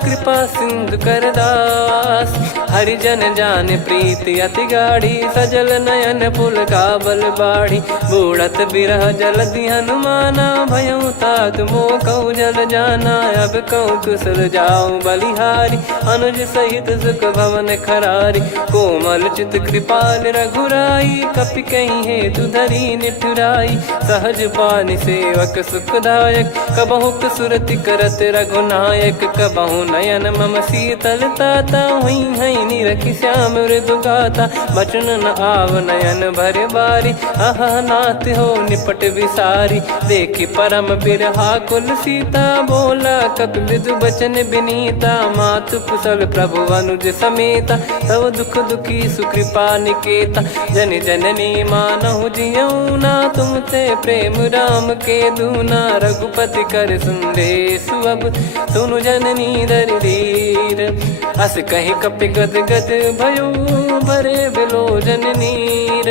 कृपा सिंधु कर दास। हरिजन जान प्रीति अति गाढ़ी, सजल नयन पुल काबल बाढ़ी। बूढ़त बिरह जलधि हनुमाना, भयउ तात मोह कहु जल जाना। अब कहु कुशल जाऊं बलिहारी, अनुज सहित सुख भवन खरारी। कोमल चित कृपाल रघुराई, कपि कहीं हेतु धरी निठुराई। सहज पानि सेवक सुखदायक, कबहु सुरति करत रघुनायक। कबहु नयन मम शीतल ताता, हुई हई निरखि श्याम मृदु गाता। बचन न आव नयन भर बारी, अह नाथ हो निपट विसारी। देखि परम बिरहा कुल सीता, बोला कपि मृदु बचन बिनीता। मातु कुशल प्रभु अनुज समेता, तव दुख दुखी सुकृपा निकेता। जन जननी मानहु जियऊ ना, तुम ते प्रेम राम के दूना। रघुपति कर सुंदेशु अब, सुनु जननी दर धीर। अस कहि कपि गद गद भयो, भरे बिलोचन नीर।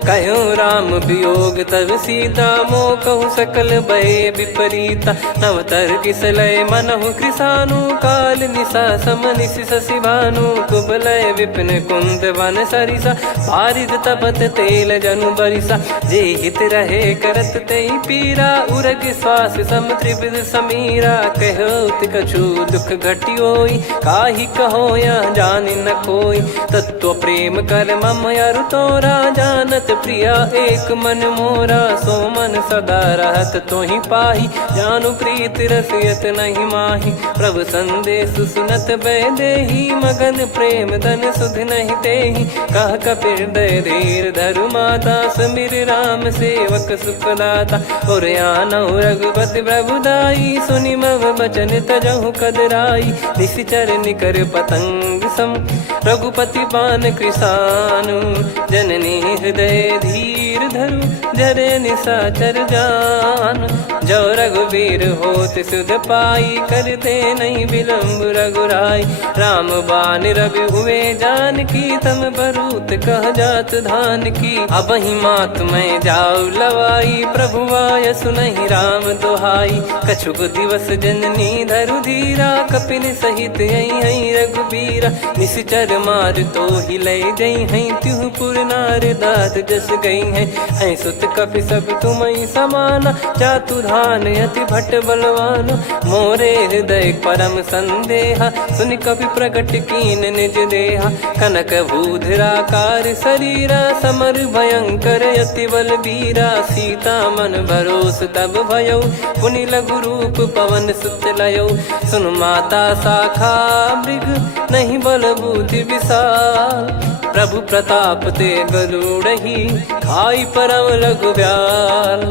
कहूँ राम वियोग तब सीता, मोह कहूँ सकल भय विपरीता। नव तर किसलय मनहु कृसानु, काल निशा सम निशि शशि भानु। कुबलय विपिन कुंद वन सरिसा, पारिद तपत तेल जनु बरिसा। जे हित रहे करत तेहि पीरा, उरग श्वास सम त्रिविध समीरा। कहो कछु दुख घटियोई, काहि कहो या जानि न कोई। तत्व प्रेम कर मम अरु तोरा, जानत प्रिया एक मन मोरा। सो मन सदा रहत तोहि पाही, जानु प्रीति रसियत नहीं माही। प्रभु संदेश सुनत बै देहि, मगन प्रेम धन सुध नहीं तेहि। कह कपि हृदय धीर धरु माता, समीर राम सेवक सुखदाता। और आनहु रघुपति प्रभु दाई, सुनि मम बचन तजहु कदराई। निशिचर निकर पतंग सम, रघुपति पान कृसानु। जननी हृदय धीर धरु, जरे निशाचर जान। जो रघुवीर होत सुध पाई, करते नहीं विलम्ब रघुराई। राम बान रवि हुए जानकी, तम बरूत कह जात धान की। अब ही मात मैं जाऊ लवाई, प्रभु आय सुनहि राम दोहाई। कछुक दिवस जननी धरु धीरा, कपिन सहित यही रघुबीरा। निश्चर मार तो ही लय जई हैं त्यू पुर नार दात जस गई हैं सुत कपि सब तुमई समाना जातु धान अति भट्ट बलवान मोरे हृदय परम संदेहा सुन कपि प्रकट कीन निज देहा कनक भूधराकार शरीरा समर भयंकर अति बल बीरा सीता मन भरोस तब भयो पुनि लघु रूप पवन सुत लयो सुन माता शाखा मृग नहीं बल बुद्धि विशाल प्रभु प्रताप ते गरुड़ही खाई परम लघु ब्याल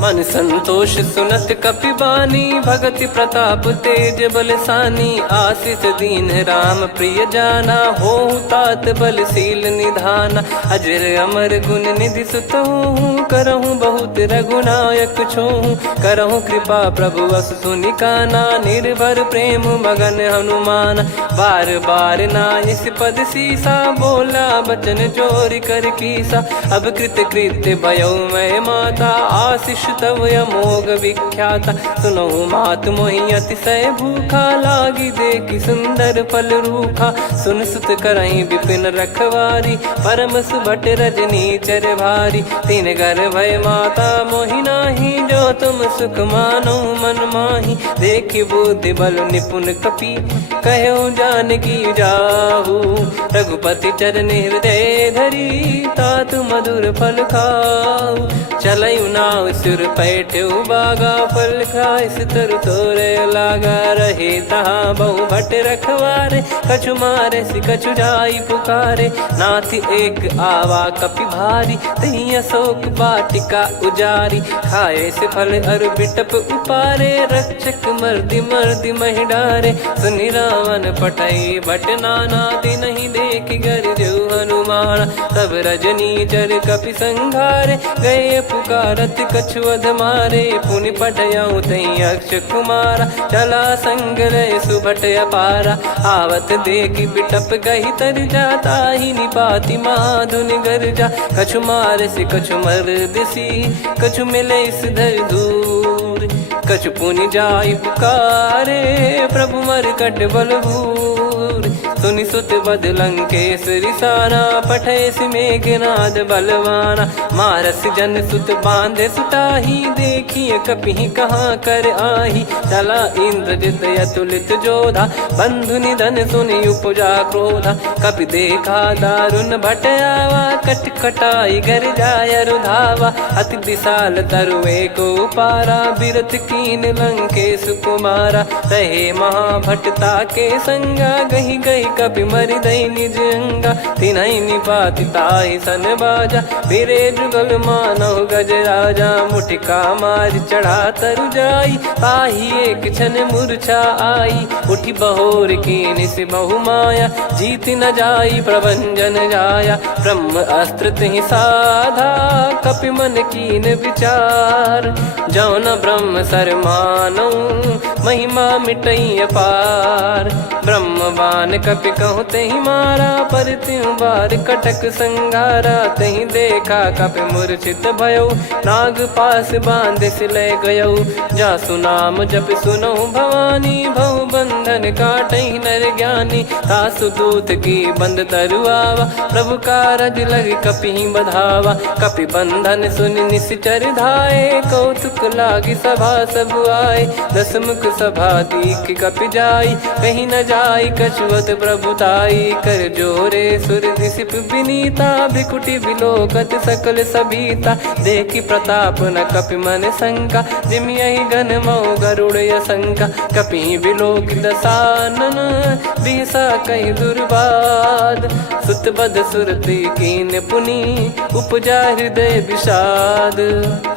मन संतोष सुनत कपि बानी भगति प्रताप तेज बलसानी आशीष दीन राम प्रिय जाना हो तात बलशील निधाना अजर अमर गुण निधि सुतहूँ करहूँ बहुत रघुनायक छोहूँ करहूँ कृपा प्रभु अस सुनिकाना निर्भर प्रेम मगन हनुमान बार बार नायस पद सीसा बोला बचन चोरी कर कीसा अब कृत कृत्य भयो मैं माता आशीष तव अमोघ विख्याता सुनहु मात मोहि अतिशय भूखा लागी देखी सुंदर फल रूखा सुन सुत करई विपिन रखवारी परम सुभट रजनी चर भारी तीन घर भय माता मोहि नाही जो तुम सुख मानो मन माही देखी बुद्धि बल निपुण कपि कहो जानकी जाहू रघुपति चरण हृदय धरी तात मधुर फल खाऊ चलयु नाव सुर पैठ्यु बागा फल खाइस तरु तोरे लागा रहे तहाँ बहु भट रखवारे कछु मारे सि कछु जाई पुकारे नाथि एक आवा कपि भारी तही अशोक बाटिका उजारी खाए से फल अरु बिटप उपारे रक्षक मर्दि मर्दि महि डारे सुनि रावण पटई भट नाना दिन नहीं देख गर जो हनुमान तब रजनी चर कपि संघारे गए पुकारत कछुअध मारे पुनि पटयऊ तई अक्ष कुमारा चला संग रहे सुभट अपारा आवत देखी बिटप गही तर जाता ही निपाति माधुन गर्जा कछु मारे से कछु मर दिसी कछु मिले इस धर दूर कछु पुनि जाई पुकारे प्रभु मर कट बलभूर सुनि सुत बद लंकेश्वरी साना पठेस मेघनाद बलवाना मारस जन सुत बांधे सुताही देखिए कपि कहाँ कर आही चला इंद्रजित अतुलित जोधा बंधु निधन सुनि उपजा क्रोधा कपि देखा दारुण भट आवा कट कटाई घर जाय रुधावा अति विशाल तरुए को पारा बिरत कीन लंकेश कुमारा रहे महाभटता के संगा गही गही कपि मरि दई निज अंगा तिन्हई निपाति ताहि सन बाजा फिरे जुगल मानव गज राजा मुटिका मार चढ़ा तरु जाई ताहि एक क्षण मूर्छा आई उठी बहोर कीन से बहु माया जीत न जाई प्रभंजन जाया ब्रह्म अस्त्र तिहि साधा कपि मन कीन विचार जौ न ब्रह्म सर मानौ महिमा मिटई अपार ब्रह्म बान कपि कहूँ तही मारा पर त्यों बार कटक संगारा तही देखा कपि मूर्छित भयो नाग पास बांध सिले गयो जा सुनाम जप सुनो भवानी भव बंधन काटई नर ज्ञानी तासु दूत की बंद तरुआवा प्रभु कारज लग कपि बधावा कपि बंधन सुन निश्चर धाये कौतुक लागी सभा सब आए दसमुख सभा दीख कपि जाई कहीं न जाई कछुअत प्रभुताई कर जोरे सुर दिसिप विनीता भिकुटी बिलोकत सकल सबीता देखी प्रताप न कपि मन शंका जिमियहि गन मऊ गरुड़ शंका कपि बिलोक दसानन बिहसा कहीं दुर्बाद सुत बद सुरति कीन पुनि उपजा हृदय विषाद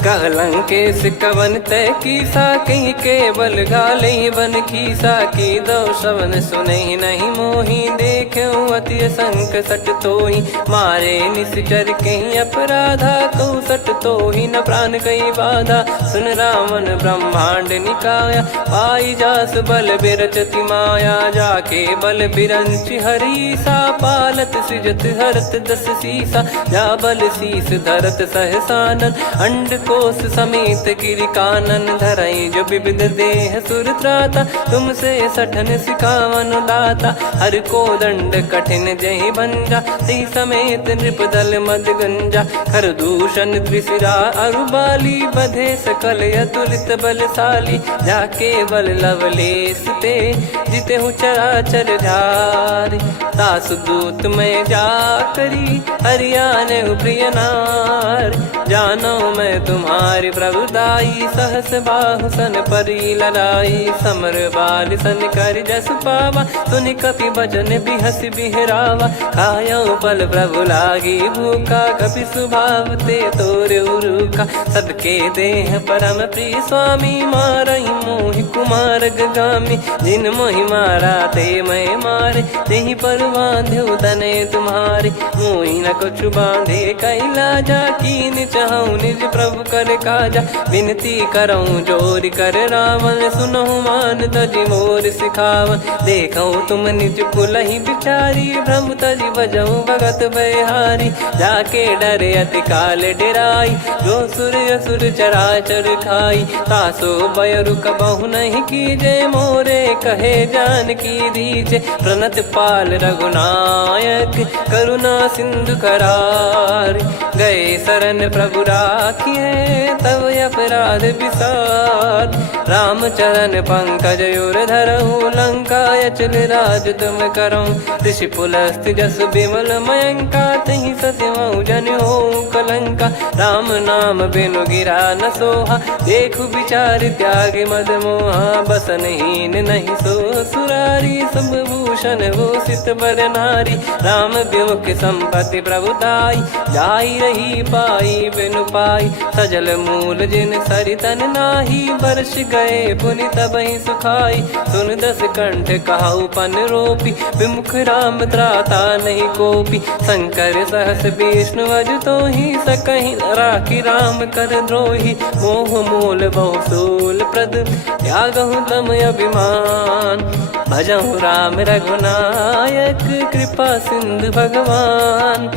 कहलंकेश कवन तय कीसा कहीं केवल गाले बन खीसा की दो शवन सुने नहीं मोही देखूं अति संक सट तोही मारे निश्चर कहीं अपराधा कहूँ सट तोही न प्राण कहीं बाधा सुन रावण ब्रह्मांड निकाया पाई जास बल बिरचत अति माया जाके बल बिरंच हरी सा पालत सृजत हरत दस सीसा जा बल शीस धरत सहसानन अंड कोश समेत गिरि कानन धरई जो विविध देह सुर त्राता तुमसे सठन सिखावन दाता हर को दंड कठिन जहि भंजा ती समेत नृप दल मद गंजा खर दूषण त्रिशिरा अरुबाली बधे सकल अतुलित बलशाली जाके बल लवलेस ते जिते हूँ चराचर झारी तासु दूत में जा करी हरियाने प्रिय नार जानो मैं तुम्हारी प्रभुदाई सहस बाहु सन परी लड़ाई समर बाल सन कर जस पावा सुनि कपि भजन बिहस बिहरावा खायो बल प्रभु लागी भूखा कपि सुभाव ते तोर उरुका सबके देह परम प्रिय स्वामी मारई मोहि कुमार गगामी जिन मोहि मारा ते मैं मारे तेहि पर बांधो तने तुम्हारे मोहि न कुछ बांधे कैला जा कीन चाहूं निज प्रभु कर काजा विनती करऊं जोर कर रावण सुनो मान तजि मोर सिखावन देखो तुम निज कुलहि बिचारी भ्रम तजि बजऊं भगत बहारी जाके डरे अति काल डेराई जो सुर असुर चराचर खाई तासो बयरु कबहु नहीं कीजे मोरे कहे जान की दीजे प्रणत पाल रघुनायक करुणा सिंधु करार गए शरण प्रभु राखिए तब अपराध विसार राम चरण पंकज उर धरहु लंका अचल राज तुम करऊं ऋषि पुलस्त जस विमल मयंका तहि सत्यमऊ जन हो कलंका राम नाम बिनु गिरा न सोहा देखु विचार त्याग मद मोहा बसनहीन नहीं सो सुरारी सब भूषण वो सित बर नारी राम विमुख संपत्ति प्रभुताई जाई रही पाई बिनु पाई सजल मूल जिन सरितन नाही वर्ष गए पुनि तबहि सुखाई सुन दस कंठ कहाऊ पन रोपी विमुख राम त्राता नहीं कोपी शंकर सहस विष्णु अज तो ही सकहि राखी राम कर द्रोही मोह मूल बहु सूल प्रद त्यागहु तम अभिमान भजहु राम रघुनायक कृपा सिंधु भगवान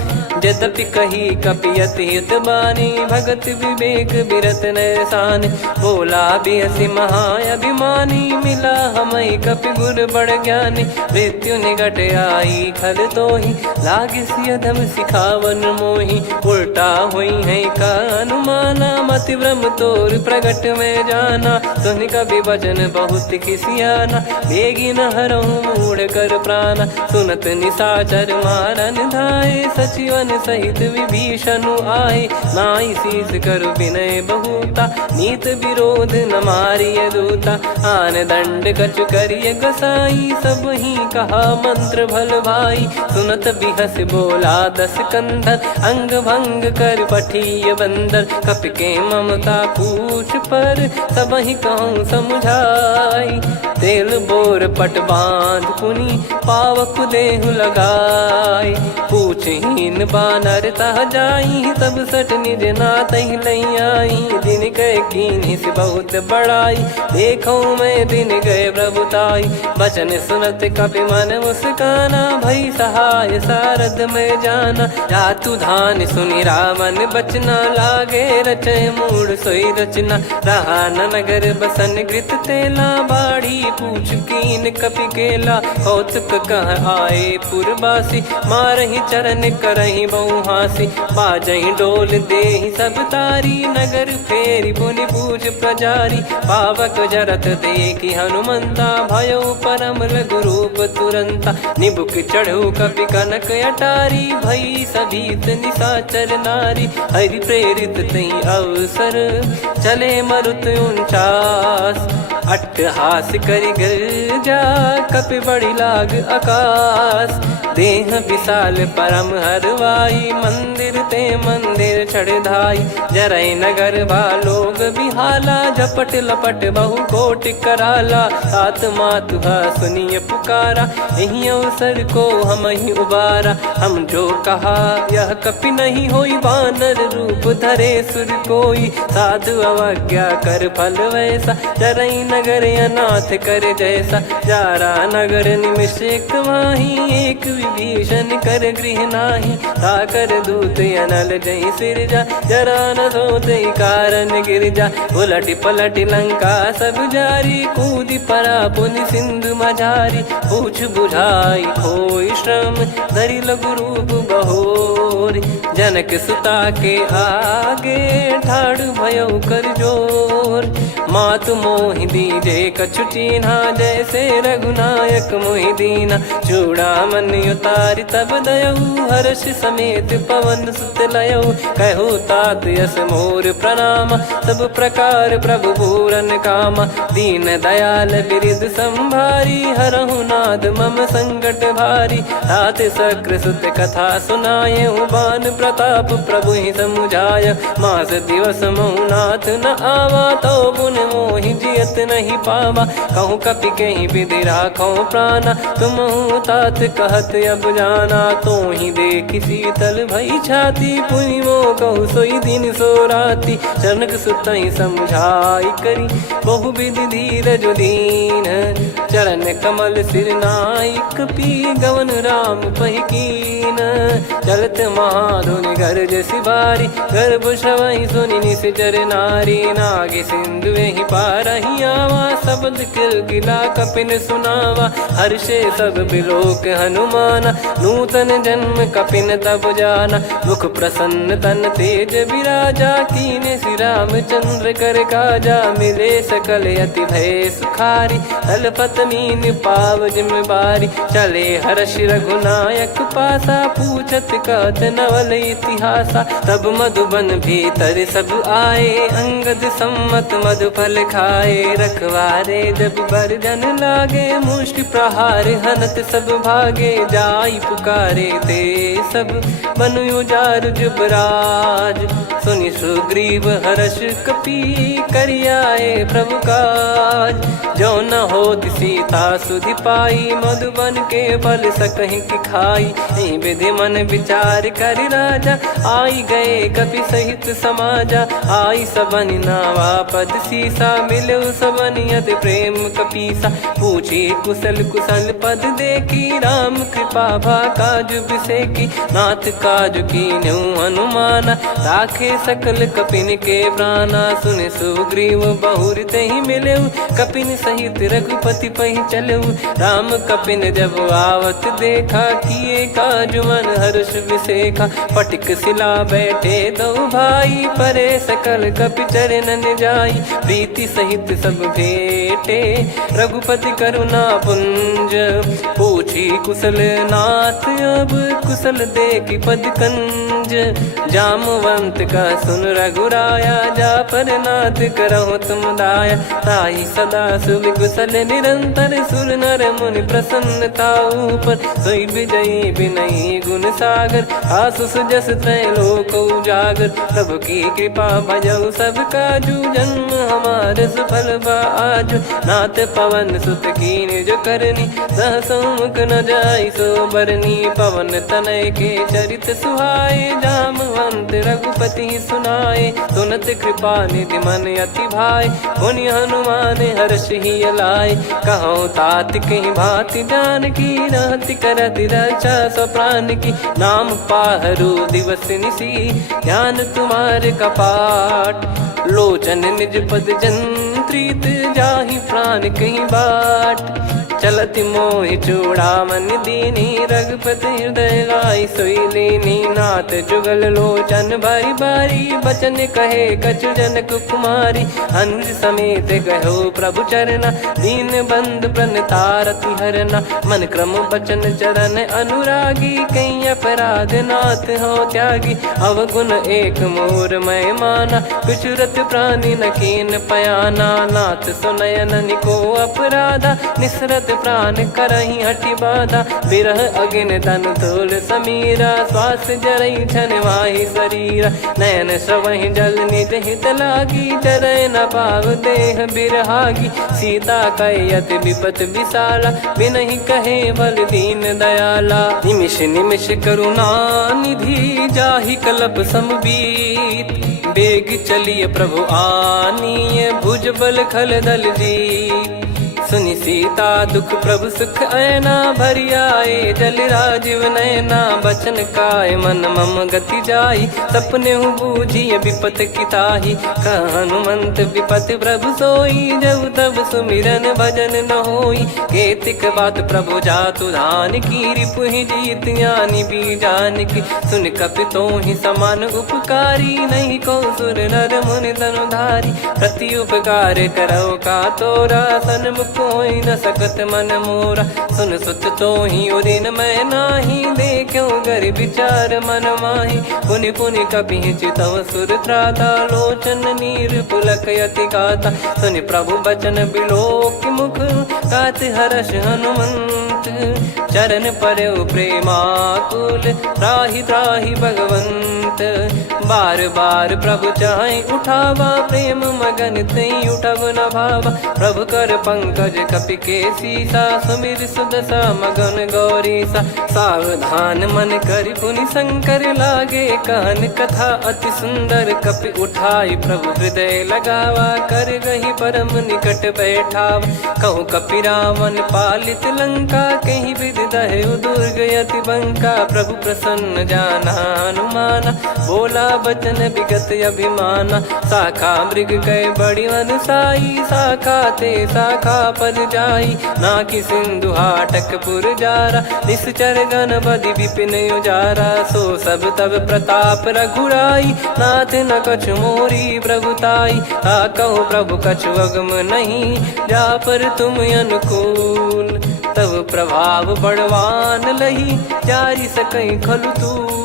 यद्यपि कही कपियति हित बानी भगत विवेक बिरत नैसान बोला बिहसी महाअभिमानी मिला हमई कपि गुर बड़ ज्ञानी मृत्यु निकट आई खल तो ही लागे सियधम सिखावन मोही उल्टा हुई है का अनुमाना मति ब्रह्म तोर प्रगट में जाना सुन कभी वचन बहुत खिसियाना बेगी न हरहु मूढ़ कर प्राणा सुनत निशाचर मारन धाये सचिवन सहित विभीषण आए नाई शीस कर विनय बहुता नीत विरोध न मारिय दूता आन दंड कछु करिय गसाई सब ही कहा मंत्र भल भाई सुनत बिहस बोला दस कंधर अंग भंग कर पठिय बंदर कपि के ममता पूछ पर सब ही कहूँ समझाई तेल बोर पट बांध पुनि पावक देहु लगाई पूछहीन बानर तह जाई तब सट निज नाथ लई आई दिन गए कीन्ही से बहुत बड़ाई देखो मैं दिन गए प्रभुताई बचन सुनत कपि मन मुस्काना भई सहाय सारद में जाना जातु धान सुनि रामन बचना लागे रचय मूड सोई रचना रहा न नगर बसन कृत तेला बाड़ी पूछ कीन कपि केला कौतुक कह आए पुरबासी मारहि चरण करहि बहु हासी बाजहि डोल देहि सब तारी नगर फेरी पुनि पूज प्रजारी पावक जरत देखि हनुमंता भयो परम रघुरूप तुरंता निबुक चढ़ु कपि कनक अटारी भई सभीत निशाचर नारी हरि प्रेरित तई अवसर चले मरुत 49 अट्टहास करि गर्जा कपि बड़ी लाग आकाश। देह विशाल परम हरवाई, मंदिर ते मंदिर चढ़धाई। जरई नगर लोग बिहाला, झपट लपट बहु कोट कराला। तात मातुहा सुनिय पुकारा, यही अवसर को हम ही उबारा। हम जो कहा यह कपि नहीं होई, वानर रूप धरे सुर कोई। साधु अवज्ञा कर फल वैसा, जरई नगर अनाथ कर जैसा। जारा नगर निमिष एक माही, एक विभीषण कर गृह नाही। ताकर दूत अनल जय सिरजा, जरा न सोते कारण गिरजा। उलट पलट लंका सब जारी, कूदी परा पुनि सिंधु मझारी। पूछ बुझाई खोई श्रम, धरि लघु रूप बहोरी। जनक सुता के आगे, ठाड़ भयो कर जोर। मातु मोहि दीजे कछु चीन्हा, जैसे रघुनायक मोहि दीना। चूड़ामणि उतारि तब दयऊ, हर्ष समेत पवन सुत लयऊ। कहु तात यस मोर प्रणाम, सब प्रकार प्रभु पूरन कामा। दीन दयाल बिरिद संभारी, हरहु नाद मम संकट भारी। तात सक्र सुत कथा सुनाये, बान प्रताप प्रभु ही समुझाय। मास दिवस महु नाथ न आवा, तो पुन मोहि जियत नहीं पावा। कहूँ कपि कहीं विधि राखो प्राणा, तुम तात कहत अब जाना। तो ही देख शीतल भई छाती, पुनि मो कहु सोई दिन सो राती। जनक सुतहि समझाई करी, बहु विधि धीरज दीन। चरण कमल सिर नाई, कपि गवन राम पहिकीन। चलत महाधुनि गर्ज सिबारी, गर्भ श्रवहि सुनि निश्चर नारी। नागे सिंधु ही पारहि आवा, शब्द किलकिला कपिन सुनावा। हर्षे सब बिलोक हनुमाना, नूतन जन्म कपिन तब जाना। मुख प्रसन्न तन तेज विराजा, कीने श्री रामचंद्र कर काजा। मिले सकल अति भय सुखारी, तलपत मीन पाव जिम्मेवारी। चले हर्ष रघुनायक पासा, पूछत कहत नवल इतिहासा। तब मधुबन भीतर सब आए, अंगद सम्मत मधुफल खाए। रखवारे जब बरजन लागे, मुष्टि प्रहार हनत सब भागे। जाई पुकारे ते सब, बन उजार जुबराज। सुनि सुग्रीव हर्ष कपि, करियाए प्रभु काज। जो न होत सीता सुधि पाई, मधुबन के बल सकहि की खाई। विधि मन विचार कर राजा, आई गए कपि सहित समाजा। आई सबनि नावा पद सीसा, मिलो सबनि अति प्रेम कपीसा। पूछी कुशल कुशल पद देखी, राम कृपा भा काज बिसेकी। नाथ काज कीन्हु हनुमाना, राखे सकल कपिन के प्राणा। सुने सुग्रीव बहुर तेहि मिलेऊ, कपिन सहित रघुपति पहि चलेऊ। राम कपिन जब आवत देखा, किए काज मन हर्ष विसेखा। पटिक सिला बैठे दो भाई, परे सकल कपि चरणन जाई। प्रीति सहित सब भेटे, रघुपति करुणा पुंज। पूछी कुशल नाथ अब, कुशल देखि पद कंज। जामवंत का सुन रघुराया, जा पर नाथ करहु तुम दाया। ताहि सदा सुविकुशल निरंतर, सुर नर मुनि प्रसन्नता ऊपर। सोई विजयी विनयी गुण सागर, आसु सुजस त्रैलोक उजागर। प्रभु की कृपा भजऊ सब काजू, जन्म हमारे सफल बा आज। नाथ पवन सुत कीन्ह जो करनी, सहसो मुख न जाई सो बरनी। पवन तनय के चरित सुहाए, जामवंत रघुपति सुनाए। सुनत कृपा निधि मन अति भाई, पुनि हनुमान हर्ष ही लाए। कहो तात कहीं भांति जानकी, रहति करति रक्षा सो प्राण की। नाम पाहरु दिवस निसी, ध्यान तुम्हारे कपाट। लोचन निज पद जंत्रित, जाहि प्राण कहीं बाट। चलति मोहि चूड़ामणि दीनी, रघुपति हृदय लाई सोई लीनी। नाथ जुगल लोचन बारी बारी, बचन कहे कछु जनक कुमारी। हंस समेत गयो प्रभु चरना, दीन बंद प्रणतारति हरना। मन क्रम बचन चरण अनुरागी, कहीं अपराध नाथ हो त्यागी। अवगुण एक मोर मैं माना, कुछुरत प्राणी न कीन पयाना। नाथ सुनयन निको अपराधा, निसरत प्राण करही हटि बाधा, बिरह अगिन तन तोल समीरा, श्वास जरई छन वाहि शरीरा, नयन श्रवहि जल निज हित लागी, चरय न पाव देह बिरहागी, सीता कयत विपत विशाला, बिनहि कहे बल दीन दयाला, निमिष निमिष करुणा निधि, जाहि कल्प समबीत, बेग चलिए प्रभु आनीय, भुज बल खल दल जीत, सुनि सीता दुख प्रभु सुख ऐना, भरि आए जल राजीव नैना, बचन काय मन मम गति जाई, सपने बूझी विपत किताही, हनुमंत विपत प्रभु सोई, जब तब सुमिरन भजन न होई, केतिक बात प्रभु जातु धान की, रिपुहि जीत ज्ञानी बीजान की, सुन कपितो ही समान उपकारी, नहीं को सुर नर मुनि तनुधारी, प्रति उपकार करो का तोरा, सन्मुख कोई न सकत मन मोरा, सुन सुत तो ही उदिन मैं नाही, देखो गर विचार मन माही, पुनि पुनि कपि चितव सुर त्राता, लोचन नीर पुलक यति गाता, सुनि प्रभु बचन बिलोक मुख, गात हर्ष हनुमंत, चरण परयो प्रेमाकुल, त्राहि त्राहि भगवंत, बार बार प्रभु चाहि उठावा, प्रेम मगन तई उठब न भावा, प्रभु कर पंकज कपि के सीसा, सुमिर सुदशा मगन गौरीसा, सावधान मन करि पुनि शंकर लागे, कहन कथा अति सुंदर, कपि उठाई प्रभु हृदय लगावा, कर गही परम निकट बैठावा, कहूँ कपि रावण पालित लंका, कहीं विधि दहु दुर्ग यति बंका, प्रभु प्रसन्न जाना हनुमाना, बोला बचन विगत अभिमाना, शाखा मृग गए बड़ी अनुसाई, शाखा ते शाखा पर जाई, ना कि सिंधु हाटक पुर जारा, निश्चर गण बदि विपिन उजारा, सो सब तब प्रताप रघुराई, नाथ न कछु मोरी प्रभुताई, कहो प्रभु कछु अगम नहीं, जा पर तुम अनुकूल, तब प्रभाव बड़वान लही, जारी सकई खलु तूल,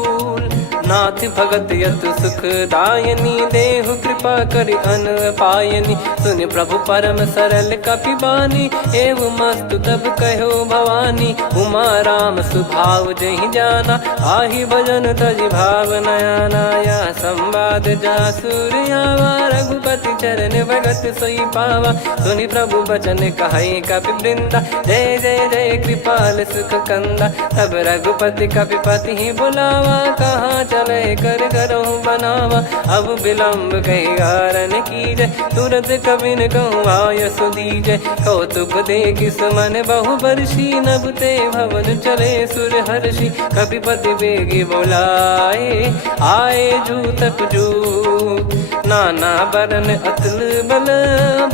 नाथ भगत यत सुख दायनी, देहु कृपा करि अन पायनी, सुन प्रभु परम सरल कपिबानी, एव मस्तु तब कहो भवानी, उमा राम सुभाव जहि जाना, आहि भजन तजि भाव नयाना, या संवाद जासुर आवा, रघुपति चरण भगत सोई पावा, सुनि प्रभु बचन कहै कपि वृंदा, जय जय जय कृपाल सुख कंदा, तब रघुपति कपिपति ही बुलावा, कहाँ चले कर करो बनावा, अब विलम्ब कही कारण कीजय, तुरंत कबिन कहूँ आयस दीजय, कौतुक देख सुमन बहु बरसी, नभ ते भवन चले सुर हर्षि, कपिपति बेगी बोलाए, आए जूतक जूत, नाना बरन अतुल बल,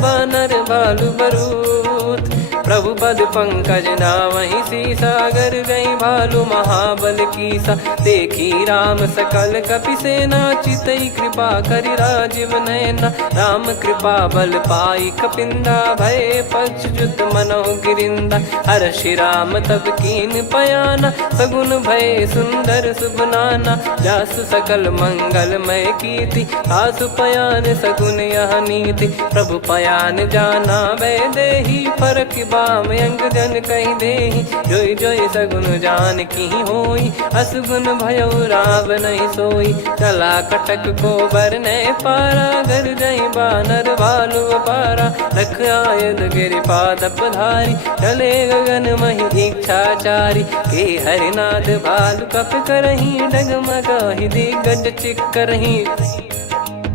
बानर भालु बरूत, प्रभु पद पंकज नामहि सीसा, गर गई भालु महाबल कीसा, देखी राम सकल कपि सेना, चितई कृपा करि राजीव नयना, राम कृपा बल पाई कपिंदा, भय पक्ष जुत मनो गिरिंदा, हर्षि राम तब कीन पयाना, सगुन भय सुंदर सुबनाना, जासु सकल मंगलमय कीर्ति, आसु पयान सगुन यह नीति, प्रभु पयान जाना वै देहि, फरक बाम अंग जन कहि देहि, जोई जोई सगुन जान की होई, असगुन भयो राव नहीं सोई, चला कटक को बरने पारा, घर जई बानर भालु पारा, रख आयद गिरिपाद पधारी, चले गगन महि इच्छाचारी, के हरिनाथ भालु कप करही, डगमगाहि दिग्गज चिक्करही,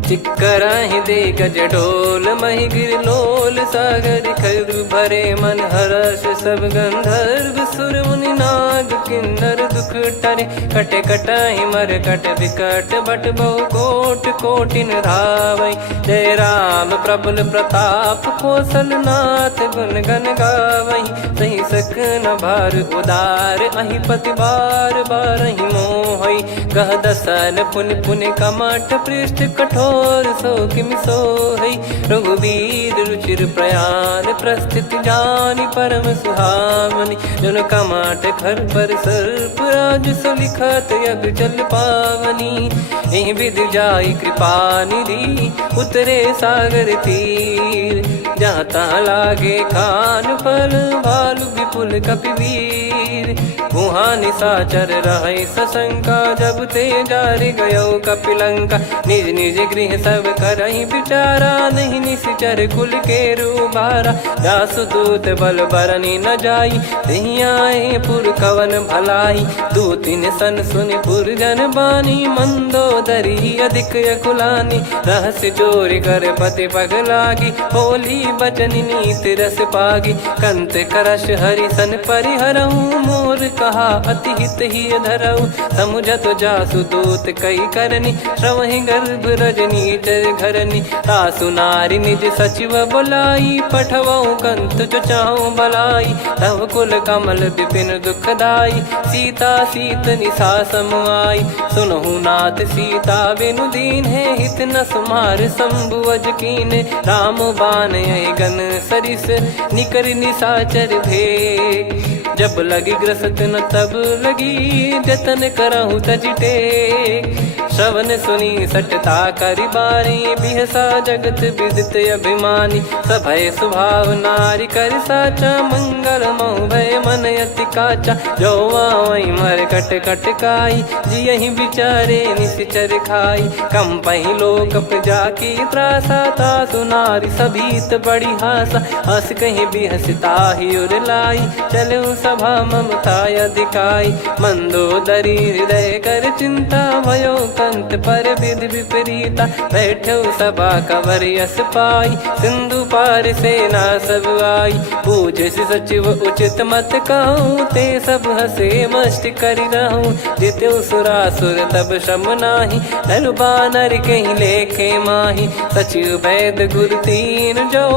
चिक्कराहि दे गज डोल, महि गिर लोल, सागर खर भरे मन हर्ष, सब गंधर्व सुर मुनि नाग किन्नर, दुख टरे कट कटाहि मर कट विकट, बट बहु कोट कोटिन धावै, जय राम प्रबल प्रताप कौशल नाथ, गुण गण गावै, सही सक न भार उदार, अहि पति बार बारहि मोहै, गह दसन पुन पुन कमठ पृष्ठ कठोर, सो किमि सोहै, रघुवीर रुचिर प्रयाण, प्रस्थित जानि परम सुहावनी, जन कमाट खर पर सर्प राज, सलिखत यग जल पावनी, एहि विधि जाई कृपा निधि, उतरे सागर तीर, जहाँ तहाँ लागे खान फल भालू विपुल कपिवीर। वहाँ निशाचर रहे सशंका जब ते जारि गयो कपिलंका। निज निज गृह सब करहि विचारा नहीं निश्चर कुल के रूबारा। जासुदूत बल बरनी न जाई तेहि आए पुर कवन भलाई। दू तीन सन सुनि पुर जन बानी मंदोदरी अधिक अकुलानी। रहस्य चोरी कर पति पग लागी होली बचन नीत रस पागी। कंत करश हरि सन परिहरऊ मोर कहा अति हित ही धरऊ। समुझत जासुदूत कई करनी श्रवहि गर्भ रजनी चर घरनी। तासु नारी निज सचिव बुलाई पठवऊ कंत जो चाहूं बलाई। तव कुल कमल विपिन दुखदाई सीता सीत निशा समाई। सुनहु नाथ सीता बिनु दीन है हित न सुमार शंभु अज कीने। राम बान गन सरिस निकर निशाचर भेग। जब लगी ग्रसत न तब लगी जतन करहु तज टेक। श्रवण सुनी सटता करि बारी बिहसा जगत विदित अभिमानी। सभय स्वभाव नारी कर साचा मंगल महु भय मन अति काचा। जो आवई मर कट कट काई जियहि विचारे निश्चर खाई। कम पही लोक जाकी त्रासा तासु नारी सभीत बड़ी हासा। हस कहीं बिहसता ही उर लाई चलऊ सभा ममता अधिकाई। मंदोदरी हृदय कर चिंता भयो कंत पर विधि विपरीता। बैठो सभा कवर यस पाई सिंधु पार सेना सब आई। पूज सचिव उचित मत कहूँ ते सब हसे मस्त करि रहूं। जित्यु सुरासुर तब शम नाही नर बानर कहीं लेखे माही। सचिव वैद गुरु तीन जो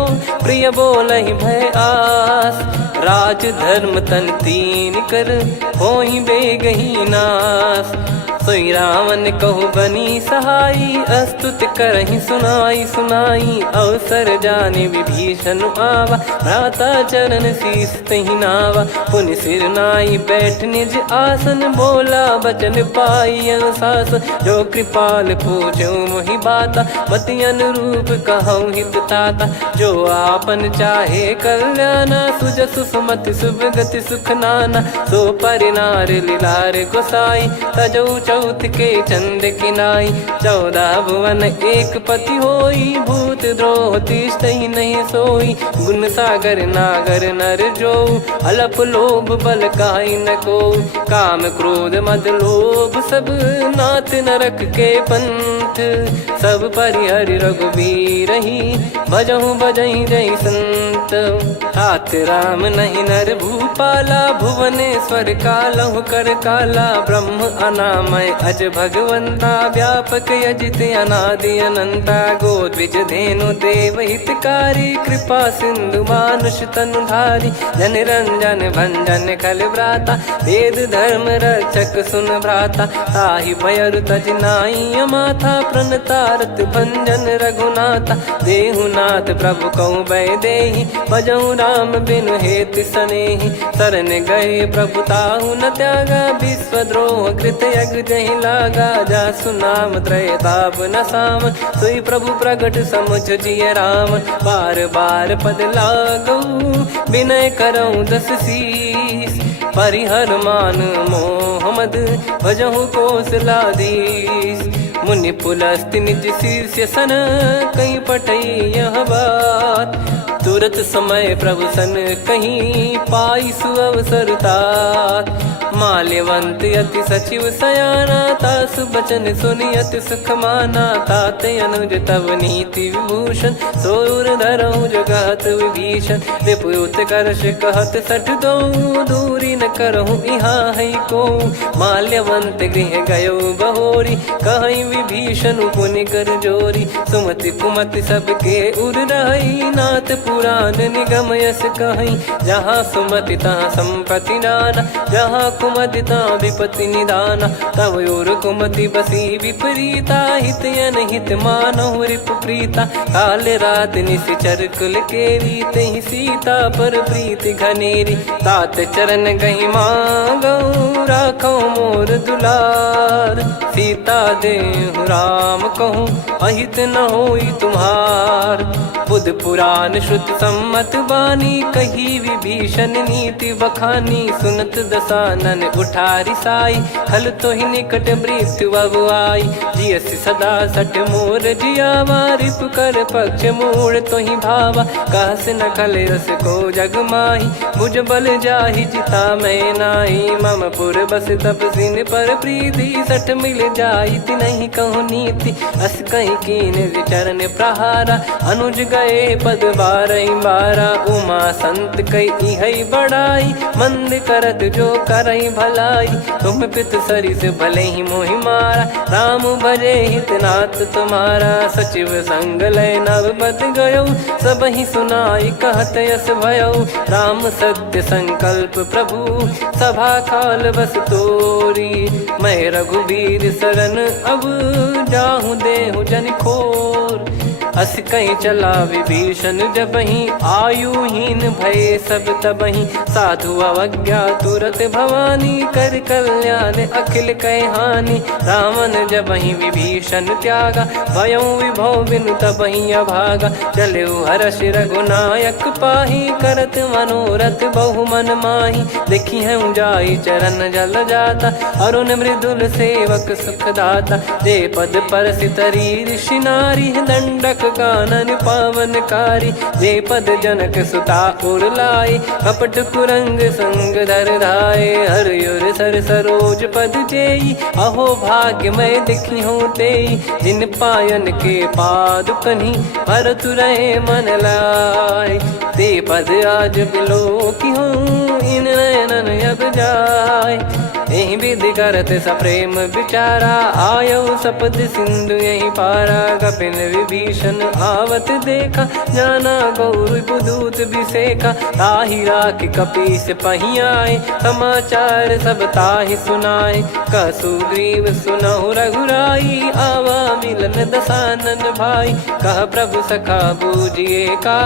प्रिय बोलहि भय आस। राज धर्म तन तीन कर होई बेगही नास। सोई रावण कहु बनी सहाई अस्तुत करहि सुनाई सुनाई। अवसर जाने विभीषण आवा भ्राता चरण शीस तहि नावा। पुनि सिर नाई बैठ निज आसन बोला बचन पाई अनुशासन। जो कृपाल पूछो मोहि बाता मति अनुरूप कहूँ हित ताता। जो आपन चाहे कल्याणा सुजसु सुमति शुभ गति सुख नाना। सो परिनार लीलार गोसाई तजौ चौथ के चंद किनाई। 14 भुवन एक पति होई भूत द्रोह तिष्ठहि नहीं सोई। गुण सागर नागर नर जो अलप लोभ बल काई न को। काम क्रोध मद लोभ सब नाथ नरक के पंथ। सब परिहरि रघुबीर ही भजहु भजहि जय संत। हाथ राम नहीं नर भूपाला भुवनेश्वर कालहु कर काला। ब्रह्म अनामय अज भगवंता व्यापक यजित अनादि अनंता। गोद्विज धेनु देव हितकारी कृपा सिंधु मानुष तनुधारी। जन रंजन भंजन खल भ्राता वेद धर्म रक्षक सुन भ्राता। ताहि भयरु तज नाई माथा प्रणतारत भंजन रघुनाथा। देहुनाथ प्रभु कहु भय देहि भजहु राम बिनु हेतु सनेहि। शरण गए प्रभु ताहु न त्यागा विश्वद्रोह कृत यज्ञ जहि लागा। जासु नाम त्रय ताप न साम सोई प्रभु प्रगट समुझ जिय राम। बार बार पद लागऊ विनय करऊँ 10 शीस। परिहर मान मोह मद भजहु कौशलाधीश। मुनि पुलस्त्य निज शीर्ष सन कहीं पटई यह बात। तुरत समय प्रभु सन कहीं पाई सुअवसर तात। माल्यवंत अति सचिव सयाना तासु बचन सुनि अति सुख माना। ताते अनुज तव नीति विभूषण सोर धरऊ जगत विभीषण। विपुत करश कहत सठ दो दूरी न करहु यहाँ है को। माल्यवंत गृह गयो बहोरी कहीं विभीषण पुनि कर जोरी। सुमति कुमति सबके उर रही नाथ पुराण निगम यस कहीं। जहाँ सुमति तहाँ संपत्ति नाना जहाँ कुमति तहाँ विपत्ति निदाना। तव और कुमति बसी विपरीता हित अनहित मानहु रिप प्रीता। काल रात निश्चर कुल केरी तहि सीता पर प्रीति घनेरी। तात चरण गहि कही मांगऊ राखो मोर दुलार। सीता देहु राम कहूँ अहित न होई तुम्हार। बुध पुराण श्रुति सम्मत बानी कही विभीषण नीति बखानी। सुनत दसानन उठारी साई खल तो ही निकट मृत्यु अब आई। जियसि सदा सठ मोर जियावा रिप कर पक्ष मूड़ तो ही भावा। कहस न खल रस को जग माही भुज बल जाहि जिता मैं नाई। मम पुर बस तप सिन पर प्रीति सठ मिल जाई तिनहि कहूँ नीति। अस कहीं कीन चरण प्रहारा अनुज गए पद बारई बारा। उमा संत कई इहई बड़ाई मंद करत जो करई भलाई। तुम पित सरिस भले ही मोहि मारा राम भजे हितनाथ तुम्हारा। सचिव संग लय नव बद गयो सब ही सुनाई कहत यस भयो। राम सत्य संकल्प प्रभु सभा काल बस तोरी। मैं रघुबीर शरण अब जाहूँ देहु जन खोर। अस कहीं चला विभीषण जबहि आयुहीन भये सब तबहि। साधु अवज्ञा तुरत भवानी कर कल्याण अखिल कह हानि। रावण जबहि विभीषण त्यागा भयउ विभव बिनु तबहि अभागा। चलऊ हर्ष रघुनायक पाहि करत मनोरथ बहु मन माहि। देखी है जाई चरण जल जाता अरुण मृदुल सेवक सुखदाता। जे पद परसि तरी ऋषि नारी दंडक कानन पावनकारी। जे पद जनक सुता उर लाए कपट कुरंग संग धर धाये। हरियुर सर सरोज पद जेई अहो भाग्य मैं दिखी हूँ तेई। जिन पायन के पाद कन्ही भरत रहे मन लाए। ते पद आज बिलो की हूँ इन नयनन अब जाय। यही विधि करत सप्रेम विचारा आयो सपद सिंधु यही पारा। कपिल विभीषण आवत देखा जाना गौर बुदूत बिसेखा। ताहि राख कपीस पही आए समाचार सब ताहि सुनाए। कसु ग्रीव सुनहु रघुराई आवा मिलन दसानन भाई। कह प्रभु सखा बूझिए का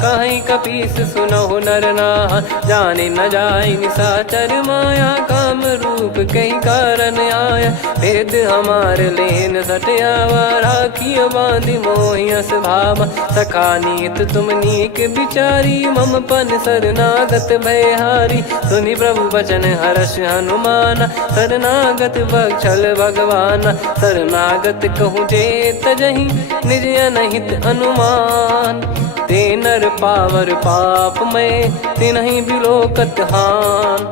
कहीं कपीस सुनहु नर नाहा। जाने न जाय निशाचर माया काम रूप कई कारण आया। भेद हमार लेन सटयावा राखिय बांधि मोहियस भावा। सखा नीत तुम नीक बिचारी मम पन शरणागत भयहारी। सुनि प्रभु बचन हर्ष हनुमाना शरणागत बक्षल भगवाना। शरणागत कहूँ जे तजहि निज अनहित अनुमान। ते नर पावर पाप में तिन्हि बिलोकत हान।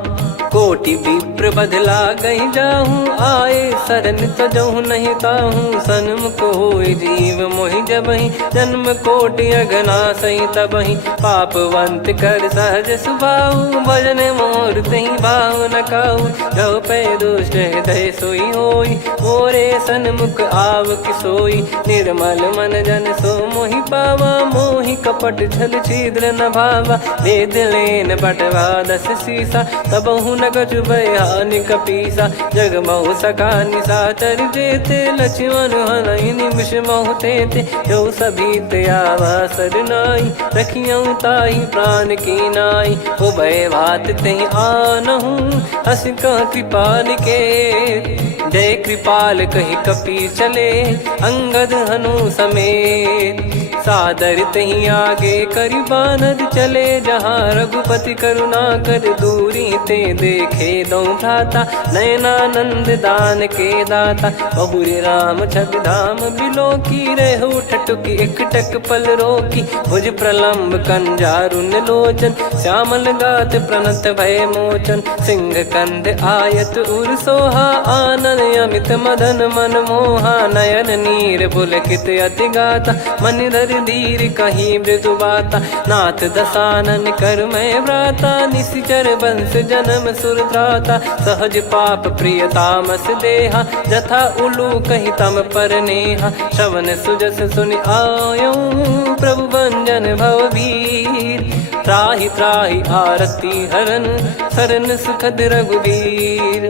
कोटि विप्र बदला गई जाहूँ आए शरण तजहु नहीं ताहूँ। सन्मुख होई जीव मोहि जबहि जन्म कोटि अगना सही तबहि। पापवंत कर सहज सुभाऊ भजन मोर तहि भाव न काऊ। जो पै दुष्ट हृदय सोई होई मोरे सन्मुख आव किसोई। निर्मल मन जन सो मोहि पावा मोहि कपट छल छिद्र न भावा। वेद लेन बटवा दस सीसा तबहु न कछु बयान कपीसा। जग महु सका निशाचर जेते लक्ष्मण हनहि निमिष महु तेते। जो सभी त्यावा सरनाई रखियऊ ताहि प्राण की नाई। उभय भात तेहि आनहु हस कह कृपाल के। जय कृपाल कहि कपी चले अंगद हनु समेत। सादर तही आगे करि बानर चले जहाँ रघुपति करुणा कर दूरी ते देखे दो भ्राता। नयनानंद दान के दाता बहुरे राम छग धाम बिलो की रहु ठटुकी एकटक पल रोकी। भुज प्रलम्ब कंजारुन लोचन श्यामल गात प्रणत भय मोचन। सिंह कंध आयत उर सोहा आनन अमित मदन मन मोहा। नयन नीर पुलकित अति गाता मन धर धीर कहीं मृदु बाता। नाथ दसानन कर मैं व्राता निशिचर वंश जन्म सुरत्राता। सहज पाप प्रिय तामस देहा जथा उलू कही तम पर नेहा। श्रवण सुजस सुनि आयो प्रभु भंजन भवभीर। त्राहि त्राहि आरती हरन सरन सुखद रघुवीर।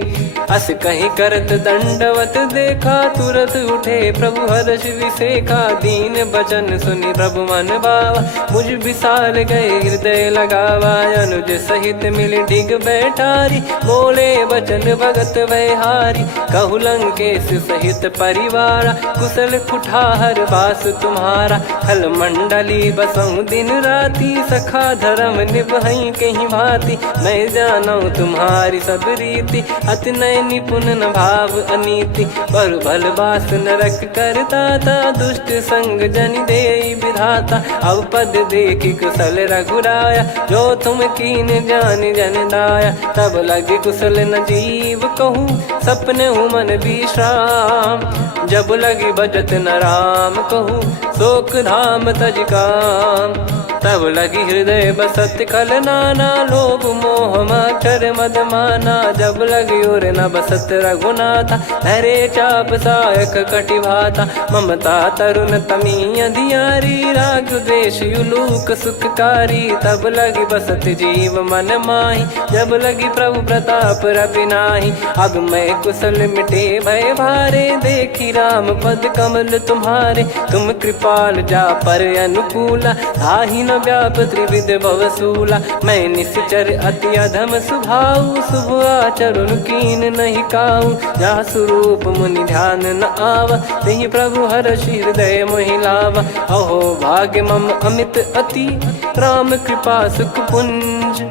अस कहीं करत दंडवत देखा तुरत उठे प्रभु हर्ष विसेखा। दीन बचन सुनि प्रभु मन भावा मुझ विशाल गए हृदय लगावा। अनुज सहित मिल डिग बैठारी बोले बचन भगत वैहारी। कहु लंकेश सहित परिवारा कुशल कुठार बास तुम्हारा। खल मंडली बसऊं दिन राती सखा धर्म निभई कहीं भांति। मैं जानू तुम्हारी सब रीति अति नय निपुण न भाव अनीति। पर भल बास नरक करता था दुष्ट संग जन दे विधाता। अब पद देखी कुशल रघुराया जो तुम कीन जान जन दाया। तब लगे कुशल न जीव कहूँ सपने मन विश्राम। जब लगी बजत न राम कहूँ शोक धाम तज काम। तब लगी हृदय बसत खल नाना लोभ मोह मक्षर मद माना। जब लगी और न बसत रघुनाथा धरे चाप सायक कटि भाता। ममता तरुण तमी अधियारी राग द्वेष युलूक सुखकारी। तब लगी बसत जीव मन माही जब लगी प्रभु प्रताप रविनाही। अब मैं कुशल मिटे भय भारे देखी राम पद कमल तुम्हारे। तुम कृपाल जा पर अनुकूला ताहि न व्याप त्रिविध भवसूला। मैं निश्चर अति अधम सुभाऊ शुभ आचरण कीन नहीं काऊ। जहाँ स्वरूप मुनि ध्यान न आवा तेहि प्रभु हर्ष हृदय मोहि लावा। अहो भाग्य मम अमित अति राम कृपा सुख पुंज।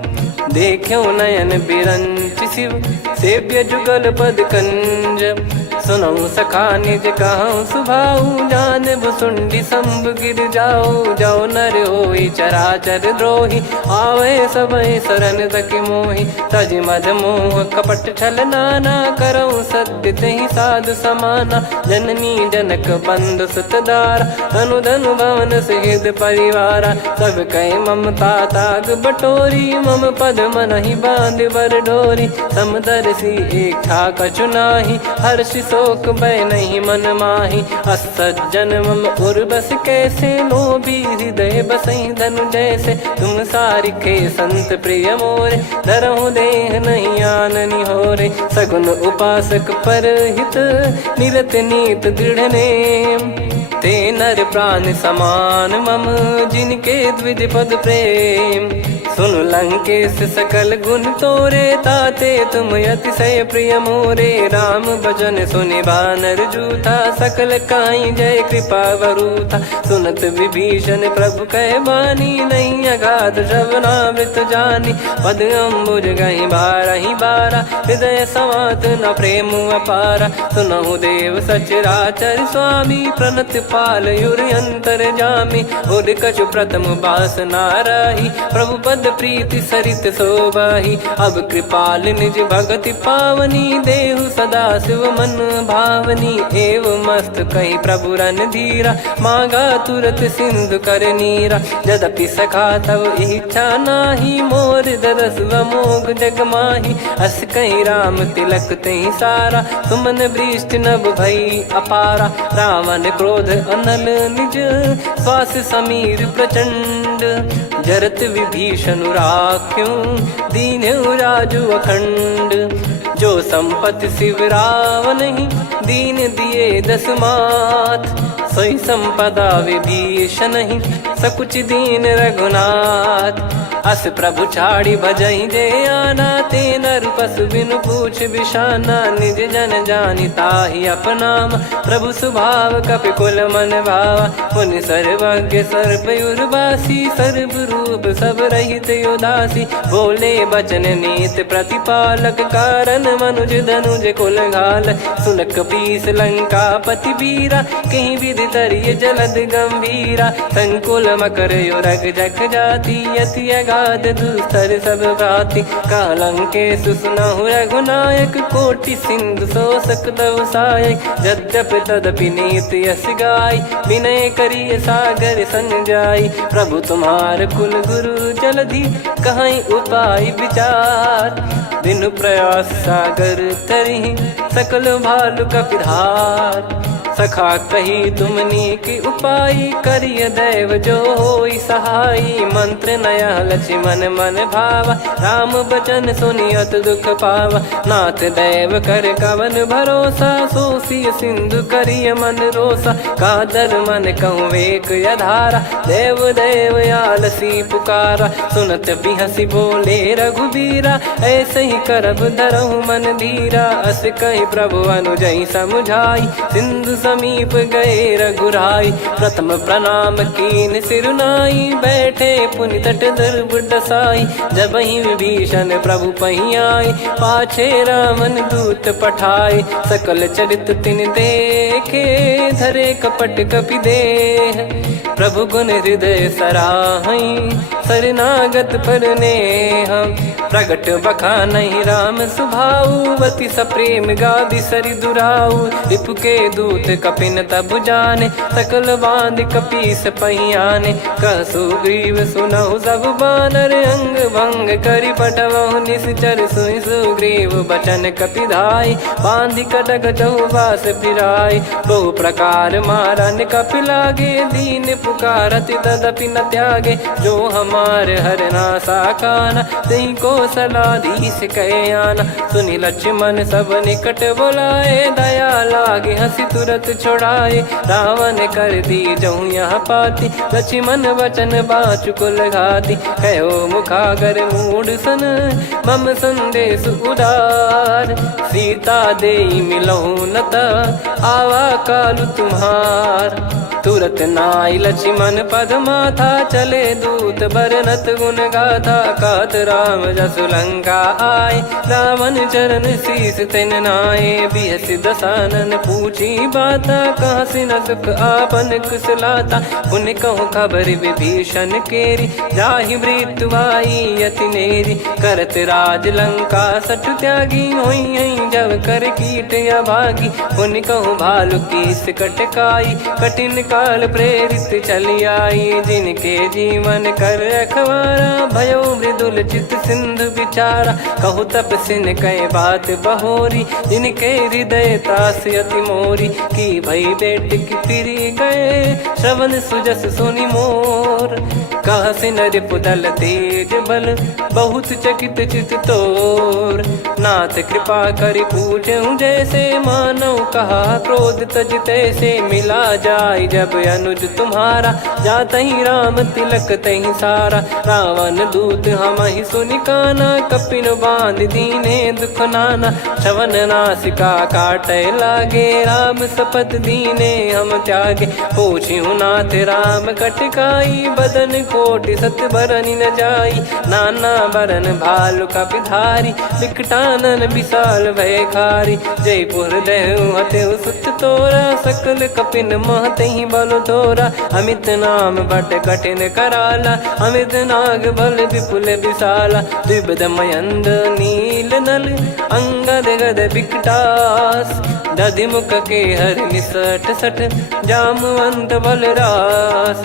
देखो नयन बिरंच शिव सेव्य जुगल पद कंज। सुनऊ सखा निज कहूँ सुभाऊ जान भुसुंडी संभ गिर जाओ। जाओ नर होई चराचर द्रोही आवे सबय शरण तक मोहि। तज मद मोह कपट छल नाना करऊँ सत्य तेहि साधु समाना। जननी जनक बंधु सुतदारा धनु धनु भवन सहित परिवारा। सब कहे ममता ताग बटोरी मम पद मनहि बांध बर डोरी। समदर्शी इच्छा कछु नाही हर्ष शोक भय नहीं मन माही। असज्जन मम उर्वश कैसे लोभी हृदय बसई धनु जैसे। तुम सारिखे संत प्रिय मोरे धरहु देह नहीं आननि होरे। सगुन उपासक पर हित निरत नीत दृढ़ नेम। ते नर प्राण समान मम जिनके द्विज पद प्रेम। सुन लंकेश सकल गुण तोरे ताते तुम अतिशय प्रिय मोरे। राम भजन सुनि बानर जूथा सकल काई जय कृपा वरूथा। सुनत विभीषण प्रभु कह बानी नहीं अगाध श्रवणामृत जानी। पद अम्बुज गहि बारहि बारा हृदय समात न प्रेम अपारा। सुनहु देव सचराचर स्वामी प्रणत पाल युर अंतर जामी। उद कछु प्रथम बास नाराही प्रभु पद प्रीति सरित शोभाही। अब कृपाल निज भगति पावनी देहु सदा शिव मन भावनी। एव मस्त कही प्रभु रन धीरा मांगा तुरत सिंधु कर नीरा। यद्यपि सखा तब इच्छा नाही मोर दरस मोग जग माही। अस कहीं राम तिलक तही सारा सुमन वृष्टि नभ भई अपारा। रावण क्रोध अनल निज श्वास समीर प्रचंड। जरत विभीषण राख्यों दीन राजु अखंड। जो संपत्ति शिव रावण ही दीन दिए दस मात। सोई संपदा विभीषण ही सकुच दीन रघुनाथ। अस प्रभु छाड़ी भजई जे आना ते नर पशु बिनु पूछ बिशाना। निज जन जानि ताहि अपनाम प्रभु स्वभाव कपि कुल मन भावा। मुनि सर्वज्ञ सर्वयुर्वासी सर्व रूप सब रहित उदासी। बोले बचन नीत प्रतिपालक कारण मनुज धनुज कुल घाल। सुन कपीस लंका पति वीरा कहीं विधि तरिय जलद गंभीरा। संकुल मकर युरग जग जाति यति अगाध दुस्तर सब भाति। कालंकेश सुनहु रघुनायक कोटि सिंधु शोषक तव सहायक। यद्यप तदपि नीत यस गाय विनय करिय सागर सन जाई। प्रभु तुम्हार कुल गुरु जलधि कहीं उपाय विचार। बिनु प्रयास सागर तरिहि सकल भालु कपिधार। सखा कही तुमनी की उपाय, करिय दैव जो होई सहाई। मंत्र नया लक्ष्मण मन भावा, राम बचन सुनियत दुख पावा। नाथ दैव कर कवन भरोसा, सोसिय सिंधु करिय मन रोसा। कादर मन कहूँ एक यधारा, देव देव आलसी पुकारा। सुनत बिहसी बोले रघुबीरा, ऐसे ही करब धरहु मन धीरा। अस कही प्रभु अनुजई समझाई, सिंधु समीप गए रघुराई। प्रथम प्रणाम कीन सिरुनाई, बैठे पुनि तट दुर्ब दसाई। जब ही विभीषण प्रभु पही आए, पाछे रामन दूत पठाए। सकल चरित तिन देखे, धरे कपट कपि देह। प्रभु गुण हृदय सराहई, शरणागत पर नेह। प्रगट बखानहि राम सुभाऊ, बति सप्रेम गादि सरि दुराऊ। रिपु के दूत कपिन तब जाने, सकल बांध कपीस पहियाने। कह सुग्रीव सुनहु सब बानर, अंग भंग करि पठवहु निश्चर। सुनि सुग्रीव बचन कपिधाई, बांधि कटक चहुबास फिराई। बहु प्रकार मारन कपि लागे, दीन पुकारति तदपि न त्यागे। जो हमार हरना साकाना, तई को सलाधीश कहे आना। सुनि लक्ष्मण सब निकट बोलाए, दया लागे हंसी तुरत छोड़ाए। रावण कर दी जहूँ यहाँ पाती, लक्ष्मण वचन बाचु कुल घाती। कहो मुखागर मूढ़ सन, मम संदेश उदार। सीता देई मिलहु नता, आवा कालु तुम्हार। तुरत नाई लक्ष्मण पद माथा, चले दूत बरनत गुण गाथा। कहत राम जसु लंका आए, रावण चरण शीस तिन नाये। बिहसि दसानन पूछी बाता, कहाँ से न सुख आपन कुशलाता। पुन कहूँ खबर विभीषण केरी, जाहि मृत्यु आई अति नेरी। करत राज लंका सठ त्यागी, होई जब कर कीट अभागी। पुन कहूँ भालु कीस कटकाई, कठिन काल प्रेरित चली आई। जिनके जीवन कर रखवारा, भयो मृदुल चित सिंधु विचारा। कहु तपसिन कह बात बहोरी, जिनके हृदय तास अति मोरी। की भई बेट की फिरी गए, श्रवण सुजस सुनि मोर। कह सिन रिपुदल तेज बल, बहुत चकित चित तोर। नाथ कृपा करि पूछऊँ जैसे, मानव कहा क्रोध तज तैसे। मिला जाय जब अनुज तुम्हारा, जातहि राम तिलक तहि सारा। रावण दूत हमहि सुनि काना, कपिन बांध दीने दुख नाना। श्रवण नासिका काटै लागे, राम शपथ दीने हम त्यागे। पूछिहु नाथ राम कटकाई, बदन कोटि सत बरनि न जाई। नाना बरन भालु कपिधारी, विकटानन विशाल भयखारी। जयपुर देहु हतेउ सुत तोरा, सकल कपिन महतहि बल तोरा। अमित नाम बट कठिन कराला, अमित नाग बल विपुल विशाला। द्विबद मयंद नील नल, अंगद गद विकटास। दधिमुख के हर निसठ सठ, जामवंत बलरास।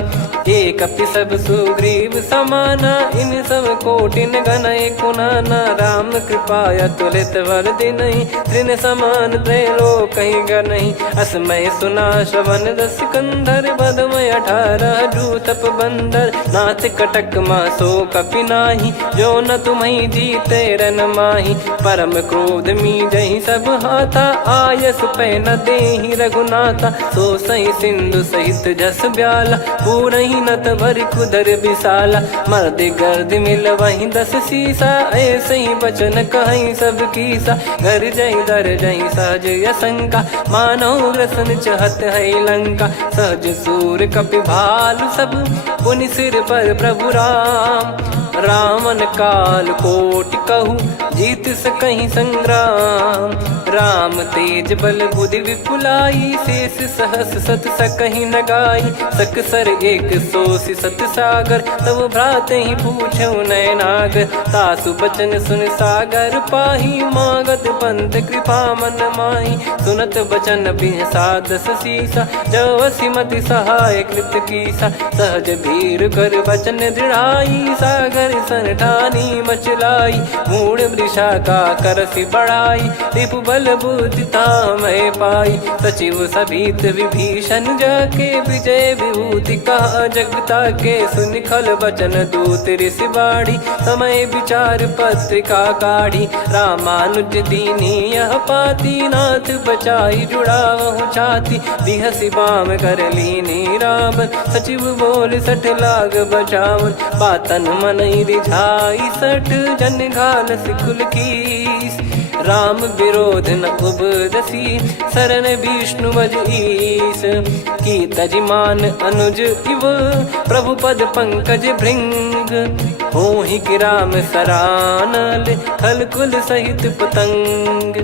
एक कपि सब सुग्रीव समाना, इन सब कोटिन गनय कुनाना। राम कृपा अतुलित बल दिनहि, तृण समान त्रैलोकहि गनहि। असमय सुना श्रवण रस कंधर, बदमय 18 जूतप बंदर। नाथ कटक मासो कपि नाही, जो न तुम्हि जीते रन माही। परम क्रोध मीजहि सब हाथा, आयस पै न देहि रघुनाथा। सो सही सिंधु सहित जस ब्याला, पूरहि नत भरि कुदर विशाला। मर्द गर्द मिल वहीं 10 सीसा, ऐसे ही बचन कहीं सब कीसा। घर जय दर जय सहज यसंका, मानो ग्रसन चहत है लंका। सहज सूर कपि भालु सब, पुनि सिर पर प्रभु राम। रामन काल कोटि कहु, जीत सकहि संग्राम। राम तेज बल बुद्धि विपुलाई, शेष सहस सत सकहि न गाई। सकसर एक सोसि सत सागर, तब भ्राते ही पूछौ नयनागर। तासु बचन सुन सागर पाही, मागत पंथ कृपा मन माही। सुनत बचन बिहसा 10 सीसा, जवसि मति सहाय कृत कीसा। सहज भीर कर बचन दृढ़ाई, सागर सन ठानी मचलाई। मूढ़ दिशा का करसी बढ़ाई, रिपु बल बुद्धिता मैं पाई। सचिव सभीत विभीषण जाके, विजय विभूति कहा जगता के। सुनि खल बचन दूत ऋषि बाड़ी, समय विचार पत्रिका काढ़ी। रामानुज दीनी यह पाती, नाथ बचाई जुड़ावहु छाती। बिहसी बाम कर लीनी राम, सचिव बोल सठ लाग बचावन। बातन मन रिझाई सठ, जन घाल सिकुल कीस। राम विरोध न उपदसी, शरण विष्णु मज ईस। की तजिमान अनुज इव, प्रभु पद पंकज भृंग। होहि कि राम सरानल, खल कुल सहित पतंग।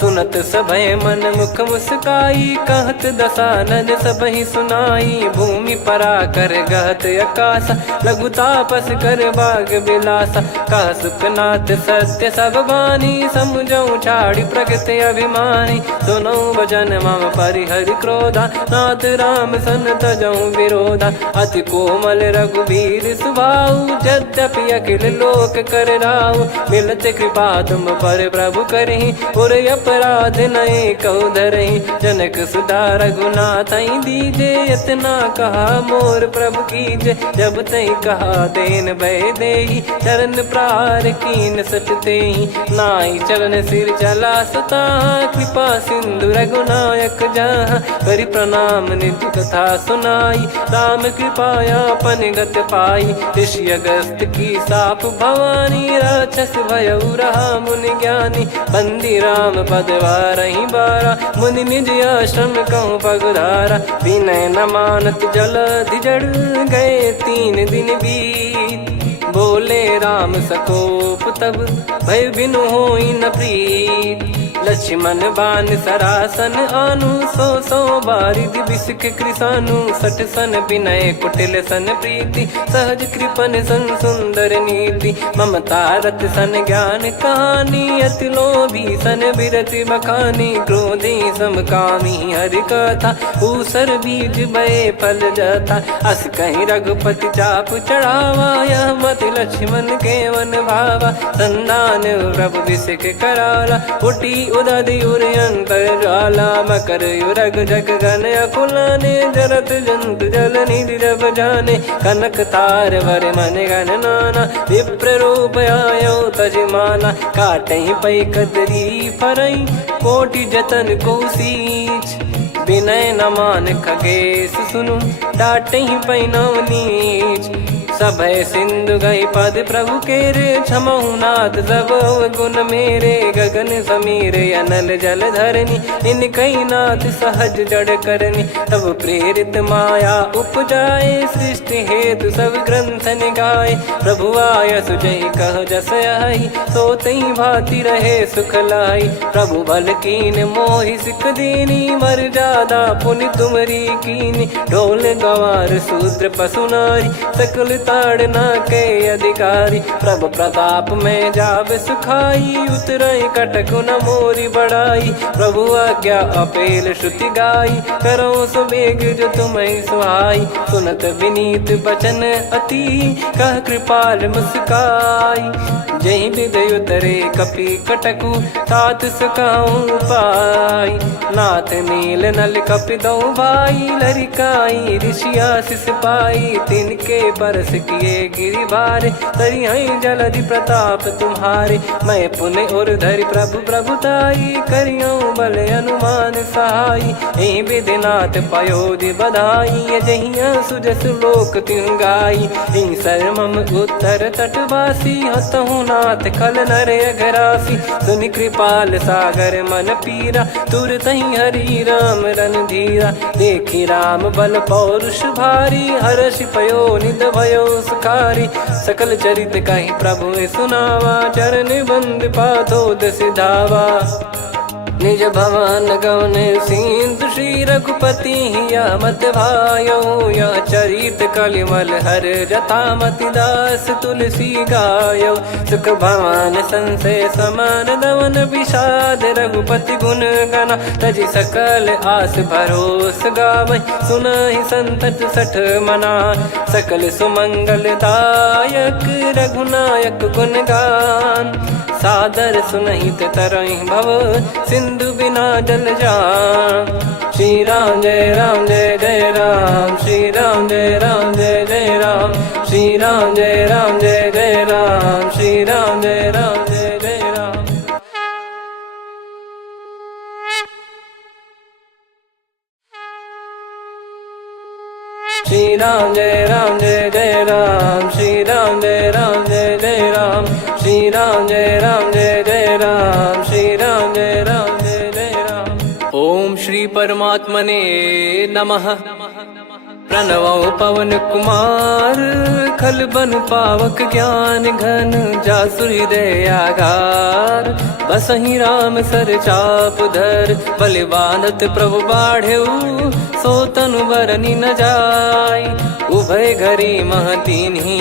सुनत सभय मन मुख मुस्काई, कहत दसानन सबहि सुनाई। भूमि परा कर गहत आकाशा, लघु तापस कर बाग बिलासा। कह सुखनाथ सत्य सब बानी, समुझऊ छाड़ी प्रगति अभिमानी। सुनो भजन मम परिहरि क्रोधा, नाथ राम सन तजऊ विरोधा। अति कोमल रघुवीर सुभाऊ, यद्यपि अखिल लोक कर राऊ। मिलत कृपा तुम पर प्रभु करहि, और अपराध नये कौ धरहि। जनक सुधा रघुनाथ दीजे, इतना कहा मोर प्रभु कीजे। जब तई कहा देन भय देहि, चरण प्रहार कीन सट तेहि। नाई चरण सिर चला सता, कृपा सिंधु रघुनायक जहाँ। करि प्रणाम निधि कथा सुनाई, राम कृपाया पन गत पाई। ऋषि अगस्त की साप भवानी, राक्षस भयउ रहा मुनि ज्ञानी। बंदी राम पद वारहि बारा, मुनि निज आश्रम कहूँ पगुधारा। विनय न मानत जलधि जड़, गए 3 दिन बीत। बोले राम सकोप तब, भय बिनु होई न प्रीत। लक्ष्मण बान सरासन आनु, सो बारिद बिसिक कृसानु। सठ सन विनय कुटिल सन प्रीति, सहज कृपन सन सुंदर नीति। ममता रत सन ज्ञान कहानी, अति लोभी सन बिरति बखानी। क्रोधी समकामी हरि कथा, ऊसर बीज बये फल जथा। अस कहीं रघुपति चाप चढ़ावा, यह मत लक्ष्मण के वन भावा। संदान प्रभु बिसिक कराला, उठी उदधि उर अंतर ज्वाला। मकर युरग जग गन अकुलाने, जरत जंतु जल निधि जब जाने। कनक तार वर मन गण नाना, विप्र रूप आयो तजमाना। काटहि पै कदरी फरई, कोटि जतन को सींच। विनय न मान खगेश सुनु, डांटहि पै नव नीच। सभय सिंधु गई पद प्रभु केरे, क्षमहु नाथ सब गुण मेरे। गगन समीरे अनल जल धरनी, इन कई नाथ सहज जड़ करनी। तब प्रेरित माया उपजाए, सृष्टि हेतु सब ग्रंथ निगाए। प्रभु आय सुजई कह जस आई, सोतई भांति रहे सुख लाई। प्रभु बल कीन मोहि सिख दीनी, मर जादा पुनि तुमरी कीनी। ढोल गवार शूद्र पशु नारी, सकल ताड़ना के अधिकारी। प्रभु प्रताप में जाब सुखाई, उतरई कटक न मोरी बढ़ाई। प्रभु आज्ञा अपेल श्रुति गाई, करो सुबेग जो तुम्हें सुहाई। सुनत विनीत बचन अति, कह कृपाल मुस्काई। जहि विदय उतरे कपि कटकु, तात सकाऊं पाई। नाथ नील नल कपि दो भाई, लरिकाई ऋषि आशीष पाई। तिनके परस किए गिरि भारे, तरिहै जलधि प्रताप तुम्हारे। मैं पुने और धरि प्रभु प्रभुताई, करियऊं बल अनुमान सहाई। एहि विधिनाथ पयोधि बधाई, जहिया सुजस लोक तिहुँ गाई। हिंसर मम उत्तर तटवासी, हतहु नाथ खल नर अघरासी। सुनि कृपाल सागर मन पीरा, तुरतहि हरि राम रणधीरा। देखि राम बल पौरुष भारी, हर्षि पयो निध भयो सुखारी। सकल चरित कहि प्रभु सुनावा, चरण बंद पाथोद सिधावा। निज भवन गवन सिंधु, श्री रघुपति हिया मत भायो। यह चरित कलिमल हर जथा, मति दास तुलसी गायो। सुख भवन संशय समान दवन, विषाद रघुपति गुण गना। तजि सकल आस भरोस गावै, सुनहि संतत सठ मना। सकल सुमंगल दायक, रघुनायक गुण गान। सादर सुनहित तरहि भव सिंधु बिना जल जान। श्री राम जय जय राम, श्री राम जय जय राम, श्री राम जय जय राम, श्री राम जय जय राम। श्री राम जय जय राम, श्री राम जय जय राम, श्री राम जय जय राम, श्री राम जय जय राम। ओम श्री परमात्मने नमः। प्रणवो पवन कुमार खल बन पावक ज्ञान घन जासु हृदय आगार। बसहि राम सर चाप धर बलि बांधत प्रभु बाढ़ेऊ सो तनु बरनि न जाय। उभय घरी मह दीन्ही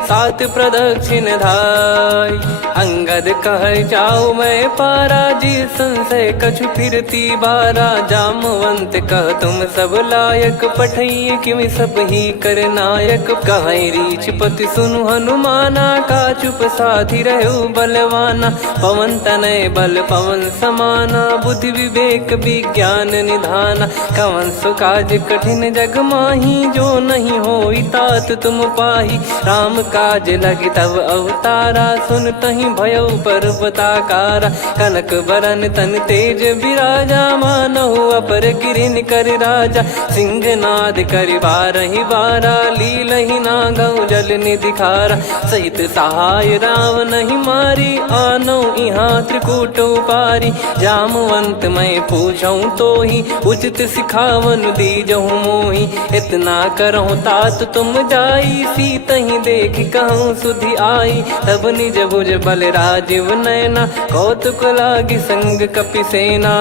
सात प्रदक्षिण धाय। अंगद कह जाऊ मैं पारा जी संशय कछु फिरती बारा। जामवंत कह तुम सब लायक पठई किमि सब ही कर नायक। कहीं रीछ पति सुनु हनुमाना का चुप साधि रहु बलवाना। पवन तनय बल पवन समाना बुद्धि विवेक विज्ञान निधाना। कवन सु काज कठिन जग माही जो नहीं होई तात तुम पाही। राम काज लगी तब अवतारा सुन तहि भयउ पर्वताकारा। कनक बरन तन तेज विराजा मानहु अपर गिरिन कर राजा। सिंहनाद करि बारहि बारा लीलहि नागौ जल निधि खारा। सहित सहाय राम नहीं मारी आनो इहाँ त्रिकूट उपारी। जामवंत मैं पूछऊँ तो ही उचित सिखावन दीजहु मोहि। इतना करहु तात तुम जाई सीतहि देख कहूँ सुधि आई। तब निज भुज बल राजीव नैना कौतुक लागी संग कपिसेना।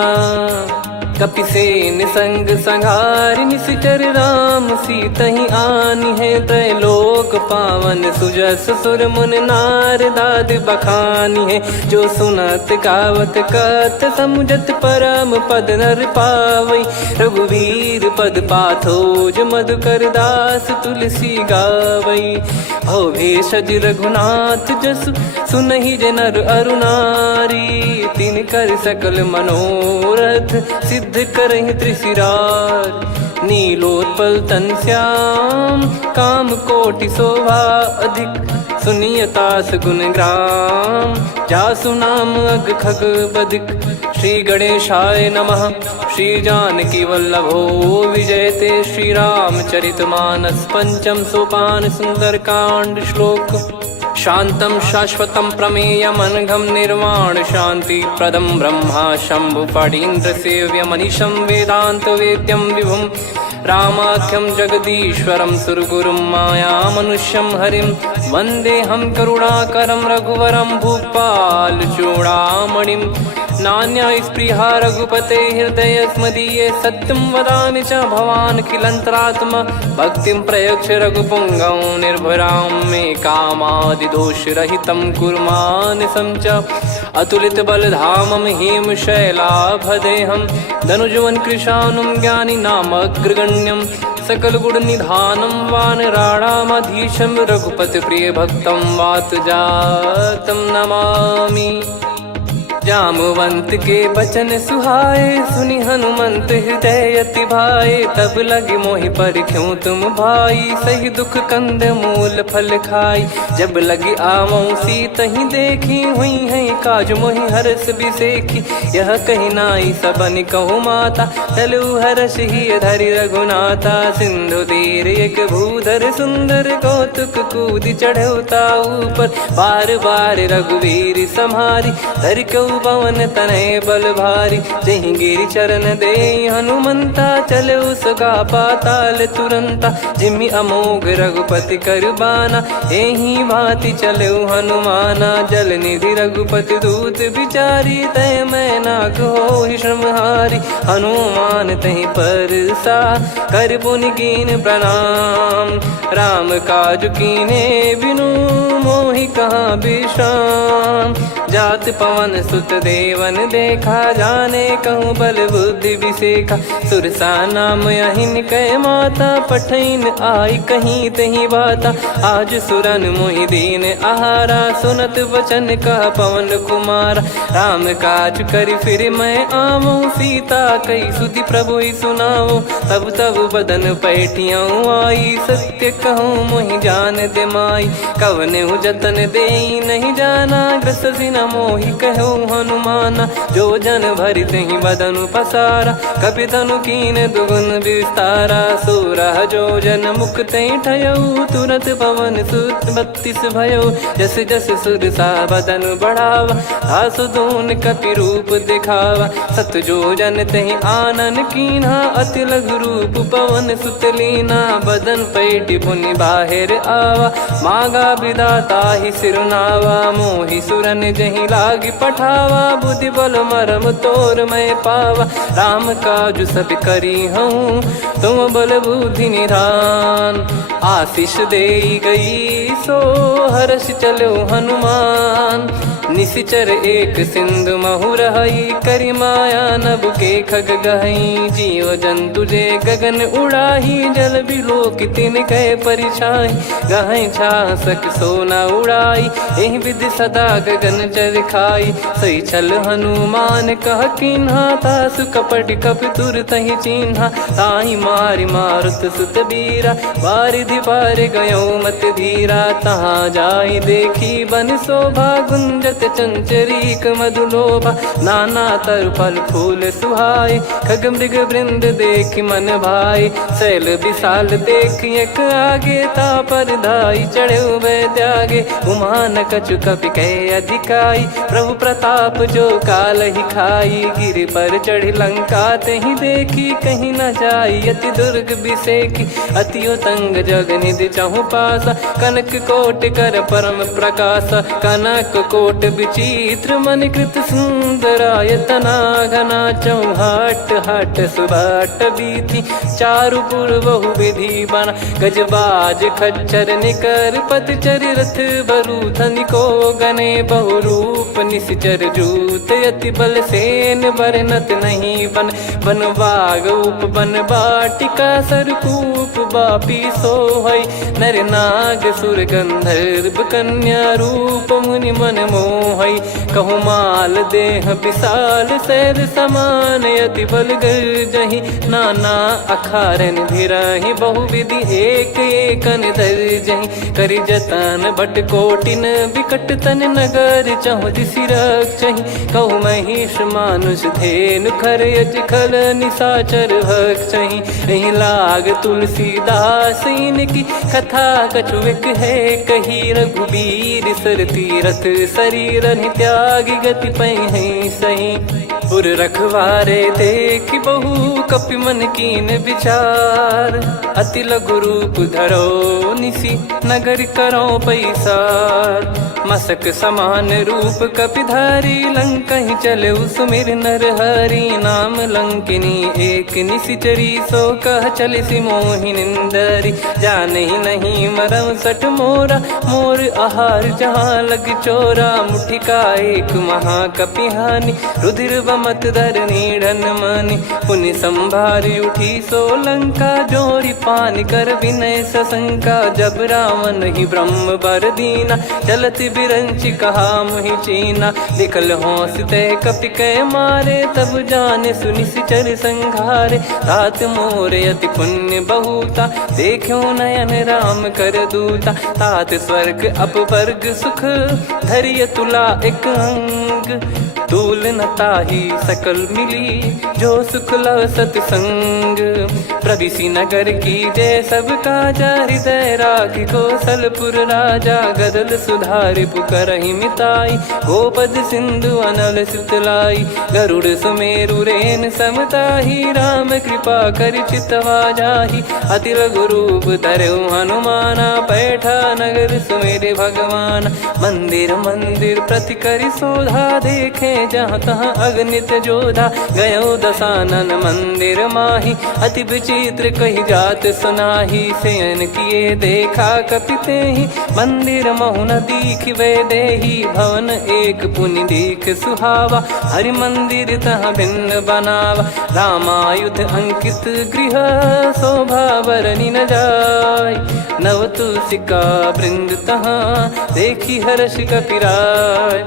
कपिसेन संग संहारि निशिचर राम सीतहि आनि है। त्रैलोक पावन सुजस सुर मुन नार दाद बखानी है। जो सुनत गावत कथ समुझत परम पद नर पावई। रघुवीर पद पाथोज मधुकर दास तुलसी गावई। भव भेषज रघुनाथ जसु सुनहि जे नर अरु नारी। तिन कर सकल मनोरथ सिद्ध करहि त्रिशिरार। नीलोत्पल तन श्याम काम कोटि शोभा अधिक। सुनियतास गुण ग्राम जासु नाम अग खग बदिक। श्री गणेशाय नमः। श्री जानकी वल्लभो विजयते श्री रामचरित मानस। पंचम सोपान सुंदर कांड श्लोक। शांतं शाश्वतं प्रमेयमनघं निर्वाण शांति प्रदं ब्रह्मा शंभु फणीन्द्र सेव्य मनीषं वेदांत वेद्यं विभुं। रामाख्यं जगदीश्वरं सुरगुरुं माया मनुष्यं हरिं। वन्देऽहं करुणाकरं रघुवरं भूपाल चूडामणिं। नान्या स्पृहा रघुपते हृदय स्मदीये। सत्यं वदामि च भवान् किलन्तरात्मा। भक्तिं प्रयच्छ रघुपुङ्गं निर्भरां मे कामादिदोषरहितं कुर्मानसं च। अतुलित बलधामं हेमशैलाभदेहं। धनुजवन कृशानुं ज्ञानी नामग्रगण्यं। सकल गुण निधानं वानराणामधीशं। रघुपति प्रिय भक्तं वात जातं नमामि। जामवंत के बचन सुहाए सुनि हनुमंत हृदय अति भाए। तब लगे मोहि परख्यूं तुम भाई सही दुख कंद मूल फल खाई। जब लगी आवऊं सीतहि देखी हुई है काज मोहि हरस बिसेखी। यह कही नाई सबन कहु माता चलु हरष ही धरि रघुनाथा। सिंधु तीर एक भूधर सुंदर कौतुक कूद चढ़ौता ऊपर। बार बार रघुवीर सम्हारी धरि कऊ पवन तनय बल भारी। जहि गिरि चरण दे हनुमंता चले उसका पाताल तुरंता। जिमि अमोघ रघुपति कर बाना एहि भांति चले हनुमाना। जल निधि रघुपति दूत बिचारी तय मैं नाक होहि श्रमहारी। हनुमान तहि परसा कर पुनि कीन प्रणाम। राम काज कीने बिनु मोहि कहाँ विश्राम। जात पवन सुत देवन देखा, जाने कहूँ बल बुद्धि विसेखा। सुरसा नाम अहिन कह माता, पठैन आई कहीं तहीं बाता। आज सुरन मोहि दीन आहारा, सुनत वचन कह पवन कुमार। राम काज करि फिर मैं आवूँ, सीता कई सुधि प्रभु ही सुनाओ। तब तब बदन पैठियाँ आई, सत्य कहूँ मोहि जान दे माई। कवने जतन दे नहीं जाना, ग्रसि न मोहि कहो हनुमाना। जो जन भरि तहि बदनु पसारा, कपि तनु कीन दुगुन विस्तारा। सोरह जो जन मुख तहि ठयऊ, तुरत पवन सुत 32 भयऊ। जस जस सुरसा बदन बढ़ावा, आसु दून कपि रूप दिखावा। सत जो जन तहि आनन कीन्हा, अति लघु रूप पवन सुत लीना। बदन पैठ पुनि बाहिर आवा, मागा विधाता ही सिरुनावा। मोहि सुरन जहि लागी पठावा, बुद्धि बल मरम तोर मैं पावा। राम काज सब करी हूँ, तुम बल बुद्धि निधान। आशीष दे गई सो हर्ष चलो हनुमान। निशिचर एक सिंधु महु रहई, करि माया नभ के खग गहई। जीव जंतु जे गगन उड़ाही, जल बिलोक तिन कह परिछाई। गहई छासक सोना उड़ाई, एहि विधि सदा गगन चर खाई। सही छल हनुमान कह कीन्हा, तासु कपट कपि तुर तहि चिन्हा। ताहि मारि मारुत सुत बीरा, बारिधि पार गयो मत धीरा। तहाँ जाई देखी बन शोभा, गुंजत चंचरीक मधुलोभा। नाना तर फल फूल सुहाए, खग मृग वृंद देख मन भाई। शैल विशाल देख एक आगे, तापर धाई चढ़े वै त्यागे। उमा न कछु कपि कह अधिकाई, प्रभु प्रताप जो काल ही खाई। गिर पर चढ़ी लंका तहि देखी, कहीं न जाई अति दुर्ग बिसेकी। अति उतंग जग निधि चहु पासा, कनक कोट कर परम प्रकाशा। कनक कोट विचित्र मन कृत सुंदरायतना। घना चौहाट हाट सुबाट बीथी, चारु पुर बहु विधि बना। गजबाज खच्चर निकर पतचर, रथ बरु धनिको गने। बहु रूप निशिचर जूत, अति बल सेन बरनत नहीं बन। बन बाग उप बन बाटिका, सरकूप बापी सोहई। नर नाग सुर गंधर्व कन्या, रूप मुनि मन मोहई। कहु माल देह विशाल, सैर समान अति बल गर्जहि। नाना अखारन भिराहि, बहु विधि एक एकन दर्जहि। करि जतन बट कोटिन, विकट तन नगर चहु दिसि रक्षहि। कहु महिष मानुष धेनु, खर यज खल निशाचर भक्षहि। एहि लाग तुलसीदास इनकी, कथा कछुक है कही। रघुबीर सर तीरथ शरीर, त्यागी गति पै सही। पुर रखवारे देख बहु, कपि मन कीन विचार। अति लघु रूप धरो निसी, नगर करो पैसार। मसक समान रूप कपि धारी, लंकहि चले सुमिर नर हरि। नाम लंकिनी एक निशिचरी, सो कह चलिसि मोहि निंदरी। जानहि नहीं मरम सठ मोरा, मोर आहार जहाँ लग चोरा। मुठिका एक महाकपिहानि, रुधिर बमत धरनी ढन मानि। पुनि संभारी उठी सो लंका, जोरी पान कर विनय सशंका। जब रावण ही ब्रह्म बर दीना, चलत बिरंच कहा मुहि चीना। निकल होंस तय कपि कै मारे, तब जाने सुनि सिचर संघारे। तात मोर अति पुण्य बहुता, देखो नयन राम कर दूता। तात स्वर्ग अपवर्ग सुख, धरिय तुला एक अंग। तूल न ताहि सकल मिली, जो सुख लव सतसंग। प्रविशि नगर की जय सब काजा, हृदय राखि कौशलपुर राजा। गदल सुधारि पुकारहि मिताई, गोपद सिंधु अनल सितलाई। गरुड़ सुमेरु रेन समताहि, राम कृपा करि चितवा जाहि। अति लघु रूप धरऊ हनुमाना, पैठा नगर सुमेर भगवान। मंदिर मंदिर प्रति करि शोधा, देखे जहाँ तहाँ अग्नि सहित जोधा गयो दसानन मंदिर माही। अति विचित्र कही जात सुनाही सेन किए देखा कपिते ही। मंदिर महु न दीख वे देही भवन एक पुनि दीख सुहावा। हरि मंदिर तह भिन्न बनावा रामायुध अंकित गृह शोभा बरनी न जाय। नव तुलसी का वृंद तहाँ देखी हर्ष कपिराय।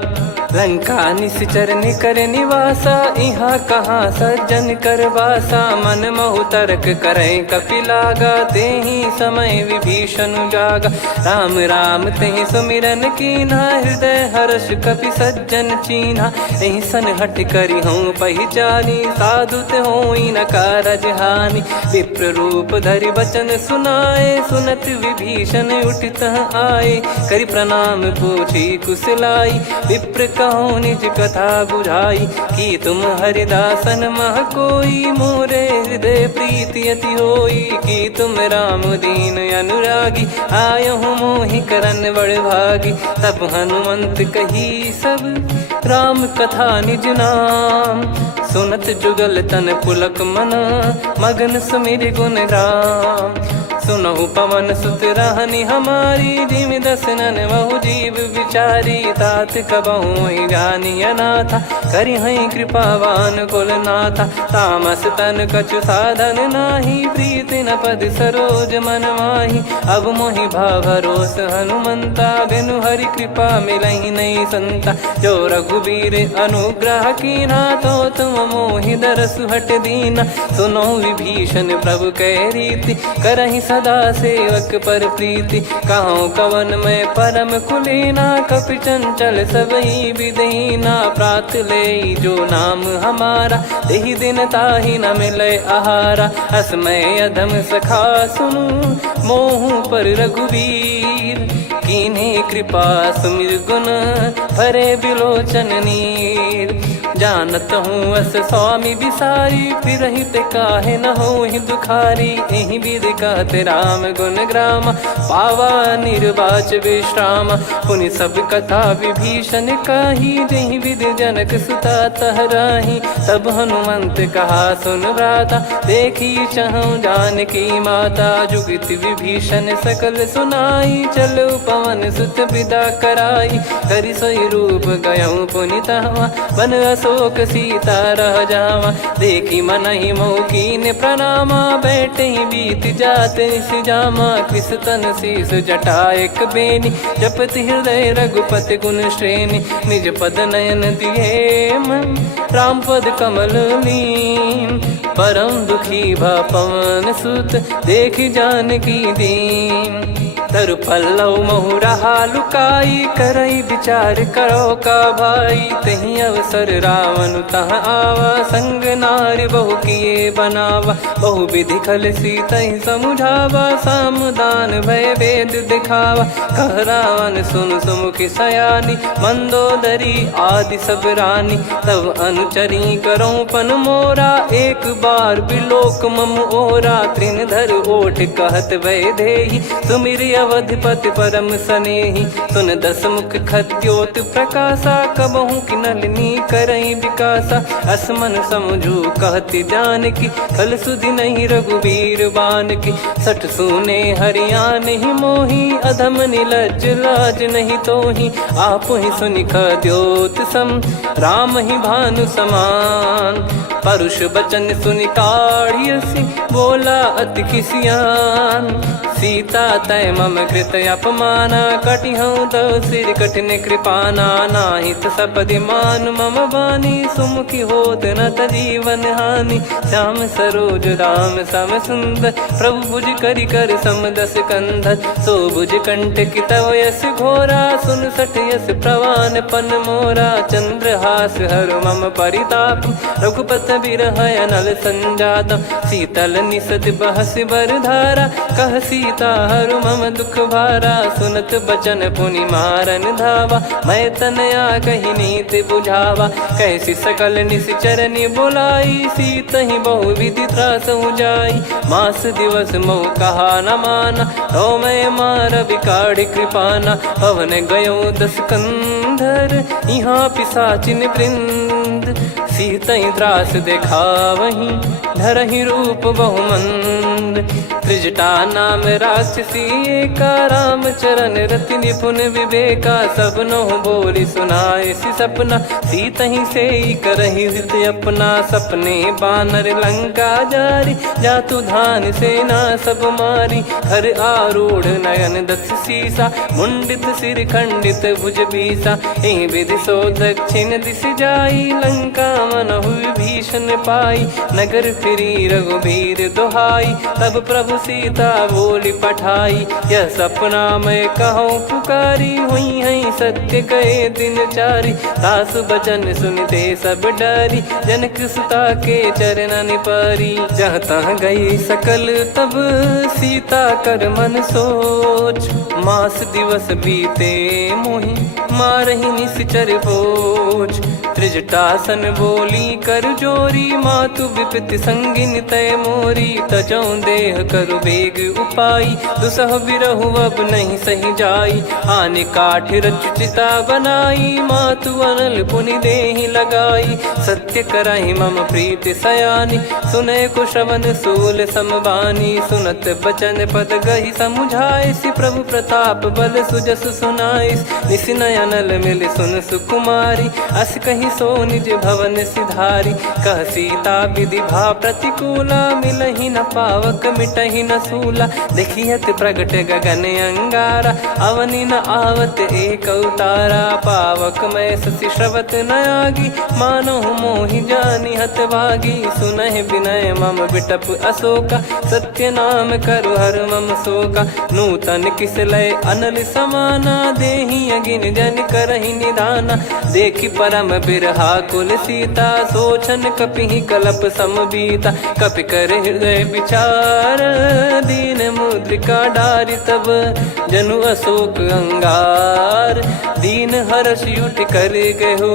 लंका निश्चर निकर निवासा यहाँ कहाँ सज्जन कर वासा। मन महु तर्क करें कपिलागा तेहि समय विभीषण जागा। राम राम तेहि सुमिरन कीन्हा हृदय हर्ष कपि सज्जन चीन्हा। एहि सन हट करी हूँ पहिचानी साधु ते होई न कारज हानि। विप्र रूप धरि वचन सुनाए सुनत विभीषण उठित आए। करि प्रणाम पूछी कुशलाई विप्र कहो निज कथा बुझाई। कि तुम हरिदासन मह कोई मोरे हृदय प्रीति अति होई। कि तुम राम दीन अनुरागी आयहु मोहि करन बड़ भागी। तब हनुमंत कही सब राम कथा निज नाम। सुनत जुगल तन पुलक मन मगन सुमिर गुण राम। सुनहु पवन सुत रहनी हमारी जिमि दसनन बहु जीव विचारी। तात कबहु ही जानी अनाथा करि हई कृपावान कुल नाथा। तामस तन कछु साधन नाही प्रीति न पद सरोज मन माही। अब मोहि भावरोस हनुमंता बिनु हरि कृपा मिलहि नहीं संता। जो रघुबीर अनुग्रह कीना तो तुम मोहि दरसु हट दीना। सुनो विभीषण प्रभु कह रीति करहि सदा सेवक पर प्रीति। कहूँ कवन में परम कुलीना कपि चंचल सबई विदहीना। प्रात ले जो नाम हमारा तेहि दिन ताहि न मिले आहारा। असमय अधम सखा सुनु मोहु पर रघुवीर। कीन्ही कृपा सुमिर गुण भरे बिलोचन नीर। जानत हूँ अस स्वामी बिसारी फिर हित काहे न हो ही दुखारी। एहि विधि कहते राम गुण ग्राम पावा निर्वाच विश्राम। पुनि सब कथा विभीषण काही जहि विधि जनक सुता तहराही। तब हनुमंत कहा सुन भ्राता देखी चहु जानकी माता। जुगित विभीषण सकल सुनाई चलो पवन सुत विदा कराई। करि सोई रूप गयऊँ पुनि तहवा बन अशोक सीता रह जावा। देखी मनहि मौकीन प्रणामा बैठे ही बीत जात निस जामा। कृस तन शीस जटा एक बेनी जपति हृदय रघुपति गुण श्रेणी। निज पद नयन दिए मन राम पद कमल लीन। परम दुखी भा पवन सुत देखी जानकी दीन। तरु पल्लव महु रहा लुकाई करई विचार करो का भाई। तही अवसर रावण तहाँ आवा संग नारी बहु किए बनावा। बहु विधि खल सीतहि समुझावा सामदान भय वेद दिखावा। कह रावण सुन सुमुखी सयानी मंदोदरी आदि सब रानी। तब अनुचरी करो पन मोरा एक बार बिलोक मम ओरा। तृण धर ओठ कहत भय देहि सुमिर अवधिपति परम सनेहि। सुन दस मुख खद्योत प्रकाशा कबहु कि नलिनी करई विकासा। असमन समझू कहति जानकी कल सुधि नहीं रघुबीर बान की। सठ सुने हरियाण ही मोही अधम निलज लाज नहीं तोहि। आप ही सुनि खद्योत सम राम ही भानु समान। परुष बचन सुनि काढ़ियसि बोला अति किसियान। सीता तय मम कृत अपमाना कटिहऊँ तो सिर कठिन कृपाना। नाहित सपदि मान मम बानी सुमुखी होत न तजीवन हानि। श्याम सरोज राम सम सुंदर प्रभु भुज करि कर समदस कंधर। सो भुज कंठ की तव यस घोरा सुन सठ यस प्रवान पन मोरा। चंद्रहास हर मम परिताप रघुपत बिरह अनल संजातम। शीतल निसत बहस बर धारा कह सीता हरु मम दुख भारा। सुनत बचन पुनि मारन धावा मैं तनया कही नीति बुझावा। कैसी सकल निश्चरनि बुलाई सीतहि बहु विधि त्रास जाई। मास दिवस मोह कहा न माना तो मैं मार बिकाढ़ कृपाना। पवन गयो दस कंधर यहाँ पिशाचिन वृंद सीतई त्रास देखावही धरहि रूप बहुमंद। त्रिजटा नाम राक्षसी एका राम चरण रति निपुण विवेका। सब नहुँ बोली सुनाए सि सपना सीतहि से करहि हित अपना। सपने बानर लंका जारी जातु धान सेना सब मारी। हर आरूढ़ नयन दस सीसा मुंडित सिर खंडित भुज बीसा। एहि विधि सो दक्षिण दिश जाई लंका मनहु विभीषण पाई। नगर फिरी रघुबीर दोहाई तब प्रभु सीता बोली पठाई। यह सपना मैं कहूँ पुकारी हुई है सत्य कहे दिन चारी। सासु बचन सुनते सब डरी जनक सुता के चरण परी। जहाँ तहाँ गई सकल तब सीता कर मन सोच। मास दिवस बीते मोहि मारहि निश्चर बोझ। त्रिजटासन बोली कर जोरी मातु विपति संगिन तय मोरी। तजौ देह करु बेग उपाई दुसह बिरहु अब नहीं सही जाई। आने काठ रचिता बनाई मातु अनल पुनि देहि लगाई। सत्य करहि मम प्रीति सयानी सुनय को श्रवण सूल समबानी। सुनत बचन पद गहि समुझाए सि प्रभु प्रताप बल सुजस सुनाइस। निस नयनल मिल सुन सुकुमारी अस कहि सो निज भवन सिधारी। कह सीता विधि भा प्रतिकूला मिलहि न पावक मिटहि न सूला। देखियत प्रगट गगन अंगारा अवनि न आवत एक अवतारा। पावक मैं ससि श्रवत न आगी मानो मोहि जानि हत भागी। सुनहि विनय मम बिटप अशोका सत्य नाम करु हर मम शोका। नूतन किस लय अनल समाना देहि अगिन जन करहि निदाना। देखि परम बिरहा कुल सीता सोचन कपिहि कलप समबीता। कपि कर हृदय विचार दीन मुद्रिका डारि तब जनु अशोक अंगार। दीन हर्ष उठ कर गहु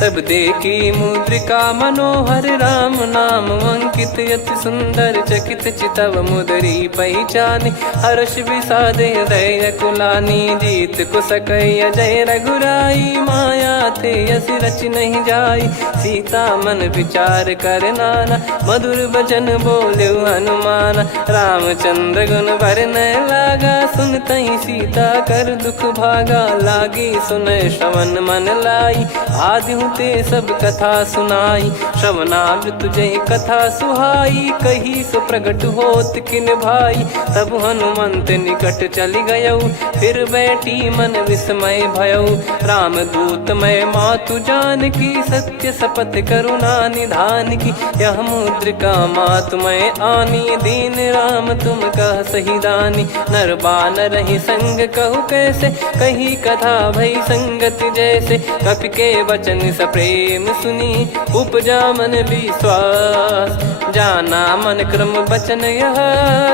तब देखी मुद्रिका मनोहर। राम नाम अंकित अति सुंदर चकित चितव मुदरी पहचानी। हर्ष विषाद हृदय कुलानी जीत को सकई अजय रघुराई। माया थे यस रच नहीं जाई सीता मन विचार कर नाना। मधुर बचन बोले हनुमान रामचंद्र गुण वरनय लागा। सुनतहि सीता कर दुख भागा लागी सुनय श्रवण मन लाई। आदि ते सब कथा सुनाई श्रवणामृत तुझे कथा सुहाई। कही सो प्रगट होत किन भाई तब हनुमंत निकट चली गयौ। फिर बैठी मन विस्मय भयौ राम दूत मैं मातु जान की। सत्य शपथ करुणा निधान की यह मुद्रिका मातु मैं आनी। दीन राम तुम कह सही दानी नर बानर ही संग कहु कैसे। कही कथा भई संगति जैसे कपि के वचन सप्रेम सुनी। उपजा मन विश्वास जाना मन क्रम बचन यह।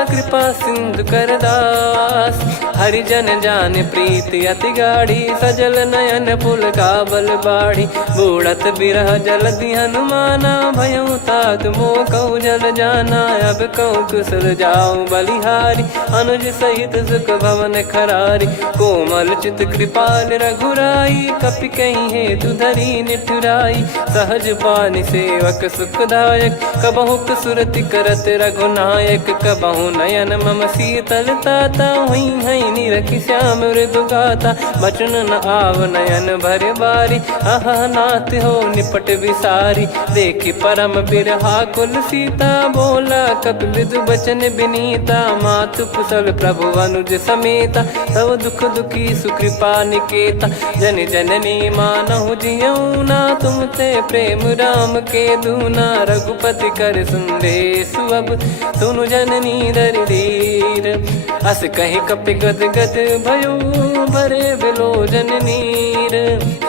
कृपा सिंधु कर दास हरिजन जान प्रीति अति गाढ़ी। सजल नयन पुल काबल बाढ़ी बूढ़त बिरह जलधि हनुमाना। भयउ तात मोह कहु जल जाना अब कहु कुशल जाऊं बलिहारी। अनुज सहित सुख भवन खरारी कोमल चित कृपाल रघुराई। कपि कहीं हेतु धरी निठुराई सहज पानि सेवक सुखदायक। कबहु सुरति करत रघुनायक कबहु नयन मम शीतल ताता। हुई है निरखि श्याम मृदु गाता बचन न आव नयन भर बारी। अह नाथ हो निपट विसारी देखि परम बिरहा कुल सीता। बोला कपि विदु बचन बिनीता मातु कुशल प्रभु अनुज समेता। तव दुख दुखी सुकृपा निकेता जन जननी मानहु जियऊ ना। तुम ते प्रेम राम के दूना रघुपति कर संदेश अब सुनु जननी दर धीर। अस कहि कपि गद गद भयो भरे विलोचन नीर।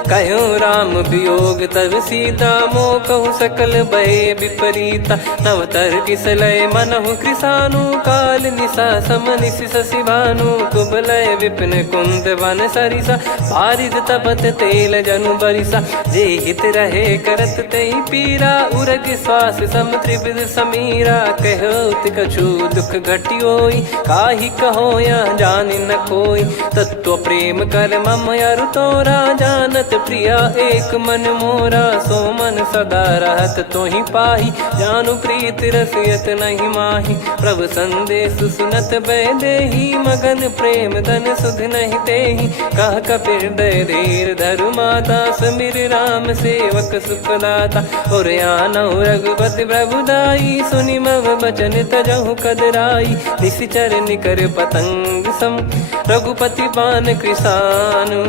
कहो राम वियोग तब सीता मोह कहु सकल भय विपरीता। नव तर किसलय मनहु कृसानु काल निशा सम निशि शशि भानु। कुबलय विपिन कुंद वन सरिसा पारिद तपत तेल जनु बरिसा। जे हित रहे करत तेहि पीरा उरग श्वास सम त्रिविध समीरा। कहो कछु दुख घटियोई काहि कहो यह जानि न कोई। तत्व प्रेम कर मम अरु तोरा, जानत प्रिया एक मन मोरा। सो मन सदा रहत तो ही पाही, जानु प्रीत रसियत नहीं माही। प्रभु संदेश सुनत बै देही, मगन प्रेम धन सुध नहीं तेही। कह कपिर दय धीर धरु माता, समीर राम सेवक सुखदाता। और आनौ रघुपति प्रभुदाई, सुनि मम बचन तजहु कदराई। निशिचर निकर पतंग सम, रघुपति पान कृसानु।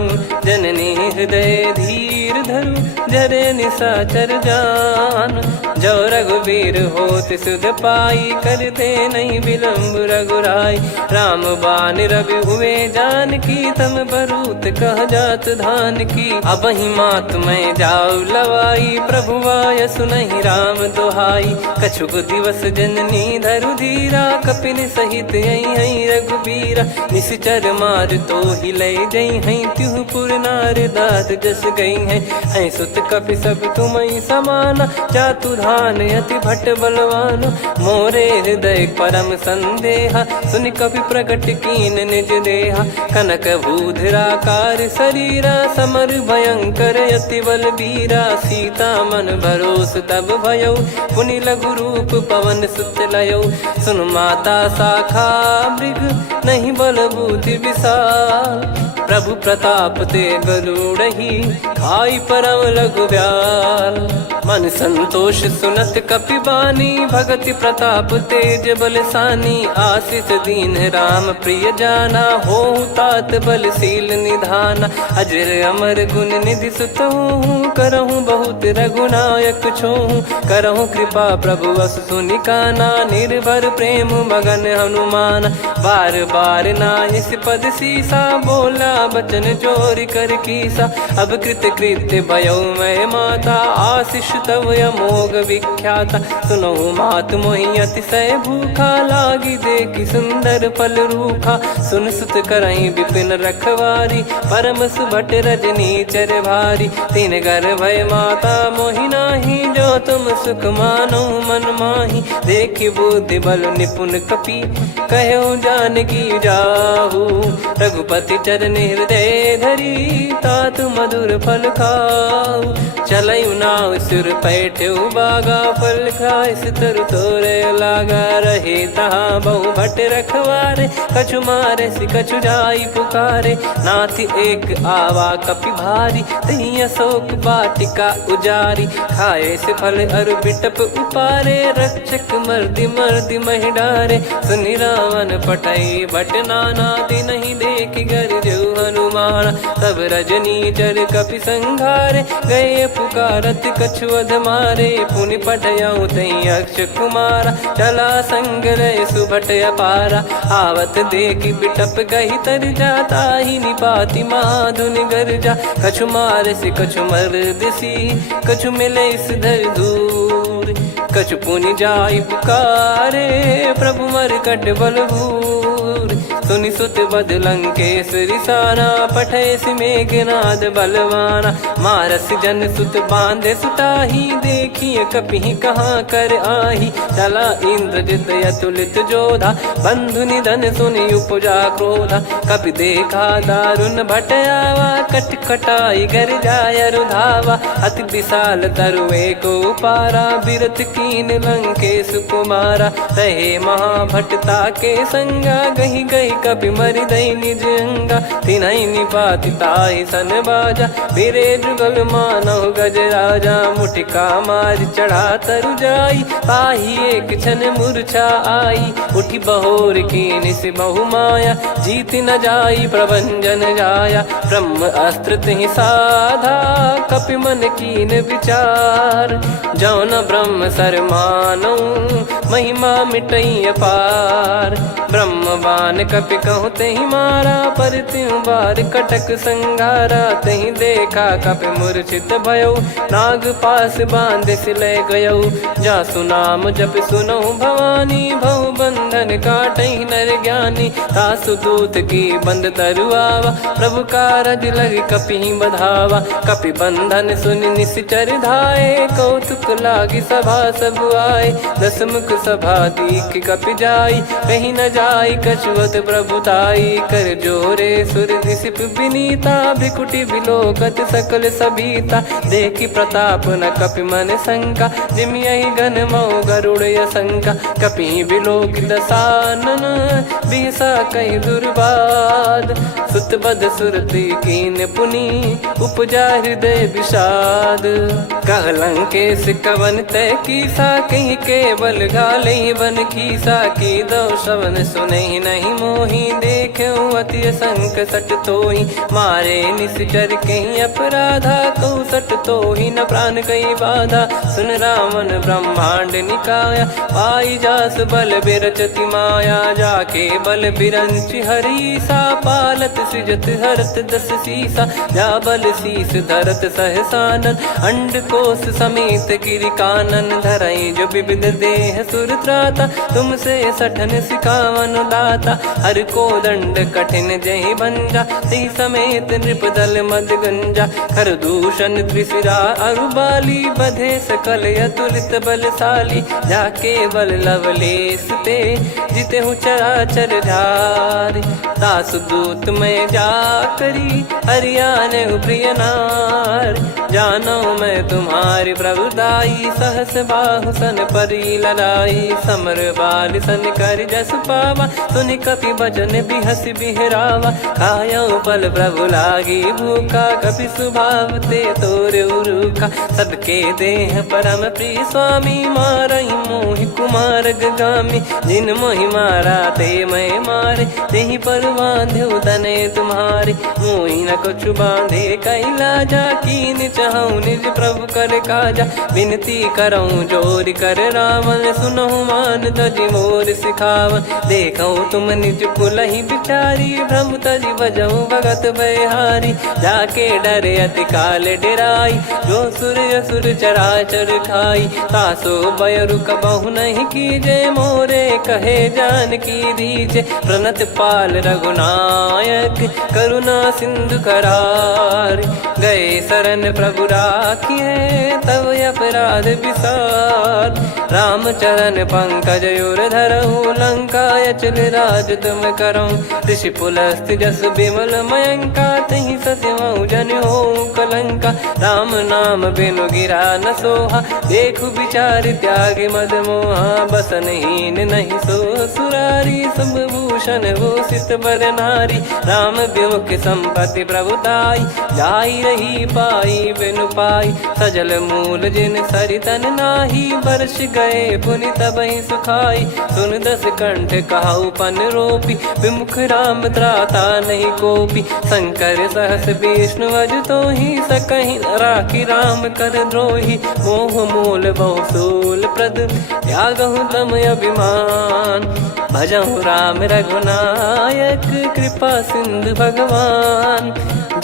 जननी हृदय धीर धरु, जरे निशाचर जान। जो रघुवीर होत सुध पाई, करते नहीं विलम्ब रघुराई। राम बान रवि हुए जानकी, तम बरूत कह जात धान की। अब ही मात मैं जाऊ लवाई, प्रभु आय सुनहि राम दोहाई। कछुक दिवस जननी धरु धीरा, कपिन सहित यही रघुबीरा। निश्चर मार तो ही लय जई हैं, त्युह पुर नार दाद जस गई हैं। सुत कपि सब तुमहि समाना, जातु धान अति भट बलवान। मोरे हृदय परम संदेहा, सुनि कपि प्रकट कीन निज देहा। कनक भूधराकार शरीरा, समर भयंकर अति बलबीरा। सीता मन भरोस तब भयउ, पुनि लघु रूप पवन सुत लयौ। सुन माता शाखा मृग, नहीं बल बुद्धि विशाल। प्रभु प्रताप ते गरुड़हि, खाई परम लघु ब्याल। मन संतोष सुनत कपि बानी, भगति प्रताप तेज बलसानी। आशीष दीन राम प्रिय जाना, होहु तात बलशील निधाना। अजर अमर गुण निधि सुतहु, करहु बहुत रघुनायक छोहु। करहु कृपा प्रभु अस सुनि काना, निर्भर प्रेम मगन हनुमान। बार बार नायस पद सीसा, बोला बचन जोरि कर कीसा। अब कृत कृत्य भयो मैं माता, आशीष तव अमोघ विख्याता। सुनहु मात मोहि अतिशय भूखा, लागी देखि सुंदर फल रूखा। सुन सुत करहि विपिन रखवारी, परम सुभट रजनी चर भारी। तीन घर भय माता मोहि नाही, जो तुम सुख मानो मन माही। देखि बुद्धि बल निपुण कपि, कहो जानकी जाहू। रघुपति चरण हृदय धरी, तात मधुर फल खाऊ। चलऊ नाव सिर पैठ्यु बागा, फल खाय तरु तोरे लागा। रहे तहाँ बहु भट रखवारे, कछु मारे सि कछु जाई पुकारे। नाथ एक आवा कपि भारी, तही अशोक वाटिका उजारी। खाए से फल अरु बिटप उपारे, रक्षक मर्दि मर्दि महि डारे। सुनि रावण पटई भट नाना, तिनहि देख गरजु हनुमान। तब रजनी चर कपि संघारे, गए पुकारत कछु अध मारे। पुनि पटयउ तई अक्ष कुमारा, चला संग रहे सुभट अपारा। आवत देखि बिटप गही तर जाता, ही निपाति माधुनि गर्जा। कछु मार से कछु मर्दिसी, कछु मिले इस धर दूर। कछु पुनि जाई पुकारे, प्रभु मरकट बलभूर। सुनि सुत बद लंकेश रिसाना, पठय मेघनाद बलवाना। मारस जन सुत बांधे सुताही, देखिए कपि कहाँ कर आही। चला इंद्रजित अतुलित जोधा, बंधु निधन सुनि उपजा क्रोधा। कपि देखा दारुण भट आवा, कट कटाई गर जाय रुधावा। अति विशाल तरु एको पारा, बिरथ कीन लंकेश कुमारा। रहे महाभटता के संगा, गही गही कपि मरि दई निज अंगा। तिन्हि निपाति ताहि सन बाजा, बिरे जुगल मानव गज राजा। मुटिका मार चढ़ा तरु जाई, ताहि एक क्षण मूर्छा आई। उठी बहोर कीन से बहु माया, जीत न जाई प्रभंजन जाया। ब्रह्म अस्त्र तिहि साधा, कपि मन कीन विचार। जौ न ब्रह्म सर मानौ, महिमा मिटई अपार। ब्रह्म बान कपि कहु तहि मारा, पर त्यों बार कटक संगारा। तहि देखा कपि मूर्छित भयउ, नाग पास बांध सिलय गयउ। जासु नाम जप सुनहु भवानी, भव बंधन काटहि नर ज्ञानी। तासु दूत की बंद तरुआवा, प्रभु कारज लग कपि बधावा। कपि बंधन सुनि निश्चर धाये, कौतुक लागी सभा सब आए। दस मुख सभा दीख कपि जाई, कहीं न जाई कछुअत प्रभुताई कर जोरे सुर दिसिप विनीता भ्रिकुटी विलोकत सकल सबीता देखी प्रताप न कपि मन शंका जिम यही गण मऊ गरुड़ शंका कपि विलोकित सानन बिहसा कई दुर्बाद सुत बद सुरति कीन पुनी उपजा हृदय विषाद कहलंकेश कवन तय कीसा कहीं केवल घाले बन खीसा की दो श्रवण सुने नहीं मोही देखे अति संक सट तोही मारे निश्चर कहीं अपराधा तो सट तोही न प्राण कई बाधा सुन रावण ब्रह्मांड निकाया पाई जास बल बिरचति माया जाके बल बिरंच हरीसा पालत सृजत हरत दस सीसा जा बल शीस धरत सहसानन अंड कोश समेत गिरि कानन धरई जो विविध देह सुर त्राता तुमसे सठन सिखावन दाता हर को दंड कठिन जय बंजा सी समेत नृप दल मद गंजा कर दूषण त्रिशिरा अरुबाली बधे सकल अतुलित बलशाली जाके बल लवलेस ते जिते हूँ चराचर झार दास दूत में जा करी हरियाणे प्रिय नार जानो मैं तुम्हारी प्रभुदाई सहस बाहु सन परी लड़ाई समर बाल सन कर जस पावा सुनि कपि भजन बिहस बिहरावा खायो पल प्रभु लागी भूखा कपि स्वभाव ते तोर उरुखा सबके देह परम प्रिय स्वामी मारई मोहि कुमार गामी जिन मोहि मारा ते मैं मारे तेहि पर बांधो तने तुम्हारे मोहि न कुछ बांधे कैलाजा कीन चाहूं निज प्रभु कर काजा विनती करऊं जोर कर रावण सुनो मान तजि मोर सिखावन देखो तुम निज पुलहि बिचारी भ्रम तजि बजऊं भगत बहारी जाके डरे अति काल डेराई जो सुर असुर चराचर खाई तासो बयरु कबहु नहीं कीजे मोरे कहे जान की दीजे प्रणत पाल रघुनायक करुणा सिंधु करार गए शरण प्रभु राखिए तब अपराध विसार राम चरण पंकज उर धरहु लंका अचल राज तुम करऊं ऋषि पुलस्त जस विमल मयंका तहि ससिमऊ जन हो कलंका राम नाम बिनु गिरा न सोहा देखु विचार त्याग मद मोहा बसनहीन नहीं सो सुरारी सब भूषण वो सित बर नारी राम विमुख संपत्ति प्रभुताई जाई रही पाई बिनु पाई सजल मूल जिन सरितन नाही वर्ष गए पुनि तबहि सुखाई सुन दस कंठ कहाऊ पन रोपी विमुख राम त्राता नहीं कोपी शंकर सहस विष्णु अज तो ही सकहि राखी राम कर द्रोही मोह मूल बहु सूल प्रद त्यागहु तम अभिमान भजहु राम रघुनायक कृपा सिंधु भगवान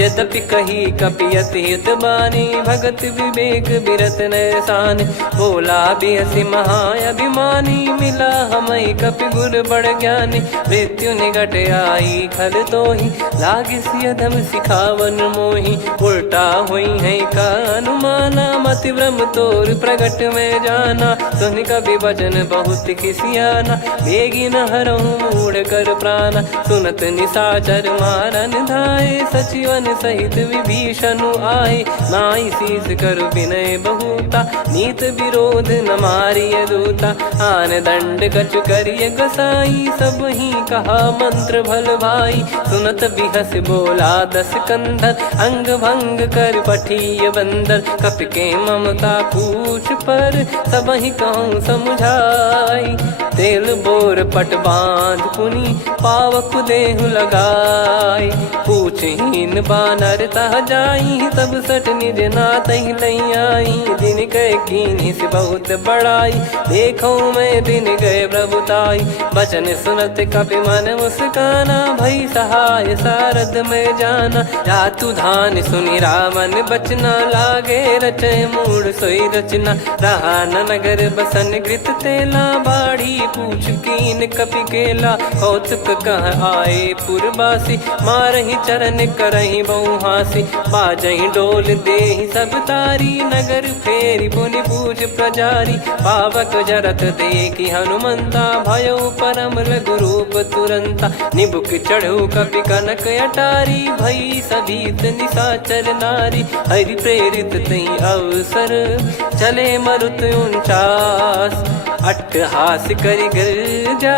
यद्यपि कही कपियति हित बानी भगत विवेक बिरत नैसान बोला बिहसी महाअभिमानी मिला हमई कपि गुर बड़ ज्ञानी मृत्यु निकट आई खल तो ही लागे सियधम सिखावन मोही उल्टा हुई है का अनुमाना मति ब्रह्म तोर प्रगट में जाना सुन कभी वचन बहुत किसियाना बेगी न हरहु मूढ़ कर प्राणा सुनत निशाचर मारन धाये सचिवन सहित विभीषण आए नाई शीस कर विनय बहुता नीत विरोध न मारिय दूता आन दंड कछ करिय गसाई सब ही कहा मंत्र भल भाई सुनत बिहस बोला दस कंधर अंग भंग कर पठिय बंदर कप के ममता पूछ पर सब ही कहूँ समझाई तेल बोर पट बांध पुनी पावक देहु लगाई पूछहीन बानर तह जाई सब सट निज नाथ ही लई आई दिन गए कीन्ही से बहुत बड़ाई देखो मैं दिन गए प्रभुताई बचन सुनत कपि मन मुस्काना भई सहाय सारद में जाना जातु धान सुनि रावण बचना लागे रचे मूड सोई रचना रहा न नगर बसन कृत तेला बाढ़ी पूछ कीन कपि केला कौतुक कह आए पुरबासी मारही चरण करही बहु हासी बाजही डोल देहि सब तारी नगर फेरी पुनि पूछ प्रजारी पावक जरत देखी हनुमंता भयो परम लघुरूप तुरंता निबुक चढ़ो कपि कनक अटारी भई सभीत निशाचर नारी हरि प्रेरित तई अवसर चले मरुत 49 अट्टहास करि गिरजा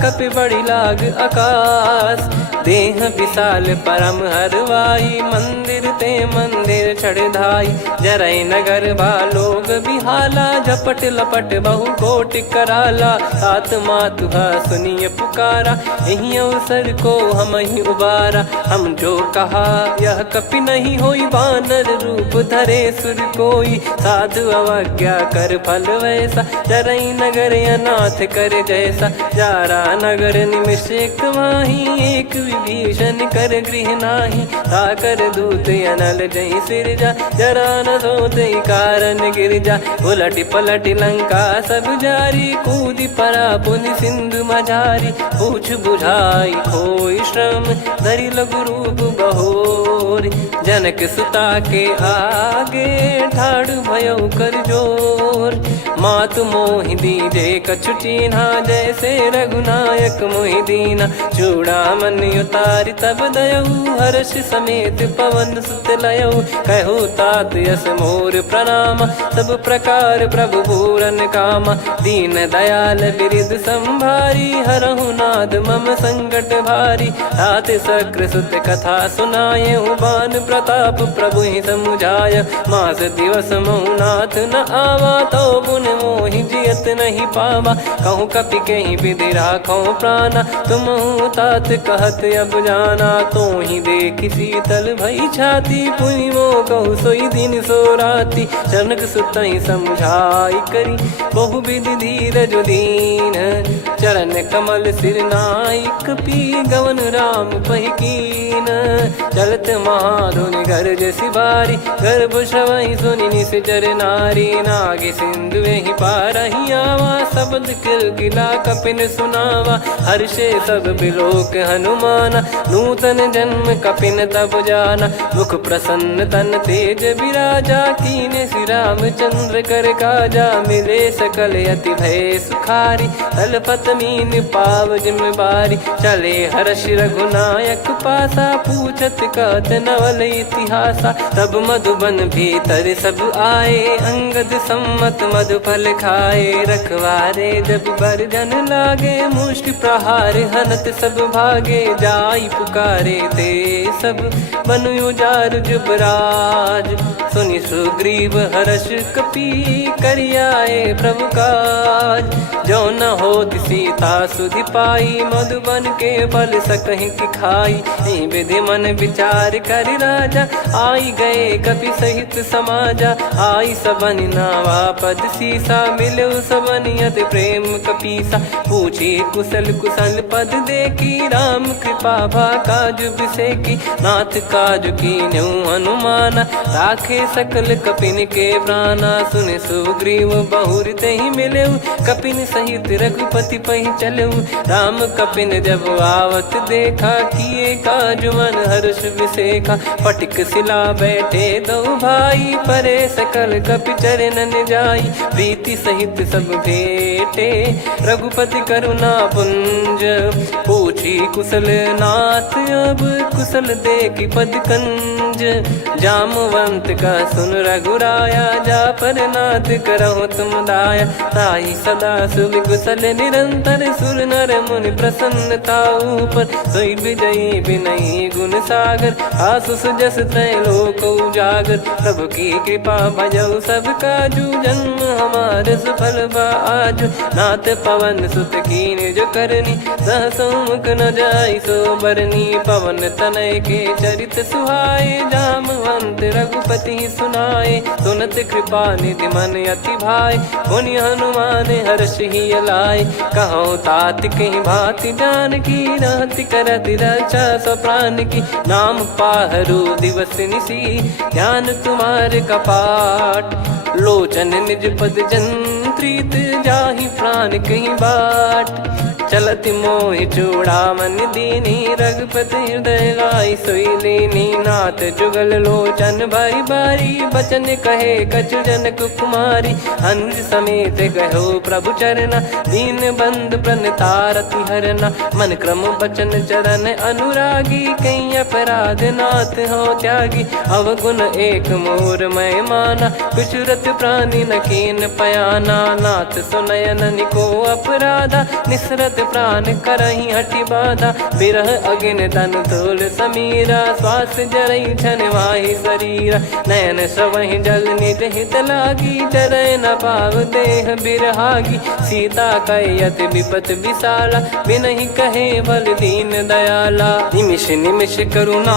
कपि बड़ी लाग आकाश देह विशाल परम हरवाई मंदिर ते मंदिर चढ़ाई जरई नगर बालोग बिहाला झपट लपट बहु कोट कराला सात मातुहा सुनिय पुकारा यही अवसर को हम ही उबारा हम जो कहा यह कपि नहीं होई बानर रूप धरे सुर कोई साधु अवज्ञा कर फल वैसा जरई नगर अनाथ कर जैसा जारा नगर निमिष एक माही एक विभीषण कर गृह नाही ताकर दूत अनल जय सिरजा जरा न सोते कारण गिरजा उलट पलट लंका सब जारी कूदी परा पुनि सिंधु मझारी पूछ बुझाई खोई श्रम धरि लघु रूप बहोरी जनक सुता के आगे ठाड़ भयो कर जोर मातु मोहि दीजे कछु चीन्हा जैसे रघुनायक मोहि दीना चूड़ामन उतारि तब दयऊ हर्ष समेत पवन सुत लयऊ कहु तात यस मोर प्रणाम सब प्रकार प्रभु पूरन कामा दीन दयाल बिरिद संभारी हरहु नाद मम संकट भारी तात सक्र सुत कथा सुनाये बान प्रताप प्रभु ही समुझाय मास दिवस मौनाथ न आवा तो पुन मोहि जियत नहीं पावा कहूँ कपि कहीं विधि राखो प्राणा तुम तात कहत अब जाना तो ही देख शीतल भई छाती पुनि मो कहु सोई दिन सो राती जनक सुतई समझाई करी बहु विधि धीरज दीन चरण कमल सिर नाई कपि गवन राम पहिकीन चलत महाधुनि गर्ज सिबारी गर्भ श्रवई सुनि निश्चर नारी नागे सिंधु ही पारही आवा शब्द किला कपिन सुनावा हर्षे सब बिलोक हनुमाना नूतन जन्म कपिन तब जाना मुख प्रसन्न तन तेज विराजा कीने श्री रामचंद्र कर काजा मिले सकल अति भय सुखारी तलपत मीन पाव जिम्मेवारी चले हर्ष रघुनायक पासा पूछत कहत नवल इतिहासा तब मधुबन भीतर सब आए अंगद सम्मत मधुफल खाए रखवारे जब बरजन लागे मुष्टि प्रहार हनत सब भागे जाई पुकारे ते सब बनु उजार जुबराज सुनि सुग्रीव हर्ष कपि करियाए प्रभु काज जो न होत सीता सुधि पाई मधुबन के बल सकहि की खाई विधि मन विचार कर राजा आई गए कपि सहित समाजा आई सबन नावा पद सीसा मिलो सबनियत प्रेम कपीसा पूछी कुशल कुशल पद देखी राम कृपा भा काज बिसेकी नाथ काज की न्यू हनुमाना राखे सकल कपिन के प्राणा सुने सुग्रीव बहुर ते ही मिले कपिन सहित रघुपति पही चले राम कपिन जब आवत देखा किए काज मन हर्ष विसेखा पटिक सिला बैठे दो भाई परे सकल कपि चरणन जाई प्रीति सहित सब भेटे रघुपति करुणा पुंज पूछी कुशल नाथ अब कुशल देखी पद कंज जामवंत का सुन रघुराया जा पर नाथ करहु तुम दाया ताई सदा सुभि कुशल निरंतर सुर नर मुनि प्रसन्नता ऊपर सोई विजयी विनयी गुण सागर आसु सुजस त्रैलोक उजागर प्रभु की कृपा भजऊ सब काजू जन्म हमारे सफल आज नाथ पवन सुत कीन जो करनी सहसो मुख न जाई सो बरनी पवन तनय के चरित सुहाए जामवंत रघुपति सुनाए सुनत कृपा निधि मन अति भाई पुनि हनुमान हर्ष ही लाए कहो तात कहीं भांति जान की रहति करति रक्षा सो प्राण की नाम पाहरू दिवस निसी ध्यान तुम्हारे कपाट लोचन निज पद जंत्रित जाहि प्राण कहीं बाट चलत मोहि चूड़ामन दीनी, रघुपति हृदय लाई सोई लीनी। नाथ जुगल लोचन बारी बारी, बचन कहे कछु जनक कुमारी। अनुज समेत गयो प्रभु चरना, दीन बंद प्रण तारति हरना। मन क्रम बचन चरण अनुरागी, कहीं अपराध नाथ हो त्यागी। अवगुण एक मोर मैं माना, विचरत प्राणी न कीन पयाना। नाथ सुनयन निको अपराधा, निसरत प्राण करही हटि बाधा। बिरह अगिन तन तोल समीरा, श्वास जरई छन माही शरीरा। नयन सवहि जल निज हित लागी, चरय न पाव देह बिरहागी। सीता कैयत विपत विशाला, बिनहि कहे बल दीन दयाला। निमिष निमिष करुणा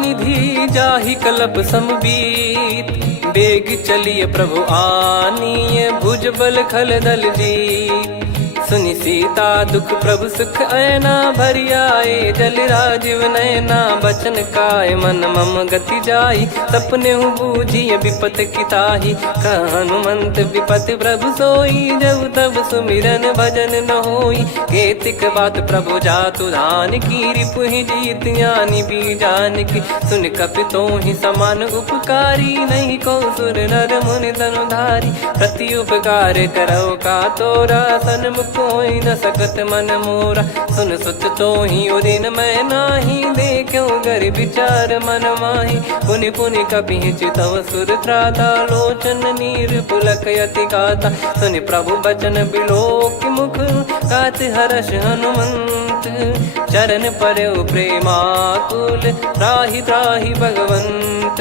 निधि, जाहि कल्प समबीत। बेग चलिए प्रभु आनीय, भुज बल खल दल जीत। सुनि सीता दुख प्रभु सुख ऐना, भरि आए जल राजीव नैना। बचन काय मन मम गति जाई, सपने बूझी विपत किताही। हनुमंत विपत प्रभु सोई, जब तब सुमिरन भजन न होई। केतिक बात प्रभु जातु धान की, रिपुहि जीत ज्ञानी बीजान की। सुन कपि तोहि समान उपकारी, नहीं को सुर नर मुनि तनुधारी। प्रति उपकार करो का तोरा, सन्मुख होई न सकत मन मोरा। सुन सुत तोहि उदिन मैं नाही, देखो गर विचार मन माही। पुनि पुनि कपि चितव सुर त्राता, लोचन नीर पुलक यति गाता। सुनि प्रभु बचन बिलोक मुख, गात हर्ष हनुमंत। चरण परयो प्रेमाकुल, त्राहि त्राहि भगवंत।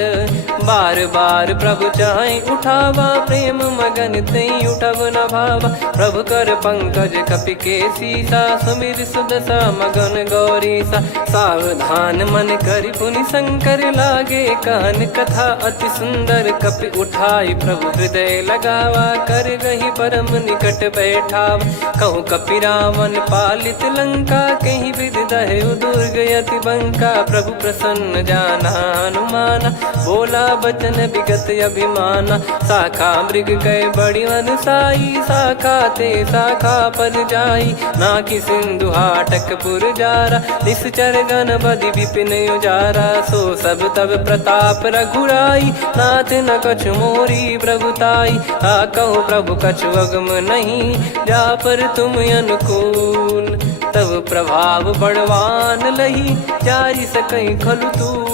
बार बार प्रभु चाहि उठावा, प्रेम मगन तई उठब न भावा। प्रभु कर पंकज कपि के सीसा, सुमिर सुदशा मगन गौरीसा। सावधान मन करि पुनि शंकर लागे, कहन कथा अति सुंदर। कपि उठाई प्रभु हृदय लगावा, कर गही परम निकट बैठावा। कहूँ कपि रावण पालित लंका, कहीं विधि दहु दुर्ग यति बंका। प्रभु प्रसन्न जाना हनुमाना, बोला बचन विगत अभिमाना। शाखा मृग गए बड़ी अनुसाई, शाखा ते शाखा पर जाई। नाकि सिंधु हाटक पुर जारा, निश्चर गण बदि विपिन उजारा। सो सब तब प्रताप रघुराई, नाथ न कछु मोरी प्रभुताई। कहो प्रभु कछु अगम नहीं, जा पर तुम अनुकूल। तब प्रभाव बड़वान लही, जारी सकई खलु तूल।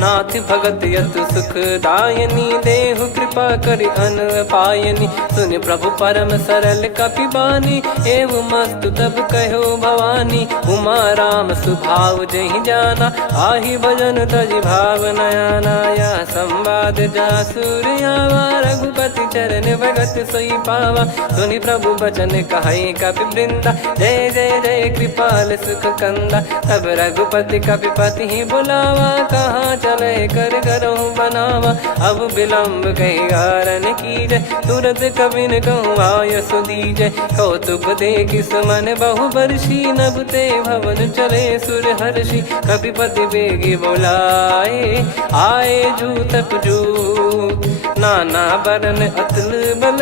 नाथ भगत यतु सुख दायनी, देहु कृपा करि अन पायनी। सुन प्रभु परम सरल कपि बानी, एव मस्तु तब कहो भवानी। उमा राम सुभाव जहि जाना, आहि भजन तजि भाव नयाना। या संवाद जासुर आवा, रघुपति चरण भगत सोई पावा। सुनि प्रभु बचन कहै कपि वृंदा, जय जय जय कृपाल सुख कंदा। तब रघुपति कपि पति बुलावा, कहाँ चले कर करो बनावा। अब विलम्ब कही कारण कीजय, तुरत कबिन कहूँ आय सुदीजय। कौतुक देख सुमन बहु बरसी, नभ ते भवन चले सुर हर्षि। कपिपति बेगी बोलाए, आए जूतप जूत। नाना बरन अतुल बल,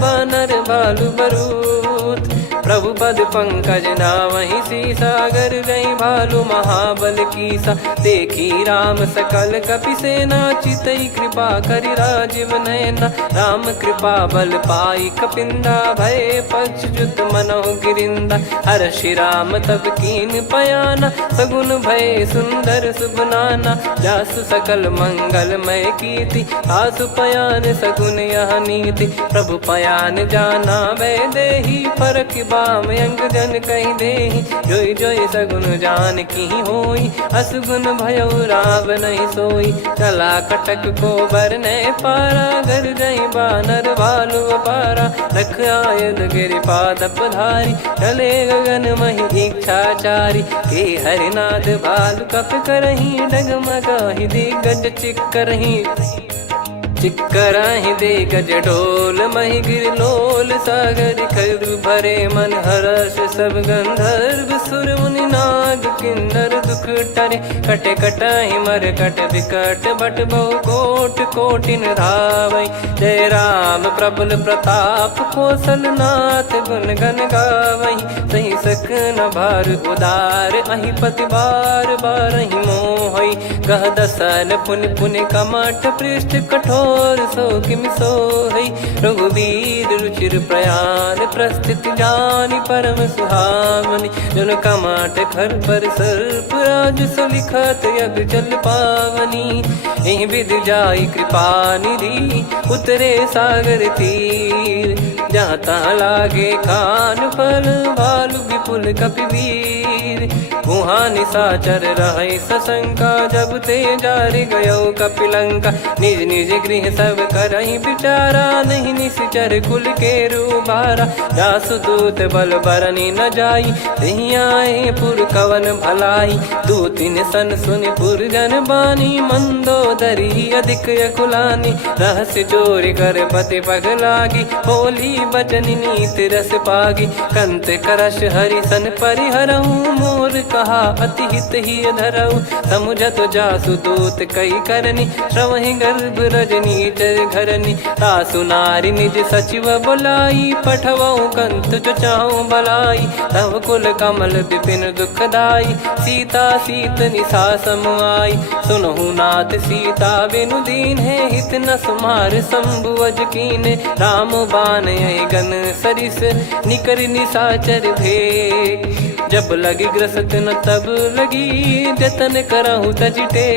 बानर भालु बरूत। प्रभु पद पंकज नामहि सीसा, सागर रही भालु महाबल कीसा। देखी राम सकल कपि सेना, चितई कृपा करि राजीव नयना। राम कृपा बल पाई कपिंदा, भय पक्ष जुत मनोह गिरिंदा। हर्षि राम तब कीन पयाना, सगुन भय सुंदर सुबनाना। जासु सकल मंगलमय कीर्ति, आसु पयान सगुन यह नीति। प्रभु पयान जाना वै देहि, फरक बाम अंग जन कहि देहि। जोई जोई सगुन जान की होई, असुगुन भयो राव नहीं सोई। चला कटक को बरने पारा, घर जई बानर भालु अपारा। रख आयद गिरिपाद पधारी, चले गगन मही इच्छाचारी। के हरिनाथ भालु कप करही, डगमगाहि दिग्गज चिक करही। चिक्कराहि दे गज ढोल मही गिर लोल सागर खर भरे मन हर्ष सब गंधर्व सुर मुनि नाग किन्नर दुख टरे कटे कटाहि मर कट विकट बट बहु कोट कोटिन धावै जय राम प्रबल प्रताप कौशल नाथ गुण गन गावै सही सक न भार उदार अहि पति बार बार ही मोहै गह दसन पुन पुन कमठ पृष्ठ कठोर सो किम सोहै रघुवीर रुचिर प्रयाण प्रस्थित जानि परम सुहावनि जन कमठ खर पर सर्प राज सलिखत यग जल पावनी एहि विध जाई कृपा निधि उतरे सागर तीर जहाँ तहाँ लागे खान फल भालु विपुल कपिवीर वहाँ निशाचर रहे सशंका जब ते जारि गयो कपिलंका निज निज गृह सब करहि बिचारा नहीं निश्चर कुल के रूबारा जासु दूत बल बरनी न जाई तेहि आए पुर कवन भलाई दू तीन सन सुनि पुर जन बानी मंदोदरी अधिक अकुलानी रहस्य चोरी कर पति पग लागी बोली बचन नीत रस पागी कंत करश हरि सन परिहरऊ मोर कहा अति हित ही धरऊ समुझत जासु दूत कई करनी श्रवहि गर्भ रजनी चर घरनी तासु नारी निज सचिव बुलाई पठवऊ कंत जो चाहू बलाई तव कुल कमल विपिन दुखदाई सीता सीत निशा समाई सुनहु नाथ सीता बिनु दीन है हित न सुमार शंभु अज कीने राम बान गन सरिस निकर निशाचर भेग जब लगी ग्रसत न तब लगी जतन करहु तजटे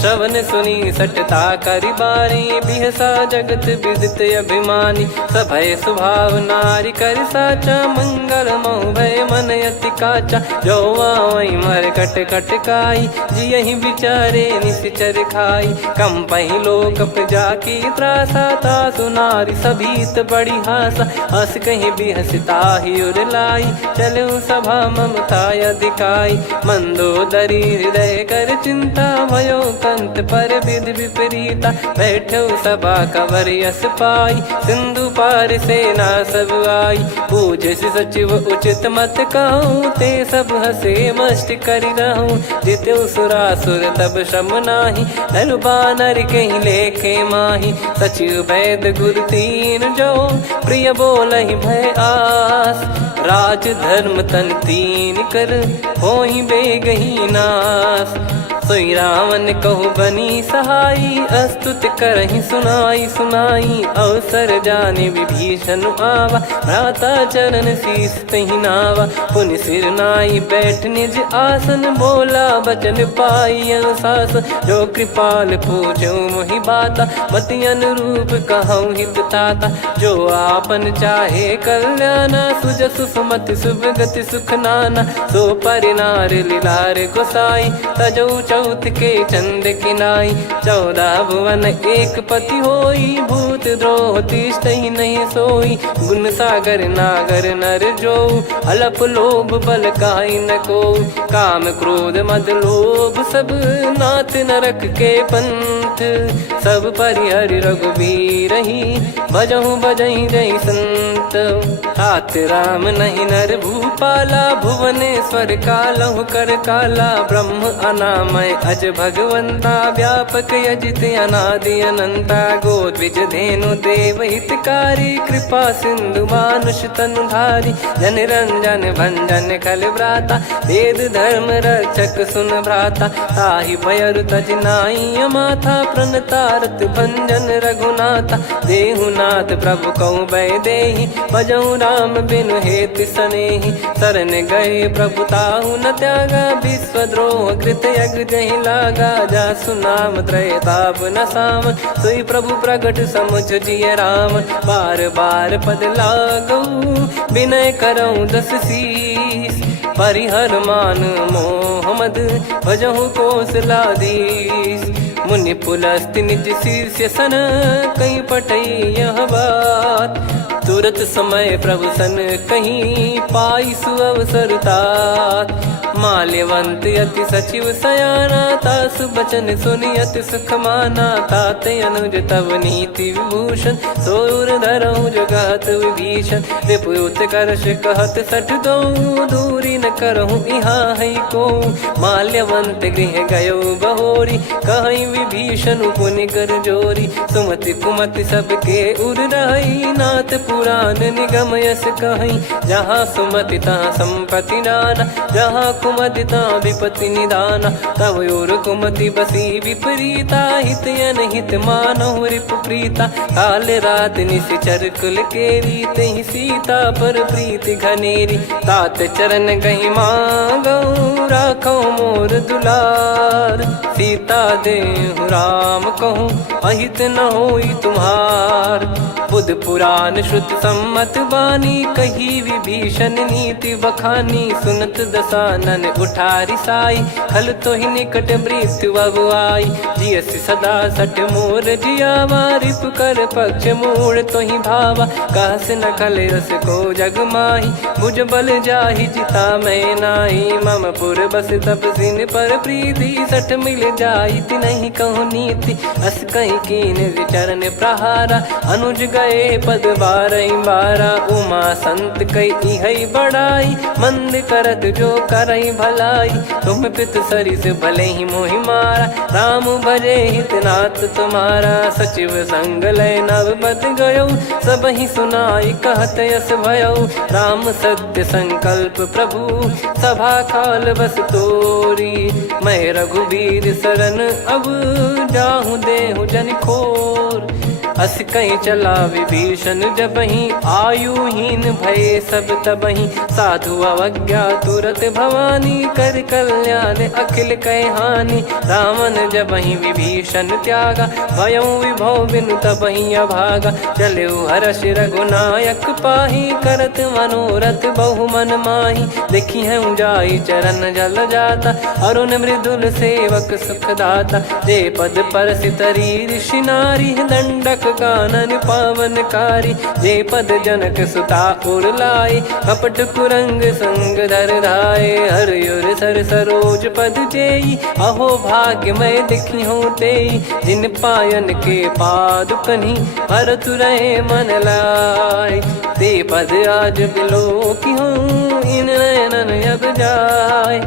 श्रवण सुनी सटता करि बारी बिहसा जगत विदित अभिमानी सभय स्वभाव नारी कर साचा मंगल मोह भय मन अति काचा जो आवई मर कट कट काई जियहि बिचारे निश्चर खाई कम पही लोक प्रजा की त्रासा तासु नारी सभीत बड़ी हासा हस कहीं बिहसता ही उर लाई चलो सभा ममता अधिकाई मंदोदरी हृदय कर चिंता भयो कंत पर विधि विपरीता बैठो सभा कवर यस पाई सिंधु पार सेना सब आई पूज सचिव उचित मत कहूँ ते सब हसे मस्त करि रहूं जित्यो सुरासुर तब श्रम नाही नर बानर कहीं लेखे माही सचिव वैद गुरु तीन जो प्रिय बोलहि भय आस राज धर्म तन तीन कर होई बेगही नास सोई रावण कहु बनी सहाई अस्तुत करहि सुनाई सुनाई अवसर जाने विभीषण आवा भ्राता चरण शीस तहि नावा पुनि सिर नाई बैठ निज आसन बोला बचन पाई अनुशासन जो कृपाल पूछो मोहि बाता मति अनुरूप कहूँ हित ताता जो आपन चाहे कल्याणा सुजसु सुमति सुभगति सुख नाना सो परिनार लीलार गोसाई तजौ चौथ के चंद किनाई 14 भुवन एक पति होई भूत द्रोह तिष्ठहि नहीं सोई गुण सागर नागर नर जो अलप लोभ बल काई न को काम क्रोध मद लोभ सब नाथ नरक के पंथ सब परिहरि रघुवीर ही भजहु भजहि जय संत हाथ राम नहीं नर भूपाला भुवनेश्वर कालहु कर काला ब्रह्म अनामय अज भगवंता व्यापक यजित अनादि अनंता गोद्विज धेनु देव हितकारी कृपा सिंधु मानुष तनुधारी जन रंजन भंजन कल भ्राता वेद धर्म रक्षक सुन भ्राता ताहि भयरु तज नाई माथा प्रणतारत भंजन रघुनाथा देहुनाथ प्रभु कौ भय देहि भजऊ राम बिनु हेत सनेहि शरण गए प्रभु ताहु न त्यागा विश्वद्रोह कृत यज्ञ जहि लागा जासु नाम त्रय ताप न साम सोई प्रभु प्रगट समुझ जिय राम बार बार पद लागऊ विनय करऊँ दस शीस परिहर मान मोह मद भजहु कौशलाधीश मुनि पुलस्त्य निज शीर्ष सन कहीं पटई यह बात तुरत समय प्रभु सन कहीं पाई सुअवसर तात माल्यवंत अति सचिव सयाना, तासु बचन सुनि अति सुख माना। ताते अनुज तव नीति विभूषण, सोर धरहु जगत विभीषण। रिपुत करश कहत सठ दो, दूरी न करहु इहाँ है को। माल्यवंत गृह गयो बहोरी, कहीं विभीषण पुनि कर जोरी। सुमति कुमति सबके उर रही, नाथ पुराण निगम यस कहीं। जहाँ सुमति तहाँ संपत्ति नाना, जहाँ कुमति तहाँ विपत्ति निदाना। तब और कुमति बसी विपरीता, हित अनहित मानहु रिपु प्रीता। काल रात निश्चर कुल केरी, तहि सीता पर प्रीति घनेरी। तात चरण गहि मांगऊ, राखो मोर दुलार। सीता देहु राम कहूँ, अहित न होई तुम्हार। बुध पुराण श्रुत सम्मत बानी, कही विभीषण नीति बखानी। सुनत दसानन उठारी साई, खल तो ही निकट मृत्यु अब आई। जियसि सदा सठ मोर जियावा, रिप कर पक्ष मूड़ तो ही भावा। कहस न खल रस को जग माही, भुज बल जाहि जिता मैं नाही। मम पुर बस तब सिन पर प्रीति, सठ मिल जाई तिनहि कहूँ नीति। अस कहीं कीन चरण प्रहारा, अनुज गए पद बारही बारा। उमा संत कई इहै बड़ाई, मंद करत जो करई भलाई। तुम पित सरिस भले ही मोहि मारा, राम भजे हित नाथ तुम्हारा। सचिव संग लय नव बत गयो, सब ही सुनाई कहत यस भयो। राम सत्य संकल्प प्रभु, सभा काल बस तोरी। मैं रघुबीर शरण अब, जाहूँ देहु जन खोर। अस कहीं चला विभीषण जबहि, आयुहीन भये सब तबहि। साधु अवज्ञा तुरत भवानी, कर कल्याण अखिल कह हानि। रावण जबहि विभीषण त्यागा, भयउ विभव बिनु तबहि अभागा। चलऊ हर्ष रघुनायक पाही, करत मनोरथ बहु मन माही। देखी है जाई चरण जल जाता, अरुण मृदुल सेवक सुखदाता। जे पद परसि तरी ऋषि नारी, दंडक कानन पावनकारी। जे पद जनक सुता उर लाए, कपट कुरंग संग धर धाये। हरियुर सर सरोज पद जेई, अहो भाग्य मैं दिखी हूँ तेई। जिन पायन के पादुकनि, भरतु रहे मन लाय। ते पद आज बिलो की हूँ, इन नयनन अब जाय।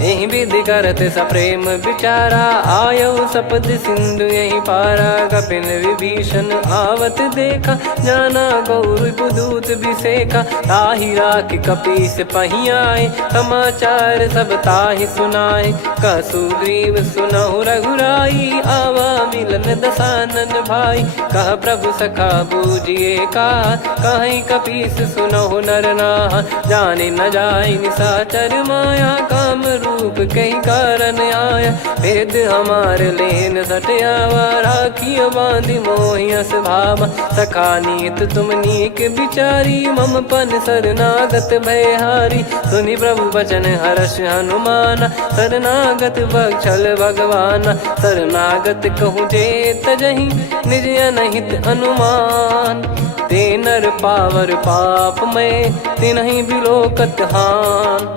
यही विधि करत सप्रेम विचारा, आयो सपद सिंधु यही पारा। कपिल विभीषण आवत देखा, जाना गौर बुदूत बिसेखा। ताहि राख कपीस पही आए, समाचार सब ताहि सुनाए। कह सुग्रीव सुनहु रघुराई, आवा मिलन दसानन भाई। कह प्रभु सखा बूझिए का, कहीं कपीस सुनहु नर नाहा। जाने न जाय निशाचर माया, काम रूप कई कारण आया। भेद हमार लेन सटयावा, राखिय बांधि मोहियस भावा। सखा नीत तुम नीक बिचारी, मम पन शरणागत भयहारी। सुनि प्रभु बचन हर्ष हनुमाना, शरणागत बक्षल भगवाना। शरणागत कहूँ जे तजहि, निज अनहित अनुमान। ते नर पावर पाप में, तिन्हि बिलोकत हान।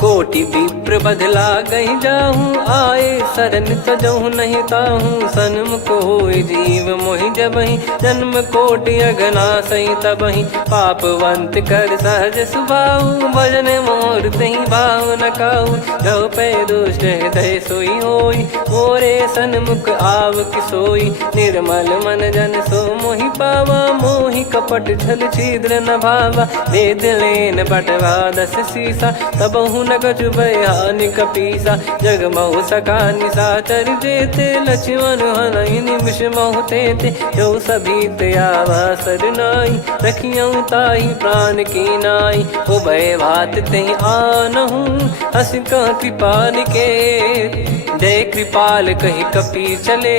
कोटि विप्र बदला गई जाहूँ, आए शरण तजहु नहीं ताहूँ। सन्मुख होय जीव मोहि जबहि, जन्म कोटि अगना सही तबहि। पापवंत कर सहज सुभाऊ, भजन मोर तहि भाव न काऊ। जो पै दुष्ट हृदय सोई होई, मोरे सन्मुख आव किसोई। निर्मल मन जन सो मोहि पावा, मोहि कपट छल छिद्र न भावा। वेद लेन बटवा दस सीसा, तबहु न कछु बयानि कपीसा। जग महु सका निशाचर जेते, लक्ष्मण हनहि निमिष महु तेते। जो सभी त्यावा सरनाई, रखियऊ ताहि प्राण की नाई। उभय भात तेहि आनहु, हस कह कृपाल के। जय कृपाल कहि कपी चले,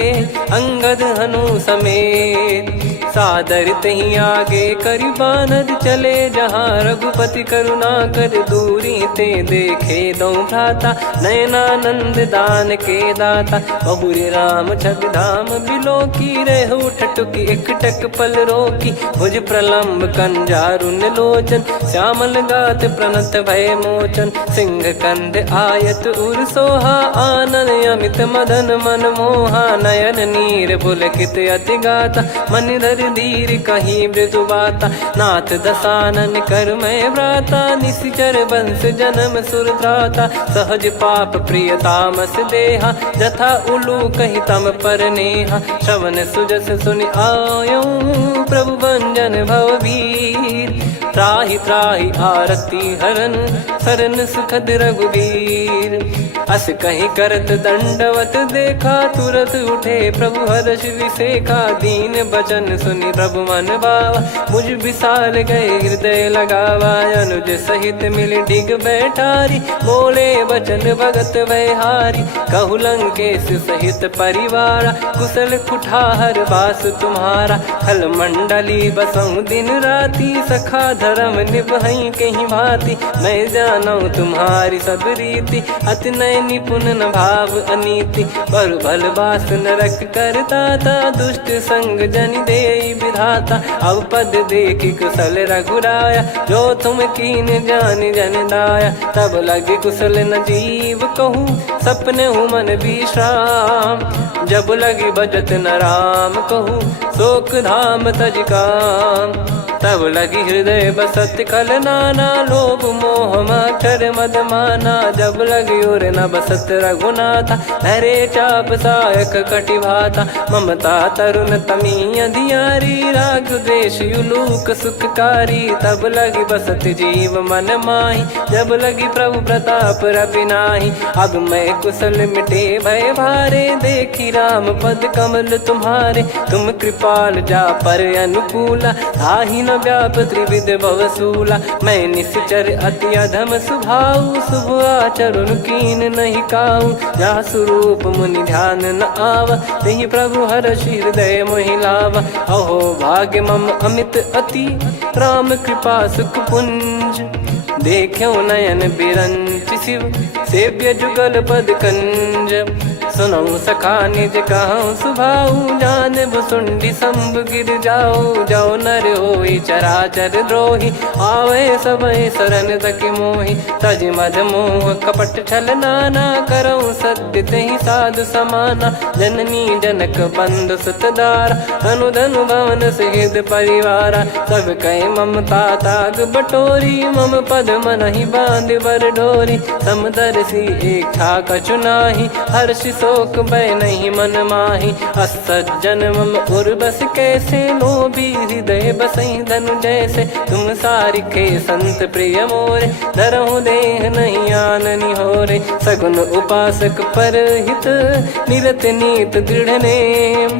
अंगद हनु समेत। सादर तही आगे करी बानर चले जहाँ रघुपति करुणा कर दूरी ते देखे दो भ्राता नयनानंद दान के दाता बहुरे राम छग धाम बिलो की रेहू ठटुकी एकटक पल रोकी भुज प्रलम्ब कंजारुन लोचन श्यामल गात प्रणत भय मोचन सिंह कंद आयत उर सोहा आनन अमित मदन मन मोहा नयन नीर पुलकित अति गाता मन धर धीर कहीं मृदु बाता नाथ दसानन कर मैं व्राता निशिचर बंस जन्म सुरत्राता सहज पाप प्रिय तामस देहा जथा उलू कही तम पर नेहा श्रवण सुजस सुनि आयो प्रभु भंजन भववीर त्राहि त्राहि आरती हरन सरन सुखद रघुवीर अस कहीं करत दंडवत देखा तुरत उठे प्रभु हर्ष विसेखा दीन बचन सुनि प्रभु मन भावा मुझ विशाल गए हृदय लगावा अनुज सहित मिल डिग बैठारी बोले बचन भगत वैहारी कहु लंकेश सहित परिवारा कुशल कुठार बास तुम्हारा खल मंडली बसऊं दिन राती सखा धर्म निभई कहीं भांति मैं जानू तुम्हारी सब रीति अति नय निपुण न भाव अनीति पर भल बास नरक करता था दुष्ट संग जन दे विधाता अब पद देखी कुशल रघुराया जो तुम कीन जान जन दाया तब लगे कुशल न जीव कहूँ सपने हूँ मन विश्राम जब लगी बजत न राम कहूँ शोक धाम तज काम तब लगी हृदय बसत खल नाना लोभ मोह मक्षर मद माना जब लगी और न बसत रघुनाथा हरे चाप सायक कटि भाता ममता तरुण तमी अधियारी राग द्वेष युलूक सुखकारी तब लगी बसत जीव मन माही जब लगी प्रभु प्रताप रविनाही अब मैं कुशल मिटे भय भारे देखी राम पद कमल तुम्हारे तुम कृपाल जा पर अनुकूला ताहि न व्याप त्रिविध भवसूला मैं निश्चर अति अधम सुभाऊ शुभ आचरण कीन नहीं काऊ जहाँ स्वरूप मुनि ध्यान न आवा तहि प्रभु हर्ष हृदय मोहि लावा अहो भाग्य मम अमित अति राम कृपा सुख पुंज देखो नयन बिरंच शिव सेव्य जुगल पद कंज सुनऊ सखा निज कहूँ सुभाऊ जान भुसुंडी संभ गिर जाओ जाओ नर होई चराचर द्रोही आवे समय शरण तक मोहि तज मद मोह कपट छल नाना करऊँ सत्य तहि साधु समाना जननी जनक बंधु सुतदार अनुधनु भवन सहित परिवारा सब कहे ममता ताग बटोरी मम पद मन ही बांध बर डोरी समदर्शी इच्छा कछु नाही हर्ष शोक भय नहीं मन माही असज्जन मम उर्वस कैसे लोभी हृदय बसई धनु जैसे तुम सारिखे संत प्रिय मोरे धरहु देह नहीं आननि होरे सगुन उपासक पर हित निरत नीत दृढ़ नेम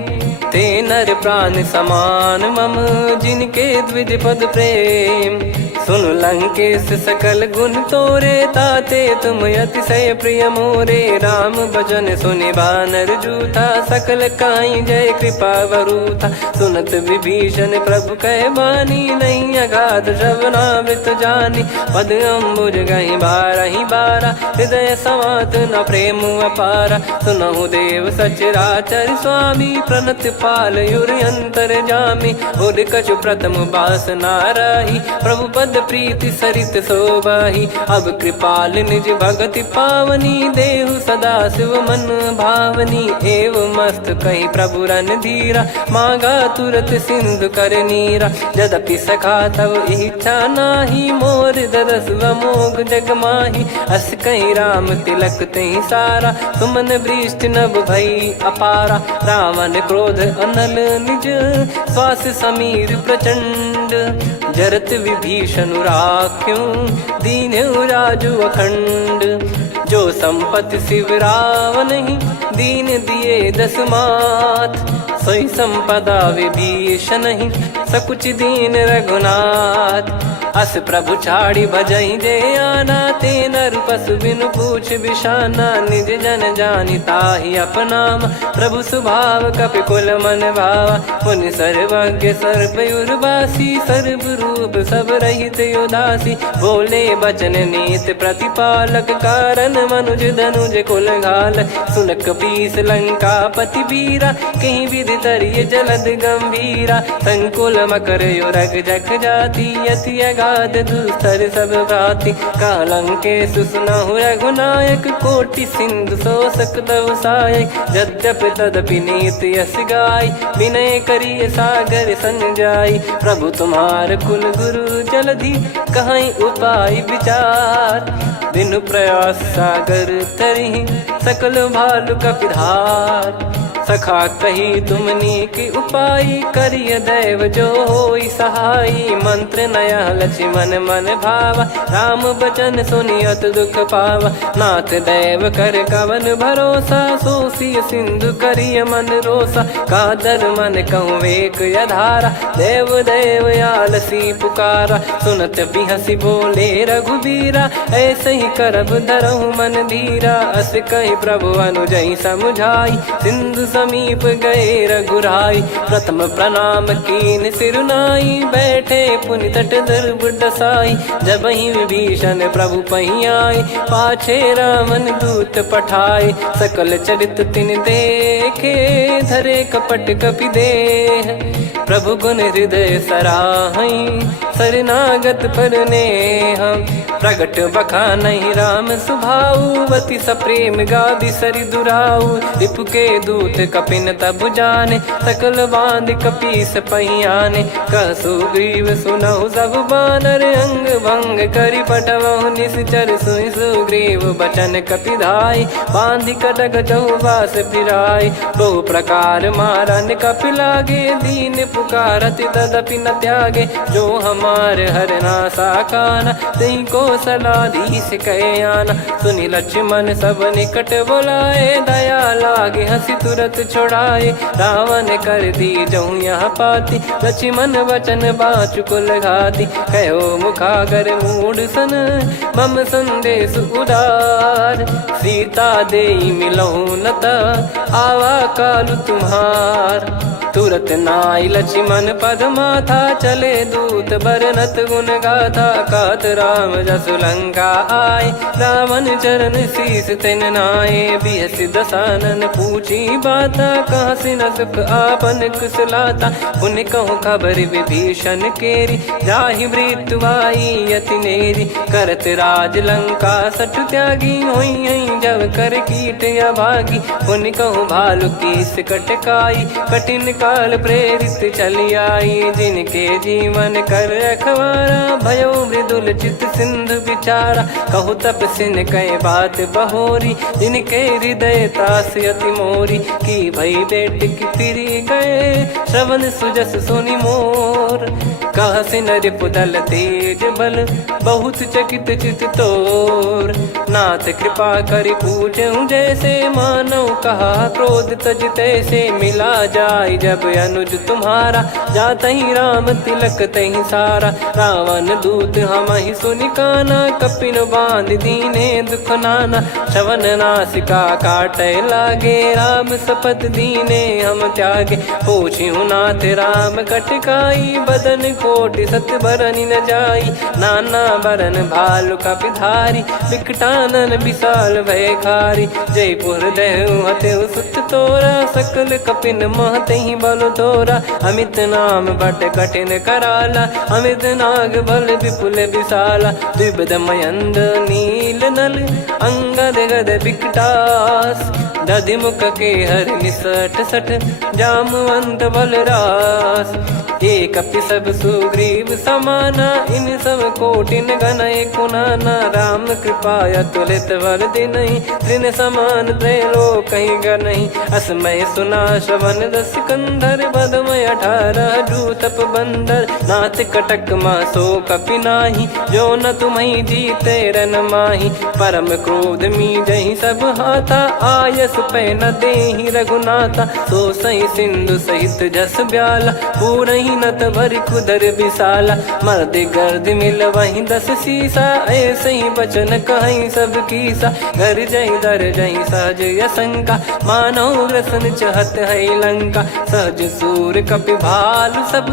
ते नर प्राण समान मम जिनके द्विज पद प्रेम सुन लंकेश सकल गुण तोरे ताते तुम अतिशय प्रिय मोरे राम भजन सुनि बानर जूथा सकल काई जय कृपा वरूथा सुनत विभीषण प्रभु कह बानी नहीं अगाध श्रवणामृत जानी पद अम्बुज गही बारा हृदय समात न प्रेम अपारा सुनहु देव सचराचर स्वामी प्रणत पाल युर अंतर जामी उर कछु प्रथम बास नाराही प्रभु पद प्रीति सरित शोभाही अब कृपाल निज भगति पावनी देहु सदा शिव मन भावनी एव मस्त कही प्रभु रन धीरा मांगा तुरत सिंधु कर नीरा यद्यपि सखा तव इच्छा नाही मोर दरस मोग जग माही अस कहीं राम तिलक तही सारा सुमन वृष्टि नभ भई अपारा रावण क्रोध अनल निज श्वास समीर प्रचंड जरत विभीषण राख्यों दीन राजु अखंड जो संपत्ति शिव रावण ही दीन दिए दस मात सोई संपदा विभीषण ही सकुच दीन रघुनाथ अस प्रभु छाड़ी भजई जे आना, ते नर पशु बिनु पूछ बिशाना। निज जन जानि ताहि अपनाम, प्रभु स्वभाव कपि कुल मन भावा। मुनि सर्वज्ञ सर्वयुर्वासी, सर्व रूप सब रहित उदासी। बोले बचन नीत प्रतिपालक, कारण मनुज धनुज कुल घाल। सुन कपीस लंका पति वीरा, कहीं विधि तरिय जलद गंभीरा। संकुल मकर युरग जख जाति, यति अगाध दुस्तर सब भाति। कालंके सुसुनहु रघुनायक, कोटि सिंधु शोषक तव सहायक। यद्यपि तदपि नीत यस गाय, विनय करिय सागर सन जाई। प्रभु तुम्हार कुल गुरु जलधि, कहीं उपाय विचार। बिनु प्रयास सागर तरिहि, सकल भालु कपिधार। सखा कही तुमनी की उपाय, करिय दैव जो होई सहाई। मंत्र नया लक्ष्मण मन भावा, राम बचन सुनियत दुख पावा। नाथ दैव कर कवन भरोसा, सोसिय सिंधु करिय मन रोसा। कादर मन कहूँ एक यधारा, देव देव आलसी पुकारा। सुनत बिहसी बोले रघुबीरा, ऐसे ही करब धरहु मन धीरा। अस कही प्रभु अनुजई समुझाई, सिंधु समीप गए रघुराई। प्रथम प्रणाम कीन सिरुनाई, बैठे पुनि तट दर्भ डसाई। जब ही विभीषण प्रभु पही आए, पाछे रामन दूत पठाए। सकल चरित तिन देखे, धरे कपट कपि देह। प्रभु गुण हृदय सराहई, शरणागत पर नेह। प्रगट बखानहि राम सुभाऊ, बति सप्रेम गादि सरि दुराऊ। रिपु के दूत कपिन तब जाने, सकल बांध कपीस पहियाने। कह सुग्रीव सुनहु सब बानर, अंग भंग करि पठवहु निश्चर। सुनि सुग्रीव बचन कपिधाई, बांधि कटक चहुबास फिराई। बहु प्रकार मारन कपि लागे, दीन पुकारति तदपि न त्यागे। जो हमार हरना साकाना, तई को सलाधीश कहे आना। सुनि लक्ष्मण सब निकट बुलाए, दया लागे हंसी तुरत छोड़ाए। रावण कर दी जऊँ यहाँ पाती, लक्ष्मण वचन बाचु कुल घाती। कहो मुखागर मूड सन, मम संदेश उदार। सीता देई मिलहु नता, आवा कालु तुम्हार। तुरत नाई लक्ष्मण पद माथा, चले दूत बरनत गुण गाथा। कहत राम जसु लंका आए, रावण चरण शीस तिन नाये। बिहस दसानन पूछी बाता, कहसी न सुख आपन कुशलाता। पुन कहूँ खबर विभीषण केरी, जाहि मृत्यु आई यति नेरी। करत राज लंका सठ त्यागी, होई जब कर कीट अभागी। पुन कहूँ भालु कीस कटकाई, कठिन काल प्रेरित चली आई। जिनके जीवन कर रखवारा, भयो मृदुल चित सिंधु विचारा। कहु तपसिन कई बात बहोरी, जिनके हृदय तास अति मोरी। की भई बेट की फिरी गए, श्रवण सुजस सुनि मोर। कहसिन रिपुदल तेज बल, बहुत चकित चित तोर। नाथ कृपा करि पूछऊँ जैसे, मानव कहा क्रोध तज तैसे। मिला जाय जब अनुज तुम्हारा, जातहि राम तिलक तहि सारा। रावण दूत हमहि सुनि काना, कपिन बांध दीने दुख नाना। श्रवण नासिका काटय लागे, राम शपथ दीने हम त्यागे। पूछिहु नाथ राम कटकाई, बदन कोटि सत बरनि न जाई। नाना बरन भालु कपिधारी, विकटानन विशाल भयखारी। जयपुर देहु हतेउ सुत तोरा, सकल कपिन महतहि बल तोरा। अमित नाम बट कठिन कराला, अमित नाग बल विपुल विशाला। द्विविध मयंद नील नल, अंगद गद विकटास। दधिमुख के हर निसठ सठ, जामवंत बलरास। एक अपि सब सुग्रीव समाना, इन सब कोटिन गनय कुनाना। राम कृपा अतुलित बल दिनहि, त्रिन समान त्रैलोकहि गनहि। असमय सुना श्रवण दस कंधर, बदमय 18 जूतप बंदर। नाथ कटक मासो कपि नाही, जो न तुम्हि जीते रन माही। परम क्रोध मीजहि सब हाथा, आयस पै न देहि रघुनाथा। सो सही सिंधु सहित जस ब्याला, पूरहि कीनत भर कुदर विशाला, मर्द गर्द मिल वहीं 10 सीसा, ऐसे ही बचन कहीं सब कीसा, घर जई दर जई सहज यसंका, मानव ग्रसन चहत है लंका, सहज सूर कपि भालु सब,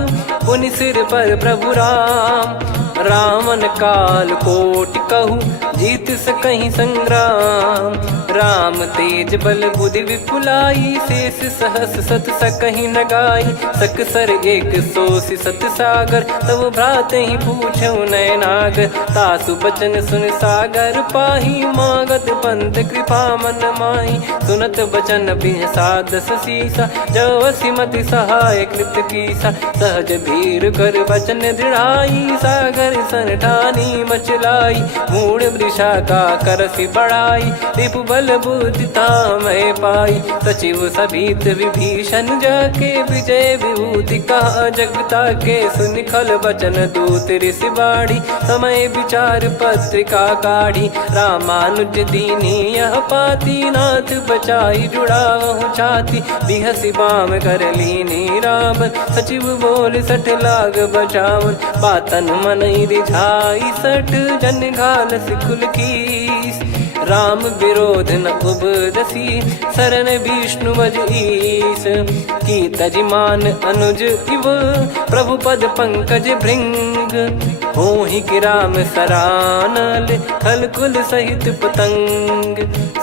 पुनि सिर पर प्रभु राम, रामन काल कोटि कहूँ जीत सकहीं संग्राम, राम तेज बल बुद्धि विपुलाई, शेष सहस सत सकहीं न गाई, सकसर एक सोसी सत सागर, तब भ्राते ही पूछौ नयनागर, तासु बचन सुन सागर पाही, मागत पंत कृपा मन माही, सुनत बचन बिहसादस सीसा, जवसी मति सहाय कृत कीसा, सहज भीर कर बचन दृढ़ाई, सागर सन ठानी मचलाई, मूड वृषा का करसी बढ़ाई, रिपु बल बुद्धि तामय पाई, सचिव सभीत विभीषण जाके, विजय विभूति कहा जगता के, सुन खल बचन दूत ऋषि बाड़ी, समय विचार पत्रिका काढ़ी, रामानुज दीनी यह पाती, नाथ बचाई जुड़ावहु छाती, बिहसी बाम कर लीनी राम, सचिव बोल सठ लाग बचावन, बातन मन रिझाई सठ, जन घाल सिकुल कीस, राम विरोध न उपदसी, शरण विष्णु मज ईस, की तजिमान अनुज इव, प्रभु पद पंकज भृंग, होहि कि राम सरानल, खल कुल सहित पतंग,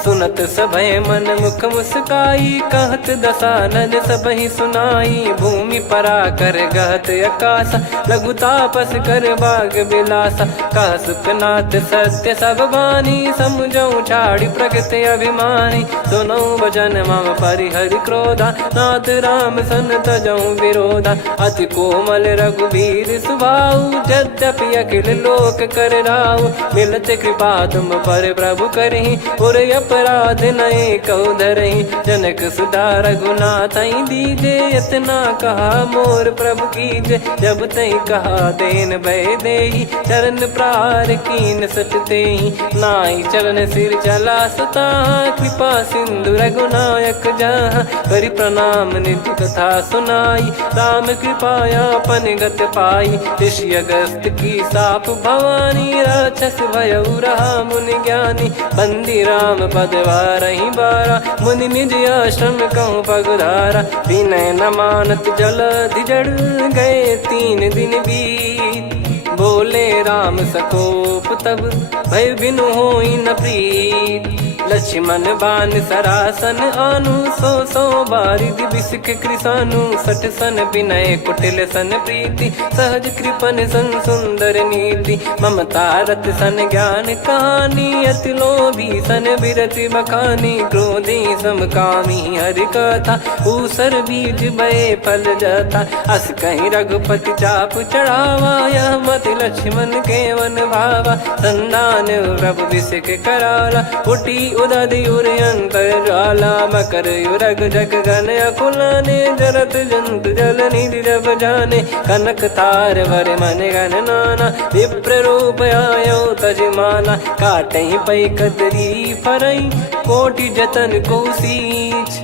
सुनत सभय मन मुख मुस्काई, कहत दसानन सबहि सुनाई, भूमि परा कर गहत आकाशा, लघु तापस कर बाग बिलासा, कह सुखनाथ सत्य सब बानी, समझौ छाड़ी प्रकृति अभिमानी, सुनो भजन मम परिहरि क्रोधा, नाथ राम सन तजौ विरोधा, अति कोमल रघुवीर सुभाऊ, यद्यपि अखिल लोक कर राऊ, मिलत कृपा तुम पर प्रभु करहि, और अपराध नये कौ धरहि, जनक सुधा रघुनाथ दीजे, इतना कहा मोर प्रभु कीजे, जब तई कहा देन भय देहि, चरण प्रार कीन सटतेहि, नाई चरण सिर चला सता, कृपा सिंधु रघुनायक जहाँ, करि प्रणाम निधि कथा सुनाई, राम कृपाया पन गत पाई, ऋषि अगस्त की साप भवानी, राक्षस भयउ रहा मुनि ज्ञानी, बंदी राम पद वारहि बारा, मुनि निज आश्रम कहूँ पगुधारा, विनय न मानत जलधि जड़, गए 3 दिन बीत, बोले राम सकोप तब, भय बिनु होई न प्रीत, लक्ष्मण बान सरासन आनु, सो बारिद बिसिक कृसानु, सठ सन विनय कुटिल सन प्रीति, सहज कृपन सन सुंदर नीति, ममता रत सन ज्ञान कहानी, अति लोभी सन बिरति बखानी, क्रोधी समकामी हरि कथा, ऊसर बीज बये फल जाता, अस कहीं रघुपति चाप चढ़ावा, यह मति लक्ष्मण के वन भावा, संदान प्रभु बिसिक कराला, उठी उदधि उर अंतर ज्वाला, मकर युरग जग गन अकुलाने, जरत जंतु जल निधि जब जाने, कनक तार वर मन गन नाना, विप्र रूप आयो तजमाना, काटहि पै कदरी फरई, कोटि जतन को सींच,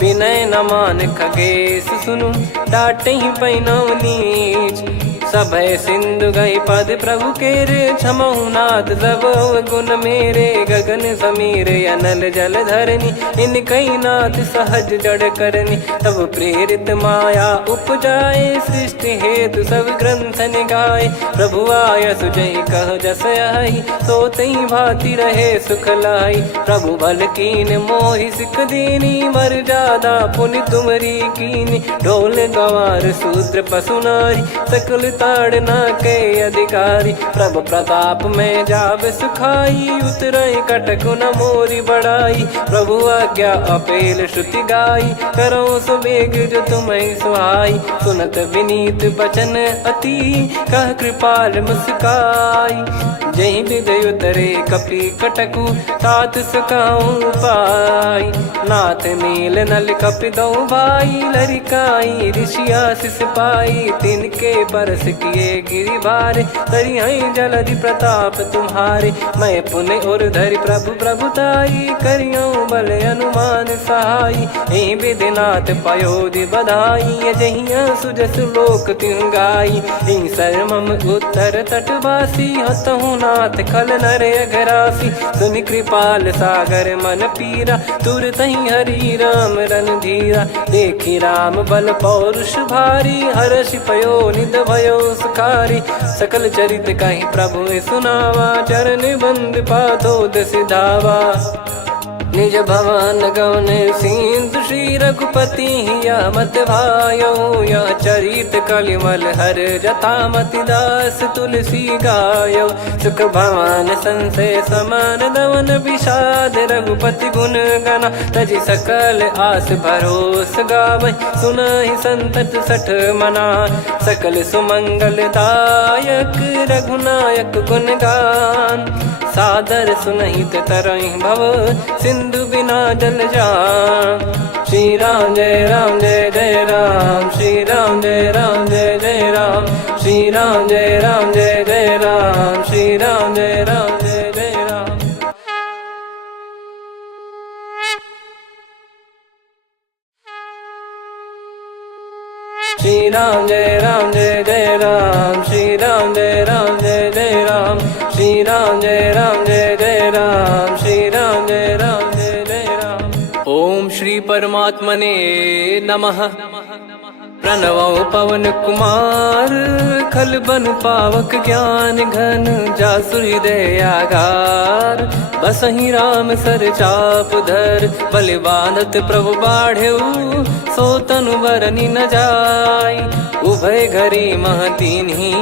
विनय न मान खगेश सुनु, डांटहि पै नव नीच, सभय सिंधु गई पद प्रभु केरे, क्षमहु नाथ सब गुण मेरे, गगन समीर अनल जल धरनी, इन कई नाथ सहज जड़ करनी, तब प्रेरित माया उपजाए, सृष्टि हेतु सब ग्रंथ निगाए, प्रभु आय सुजई कह जस आई, सोतई भांति रहे सुख लाई, प्रभु भल कीन मोहि सिख दीनी, मर जादा पुनि तुमरी कीनी, ढोल गवार शूद्र पशु नारी, सकल ताड़ना के अधिकारी, प्रभु प्रताप में जाब सुखाई, उतरई कटक न मोरी बढ़ाई, प्रभु आज्ञा अपेल श्रुति गाई, करो सुबेग जो तुम्हें सुहाई, सुनत विनीत बचन अति, कह कृपाल मुस्काई, जही विदय उतरे कपि कटकु, तात सकाऊं पाई, नाथ नील नल कपि दो भाई, लरिकाई ऋषि आशीष पाई, तिनके परस किए गिरिबारे, करियई जलधि प्रताप तुम्हारे। मैं पुण्य और धरि प्रभु प्रभुताई, करियऊँ बल अनुमान सहाई। ए विधिनाथ पयोधि बधाई, जहिया सुजस लोक तिहु गाई। सरमम उत्तर तटवासी, हतहु नाथ खल नर अघरासी। सुनि कृपाल सागर मन पीरा, तुरतहि हरि राम रणधीरा। देखि राम बल पौरुष भारी, हर्षि पयो निध भयो सुखारी। सकल चरित कहि प्रभु सुनावा, चरण बंद पादोद सिधावा। निज भवन गवन सिंधु श्री रघुपति, या मत भायो या चरित कलिमल हर जथा मति दास तुलसी गायो। सुख भवन संशय समान दवन, विषाद रघुपति गुण गना। तजि सकल आस भरोस गावै, सुनहि संतत सठ मना। सकल सुमंगल दायक रघुनायक गुण गान, सादर सुनहित तरहि भव सिंधु बिना जल जान। श्री राम जय जय राम, श्री राम जय जय राम। श्री राम जय जय राम, श्री राम जय जय राम। श्री राम जय जय राम, श्री राम जय जय राम। श्री राम जय जय राम, श्री राम जय जय राम। ओम श्री परमात्मने नमः। प्रणवो पवन कुमार, खल बन पावक ज्ञान घन। जासु हृदय आगार, बसहि राम सर चाप धर। बलि बांधत प्रभु बाढ़ेउ, सो तनु बरनि न जाय। उभय घरी मह दीन्ही,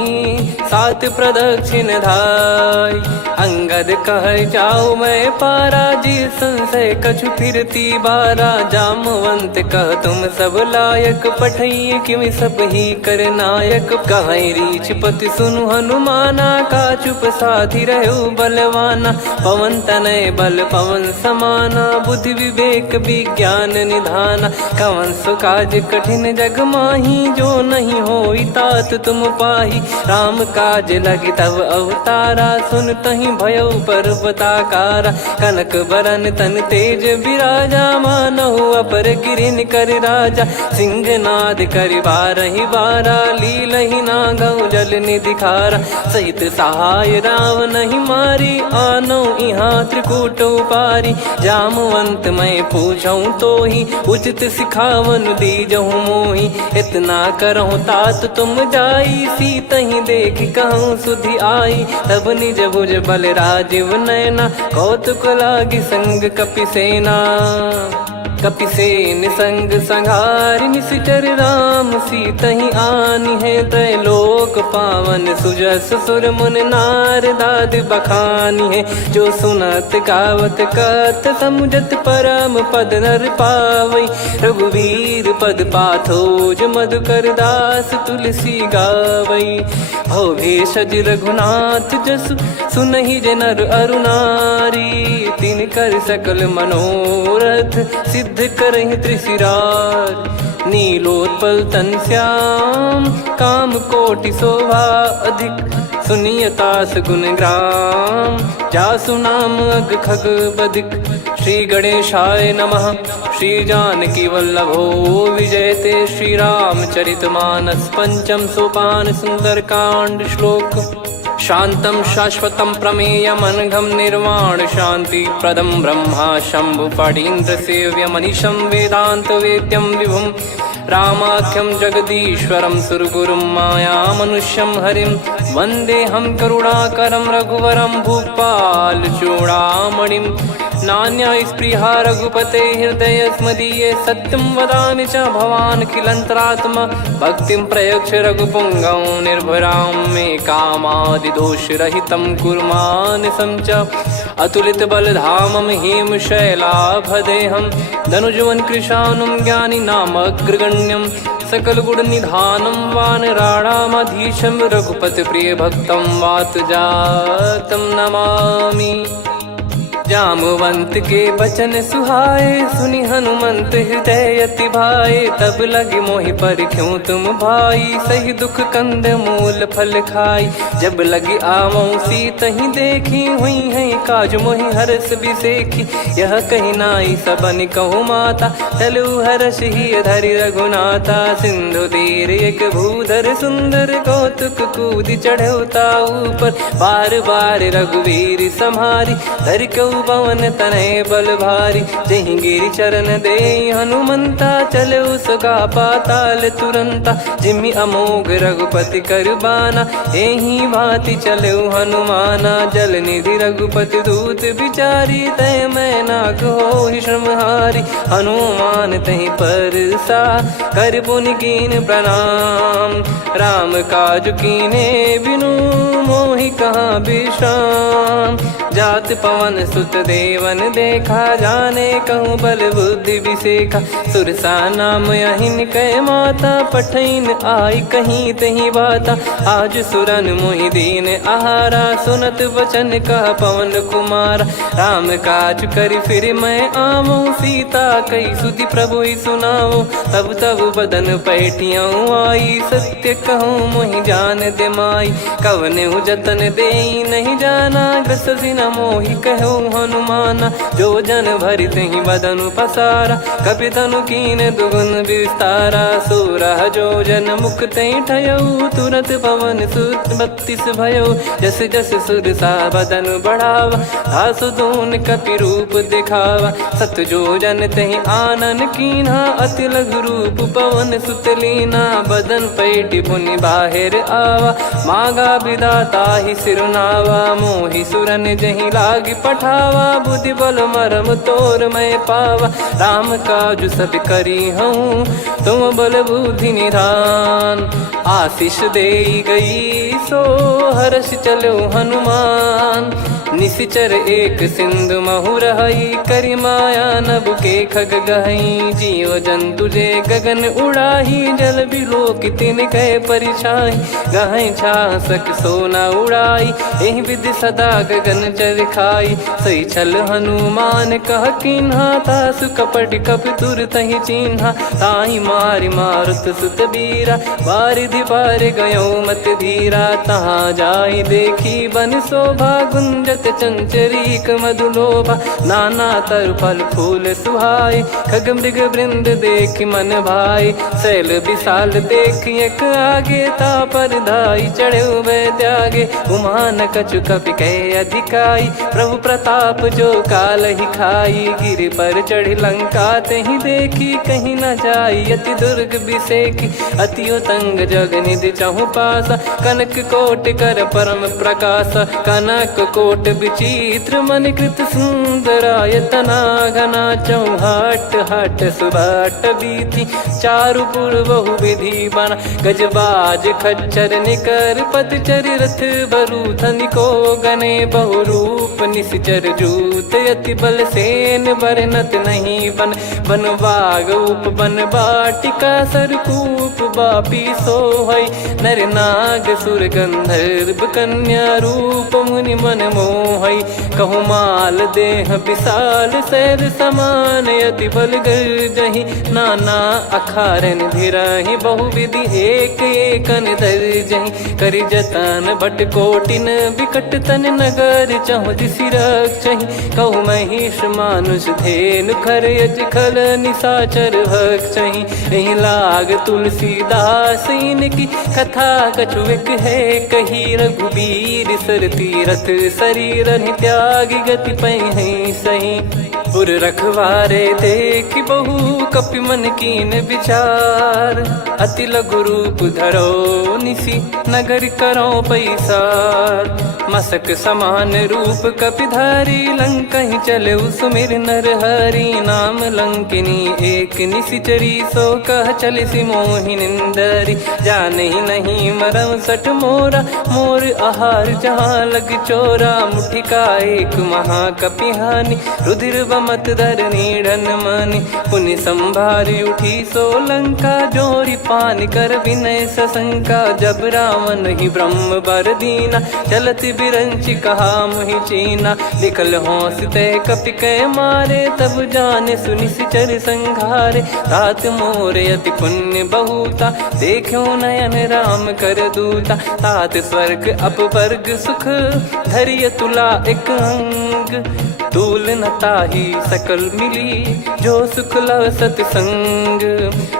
सात प्रदक्षिण धाय। अंगद कह जाऊ मैं पारा, जी संशय कछु फिरती बारा। जामवंत कह तुम सब लायक, पठई किमि सब ही कर नायक। कहीं रीछ पति सुनु हनुमाना, का चुप साधि रहु बलवाना। पवन तनय बल पवन समाना, बुद्धि विवेक विज्ञान निधाना। कवन सु काज कठिन जग माही, जो नहीं होई तात तुम पाही। राम काज लगी तब अवतारा, सुन तहि भयो पर्वताकारा। कनक बरन तन तेज बिराजा, मानहु अपर गिरिन कर राजा। सिंहनाद करि बारहि बारा, लीलहि नागौ जल निधि खारा। सहित सहाय रावणहि मारी, आनो इहाँ त्रिकूट उपारी। जामवंत मैं पूछऊँ तोहि, उचित सिखावन दीजहु मोहि। इतना करहु तात तुम जाई, सीतहि देख कहूँ सुधि आई। तब निज भुज बल राजीव नयना, कौतुक लागी संग कपिसेना। कपिसेन संग संघारि निशिचर राम, सीतहि आनि है त्रैलोक पावन। सुजस सुर मुन नार दाद बखानी है, जो सुनत गावत कथ समुझत परम पद नर पावई। रघुवीर पद पाथोज मधुकर दास तुलसी गावई। भव भेषज रघुनाथ जसु, सुनहि जे नर अरु नारी। तिन कर सकल मनोरथ, सिद्ध करहि त्रिशिरार। नीलोत्पल तन श्याम, काम कोटि शोभा अधिक। सुनियतास गुण ग्राम, जासु नाम अग खग बदिक। श्री गणेशाय नमः। श्री जानकी वल्लभो विजयते, श्री रामचरित मानस। पंचम सोपान सुंदर कांड श्लोक। शांतं शाश्वतं प्रमेयमनघं निर्वाण शांति प्रदं ब्रह्मा शंभु फणीन्द्र सेव्य मनीषं वेदांत वेद्यं विभुं। रामाख्यं जगदीश्वरं सुरगुरुं माया मनुष्यं हरिं। वन्देऽहं करुणाकरं रघुवरं भूपाल चूडामणिं। नान्या स्पृहा रघुपते हृदय स्मदीये, सत्यं वदामि च भवान् खिलन्तरात्मा। भक्तिं प्रयच्छ रघुपुङ्गं निर्भरां मे कामादिदोषरहितं कुर्मानिसं च। अतुलित बलधामं हेमशैलाभदेहं, धनुजवन कृशानुं ज्ञानी नामग्रगण्यं। सकल गुण निधानं वानराणामधीशं, रघुपति प्रिय भक्तं वात जातं नमामि। जामवंत के बचन सुहाए, सुनि हनुमंत हृदय अति भाए। तब लगे मोहि पर क्यों तुम भाई, सही दुख कंद मूल फल खाई। जब लगी आवऊं सीतहि देखी, हुई है काज मोहि हरस बिसेखी। यह कही नाई सबन कहु माता, चलु हरष ही धरि रघुनाथा। सिंधु तीर एक भूधर सुंदर, कौतुक कूद चढ़ौता ऊपर। बार बार रघुवीर सम्हारी, धरि कऊ पवन तनय बल भारी। जहि गिरि चरण दे हनुमंता, चले उसका पाताल तुरंता। जिमि अमोघ रघुपति कर बाना, एहि भांति चले हनुमाना। जल निधि रघुपति दूत बिचारी, तय मैं नाक होहि श्रमहारी। हनुमान तहि परसा, कर पुनि कीन प्रणाम। राम काज कीने बिनु, मोहि कहाँ विश्राम। जात पवन सुत देवन देखा, जाने कहूँ बल बुद्धि विसेखा। सुरसा नाम अहिन कै माता, पठैन आई कहीं तहीं बाता। आज सुरन मोहि दीन आहारा, सुनत वचन कह पवन कुमारा। राम काज करि फिर मैं आवऊं, सीता कई सुधि प्रभु ही सुनाओ। तब तब बदन पैठियाँ आई, सत्य कहूँ मोहि जान दे माई। कवने जतन दे नहीं जाना, ग्रसि न मोहि कहूँ हनुमाना। जो जन भरि तहि बदनु पसारा, कपि तनु कीन दुगुन विस्तारा। सोरह जो जन मुख तहि ठयऊ, तुरत पवन सुत 32 भयऊ। जस जस सुरसा बदन बढ़ावा, आसु दून कपि रूप दिखावा। सत जो जन तहि आनन कीन्हा, अति लघु रूप पवन सुत लीना। बदन पैटि पुनि बाहिर आवा, मांगा विधाता ही सिरुनावा। मोहि सुरन जहि लागी पठावा, बुद्धि बल मरम तोर मैं पावा। राम काज सब करी हूँ, तुम बल बुद्धि निधान। आशीष दे गई सो हर्ष चलो हनुमान। निशिचर एक सिंधु महु रहई, करि माया नभ के खग गहई। जीव जंतु जे गगन उड़ाही, जल बिलोक तिन कह परिछाई। गहई छासक सोना उड़ाई, एहि विधि सदा गगन चर खाई। सही छल हनुमान कह कीन्हा, तासु कपट कपि तुर तहि चिन्हा। ताहि मारि मारुत सुत बीरा, बारिधि पार गयो मत धीरा। तहाँ जाई देखी बन शोभा, गुंजत चंचरीक मधुलोभा। नाना तर फल फूल सुहाए, खग मृग वृंद देख मन भाई। शैल विशाल देख एक आगे, तापर धाई चढ़े वै त्यागे। उमान कछु कपि कह अधिकाई, प्रभु प्रताप जो काल ही खाई। गिर पर चढ़ी लंका तहि देखी, कहीं न जाई अति दुर्ग बिसेकी। अति उतंग जग निधि चहु पासा, कनक कोट कर परम प्रकाशा। कनक कोट विचित्र मन कृत सुंदरायतना। घना चौहाट हाट सुबाट बीथी, चारु पुर बहु विधि बना। गजबाज खच्चर निकर पतचर, रथ बरु धनिको गने। बहु रूप निशिचर जूत, अति बल सेन बरनत नहीं बन। बन बाग उप बन बाटिका, सरकूप बापी सोहई। नर नाग सुर गंधर्व कन्या, रूप मुनि मन मोहई। कहु माल देह विशाल, शैल समान अति बल गर्जहि। नाना अखारन धिरहि, बहु विधि एक एकन दर्जहि। करि जतन भट कोटिन, विकट तन नगर चहु दिसि रक्षहि। कहु महिष मानुष धेनु, खर यज खल निशाचर भक्षहि। एहि लाग तुलसीदास इनकी, कथा कछु एक है कही। रघुबीर सर तीरथ शरीर, त्यागी गति पै सही। पुर रखवारे देख बहु, कपि मन कीन विचार। अति लघु रूप धरो निसी, नगर करो पैसार। मसक समान रूप कपि धारी, लंकहि चले सुमिर नर हरि। नाम लंकिनी एक निशिचरी, सो कह चलिसि मोहि निंदरी। जानहि नहीं मरम सठ मोरा, मोर आहार जहाँ लग चोरा। मुठिका एक महाकपि हानि, रुधिर मत धरनी ढन मानी। पुनि संभारी उठी सोलंका, जोरी पान कर विनय सशंका। जब रावण ही ब्रह्म बर दीना, चलत बिरंच कहा मुहि चीना। लिखल होंस तय कपि कै मारे, तब जाने सुनि सिचर संघारे। तात मोरे अति पुण्य बहुता, देखो नयन राम कर दूता। तात स्वर्ग अपवर्ग सुख, धरिय तुला एक अंग। तूल न ताहि सकल मिली, जो सुख लव सतसंग।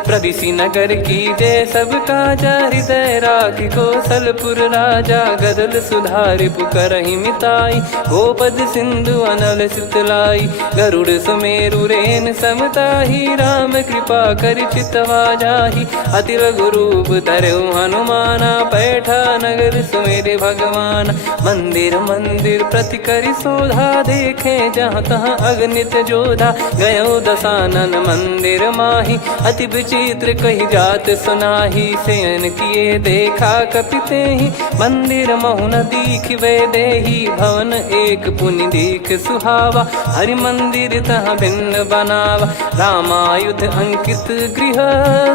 प्रविशि नगर की जय सब काजा, हृदय राखि कौशलपुर राजा। गदल सुधारि पुकारहि मिताई, गोपद सिंधु अनल सितलाई। गरुड़ सुमेरु रेन समताहि, राम कृपा करि चितवा जाहि। अति लघु रूप धरऊ हनुमाना, पैठा नगर सुमेरे भगवान। मंदिर मंदिर प्रति करि शोधा, देखे जहाँ तहाँ अगणित जोधा। गयो दशानन मंदिर माही, अति विचित्र कही जात सुनाही। शयन किए देखा कपिते ही, मंदिर महु न दीखिबे देही। भवन एक पुनि दीख सुहावा, हरि मंदिर तहाँ भिन्न बनावा। रामायुध अंकित गृह,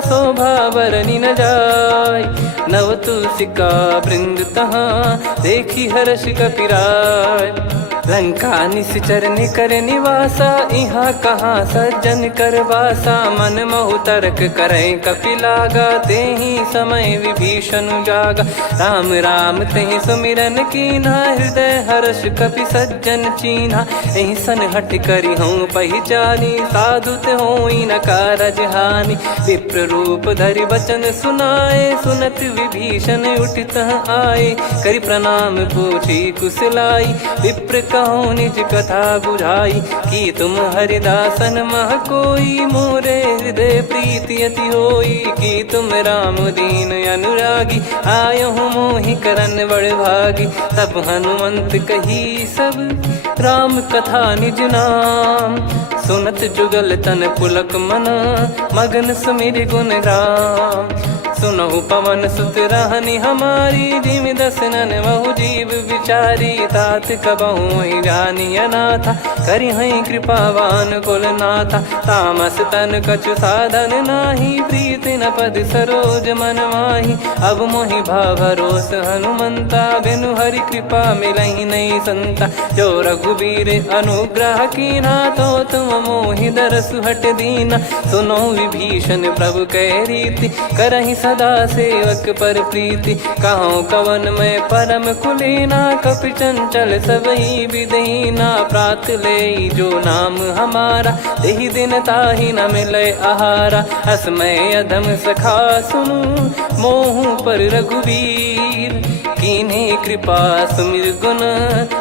शोभा बरनि न जाय। नव तुलसी का वृंद तहाँ, देखी हर्ष कपिराय। लंका निश्चर निकर निवासा, यहाँ कहाँ सज्जन कर वासा। मन महु तर्क करे कपिलागा, तेहि समय विभीषण जागा। राम राम तेहि सुमिरन कीन्हा, हृदय हर्ष कपि सज्जन चीन्हा। एहि सन हट करि हूँ पहिचानी, साधु ते होई न कारज हानि। विप्र रूप धरि वचन सुनाए, सुनत विभीषण उठित आए। करि प्रणाम पूछी कुशलाई, विप्र कहो निज कथा बुझाई। कि तुम हरिदासन मह कोई, मोरे हृदय प्रीति अति होई। कि तुम राम दीन अनुरागी, आयहु मोहि करन बड़ भागी। तब हनुमंत कही सब राम कथा निज नाम। सुनत जुगल तन पुलक मना, मगन सुमिर गुण राम। सुनहु पवन सुत रहनी हमारी, जिमि दसनन महु जीव विचारी। तात कबहु ही जानी अनाथा, करि हई कृपावान कुल नाथा। तामस तन कछु साधन नाही, प्रीति न पद सरोज मन माही। अब मोहि भाव भरोस हनुमंता, बिनु हरि कृपा मिलहि नहीं संता। जो रघुबीर अनुग्रह कीन्हा, तो तुम मोहि दरसु हट दीना। सुनो विभीषण प्रभु कह रीति, करहि सदा सेवक पर प्रीति। कहूँ कवन में परम कुलीना, कपि चंचल सबही विदहीना। प्रात ले जो नाम हमारा, तेहि दिन ताहि न मिले आहारा। असमय अधम सखा सुनु, मोहु पर रघुवीर। कीन्ही कृपा सुमिर गुण,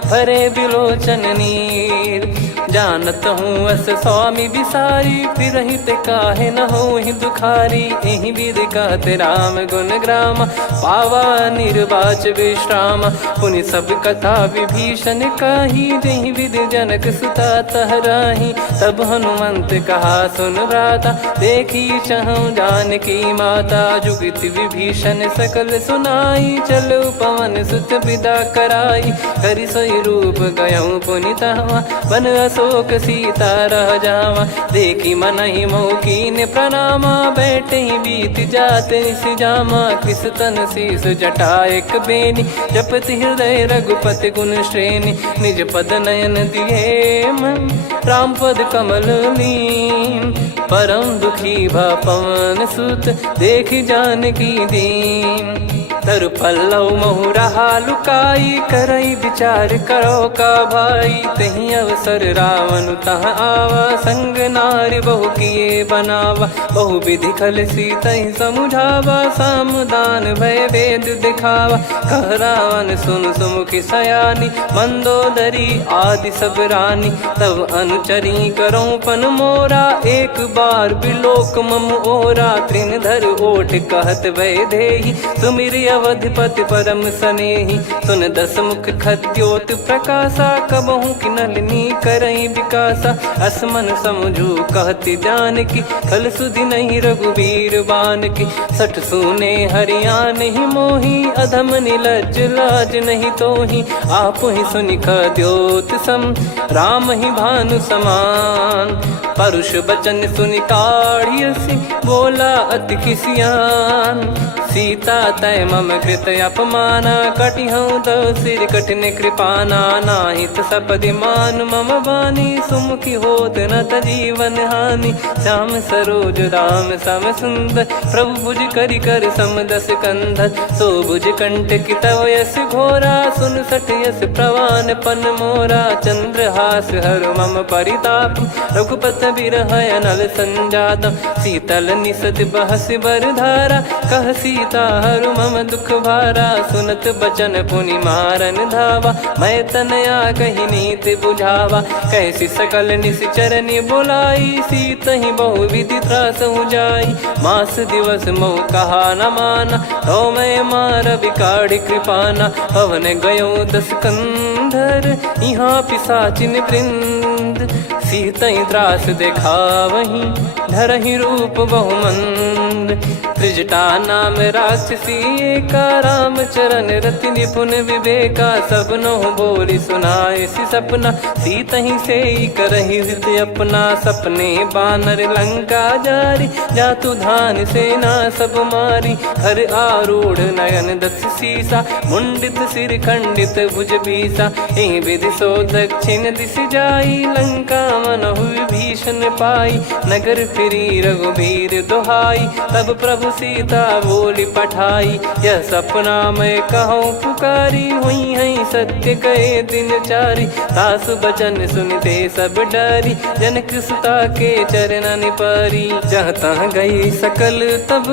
भरे बिलोचन नीर। जानत हूँ अस स्वामी बिसारी, फिरहि ते काहे न होहि दुखारी। एहि विधि कहते राम गुण ग्राम, पावा निर्वाच विश्राम। पुनि सब कथा विभीषण काही, जेहि विधि जनक सुता तहराही। तब हनुमंत कहा सुन भ्राता, देखी चहु जानकी माता। जुगित विभीषण सकल सुनाई, चलो पवन सुत विदा कराई। करि सोई रूप गयऊँ पुनि तहवा, बन अशोक सीता रह जावा। देखी मनहि मौकीन प्रणामा, बैठे ही बीत जात निस जामा। कृस तन शीस जटा एक बेनी, जपति हृदय रघुपति गुण श्रेणी। निज पद नयन दिए मन, राम पद कमल लीन। परम दुखी भा पवन सुत, देखि जानकी दीन। तरु पल्लव महु रहा लुकाई, करई विचार करो का भाई। तही अवसर रावण तहाँ आवा, संग नारी बहु किए बनावा। बहु विधि खल सीतहि समुझावा, सामदान भय वेद दिखावा। कह रावण सुन सुमुखी सयानी, मंदोदरी आदि सब रानी। तब अनुचरी करो पन मोरा, एक बार बिलोक मम ओरा। तृण धर ओठ कहत भय देहि, सुमिर अवधिपति परम स्नेही। सुन दस मुख खद्योत प्रकाशा, कबहू की नलिनी करई विकासा। असमन समझू कहती जान की, कल सुधि नहीं रघुबीर बान की। सठ सुने हरियाण ही मोही, अधम निलज लाज नहीं तोही। आप ही सुनि खद्योत सम, राम ही भानु समान। परुष बचन सुनि काढ़ियसि, बोला अति किसियान। सीता तय मम कृत अपमाना, कटिहऊँ तव सिर कठिन कृपाना। नाहित सपदि मान मम बानी, सुमुखी होत न तजीवन हानि। श्याम सरोज राम सम सुंदर, प्रभु भुज करि कर सम दस कंधर। सो भुज कंठ की तव यस घोरा, सुन सठ यस प्रवान पन मोरा। चंद्रहास हर मम परिताप, रघुपत बिरह अनल संजातम। शीतल निसत बहस बरधारा, कह सीता हरु मम दुख भारा। सुनत बचन पुनि मारन धावा, मैं तनया कही नीति बुझावा। कैसी सकल निश्चरनि बुलाई, सीत ही बहु विधि त्रासहु जाई। मास दिवस मोह कहा न माना, तो मैं मार बिकाढ़ी कृपाना। पवन गयो दस कंधर, यहाँ पिशाचिन वृंद। सीतई त्रास देखावहीं, धरहि रूप बहुमंद। त्रिजटा नाम राक्षसी एका, राम चरण रति निपुण विवेका। सब नहुँ बोली सुनाए सि सपना, सीतहि से करहि हृद अपना। सपने बानर लंका जारी, जातु धान सेना सब मारी। हर आरूढ़ नयन दस सीसा, मुंडित सिर खंडित भुज बीसा। एहि विधि सो दक्षिण दिस जाई, लंका मनहु भीषण पाई। नगर फिरी रघुबीर दोहाई, तब प्रभु सीता बोली पठाई। यह सपना मैं कहूँ पुकारी, हुई है सत्य कहे दिन चारी। सासु बचन सुनते सब डरी, जनक सुता के चरण पारी। जहाँ तहाँ गई सकल तब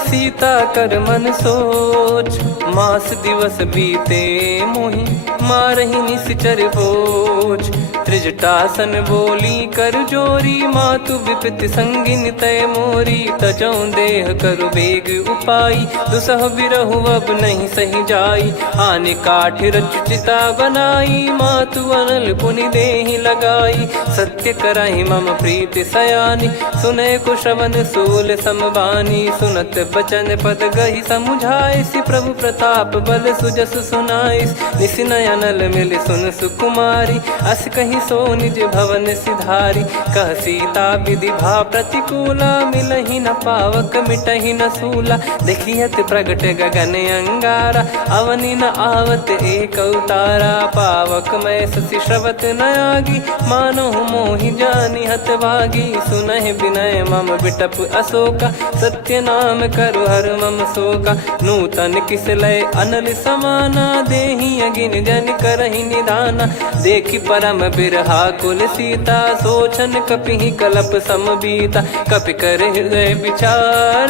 सीता कर मन सोच। मास दिवस बीते मोहि, मारहि निश्चर बोझ। त्रिजटासन बोली कर जोरी, मातु विपति संगिन तय मोरी। तजौं देह करु बेग उपाई, दुसह बिरहु अब नहीं सही जाई। हानि काठ रचु चिता बनाई, मातु अनल पुनि देहि लगाई। सत्य कराहि मम प्रीति सयानी, सुनय कुशवन सूल समबानी। सुनत बचन पद गहि समुझाइसि, प्रभु प्रताप बल सुजस सुनाइस। निसिनय अनल मिल सुन सुकुमारी, अस कहि सो निज भवन सिधारी। कह सीता विधि भा प्रतिकूला, मिलहि न पावक मिटहि न सूला। देखियत प्रगट गगन अंगारा, अवनि न आवत एक उतारा। पावक मैं ससि श्रवत न आगी, मानो मोहि जानि हत भागी। सुनहि विनय मम बिटप अशोका, सत्य नाम करु हर मम शोका। नूतन किस लय अनल समाना, देहि अगिन जन करहि निधाना। देखि परम बिरहा कुल सीता, सोचन कपिहि कलप समबीता। कपि कर हृदय विचार,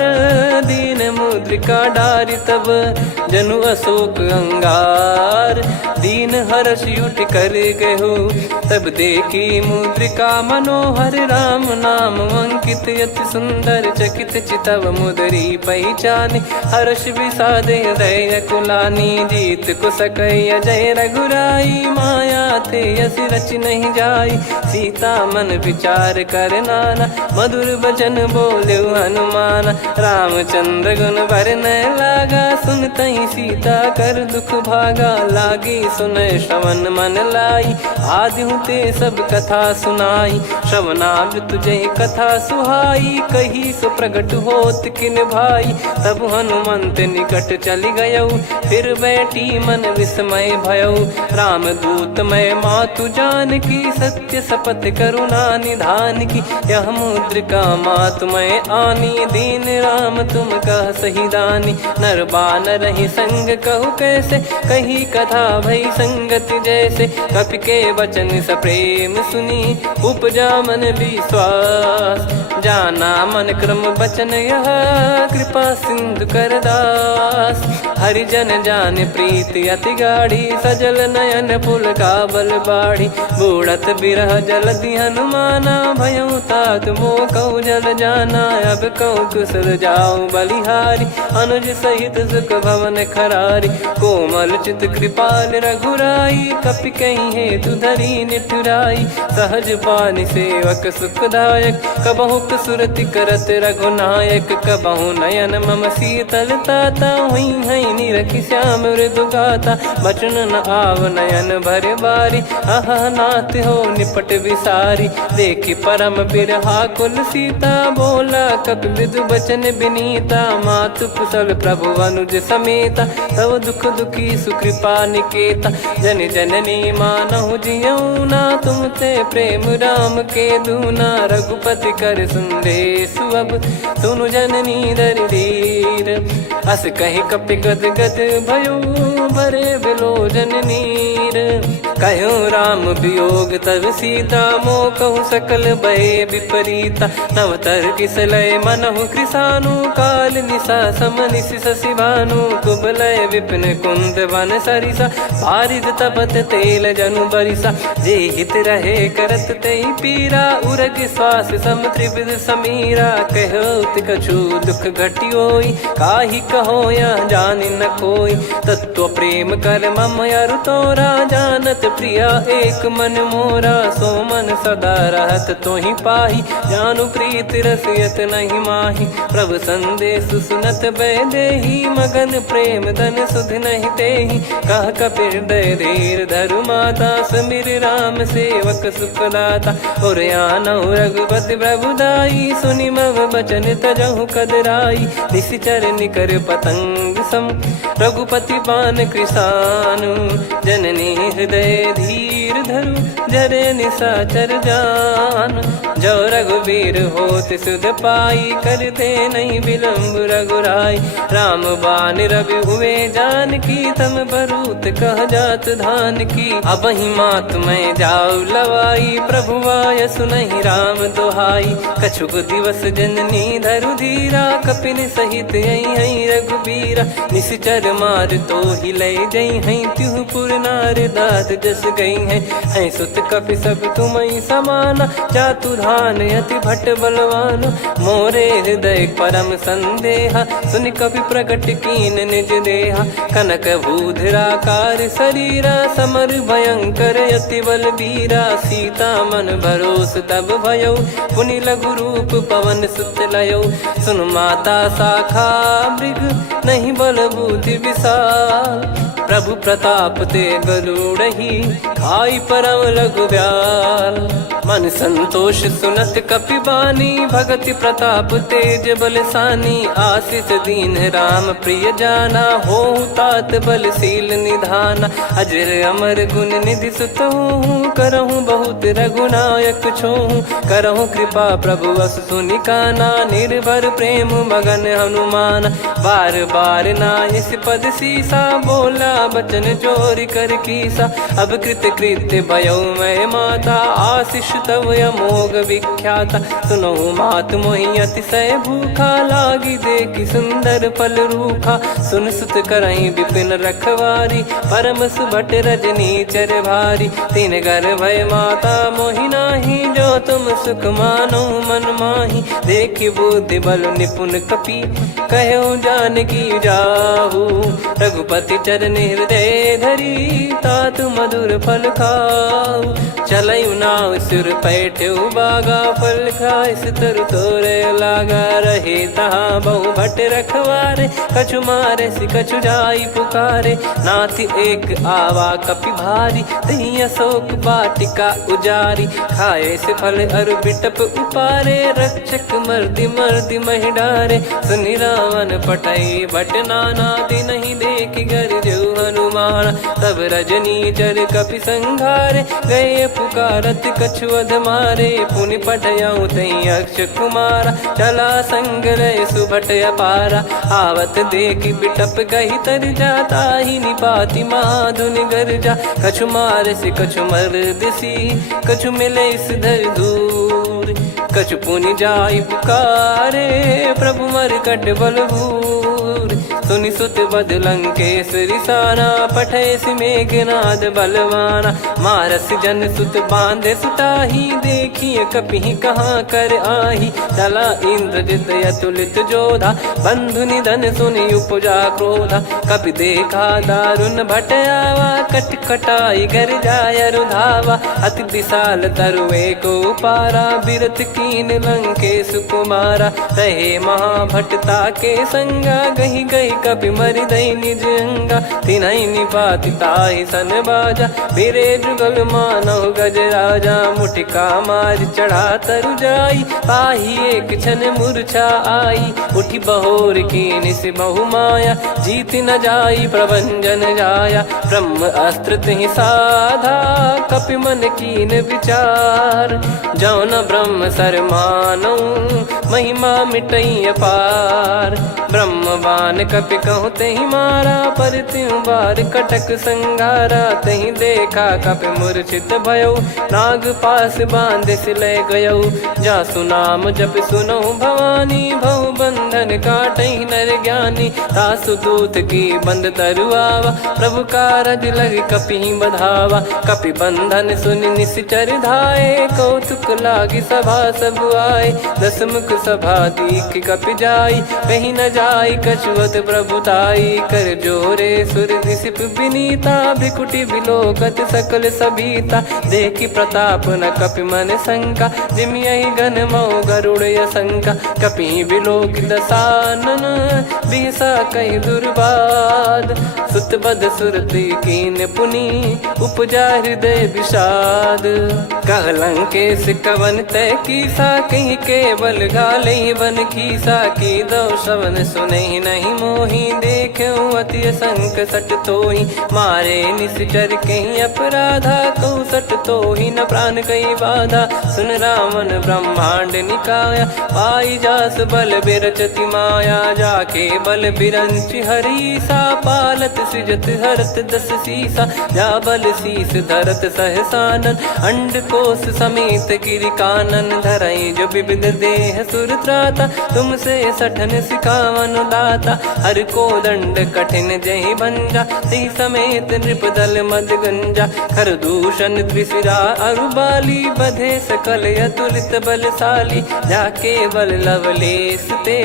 दीन मुद्रिका डारि तब। जनु अशोक अंगार, दीन हर्ष उठ कर गहु। तब देखी मुद्रिका मनोहर, राम नाम अंकित अति सुंदर। चकित चितव मुदरी पहचान, हर्ष विषाद हृदय कुलानी। जीत को सकई अजय रघुराई, माया थे यस रच नहीं जाई। सीता मन विचार कर नाना, मधुर बचन बोले हनुमान। रामचंद्र गुण बरनय लागा, सुनतहि सीता कर दुख भागा। लागी सुनय श्रवण मन लाई, आदिहु ते सब कथा सुनाई। श्रवणाब तुझे कथा सुहाई, कही सो प्रगट होत किन भाई। तब हनुमंत निकट चली गयौ, फिर बैठी मन विस्मय भयौ। राम दूत मैं मातु जान की, सत्य शपथ करुणा निधान की। यह मुद्रिका मातु मैं आनी, दीन राम तुम कह सही दानी। नर बानर ही संग कहु कैसे, कही कथा भई संगति जैसे। कपि के वचन सप्रेम सुनी, उपजा मन विश्वास। जाना मन क्रम बचन यह, कृपा सिंधु कर दास। हरिजन जान प्रीति अति गाढ़ी, सजल नयन पुल काबल बाढ़ी। बूढ़त बिरह जलधि हनुमाना भयउ तात मोह कहु जल जाना। अब कहु कुशल जाऊं बलिहारी अनुज सहित सुख भवन खरारी। कोमल चित कृपाल रघुराई कपि कहीं हेतु धरी निठुराई। सहज पानि सेवक सुखदायक कबहु सुरति करत रघुनायक। कबहु नयन मम शीतल ताता हुई है निरखि श्याम मृदु गाता। बचन न आव नयन भर बारी अह नाथ हो निपट विसारी। देखि परम बिरहा कुल सीता बोला कपि मृदु बचन बिनीता। मातु कुशल प्रभु अनुज समेता तव दुख दुखी सुकृपा निकेता। जन जननी मानहु जियऊ ना तुम ते प्रेम राम के दूना। रघुपति कर संदेश अब सुनु जननी दर धीर। अस कहि कपि गद गद भयो भरे विलोचन नीर। कहूँ राम वियोग तब सीता मोह कहूँ सकल भय विपरीता। नवतर किसलय मनहु कृसानु काल निशा सम निशि शशि भानु। कुबलय विपिन कुंद वन सरिसा पारिद तपत तेल जनु बरिसा। जे हित रहे करत तई पीरा उरग श्वास सम त्रिविध समीरा। कहो कछु दुख घटियोई काहि कहो या जानि न कोई। तत्व प्रेम कर मम अरु तोरा जानत प्रिया एक मन मोरा। सो मन सदा रहत तोहि पाही जानु प्रीत रसियत नहीं माही। प्रभु संदेश सुनत बैदेही मगन प्रेम धन सुध नहीं तेहि। कह कपिर दय धीर धरु माता समीर राम सेवक सुखदाता। और आनौ रघुपति प्रभुदाई सुनि मम बचन तजहु कदराई। निशिचर निकर पतंग सम रघुपति पान कृसानु। जननी हृदय धीर धरु जरे निशाचर जान। जो रघुवीर होत सुध पाई कर दे नहीं विलम्ब रघुराई। राम बान रवि हुए जान की तम बरूत कह जात धान की। अब ही मात में जाऊ लवाई प्रभु आय सुनहि राम दोहाई। कछुक दिवस जननी धरु धीरा कपिन सहित यही रघुबीरा। निश्चर मार तो ही ले जई हैं त्यों पुर नार दाद जस गई हैं। सुत कपि सब तुमई समाना जातु धान अति भट बलवान। मोरे हृदय परम संदेहा सुनि कपि प्रकट कीन निज देहा। कनक भूधराकार शरीरा समर भयंकर अति बल बीरा। सीता मन भरोस तब भयउ पुनि लघु रूप पवन सुत लयौ। सुन माता शाखा मृग नहीं बल बुद्धि विशाल। प्रभु प्रताप ते गरुड़हि खाई परम लघु ब्याल। मन संतोष सुनत कपि बानी भगति प्रताप तेज बलसानी। आशीष दीन राम प्रिय जाना होहु तात बलशील निधाना। अजर अमर गुण निधि सुतहु करहु बहुत रघुनायक छोहु। करहु कृपा प्रभु अस सुनि काना निर्भर प्रेम मगन हनुमान। बार बार नायस पद सीसा बोला बचन चोरी कर कीसा। अब कृत कृत्य भयो मैं माता आशीष तव अमोघ विख्याता। सुनहु मात मोहि अतिशय भूखा लागी देखि सुंदर फल रूखा। सुन सुत करहि विपिन रखवारी परम सुभट रजनी चर भारी। तीन घर भय माता मोहि नाही जो तुम सुख मानो मन माही। देखि बुद्धि बल निपुण कपि कहो जानकी जाहू। रघुपति चरण हृदय धरी तात मधुर फल खाऊ। चलऊ नाव सिर पैठ्यु बागा फल खाय सितर तोरे लागा। रहे तहाँ बहु भट रखवारे कछु मारे सि कछु जाई पुकारे। नाथ एक आवा कपि भारी दही अशोक बाटिका उजारी। खाए से फल अरु बिटप उपारे रक्षक मर्दि मर्दि महि डारे। सुनि रावण पटई भट नाना नहीं देख गर जो हनुमान। तब रजनी चर कपि संघारे गए पुकारत कछु अध मारे। पुनि पटयऊ तई अक्ष कुमारा चला संग रहे सुभट अपारा। आवत देखि बिटप गही तर जाता ही निपाति माधुनि गर्जा। कछु मार से कछु मर्द सी कछु मिले इस धर दूर। कछु पुनि जाई पुकारे प्रभु मरकट बलभूर। सुनि सुत बद लंकेश्वरी साना, पठैसि मेघनाद बलवाना। मारस जन सुत बांधे सुताही, देखिए कपि कहाँ कर आही। चला इंद्रजित अतुलित जोधा, बंधु निधन सुनि उपजा क्रोधा। कपि देखा दारुण भट आवा, कट कटाई घर जाय रुधावा। अति विशाल तरुए को पारा, बिरथ कीन लंकेश कुमारा। रहे महाभटता के संगा, गही गही कपि मरि दई निज अंगा। तिन्हि निपाति ताहि सन बाजा, बिरे जुगल मानव गज राजा। मुटिका मार चढ़ा तरु जाई, पाही एक क्षण मूर्छा आई। उठी बहोर कीन से बहु माया, जीत न जाई प्रभंजन जाया। ब्रह्म अस्त्र तिहि साधा, कपि मन कीन विचार। जौन ब्रह्म सर मानौ, महिमा मिटई अपार। ब्रह्म बान कपि कहु तेहि मारा, पर त्यों बार कटक संगारा। तहि देखा कपि मूर्छित भयउ, नाग पास बांध सिलय गयउ। जासु नाम जप सुनौ भवानी, भव बंधन काटहि नर ज्ञानी। तासु दूत की बंद तरुआवा, प्रभु कारज लग कपि बधावा। कपि बंधन सुनि निश्चर धाये, कौतुक लागी सभा सब आए। दस मुख सभा दीख कपि जाई, कहीं न जाई कछुअत प्रभुताई। कर जोरे सुर निसिप विनीता, भ्रिकुटि बिलोकत सकल सबीता। देखि प्रताप न कपि मन शंका, जिमियहि गन मऊ गरुड़ असंका। कपि बिलोक दसानन, बिहसा कहि दुर्बाद। सुत बद सुरति कीन पुनि, उपजा हृदय विषाद। कह लंकेश कवन तय कीसा, कहीं केवल गाले बन खीसा। की दो श्रवण सुनहि नहीं मोही, देखऊं अति संक सट तोहि। मारे निश्चर कहीं अपराधा, कहु सट तोहि न प्राण कहीं बाधा। सुन रावण ब्रह्मांड निकाया, पाई जास बल बिरचति माया। जाके बल बिरंच हरीसा, पालत सृजत हरत दस सीसा। जा बल शीस धरत सहसानन, अंड कोश समेत गिरि कानन। धरई जो विविध देह सुर त्राता, तुमसे सठन सिखावन दाता। हर को दंड कठिन जहि भंजा, ती समेत नृप दल मद गंजा। खर दूषण त्रिशिरा अरुबाली, बधे सकल अतुलित बलशाली। जाके बल लवलेस ते,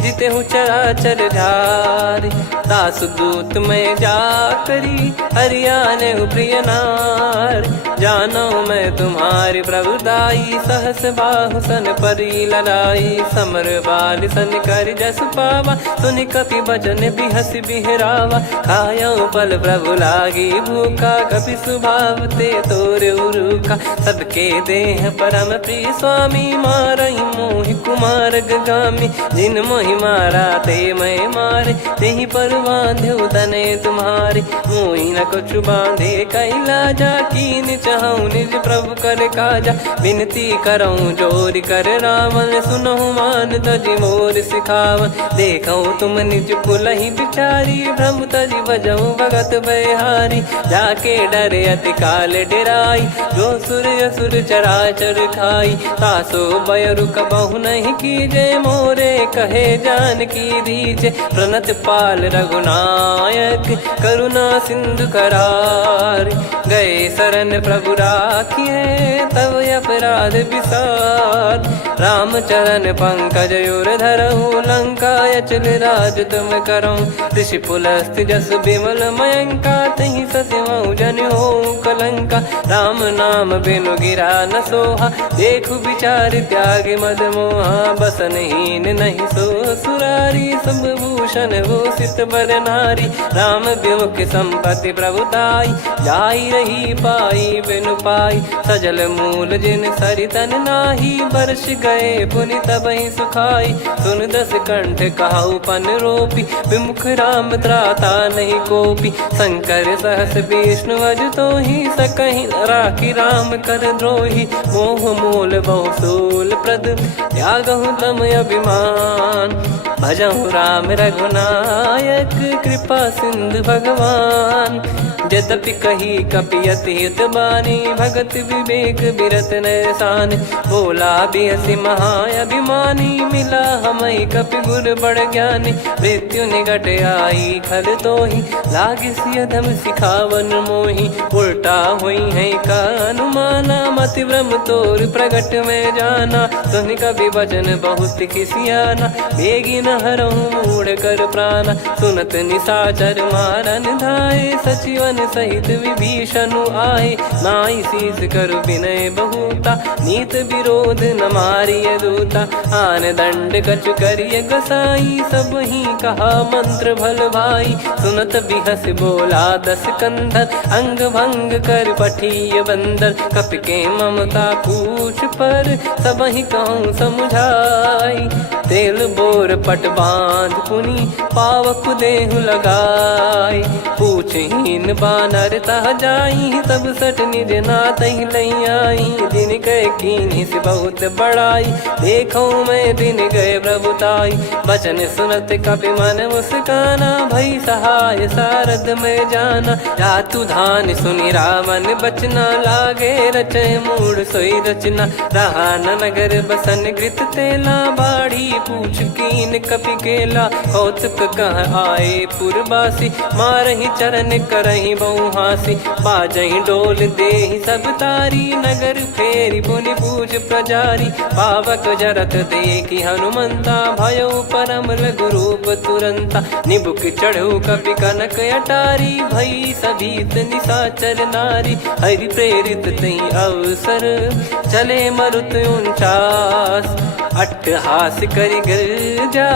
जिते हूँ चराचर झारी। दास दूत में जा करी, हरियाने प्रिय नार। जानो मैं तुम्हारी प्रभुदाई, सहस बाहु सन परी लड़ाई। समर बाल सन कर जस पावा, सुनि कपि बचन बिहस बिहरावा। खायऊ पल प्रभु लागी भूखा, कपि स्वभाव ते तोर उरुखा। सबके देह परम प्रिय स्वामी, मारई मोहि कुमार गगामी। जिन मोहि मारा ते मैं मारे, तेहि पर बांधे तने तुम्हारे। मोहि न कुछ बांधे कैलाजा, कीन चाहूं निज प्रभु कर काजा। विनती करऊं जोर कर रावण, सुनहु मान तजि मोर सिखावन। देखऊं तुम निज कुलहि बिचारी, भ्रम तजि बजऊं भगत बयहारी। जाके डरे अति काल डेराई, जो सुर असुर चराचर खाई। तासो बय रुक बहु नहीं कीजे, मोरे कहे जानकी दीजे। प्रणत पाल रघुनायक, करुणा सिंधु करार। गए शरण प्रभु राखिए, तब अपराध विसार। राम चरण पंकज उर धरहु, लंका अचल राज तुम करऊं। ऋषि पुलस्त जस विमल मयंका, तहि ससिमऊ जन हो कलंका। राम नाम बिनु गिरा न सोहा, देखु विचार त्याग मद मोहा। बसनहीन नहीं सो सुरारी, सब भूषण भूषित बर नारी। राम विमुख संपत्ति प्रभुताई, जाई रही पाई बिनु पाई। सजल मूल जिन सरितन नाही, बरस गए पुनि तबहि सुखाई। सुन दस कंठ कहाऊ पन रोपी, विमुख राम त्राता नहीं कोपी। शंकर सहस विष्णु अज तोहि, सकहि राखी राम कर द्रोही। मोह मूल बहु सूल प्रद, त्यागहु तम अभिमान। भजहु राम रघुनायक कृपा सिंधु भगवान। यद्यपि कही कपियति हित बानी भगत विवेक बिरत नैसान। बोला बिहसि महाअभिमानी मिला हमई कपि गुर बड़ ज्ञानी। मृत्यु निकट आई खल तोहि लागे सियधम सिखावन मोहि। उल्टा हुई है का अनुमाना मति भ्रम तोर प्रगट में जाना। सुनि कवि वचन बहुत खिसियाना बेगी न हरहु मूढ़ कर प्राणा। सुनत निशाचर मारन धाये सचिवन सहित विभीषण आए। नाई शीस कर विनय बहुता नीत विरोध न मारिय दूता। आन दंड कछु करिय गसाई सब ही कहा मंत्र भल भाई। सुनत बिहस बोला दस कंधर अंग भंग कर पठिय बंदर। कपि के ममता पूछ पर सब ही कहूँ समझाई। तेल बोर पट बांध पुनि पावक देहु लगाई। पूछहीन बानर तह जाई तब सट निज नाथ ही लई आई। दिन गए कीन्ही से बहुत बड़ाई देखो मैं दिन गए प्रभुताई। बचन सुनत कपि मन मुस्काना भई सहाय सारद में जाना। जातु धान सुनि रावण बचना लागे रचय मूढ़ सोई रचना। रहा न नगर बसन कृत तेला बाढ़ी पूछ कीन कपि केला। कौतुक कह आए पुरबासी मारहि चरण करहि बहु हासी। बाजहि डोल देहि सब तारी नगर फेरी पुनि पूछ प्रजारी। पावक जरत देखि हनुमंता भयो परम लघु रूप तुरंता। निबुक चढ़ऊ कपि कनक अटारी भई सभीत निशाचर नारी। हरि प्रेरित तहि अवसर चले मरुत 49। अट्टहास करि गिरजा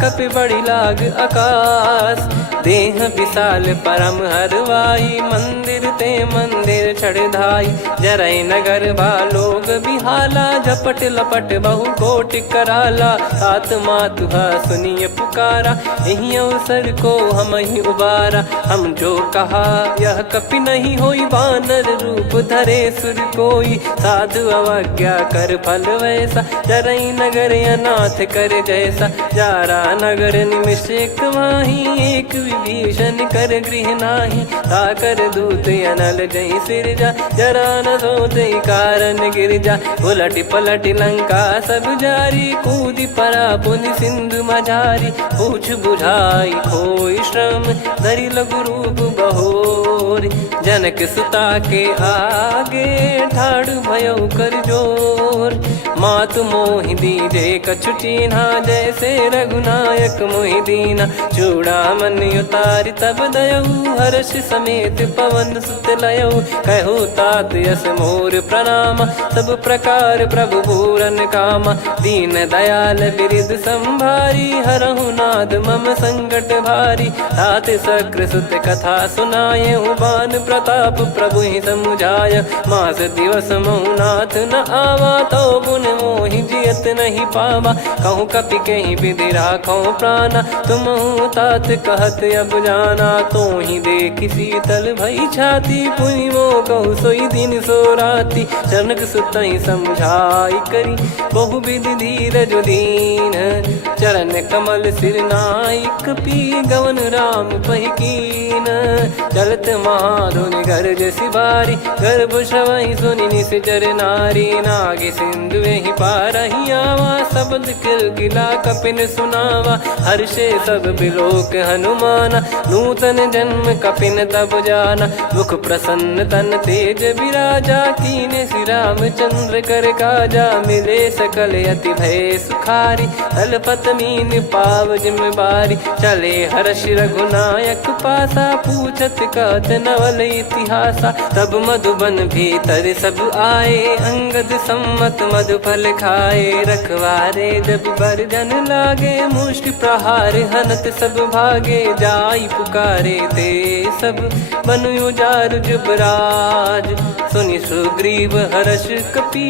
कपि बड़ी लाग आकाश। देह विशाल परम हरवाई मंदिर ते मंदिर चढ़धाई। जरई नगर बालोग बिहाला झपट लपट बहु कोटि कराला। सात मातुहा सुनिय पुकारा यही अवसर को हम ही उबारा। हम जो कहा यह कपि नहीं होई वानर रूप धरे सुर कोई। साधु अवज्ञा कर फल वैसा जरई नगर अनाथ कर जैसा। जारा नगर निमिष एक माही एक विभीषण कर गृह नाही। ताकर दूत अनल जय सिरजा जरा न सोते कारण गिरजा। उलट पलट लंका सब जारी कूदी परा पुनि सिंधु मझारी। पूछ बुझाई खोई श्रम धरि लघु रूप बहोर। जनक सुता के आगे ठाड़ भयो कर जोर। मातु मोहि दीजे कछु चिन्हा जैसे रघुनायक मोहि दीना। चूड़ामन उतारि तब दयऊ हर्ष समेत पवन सुत लयऊ। कहु तात यस मोर प्रणाम सब प्रकार प्रभु पूरन कामा। दीन दयाल बिरिद संभारी हरहु नाद मम संकट भारी। तात सक्र सुत कथा सुनाये बान प्रताप प्रभु ही समुझाय। मास दिवस महु नाथ न आवा तो गुण मोहि जियत नहीं पावा। कहूँ कपि कहीं विधि राखो प्राणा तुम तात कहत अब जाना। तो ही देखि शीतल भई छाती पुनि मो कहु सोई दिन सो राती। जनक सुतहि समझाई करी बहु विधि धीरज दीन। चरण कमल सिर नाई कपि गवन राम पहि कीन। चलत महाधुनि गरज सिबारी गर्भ श्रवहि सुनि निश्चर नारी। नागे सिंधु ही पारहि आवा शब्द किलकिला कपिन सुनावा। हर्षे सब बिलोक हनुमाना नूतन जन्म कपिन तब जाना। मुख प्रसन्न तन तेज विराजा कीने श्री रामचंद्र कर काजा। मिले सकल अति भय सुखारी तलपत मीन पाव जिम बारी। चले हर्ष रघुनायक पासा पूछत कहत नवल इतिहासा। तब मधुबन भीतर सब आए अंगद सम्मत मधुफल खाए। रखवारे जब बरजन लागे मुष्टि प्रहार हनत सब भागे। जाई पुकारे ते सब बनु उजारु जुबराज सुनि सुग्रीव हर्ष कपि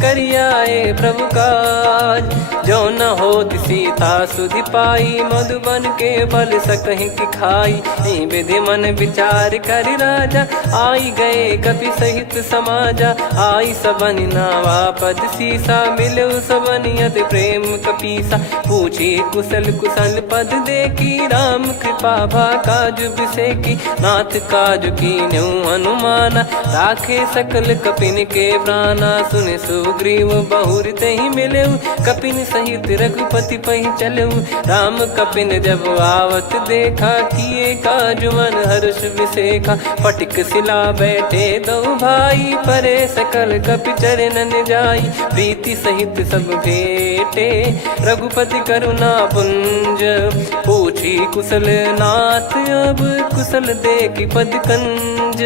करियाए प्रभु काज। जो न होत सीता सुधि पाई मधुबन के बल सकहि की खाई। यही विधि मन विचार कर राजा आई गए कपि सहित समाजा। आई सबनि नावा पद सीसा मिलो सबनि अति प्रेम कपीसा। पूछी कुशल कुशल पद देखी राम कृपा भा काज बिसेकी। नाथ काज कीन्हु हनुमाना राखे सकल कपिन के प्राणा। सुन सुग्रीव बहुर तेहि मिलेउ कपिन सहित रघुपति पहि चलेउ। राम कपिन जब आवत देखा किए काज मन हर्ष विसेखा। फटिक सिला बैठे दो भाई परे सकल कपि चरणन जाई। प्रीति सहित सब भेटे रघुपति करुणा पुंज। पूछी कुशल नाथ अब कुशल देखी पद कंज।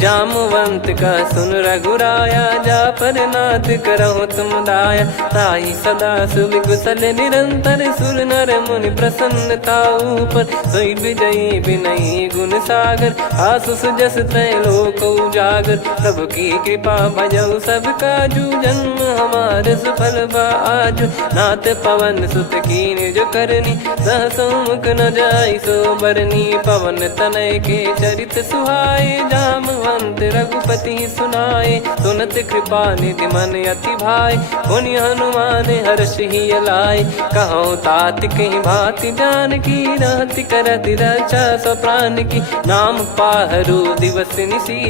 जामवंत का सुन रघुराया जा पर नाथ करहु तुम दाया। ताहि सदा सुभि कुशल निरंतर सुर नर मुनि प्रसन्नता ऊपर। सोई विजयी विनयी गुण सागर आसु सुजस त्रैलोक उजागर। प्रभु की कृपा भजऊ सब काजू जन्म हमार सफल बा आजु। नाथ पवन सुत कीन जो करनी सहसो मुख न जाई सो बरनी। पवन तनय के चरित सुहाए जामवंत रघुपति सुनाए। सुनत कृपा निधि मन अति भाई पुनि हनुमान हर्ष ही लाए। कहो तात कहीं भांति जान की रहति करति रक्षा सो प्राण की। नाम पाहरु दिवस निसी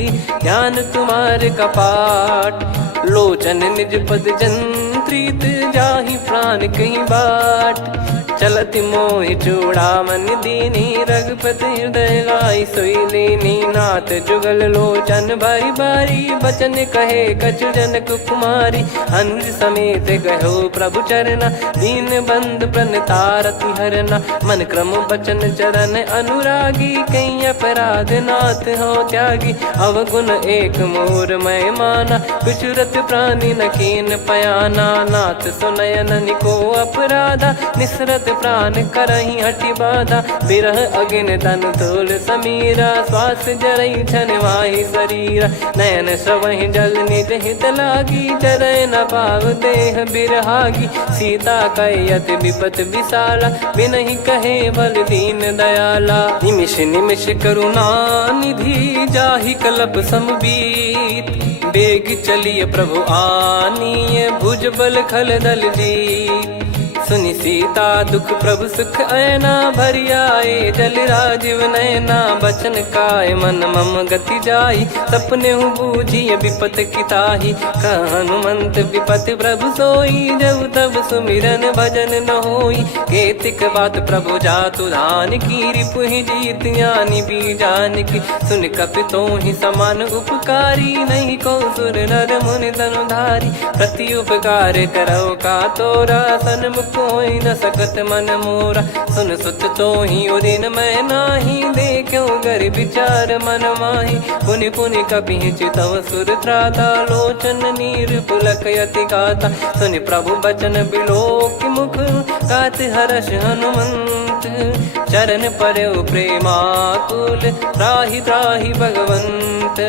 ज्ञान तुम्हारे कपाट। लोचन निज पद जंत्रित जाहि प्राण कहीं बाट। चलति मोहि चूड़ामन दीनी रघुपति हृदय लाई सोई लीनी। नाथ जुगल लोचन बारी बारी बचन कहे कछु जनक कुमारी। अनुज समेत गयो प्रभु चरना दीन बंद प्रणतारति हरना। मन क्रम बचन चरण अनुरागी कहीं अपराध नाथ हो त्यागी। अवगुण एक मोर मैं माना कुछुरत प्राणी न कीन पयाना। नाथ सुनयन को अपराधा निसरत प्राण करही हटि बाधा। बिरह अगिन तन तोल समीरा श्वास जरई छन वाहि शरीरा। नयन श्रवहि जल निज हित लागी चरय न पाव देह बिरहागी। सीता कैयत विपत विशाला बिनहि कहे बल दीन दयाला। निमिष निमिष करुणा निधि जाहि कल्प समबीत। बेग चलिए प्रभु आनीय भुज बल खल दल जीत। सुनि सीता दुख प्रभु सुख ऐना भरि आए। जल राजीव नैना बचन काय मन मम गति जाई। सपने हूँ बूझी विपत किताही हनुमंत विपत प्रभु सोई। जब तब सुमिरन भजन न होई। केतिक बात प्रभु जातु धान की रिपुहि जीत यानी बीजान की। सुन कपि तो ही समान उपकारी नहीं को सुर नर मुनि धनुधारी। प्रति उपकार करो का तोरा सन्मुख कोई न सकत मन मोरा। सुन सुत तो ही उदिन मैं नाही देखो गर विचार मन माही। पुनि पुनि कपि चितव सुर त्राता लोचन नीर पुलक यति गाता। सुनि प्रभु बचन बिलोक मुख गात हर्ष हनुमंत। चरण परयो प्रेमाकुल त्राहि त्राहि भगवंत।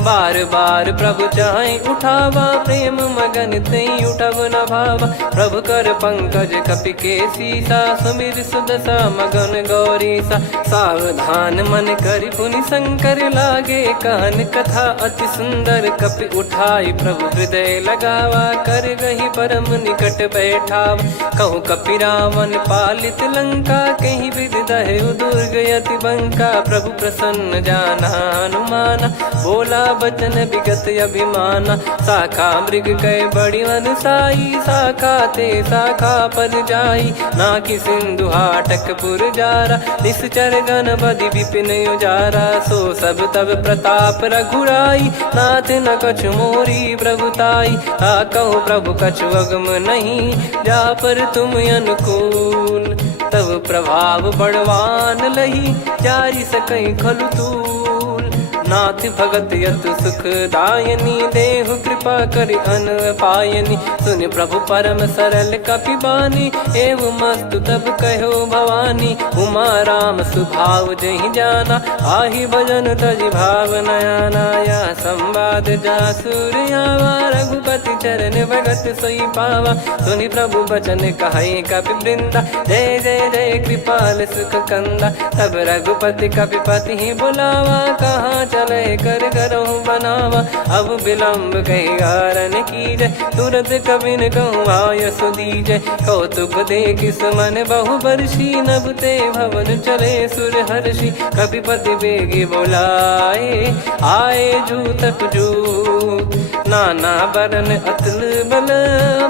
बार बार प्रभु चाहि उठावा प्रेम मगन तई उठब न भावा। प्रभु कर पंकज कपि के सीसा सुमिर सुदशा मगन गौरीसा। सावधान मन करि पुनि शंकर लागे कहन कथा अति सुंदर। कपि उठाई प्रभु हृदय लगावा कर गही परम निकट बैठावा। कहूँ कपि रावण पालित लंका कहीं विधि दहेउ दुर्ग यति बंका। प्रभु प्रसन्न जाना हनुमाना बोला बचन विगत अभिमाना। शाखा मृग कह बड़ी अनुसाई शाखा ते शाखा पर जाई। ना कि सिंधु हाटक पुर जारा निश्चर गण बदि विपिन उजारा। सो सब तब प्रताप रघुराई नाथ न कछु मोरी प्रभुताई। आ कहो प्रभु कछु अगम नहीं जा पर तुम अनुकूल। तब प्रभाव बड़वान लही जारी सकई खलु तूल। नाथ भगत यत सुख दायनी, देहु कृपा करि अन पायनी। सुन प्रभु परम सरल कपिबानी, एव मस्तु तब कहो भवानी। उमा राम सुभाव जहि जाना, आहि भजन तजि भाव नयाना। या संवाद जासुर आवा, रघुपति चरण भगत सोई पावा। सुनि प्रभु बचन कहै कपि वृंदा, जय जय जय कृपाल सुख कंदा। तब रघुपति कपिपति ही बुलावा, कहाँ चले कर करहु बनावा। अब विलम्ब कही कारण कीजय, तुरत कबिन कहूँ आय सुदीजय। कौतुक देखि सुमन बहु बरसी, नभ ते भवन चले सुर हर्षि। कपिपति बेगी बोलाए, आए जूतक जूत। नाना बरन अतुल बल,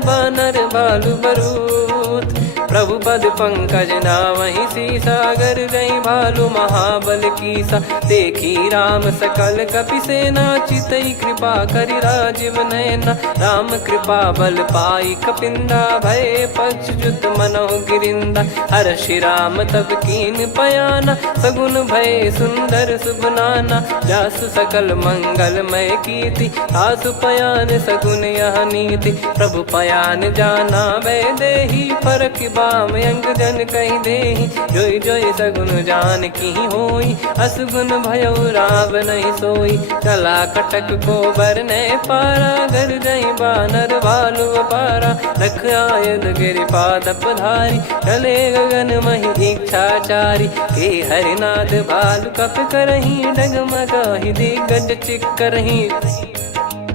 बानर बालु बरूत। प्रभु पद पंकज नावहि सीसा, सागर रही भालु महाबल कीसा। देखी राम सकल कपि सेना, चितई कृपा करि राजीव नयना। राम कृपा बल पाई कपिंदा, भय पक्षजुत मनोह गिरिंदा। हर्षि राम तब कीन पयाना, सगुन भय सुंदर शुभ नाना। जासु सकल मंगलमय कीर्ति, तासु पयान सगुन यह नीति। प्रभु पयान जाना वै देहि, फरक बाम अंग जन कहि देहि। जोई जोई सगुन जान की होई, असगुन भयो राव नहीं सोई। चला कटक को बरने पारा, घर जई बानर भालु अपारा। रख आयद गिरि पाद पधारी, चले गगन महि इच्छाचारी। के हरिनाथ भालु कप करही, डगमगाहि दिग्गज चिक्करही।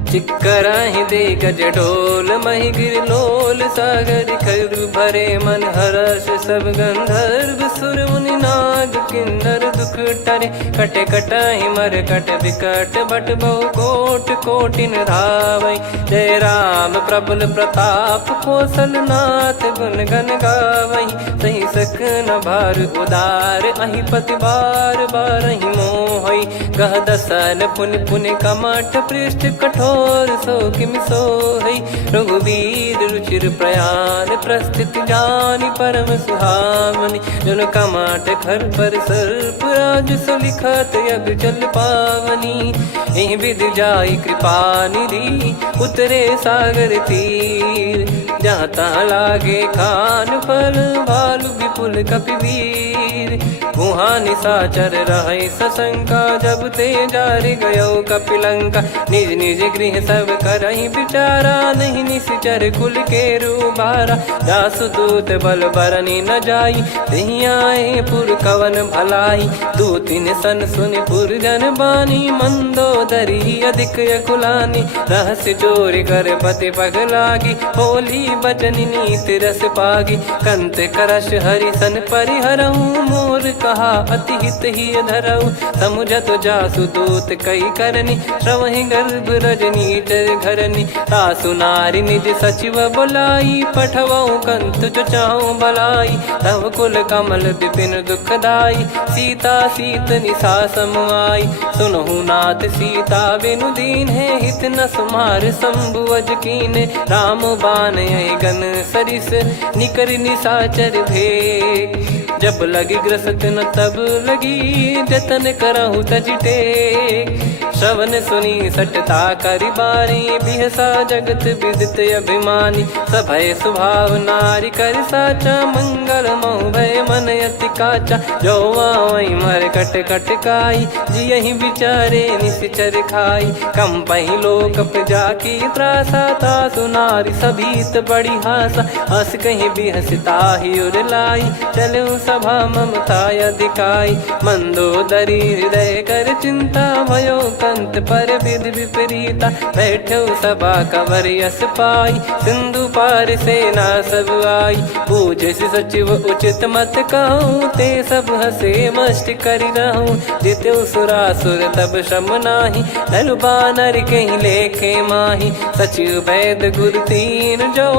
चिक्कराहि दिग्गज डोल, महि गिर लोल सागर खरु भरे मन। हर्ष सब गंधर्व सुर मुनि नाग किन्नर दुख टरे। कट कटाहि मर कट विकट, बट बहु कोट कोटिन धावै। जय राम प्रबल प्रताप, कौशल नाथ गुण गन गावै। सही सख न भार उदार, अहि पति बार बारहि मोहै। गह दसन पुनि पुनि कमठ, पृष्ठ कठोर सो किमि सोहै। रघुवीर रुचिर प्रयाण, प्रस्थित जानि परम सुहावनी। जन कमाट घर पर सर्प, राज सलिखत अब चल पावनी। एहि विधि जाई कृपा निधि, उतरे सागर तीर। जहाँ तहाँ लागे खान फल, भालु विपुल कपिवीर। वहाँ निशाचर रहै सशंका, जब ते जारि गयो कपिलंका। निज निज गृह सब करहि विचारा, नहीं निश्चर कुल के रूबारा। जासु दूत बल बरनी न जाई, तेहि आए पुर कवन भलाई। दू तीन सन सुनि पुर जन बानी, मंदोदरी अधिक अकुलानी। रहस्य चोरी कर पति पग लागी, होली बचन नीत रस पागी। कंत करश हरि सन परिहरऊँ, मोर कहा अति हित ही धरऊ। समुझत जासु दूत कई करनी, श्रवहि गर्भ रजनी चर घरनी। तासु नारी निज सचिव बुलाई, पठवऊ कंत जो चाहूं भलाई। तव कुल कमल विपिन दुखदाई, सीता सीत निशा समुआई। सुनहु नाथ सीता बिनु दीन है, हित न सुमार शंभु अज कीने। राम बान यही गन सरिस, निकर निशाचर भेग। जब लगी ग्रसत न तब लगी, जतन करहु तज टेक। श्रवण सुनी सटता करि बारी, बिहसा जगत विदित अभिमानी। सभय स्वभाव नारी कर साचा, मंगल महु भय मन अति काचा। जो आवै मर कट कट काई, जियहि विचारे निश्चर खाई। कंपहि लोक प्रजा की त्रासा, तासु नारी सभीत बड़ी हासा। हस कहीं बिहसता ही उर लाई, चलऊ सभा ममता अधिकाई। मंदोदरी हृदय कर चिंता, भयो कंत पर विधि विपरीता। बैठो सभा कवर यस पाई, सिंधु पार सेना सब आई। पूजे सचिव उचित मत कहूँ, ते सब हसे मस्त करि रहूँ। जित्यु सुरासुर तब श्रम नाही, दल बानर कहीं लेखे माही। सचिव वैद गुरु तीन जो,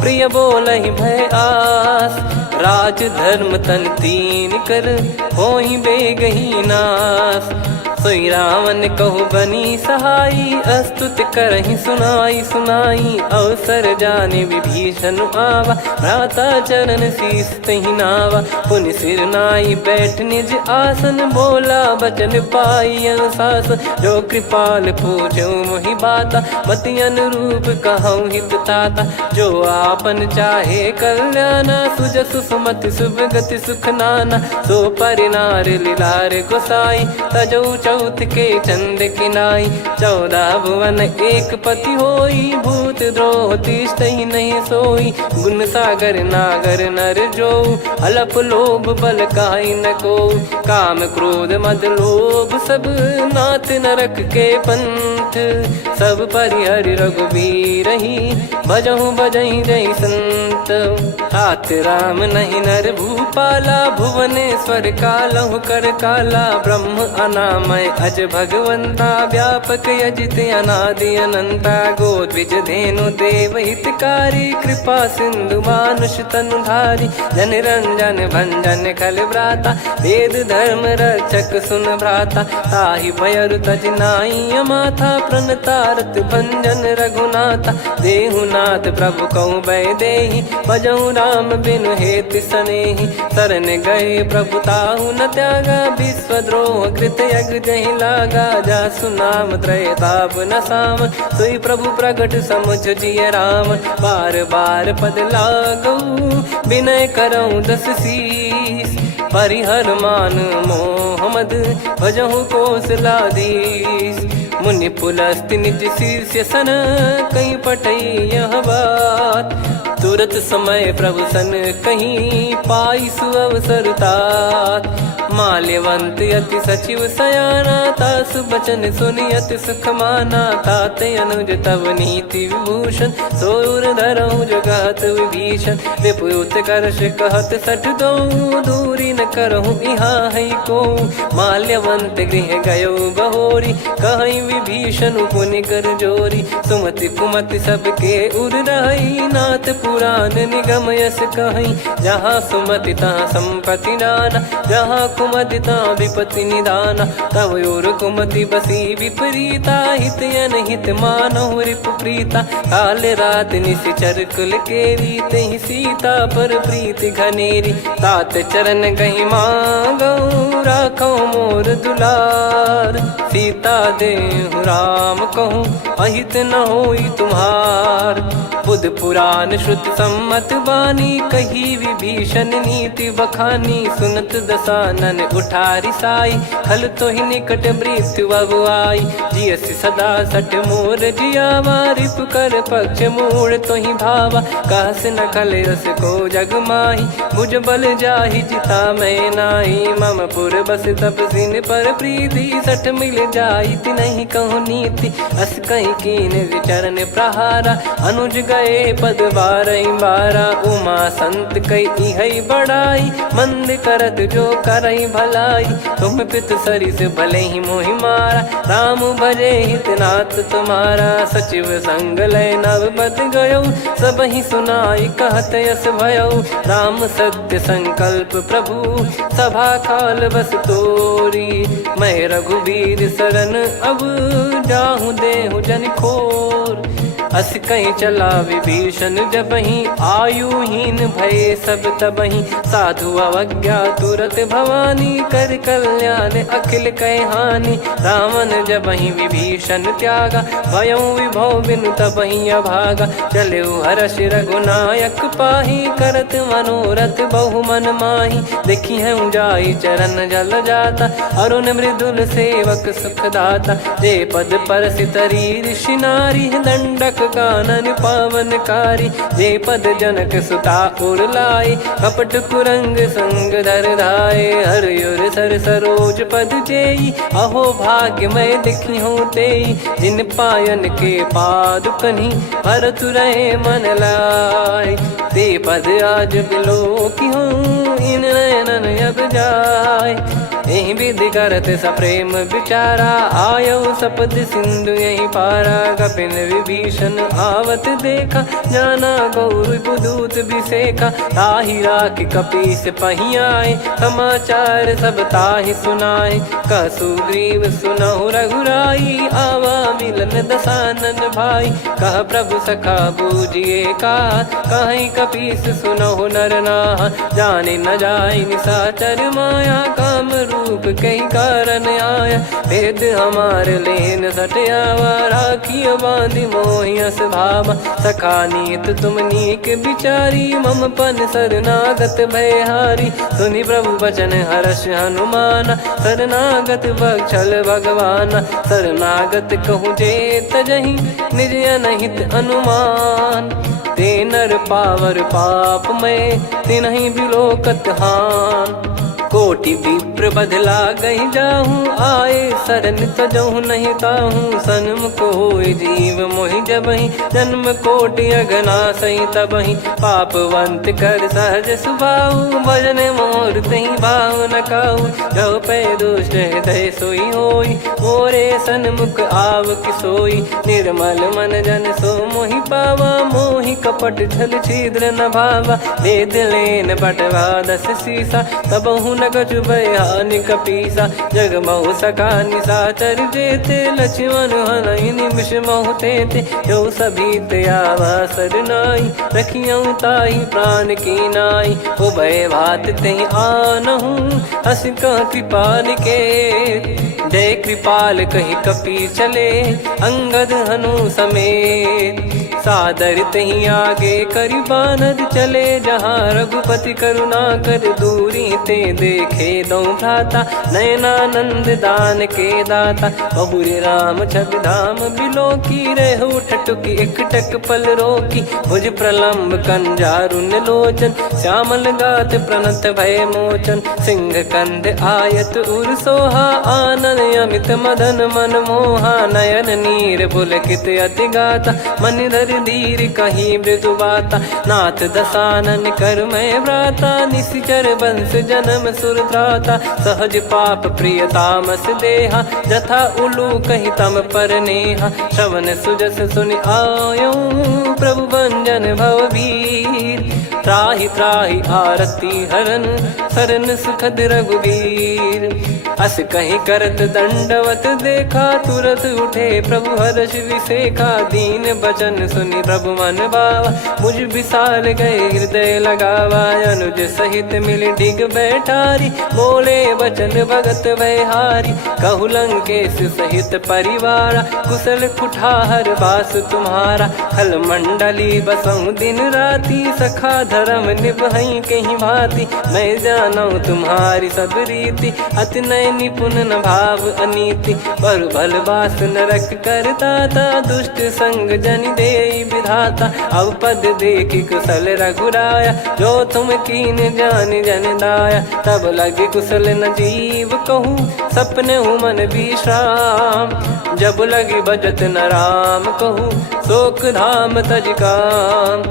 प्रिय बोलहि भय आस। राज धर्म तन तीन कर, होहि बेगहि नास। सोई रावण कहु बनी सहाई, अस्तुत करहि सुनाई सुनाई। अवसर जाने विभीषण आवा, भ्राता चरण शीस तहि नावा। पुनि सिर नाई बैठ निज आसन, बोला बचन पाई अनुशासन। जो कृपाल पूछो मोहि बाता, मति अनुरूप कहूँ हित ताता। जो आपन चाहे कल्याणा, सुजसु सुमति सुभगति सुख नाना। सो परिनार लीलार गोसाई, तजौ चौथ के चंद किनाई। 14 भुवन एक पति होई, भूत द्रोह तिष्ठहि नहीं सोई। गुण सागर नागर नर जो, अलप लोभ बल काई न को। काम क्रोध मद लोभ सब, नाथ नरक के पंथ। सब परिहरि रघुबीर ही, भजहु भजहि जय संत। तात राम नहीं नर भूपाला, भुवनेश्वर कालहु कर काला। ब्रह्म अनामय अज भगवंता, व्यापक यजित अनादि अनंता। गोद्विज धेनु देव हितकारी, कृपा सिंधु मानुष तनुधारी। जन रंजन भंजन खल भ्राता, वेद धर्म रक्षक सुन भ्राता। ताहि भयरु तज नाई माथा, प्रणतारत भंजन रघुनाथा। देहुनाथ प्रभु कहु बै देहि, भजहु राम बिनु हेति सनेहि। शरण गए प्रभु ताहु न त्यागा, विश्वद्रोह कृत यज्ञ जहि लागा। जासु नाम त्रय ताप न सामन, सोई प्रभु प्रगट समुझ जिय रामन। बार बार पद लागऊ, विनय करऊँ दस शीस। परिहर मान मोह मद, भजहु कौशलाधीश। मुनि पुलस्त्य निज शीर्ष सन, कहीं पटई यह बात। तुरत समय प्रभु सन कहीं, पाई सुअवसर तात। माल्यवंत अति सचिव सयाना, तासु बचन सुनि अति सुख माना। तात अनुज तव नीति विभूषण, सोर धरऊ जगत विभीषण। विपुत करश कहत सठ दो, दूरी न करहु इहाँ है को। माल्यवंत गृह गयो बहोरी, कहीं विभीषण पुनि कर जोरी। सुमति कुमति सबके उर रही, नाथ पुराण निगम यस कहीं। जहाँ सुमति तहाँ संपत्ति नाना, जहाँ कुमति तहाँ विपत्ति निदाना। तव और कुमति बसी विपरीता, हित अनहित मानहु रिपु प्रीता। काल रात निशिचर कुल केरी, तहि सीता पर प्रीति घनेरी। तात चरण गहि मांगऊ, राखो मोर दुलार। सीता देहु राम कहूँ, अहित न होई तुम्हार। बुध पुराण श्रुत सम्मत बानी, कही विभीषण नीति बखानी। सुनत दसानन उठारी साई, खल तो ही निकट मृत्यु अब आई। जियसि सदा सठ मोर जियावा, रिप कर पक्ष मूड़ तो ही भावा। कहस न खल रस को जग माही, भुज बल जाहि जिता मैं नाई। मम पुर बस तप सिन पर प्रीति, सठ मिल जाई तिनहि कहूँ नीति। अस कहीं कीन चरण प्रहारा, अनुज गए पद बारई बारा। उमा संत कई इहै बड़ाई, मंद करत जो करई भलाई। तुम पित सरिस भले ही मोहि मारा, राम भजे हित नाथ तुम्हारा। सचिव संग लय नव बद गयो, सब ही सुनाई कहत यस भयो। राम सत्य संकल्प प्रभु, सभा काल बस तोरी। मैं रघुबीर शरण अब, जाहु देहु जन खोर। अस कहीं चला विभीषण जबहि, आयुहीन भय सब तबहि। साधु अवज्ञा तुरत भवानी, कर कल्याण अखिल कह हानि। रावण जबहि विभीषण त्यागा, भयउ विभव बिनु तबहि अभागा। चलऊ हर्ष रघुनायक पाहि, करत मनोरथ बहु मन माहि। देखी है जाई चरण जल जाता, अरुण मृदुल सेवक सुखदाता। जे पद परसि तरी ऋषि नारी, दंडक कानन पावनकारी। जे पद जनक सुता उर लाए, कपट कुरंग संग धर धाये। हर सर सरोज पद जेई, अहो भाग्य मैं दिखी हूँ तेई। जिन पायन के पादुकनि, भरतु रहे मन लाय। ते पद आज बिलो की हूँ, इन नयनन अब जाय। यही विधि करत सप्रेम विचारा, आयो सपद सिंधु यही पारा। कपिन विभीषण आवत देखा, जाना गौर बुदूत बिसेखा। ताहि राखि कपीस पहियाए, समाचार सब ताहि सुनाए। कह सुग्रीव सुनहु रघुराई, आवा मिलन दसानन भाई। कह प्रभु सखा बूझिए का, कहीं कपीस सुनहु नर नाहा। जाने न जाय निशाचर माया, काम रूप कई कारण आया। भेद हमार लेन सटयावा, राखियो बांधि मोहियस भावा। सखा नीत तुम नीक बिचारी, मम पन शरणागत भयहारी। सुनि प्रभु बचन हर्ष हनुमाना, शरणागत बक्षल भगवाना। शरणागत कहूँ जे तजहि, निज अनहित अनुमान। ते नर पावर पाप में, तिन्हि बिलोकत हान। कोटि विप्र बदला गई जाहूँ, आए शरण तजहु नहीं ताहूँ। सन्मुख होय जीव मोहि जबहि, जन्म कोटि अगना सही तबहि। पापवंत कर सहज सुभाऊ, भजन मोर तहि भाव न काऊ। जो पै दुष्ट हृदय सोई होई, मोरे सन्मुख आव किसोई। निर्मल मन जन सो मोहि पावा, मोहि कपट छल छिद्र न भावा। वेद लेन बटवा दस सीसा, तबहु न कछु भयानि कपीसा। जग महु सका निशाचर जेते, लक्ष्मण हनहि निमिष महु तेते। जो सभी त्यावा सरनाई, रखियऊँ ताहि प्राण की नाई। हो भय भात तेहि आनहु, हस कह कृपाल के। जय कृपाल कहि कपी चले, अंगद हनु समेत। सादर तही आगे करि बानर चले, जहाँ रघुपति करुणा कर दूरी ते देखे दो भ्राता। नयनानंद दान के दाता, बहुरे राम छवि धाम बिलो की। रहु ठटुकी एकटक पल रोकी, भुज प्रलम्ब कंजारुन लोचन। श्यामल गात प्रणत भय मोचन, सिंह कंद आयत उर सोहा। आनन अमित मदन मन मोहा, नयन नीर पुलकित अति गाता। मन धर धीर कहीं मृदु बाता, नाथ दसानन कर मैं व्राता। निशिचर बंस जन्म सुरत्राता, सहज पाप प्रिय तामस देहा। जथा उलू कहीं तम पर नेहा, श्रवण सुजस सुनि आयो। प्रभु भंजन भवभीर, त्राहि त्राहि आरती हरन। शरण सुखद रघुवीर, अस कहीं करत दंडवत देखा। तुरत उठे प्रभु हर्ष विसेखा, दीन बचन सुनि प्रभु मन भावा। मुझ विशाल गए हृदय लगावा, अनुज सहित मिल डिग बैठारी। बोले बचन भगत वैहारी, कहु लंकेश सहित परिवारा। कुशल कुठार बास तुम्हारा, खल मंडली बसऊं दिन राती। सखा धर्म निभई कहीं भांति, मैं जानू तुम्हारी सब रीति। अति नय निपुण न भाव अनीति, पर भल बास नरक करताता। दुष्ट संग जनि देई विधाता, अब पद देखि कुशल रघुराया। जो तुम कीन जान जन दाया, तब लगे कुशल न जीव कहूँ। सपने हूँ मन विश्राम, जब लगी बजत न राम कहूँ। शोक धाम तज काम,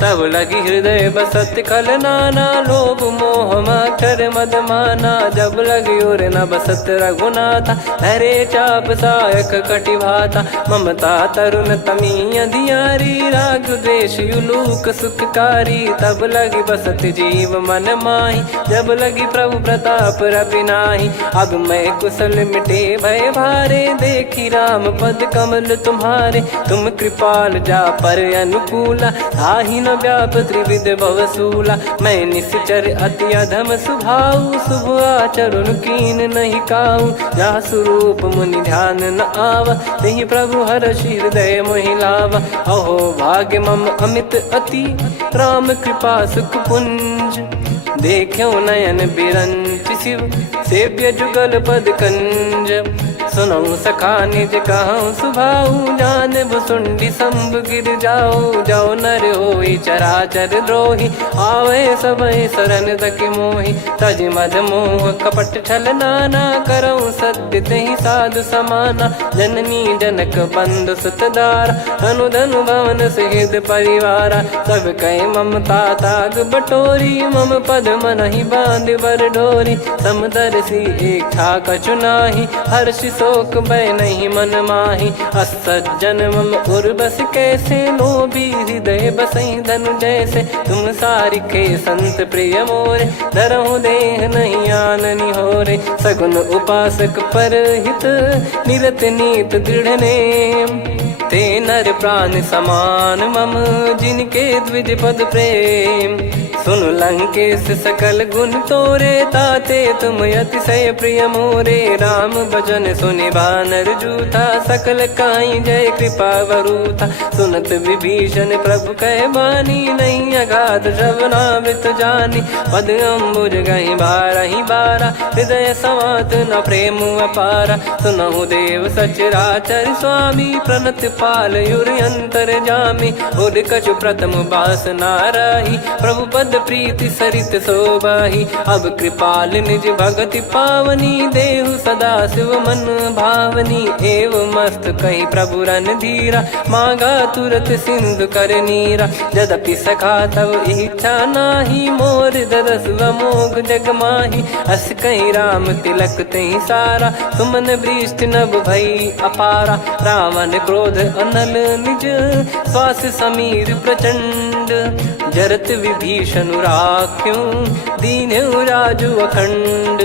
तब लगी हृदय बसत खल नाना। लोभ मोह मक्षर मद माना, जब लगी और न बसत रघुनाथा। हरे चाप सायक कटि भाता, ममता तरुण तमी अधियारी। राग द्वेष युलूक सुखकारी, तब लगी बसत जीव मन माही। जब लगी प्रभु प्रताप रवि नाही, अब मैं कुशल मिटे भय भारे। देखी राम पद कमल तुम्हारे, तुम कृपाल जा पर अनुकूला। ताहि न व्याप त्रिविध भवसूला, मैं निश्चर अति अधम सुभाऊ। शुभ आचरण कीन नहीं काऊ, जा स्वरूप मुनि ध्यान न आवा। तेहि प्रभु हर्षि हृदय मोहि लावा। अहो भाग्य मम अमित अति, राम कृपा सुख पुंज। देखो नयन बिरंच शिव, सेव्य जुगल पद कंज। सुनऊ सखा निज कहूँ सुभाऊ जान भुसुंडी संभ गिर जाओ जाओ नर होई चराचर द्रोही आवे सबय शरण तक मोहि तज मद मोह कपट छल नाना करऊँ सत्य तेहि साधु समाना जननी जनक बंधु सुतदार धनु धनु भवन सहित परिवारा सब कहे ममता ताग बटोरी मम पद मनहि बांध बर डोरी समदर्शी इच्छा कछु नाही हर्ष शोक भय नहीं मन माही असज्जन मम उर्बस कैसे लोभी हृदय बसई धनु जैसे तुम सारिखे संत प्रिय मोरे धरहु देह नहीं आननि होरे सगुन उपासक पर हित निरत नीत दृढ़ नेम ते नर प्राण समान मम जिनके द्विज पद प्रेम सुन लंकेश सकल गुण तोरे ताते तुम अतिशय प्रिय मोरे राम भजन सुनि बानर जूथा सकल काई जय कृपा वरूथा सुनत विभीषण प्रभु कह बानी नहीं अगाध श्रवणामृत जानी पद अम्बुज गहि बारहि बारा हृदय समात न प्रेम अपारा सुनहु देव सचराचर स्वामी प्रणत पाल युर अंतर जामी उर कछु प्रथम बास नाराही प्रभु पद प्रीति सरित शोभाही अब कृपाल निज भगति पावनी देहु सदा शिव मन भावनी एव मस्त कही प्रभु रन धीरा मांगा तुरत सिंधु कर नीरा यद्यपि सखा तब इच्छा नाही मोर दरस मोग जग माही अस कही राम तिलक तही सारा सुमन वृष्टि नभ भई अपारा रावण क्रोध अनल निज श्वास समीर प्रचंड जरत विभीषण राख्यों दीन राजु अखंड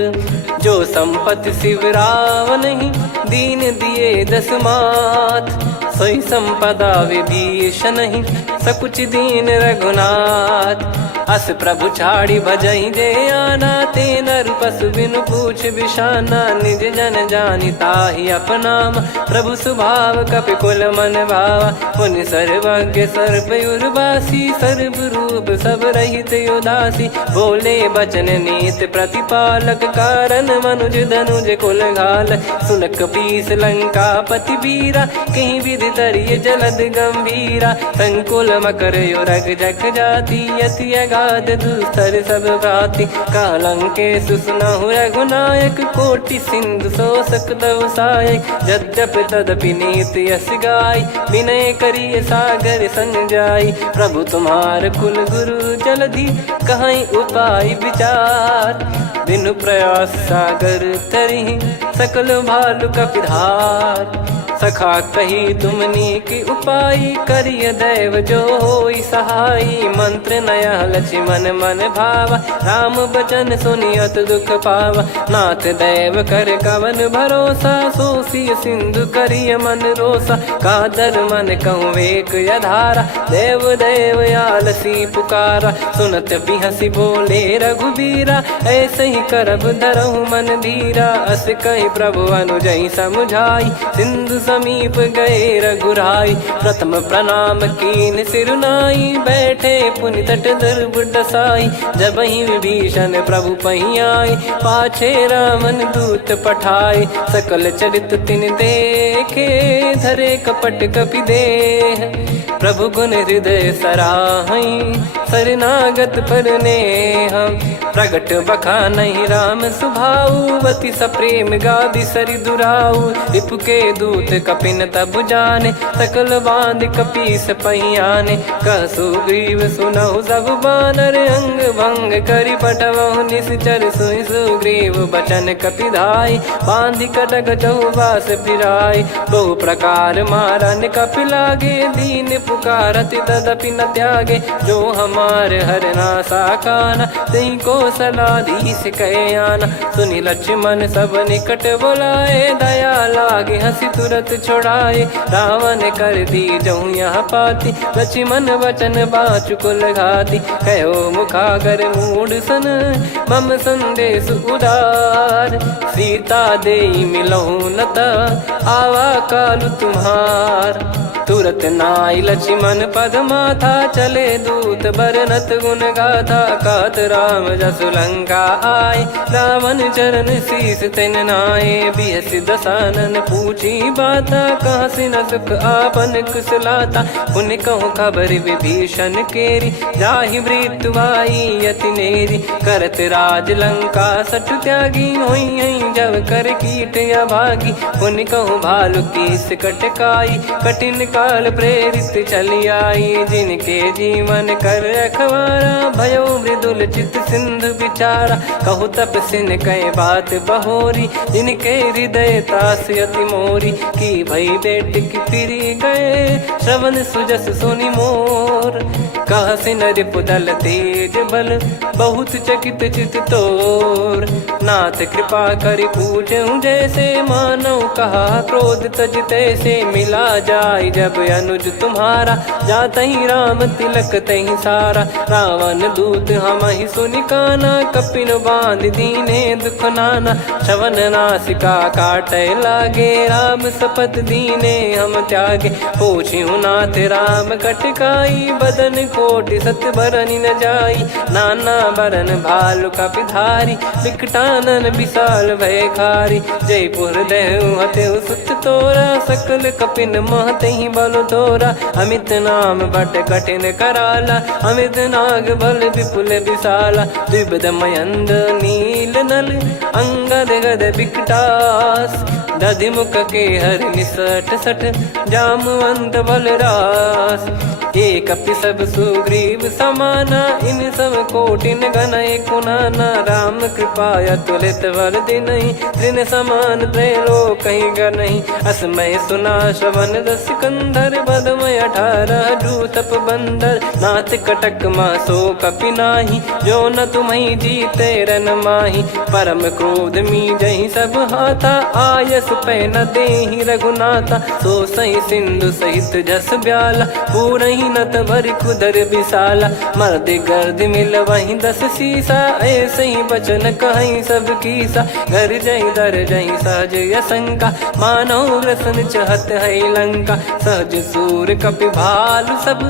जो संपत्ति शिव रावण ही दीन दिए दस मात सोई संपदा विभीषण ही सकुच दीन रघुनाथ अस प्रभु छाड़ी भजई जे आना ते नर पशु बिनु पूछ बिशाना निज जन जानी ताहि अपनाम प्रभु स्वभाव कपि कुल मन भावा मुनि सर्वज्ञ सर्वयुर्वासी सर्व रूप सब रहित उदासी बोले बचन नीत प्रतिपालक कारण मनुज धनुज कुल घाल सुनक पीस लंका पति बीरा कहीं विधि तरिय जलद गंभीरा संकुल मकर युरग जग जाति यति अगाध दुस्तर सब भाति कालंके सुसुनहु रघुनायक कोटि सिंधु शोषक तव सहायक यद्यपि तदपि नीति यस गाय विनय करिय सागर सन जाई प्रभु तुम्हार कुल गुरु जलधि कहीं उपाय विचार बिनु प्रयास सागर तरी सकल भालु कपिधार सखा कही तुमनी की उपाय करिय दैव जो होई सहाई मंत्र नया लक्ष्मण मन भावा राम बचन सुनियत दुख पावा नाथ दैव कर कवन भरोसा सोसी सिंधु करिय मन रोसा कादर मन कहूँ वेक यधारा देव देव आलसी पुकारा सुनत बिहसी बोले रघुबीरा ऐसे ही करब धरहु मन धीरा अस कही प्रभु अनुजई समुझाई सिंधु समीप गए रघुराई प्रथम प्रणाम कीन सिरुनाई बैठे पुनि तट दर्भ डसाई जब ही विभीषण प्रभु पही आए पाछे रामन दूत पठाए सकल चरित तिन देखे धरे कपट कपि देह प्रभु गुण हृदय सराहई शरणागत पर नेह प्रगट बखा नहीं राम सुभाऊ बति सप्रेम गादि सरि दुराऊ रिपु के दूत कपिन तब जाने सकल बांध कपीस पहियाने कह सुग्रीव सुनहु सब बानर अंग भंग करि पटवहु निश्चर सुनि सुग्रीव बचन कपिधाई बांधि कटक चौबास फिराई बहु प्रकार मारन कपि लागे दीन पुकारत तदपि न त्यागे जो हमार हरना साकाना तही को सलाधीश कहे आना सुनि लक्ष्मण सब निकट बुलाए दया लागे हंसी तुरत छोड़ाए रावण कर दी जऊँ यहाँ पाती लक्ष्मण वचन बाचु कुल घाती कहो मुखागर मूड सन मम संदेश उदार सीता देई मिलहु नता आवा कालु तुम्हार। तुरत नाई लक्ष्मण पद माथा, चले दूत बरनत गुण गाथा। कहत राम जसु लंका आए, रावण चरण शीस तिन नाए। बिहस दसानन पूछी बाता, कहसी न सुख आपन कुशलाता। पुन कहूँ खबर विभीषण केरी, जाहि मृत्यु आई अति नेरी। करत राज लंका सठ त्यागी, होई जब कर कीट अभागी। पुन कहूँ भालु कीस कटकाई, कठिन काल प्रेरित चली आई। जिनके जीवन कर रखवारा, भयो मृदुल चित सिंधु विचारा। कहु तपसिन कई बात बहोरी, जिनके हृदय तास अति मोरी। की भई बेट की फिरी गए, श्रवण सुजस सुनि मोर। कहसी नरिप दल तेज बल, बहुत चकित चित तोर। नाथ कृपा करि पूछऊं जैसे, मानव कहा क्रोध तज तैसे। मिला जाय जब अनुज तुम्हारा, जातहि राम तिलक तहि सारा। रावण दूत हमहि सुनि काना, कपिन बांध दीने दुख नाना। श्रवण नासिका काटै लागे, राम शपथ दीने हम त्यागे। पूछिहु नाथ राम कटकाई, बदन कोटि सत बरनि न जाई। नाना बरन भालु कपिधारी, विकटानन विशाल भयखारी। जयपुर देहु हतेउ सुत तोरा, सकल कपिन महतहि बल तोरा। अमित नाम बट कठिन कराला, अमित नाग बल विपुल विशाला। द्विविध मयंद नील नल, अंगद गद विकटास। दधिमुख के हर निसठ सठ, जामवंत बलरास। एक अपि सब सुग्रीव समाना, इन सब कोटिन गणय कुनाना। राम कृपा अतुलित बल दिनहि, त्रिन समान त्रैलोक कहीं गनहि। असमय सुना श्रवण रस कंधर, बदमय 18 जूतप बंदर। नाथ कटक मासो कपि नाही, जो न तुम्हि जीते रन माही। परम क्रोध मीजहि सब हाथा, आयस पै न देहि रघुनाथा। सो सही सिंधु सहित जस ब्याला, पूरहि नत भरि कुदर विशाला। मर्द गर्द मिल वहीं 10 सीसा, ऐसे ही बचन कहीं सब कीसा। घर जहि दर जहि सहज यसंका, मानो ग्रसन चहत है लंका। सहज सूर कपि भालु सब,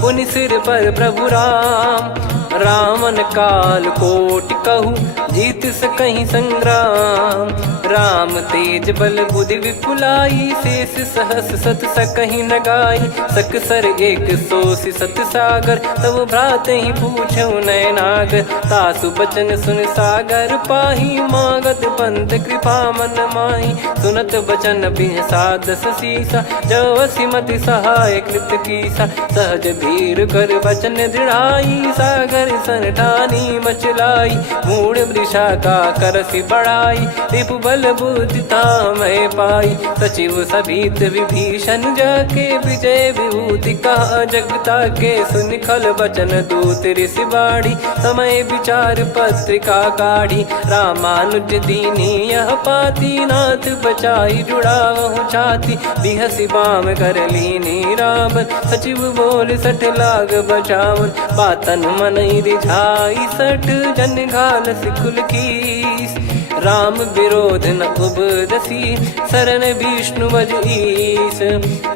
पुनि सिर पर प्रभु राम। रामन काल कोटि कहु, जीत सकहि संग्राम। राम तेज बल बुद्धि विपुलाई, शेष सहस सत सकहि न गाई। सकसर एक सोसी सत सागर, तब भ्राते ही पूछौ नयनागर। तासु बचन सुन सागर पाही, मागत पंथ कृपा मन माही। सुनत बचन बिहसा 10 सीसा, जवसि मति सहाय कृत कीसा। सहज भीर कर बचन दृढ़ाई, सागर सन ठानी मचलाई। मूढ़ वृषा का करसि बढ़ाई, रिपु बल बुद्धि तामय पाई। सचिव सभीत विभीषण जाके, विजय विभूति कहा जगता के। सुनि खल बचन दूत ऋषि बाड़ी, समय विचार पत्रिका काढ़ी। रामानुज दीनी यह पाती, नाथ बचाई जुड़ावहु छाती। बिहसि बाम कर लीनी रावण, सचिव बोल सठ लाग बचावन। बातन मनहि रिझाई सठ, जन घाल सिकुल कीस। राम विरोध न उपदसी, शरण विष्णु बज ईस।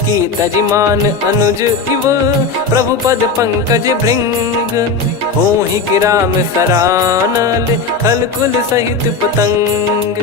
की तजिमान अनुज इव, प्रभु पद पंकज भृंग। होहि कि राम सरानल, खल कुल सहित पतंग।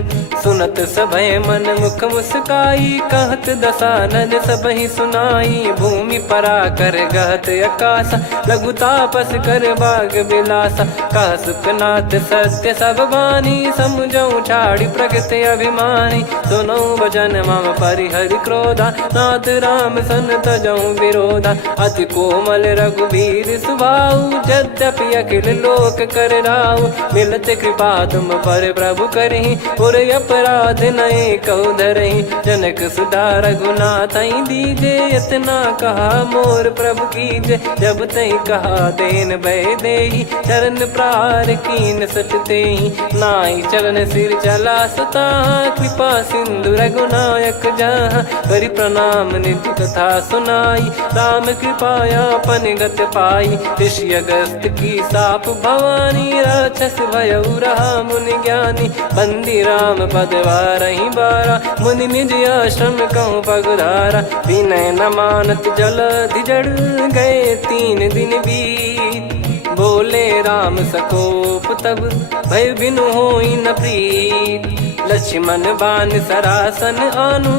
सुनत सभय मन मुख मुस्काई, कहत दसानन सबहि सुनाई। भूमि परा कर गहत आकाशा, लघु तापस कर बाग बिलासा। कह सुखनाथ सत्य सब बानी, समझऊ छाड़ी प्रगति अभिमानी। सुनो वचन मम परिहरि क्रोधा, नाथ राम सन तजऊ विरोधा। अति कोमल रघुवीर सुभाऊ, यद्यपि अखिल लोक कर राऊ। मिलत कृपा तुम पर प्रभु करहि, पुर अपराध नये कौ धरहि। जनक सुधा रघुनाथ दीजे, इतना कहा मोर प्रभु कीजे। जब तहि कहा देन भय देहि, चरण प्रार कीन सट तेहि। नाई चरण से सिर चला सुता कृपा सिंधु रघुनायक जहाँ करि प्रणाम निधि कथा सुनाई राम कृपाया पन गत पाई ऋषि अगस्त की साप भवानी राक्षस भयउ रहा मुनि ज्ञानी बंदी राम पद वारहि बारा मुनि निज आश्रम कहूँ पगधारा विनय न मानत जलधि जड़ गए 3 दिन बीत बोले राम सकोप तब भय बिनु होई न प्रीत लक्ष्मण बान सरासन आनु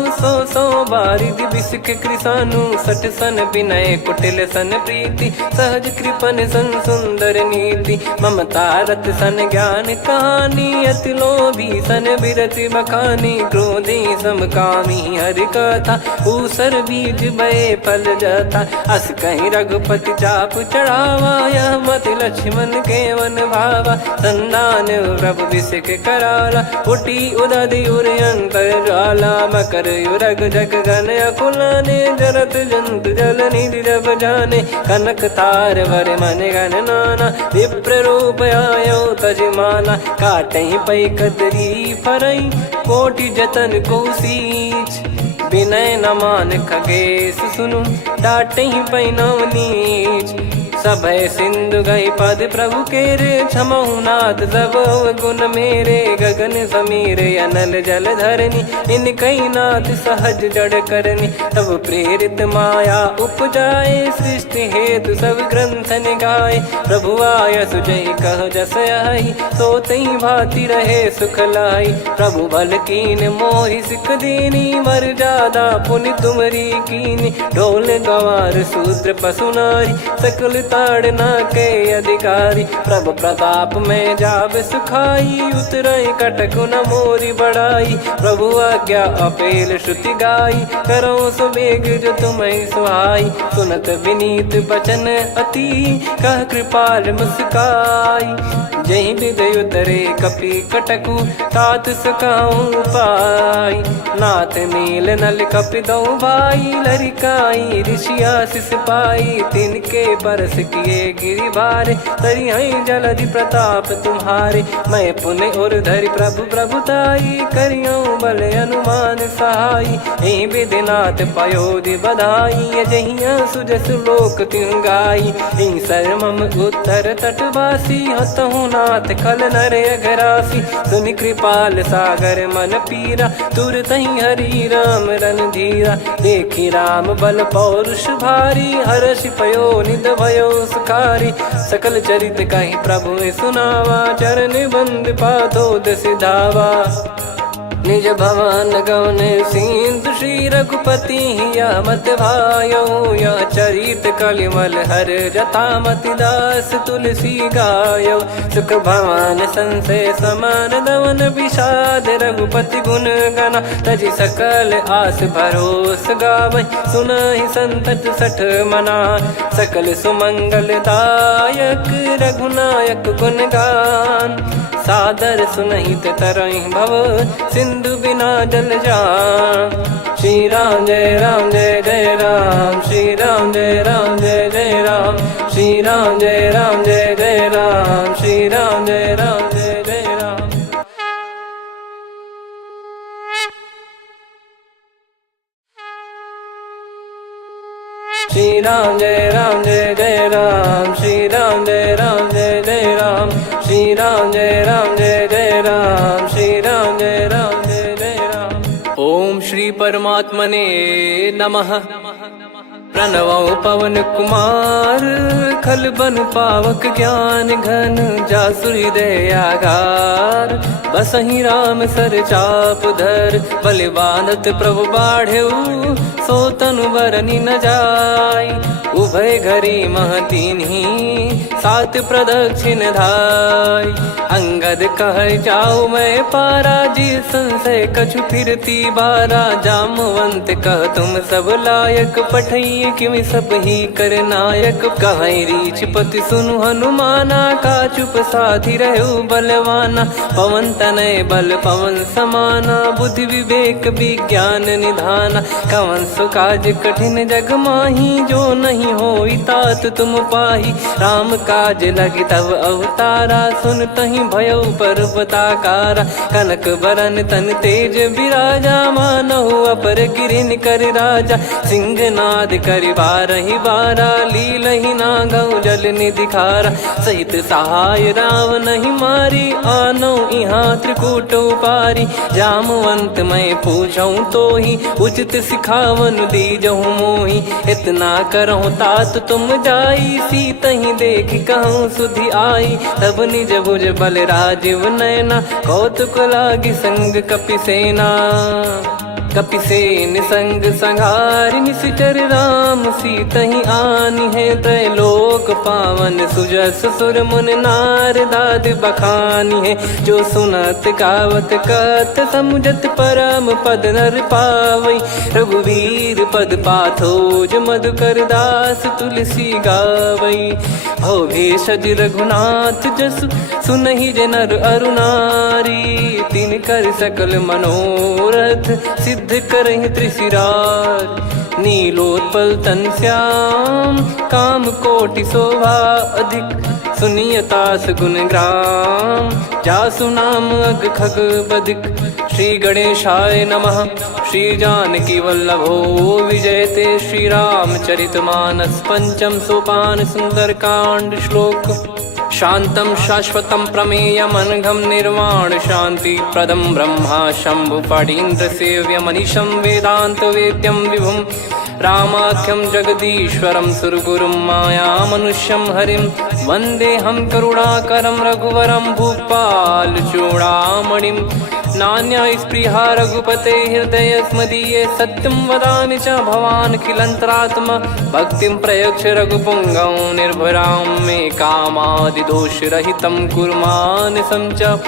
सो बारिद बिसिक कृसानु सठ सन विनय कुटिल सन प्रीति सहज कृपन सन सुंदर नीति ममता रत सन ज्ञान कहानी अति लोभी सन बिरति बखानी क्रोधी समकामी हरि कथा ऊसर बीज बये फल जथा अस कहीं रघुपति चाप चढ़ावा यह मति लक्ष्मण के वन भावा संदान प्रभु बिसिक कराला उठी उदधि उर अंतर ज्वाला मकर युरग जग गन अकुलाने जरत जंतु जल निधि जब जाने कनक तार वर मन गण नाना विप्र रूप आयो तजमाना काटहि पै कदरी फरई कोटि जतन को सींच विनय न मान खगेश सुनु डाटहि पै नव नीच सभय सिंधु गई पद प्रभु केरे क्षमहु नाथ सब गुण मेरे गगन समीर अनल जल धरनी इन कई नाथ सहज जड़ करनी तब प्रेरित माया उपजाए सृष्टि हेतु सब ग्रंथ निगाए प्रभु आय सुजय कह जस आई सो तई भांति रहे सुख लाई प्रभु बल कीन मोहि सिख दीनी मर जादा पुनि तुमरी कीनी ढोल गवार शूद्र पशु नारी सकल ताड़ना के अधिकारी प्रभु प्रताप में जाब सुखाई उतरई कटक न मोरी बढ़ाई प्रभु आज्ञा अपेल श्रुति गाई करो सुबेग जो तुम्हें सुहाई सुनत विनीत बचन अति कह कृपाल मुस्काई जही हृदय उतरे कपि कटकु तात सकाऊं पाई नाथ मील नल कपि दो भाई लरिकाई ऋषि आशीष पाई तिनके बरस किए गिरि भारे तरी हई जलधि प्रताप तुम्हारे मैं पुण्य और धरि प्रभु प्रभुताई करियो बल अनुमान सहाई यही विधिनाथ पयोधि बधाई जहिया सुजस लोक तिहु गाई यही सरमम उत्तर तटवासी हतहु नाथ खल नर अघरासी सुनि कृपाल सागर मन पीरा तुरत ही हरि राम रन धीरा देखी राम बल पौरुष भारी हर्षि पयो निद भयो सुखारी सकल चरित कहीं प्रभु सुनावा चरण बंद पादोद सिधावा निज भवन गौन सिंधु श्री रघुपति या मत भायो या चरित कलिमल हर जथा मति दास तुलसी गायो सुख भवन संशय समान दवन विषाद रघुपति गुण गना तजि सकल आस भरोस गावै सुनहि संतत सठ मना सकल सुमंगल दायक रघुनायक गुण गान सादर सुनहित तरहि भव सिंधु बिना जल जान श्री राम जय जय राम श्री राम जय जय राम श्री राम जय जय राम श्री राम जय जय राम श्री राम जय जय राम श्री राम जय जय राम श्री राम जय जय राम श्री राम जय जय राम। ओम श्री परमात्मने नमः। प्रणवौ पवन कुमार खल बन पावक ज्ञान घन जासुरी दयागार बसहि राम सर चाप धर बलि बांधत प्रभु बाढ़ेऊ सो तनु बरनि न जाय उभय घरी महतीन्ही सात प्रदक्षिण धाय अंगद कह जाऊ मैं पारा जी संशय कछु फिरती बारा जामवंत कह तुम सब लायक पठई किमि सब ही कर नायक कहीं रीछ पति सुनु हनुमाना का चुप साधि रहु बलवाना पवन तनय बल पवन समाना बुद्धि विवेक विज्ञान निधाना कवन सु काज कठिन जग माही जो नहीं होई मोहि तात तुम पाही। राम काज लगी तब अवतारा, सुन तहि भयउ पर्वताकारा। कनक बरन तन तेज बिराजा, मानहु अपर गिरिन कर राजा। सिंहनाद करि बारहि बारा, लीलहि नागौ जल निधि खारा। सहित सहाय रावणहि मारी, आनो इहाँ त्रिकूट उपारी। जामवंत मैं पूछऊँ तोहि, उचित सिखावन दीजहु मोहि। इतना करहु तात तुम जाई, सीतहि देख कहूँ सुधि आई। तब निज भुज बल राजीव नैना, कौतुक लागी संग कपिसेना। कपिसेन संग संहारि निशिचर राम, सीतहि आनि है त्रैलोक पावन। सुजस सुर मुन नार दाद बखानी है, जो सुनत गावत कथ समुझत परम पद नर पावई। रघुवीर पद पाथोज मधुकर दास तुलसी गावई। हो भेषज रघुनाथ जसु, सुनहि जे नर अरु नारी। तिन कर सकल मनोरथ, सिद्ध करहि त्रिशिरार। नीलोत्पल तन श्याम, काम कोटि शोभा अधिक। सुनियतास गुण ग्राम, जासु नाम अग खग बदिक। श्री गणेशाय नमः। श्री जानकी वल्लभो विजयते, श्री रामचरित मानस पंचम सोपान सुंदरकांड श्लोक। शांतं शाश्वतं प्रमेयमनघं निर्वाण शांति प्रदं ब्रह्मा शंभु फणीन्द्र सेव्य मनीषं वेदांत वेद्यं विभुं। रामाख्यं जगदीश्वरं सुरगुरुं माया मनुष्यं हरिं। वन्देऽहं करुणाकरं रघुवरं भूपाल चूडामणिं। नान्या स्पृहा रघुपते हृदय स्मदीये, सत्यं वदामि च भवान् खिलन्तरात्मा। भक्तिं प्रयच्छ रघुपुङ्गं निर्भरां मे कामादिदोषरहितं कुर्मानसं च।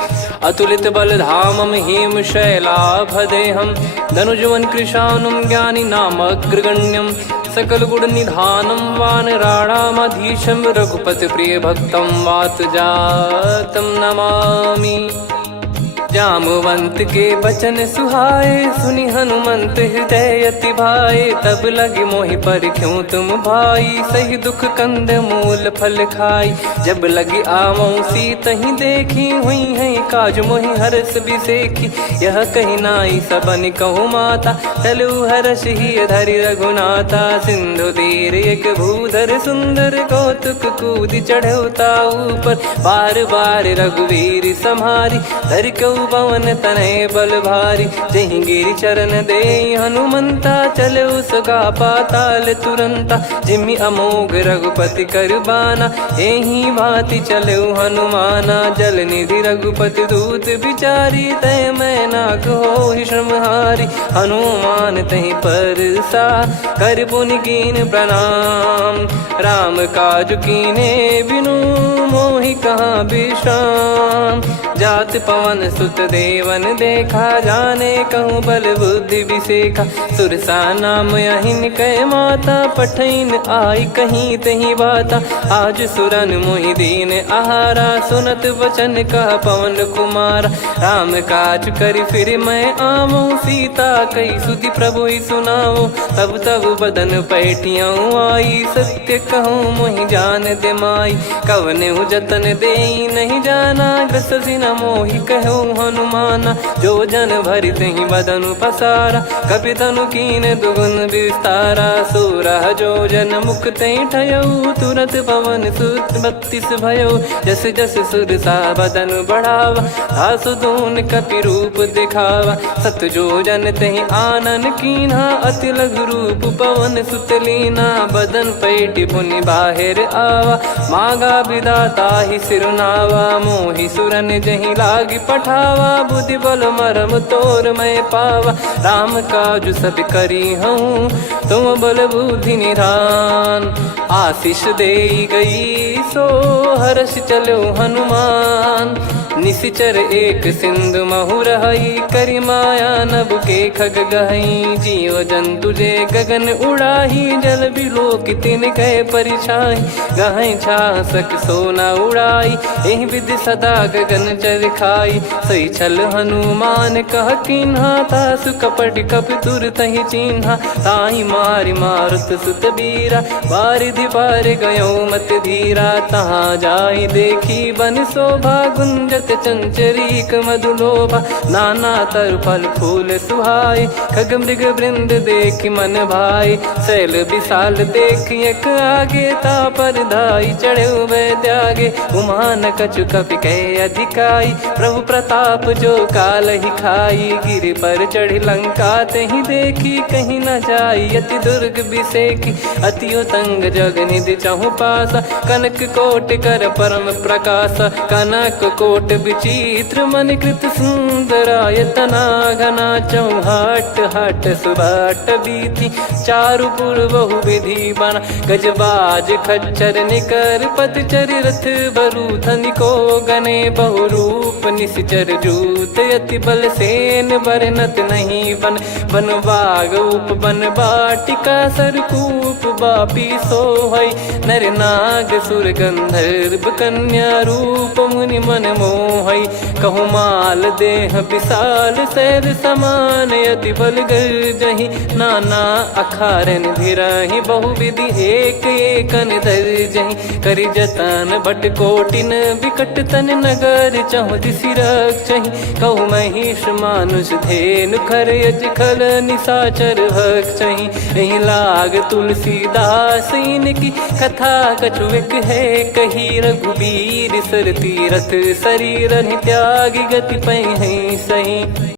अतुलित बलधामं हेमशैलाभदेहं, धनुजवन कृशानुं ज्ञानी नामग्रगण्यं। सकल गुण निधानं वानराणामधीशं, रघुपति प्रिय भक्तं वात जातं नमामि। जामवंत के बचन सुहाए, सुनि हनुमंत हृदय अति भाए। तब लगे मोहि परख्यूं तुम भाई, सही दुख कंद मूल फल खाई। जब लगी आवऊं सीतहि देखी, हुई है काज मोहि हरस बिसेखी। यह कही नाई सबन कहु माता, चलु हरष ही धरि रघुनाथा। सिंधु तीर एक भूधर सुंदर, कौतुक कूद चढ़ौता ऊपर। बार बार रघुवीर सम्हारी, धरि कऊ पवन तनय बल भारी। जहि गिरि चरण दे हनुमंता, चले उसका पाताल तुरंता। जिमि अमोघ रघुपति कर बाना, एहि भांति चले हनुमाना। जल निधि रघुपति दूत बिचारी, तय मैं नाक होहि श्रमहारी। हनुमान तहि परसा, कर पुनि कीन प्रणाम। राम काज कीने बिनु, मोहि कहाँ विश्राम। जात पवन सुत देवन देखा, जाने कहूँ बल बुद्धि विसेखा। सुरसा नाम अहिन कै माता, पठैन आई कहीं तहीं बाता। आज सुरन मोहि दीन आहारा, सुनत वचन कह पवन कुमारा। राम काज करि फिर मैं आवऊं, सीता कई सुधि प्रभु ही सुनाओ। तब तब बदन पैठियाँ आई, सत्य कहूँ मोहि जान दे माई। कवने जतन दे नहीं जाना, ग्रसि न मोहि कहूँ हनुमाना। जो जन भरि तहि बदनु पसारा, कपितनु कीन दुगुन विस्तारा। सोरह जो जन मुख तहि ठयऊ, तुरत पवन सुत 32 भयऊ। जस जस सुरसा बदन बढ़ावा, आसु दून कपि रूप दिखावा। सत जो जन तहि आनन कीन्हा, अति लघु रूप पवन सुत लीना। बदन पैटि पुनि बाहिर आवा, मांगा विधाता ही सिरुनावा। मोहि सुरन जहि लागी पठावा, बुद्धि बल मरम तोर मैं पावा। राम काज सब करी हूँ, तुम बल बुद्धि निधान। आशीष दे गई सो हर्ष चलो हनुमान। निशिचर एक सिंधु महु रहई, करि माया नभ के खग गहई। जीव जंतु जे गगन उड़ाही, जल बिलोक तिन कह परिछाई। गहई छासक सोना उड़ाई, एहि विधि सदा गगन निश्चर खाई। सही छल हनुमान कह किन्हा, तासु कपट कप तुर तहि चिन्हा। ताहि मारि मारुत सुत बीरा, बारिधि पार गयो मत धीरा। तहाँ जाहि देखी बन शोभा, गुंजत चंचरीक मधुलोभा। नाना तर फल फूल सुहाए, खग मृग वृंद देखि मन भाई। शैल विशाल देखि एक आगे, तापर धाई चढ़े वै त्यागे। उमा न कछु कपि कहे अधिकाई, प्रभु प्रताप जो काल ही खाई। गिरि पर चढ़ी लंका तहि देखी, कहीं न जाई अति दुर्ग बिसेकी। अति उतंग जग निधि चहु पासा, कनक कोट कर परम प्रकाशा। कनक कोट विचित्र मन कृत सुंदरायतना घना। चौहाट हाट सुबाट बीथी, चारु पुर बहु विधि बना। गजबाज खच्चर निकर पतचर, रथ बरु धनिको गने। बहु रूप निश्चर जूत, अति बल सेन बरनत नहीं बन। बन बाग उप बन बाटिका, सरकूप बापी सोहई। नर नाग सुर गंधर्व कन्या, रूप मुनि मन मोहई। कहु माल देह विशाल, शैल समान अति बल गर्जहि। नाना अखारन भिरहि, बहु विधि एक एकन धरजहि। करि जतन भट कोटिन, विकट तन नगर चहु दिसि रक्षहि। कहु महिष मानुष धेनु, खर यज खल निशाचर भक्षहि। एहि लाग तुलसीदास इनकी, कथा कछु एक है कही। रघुबीर सर तीरथ, शरीर त्यागी गति पै सही।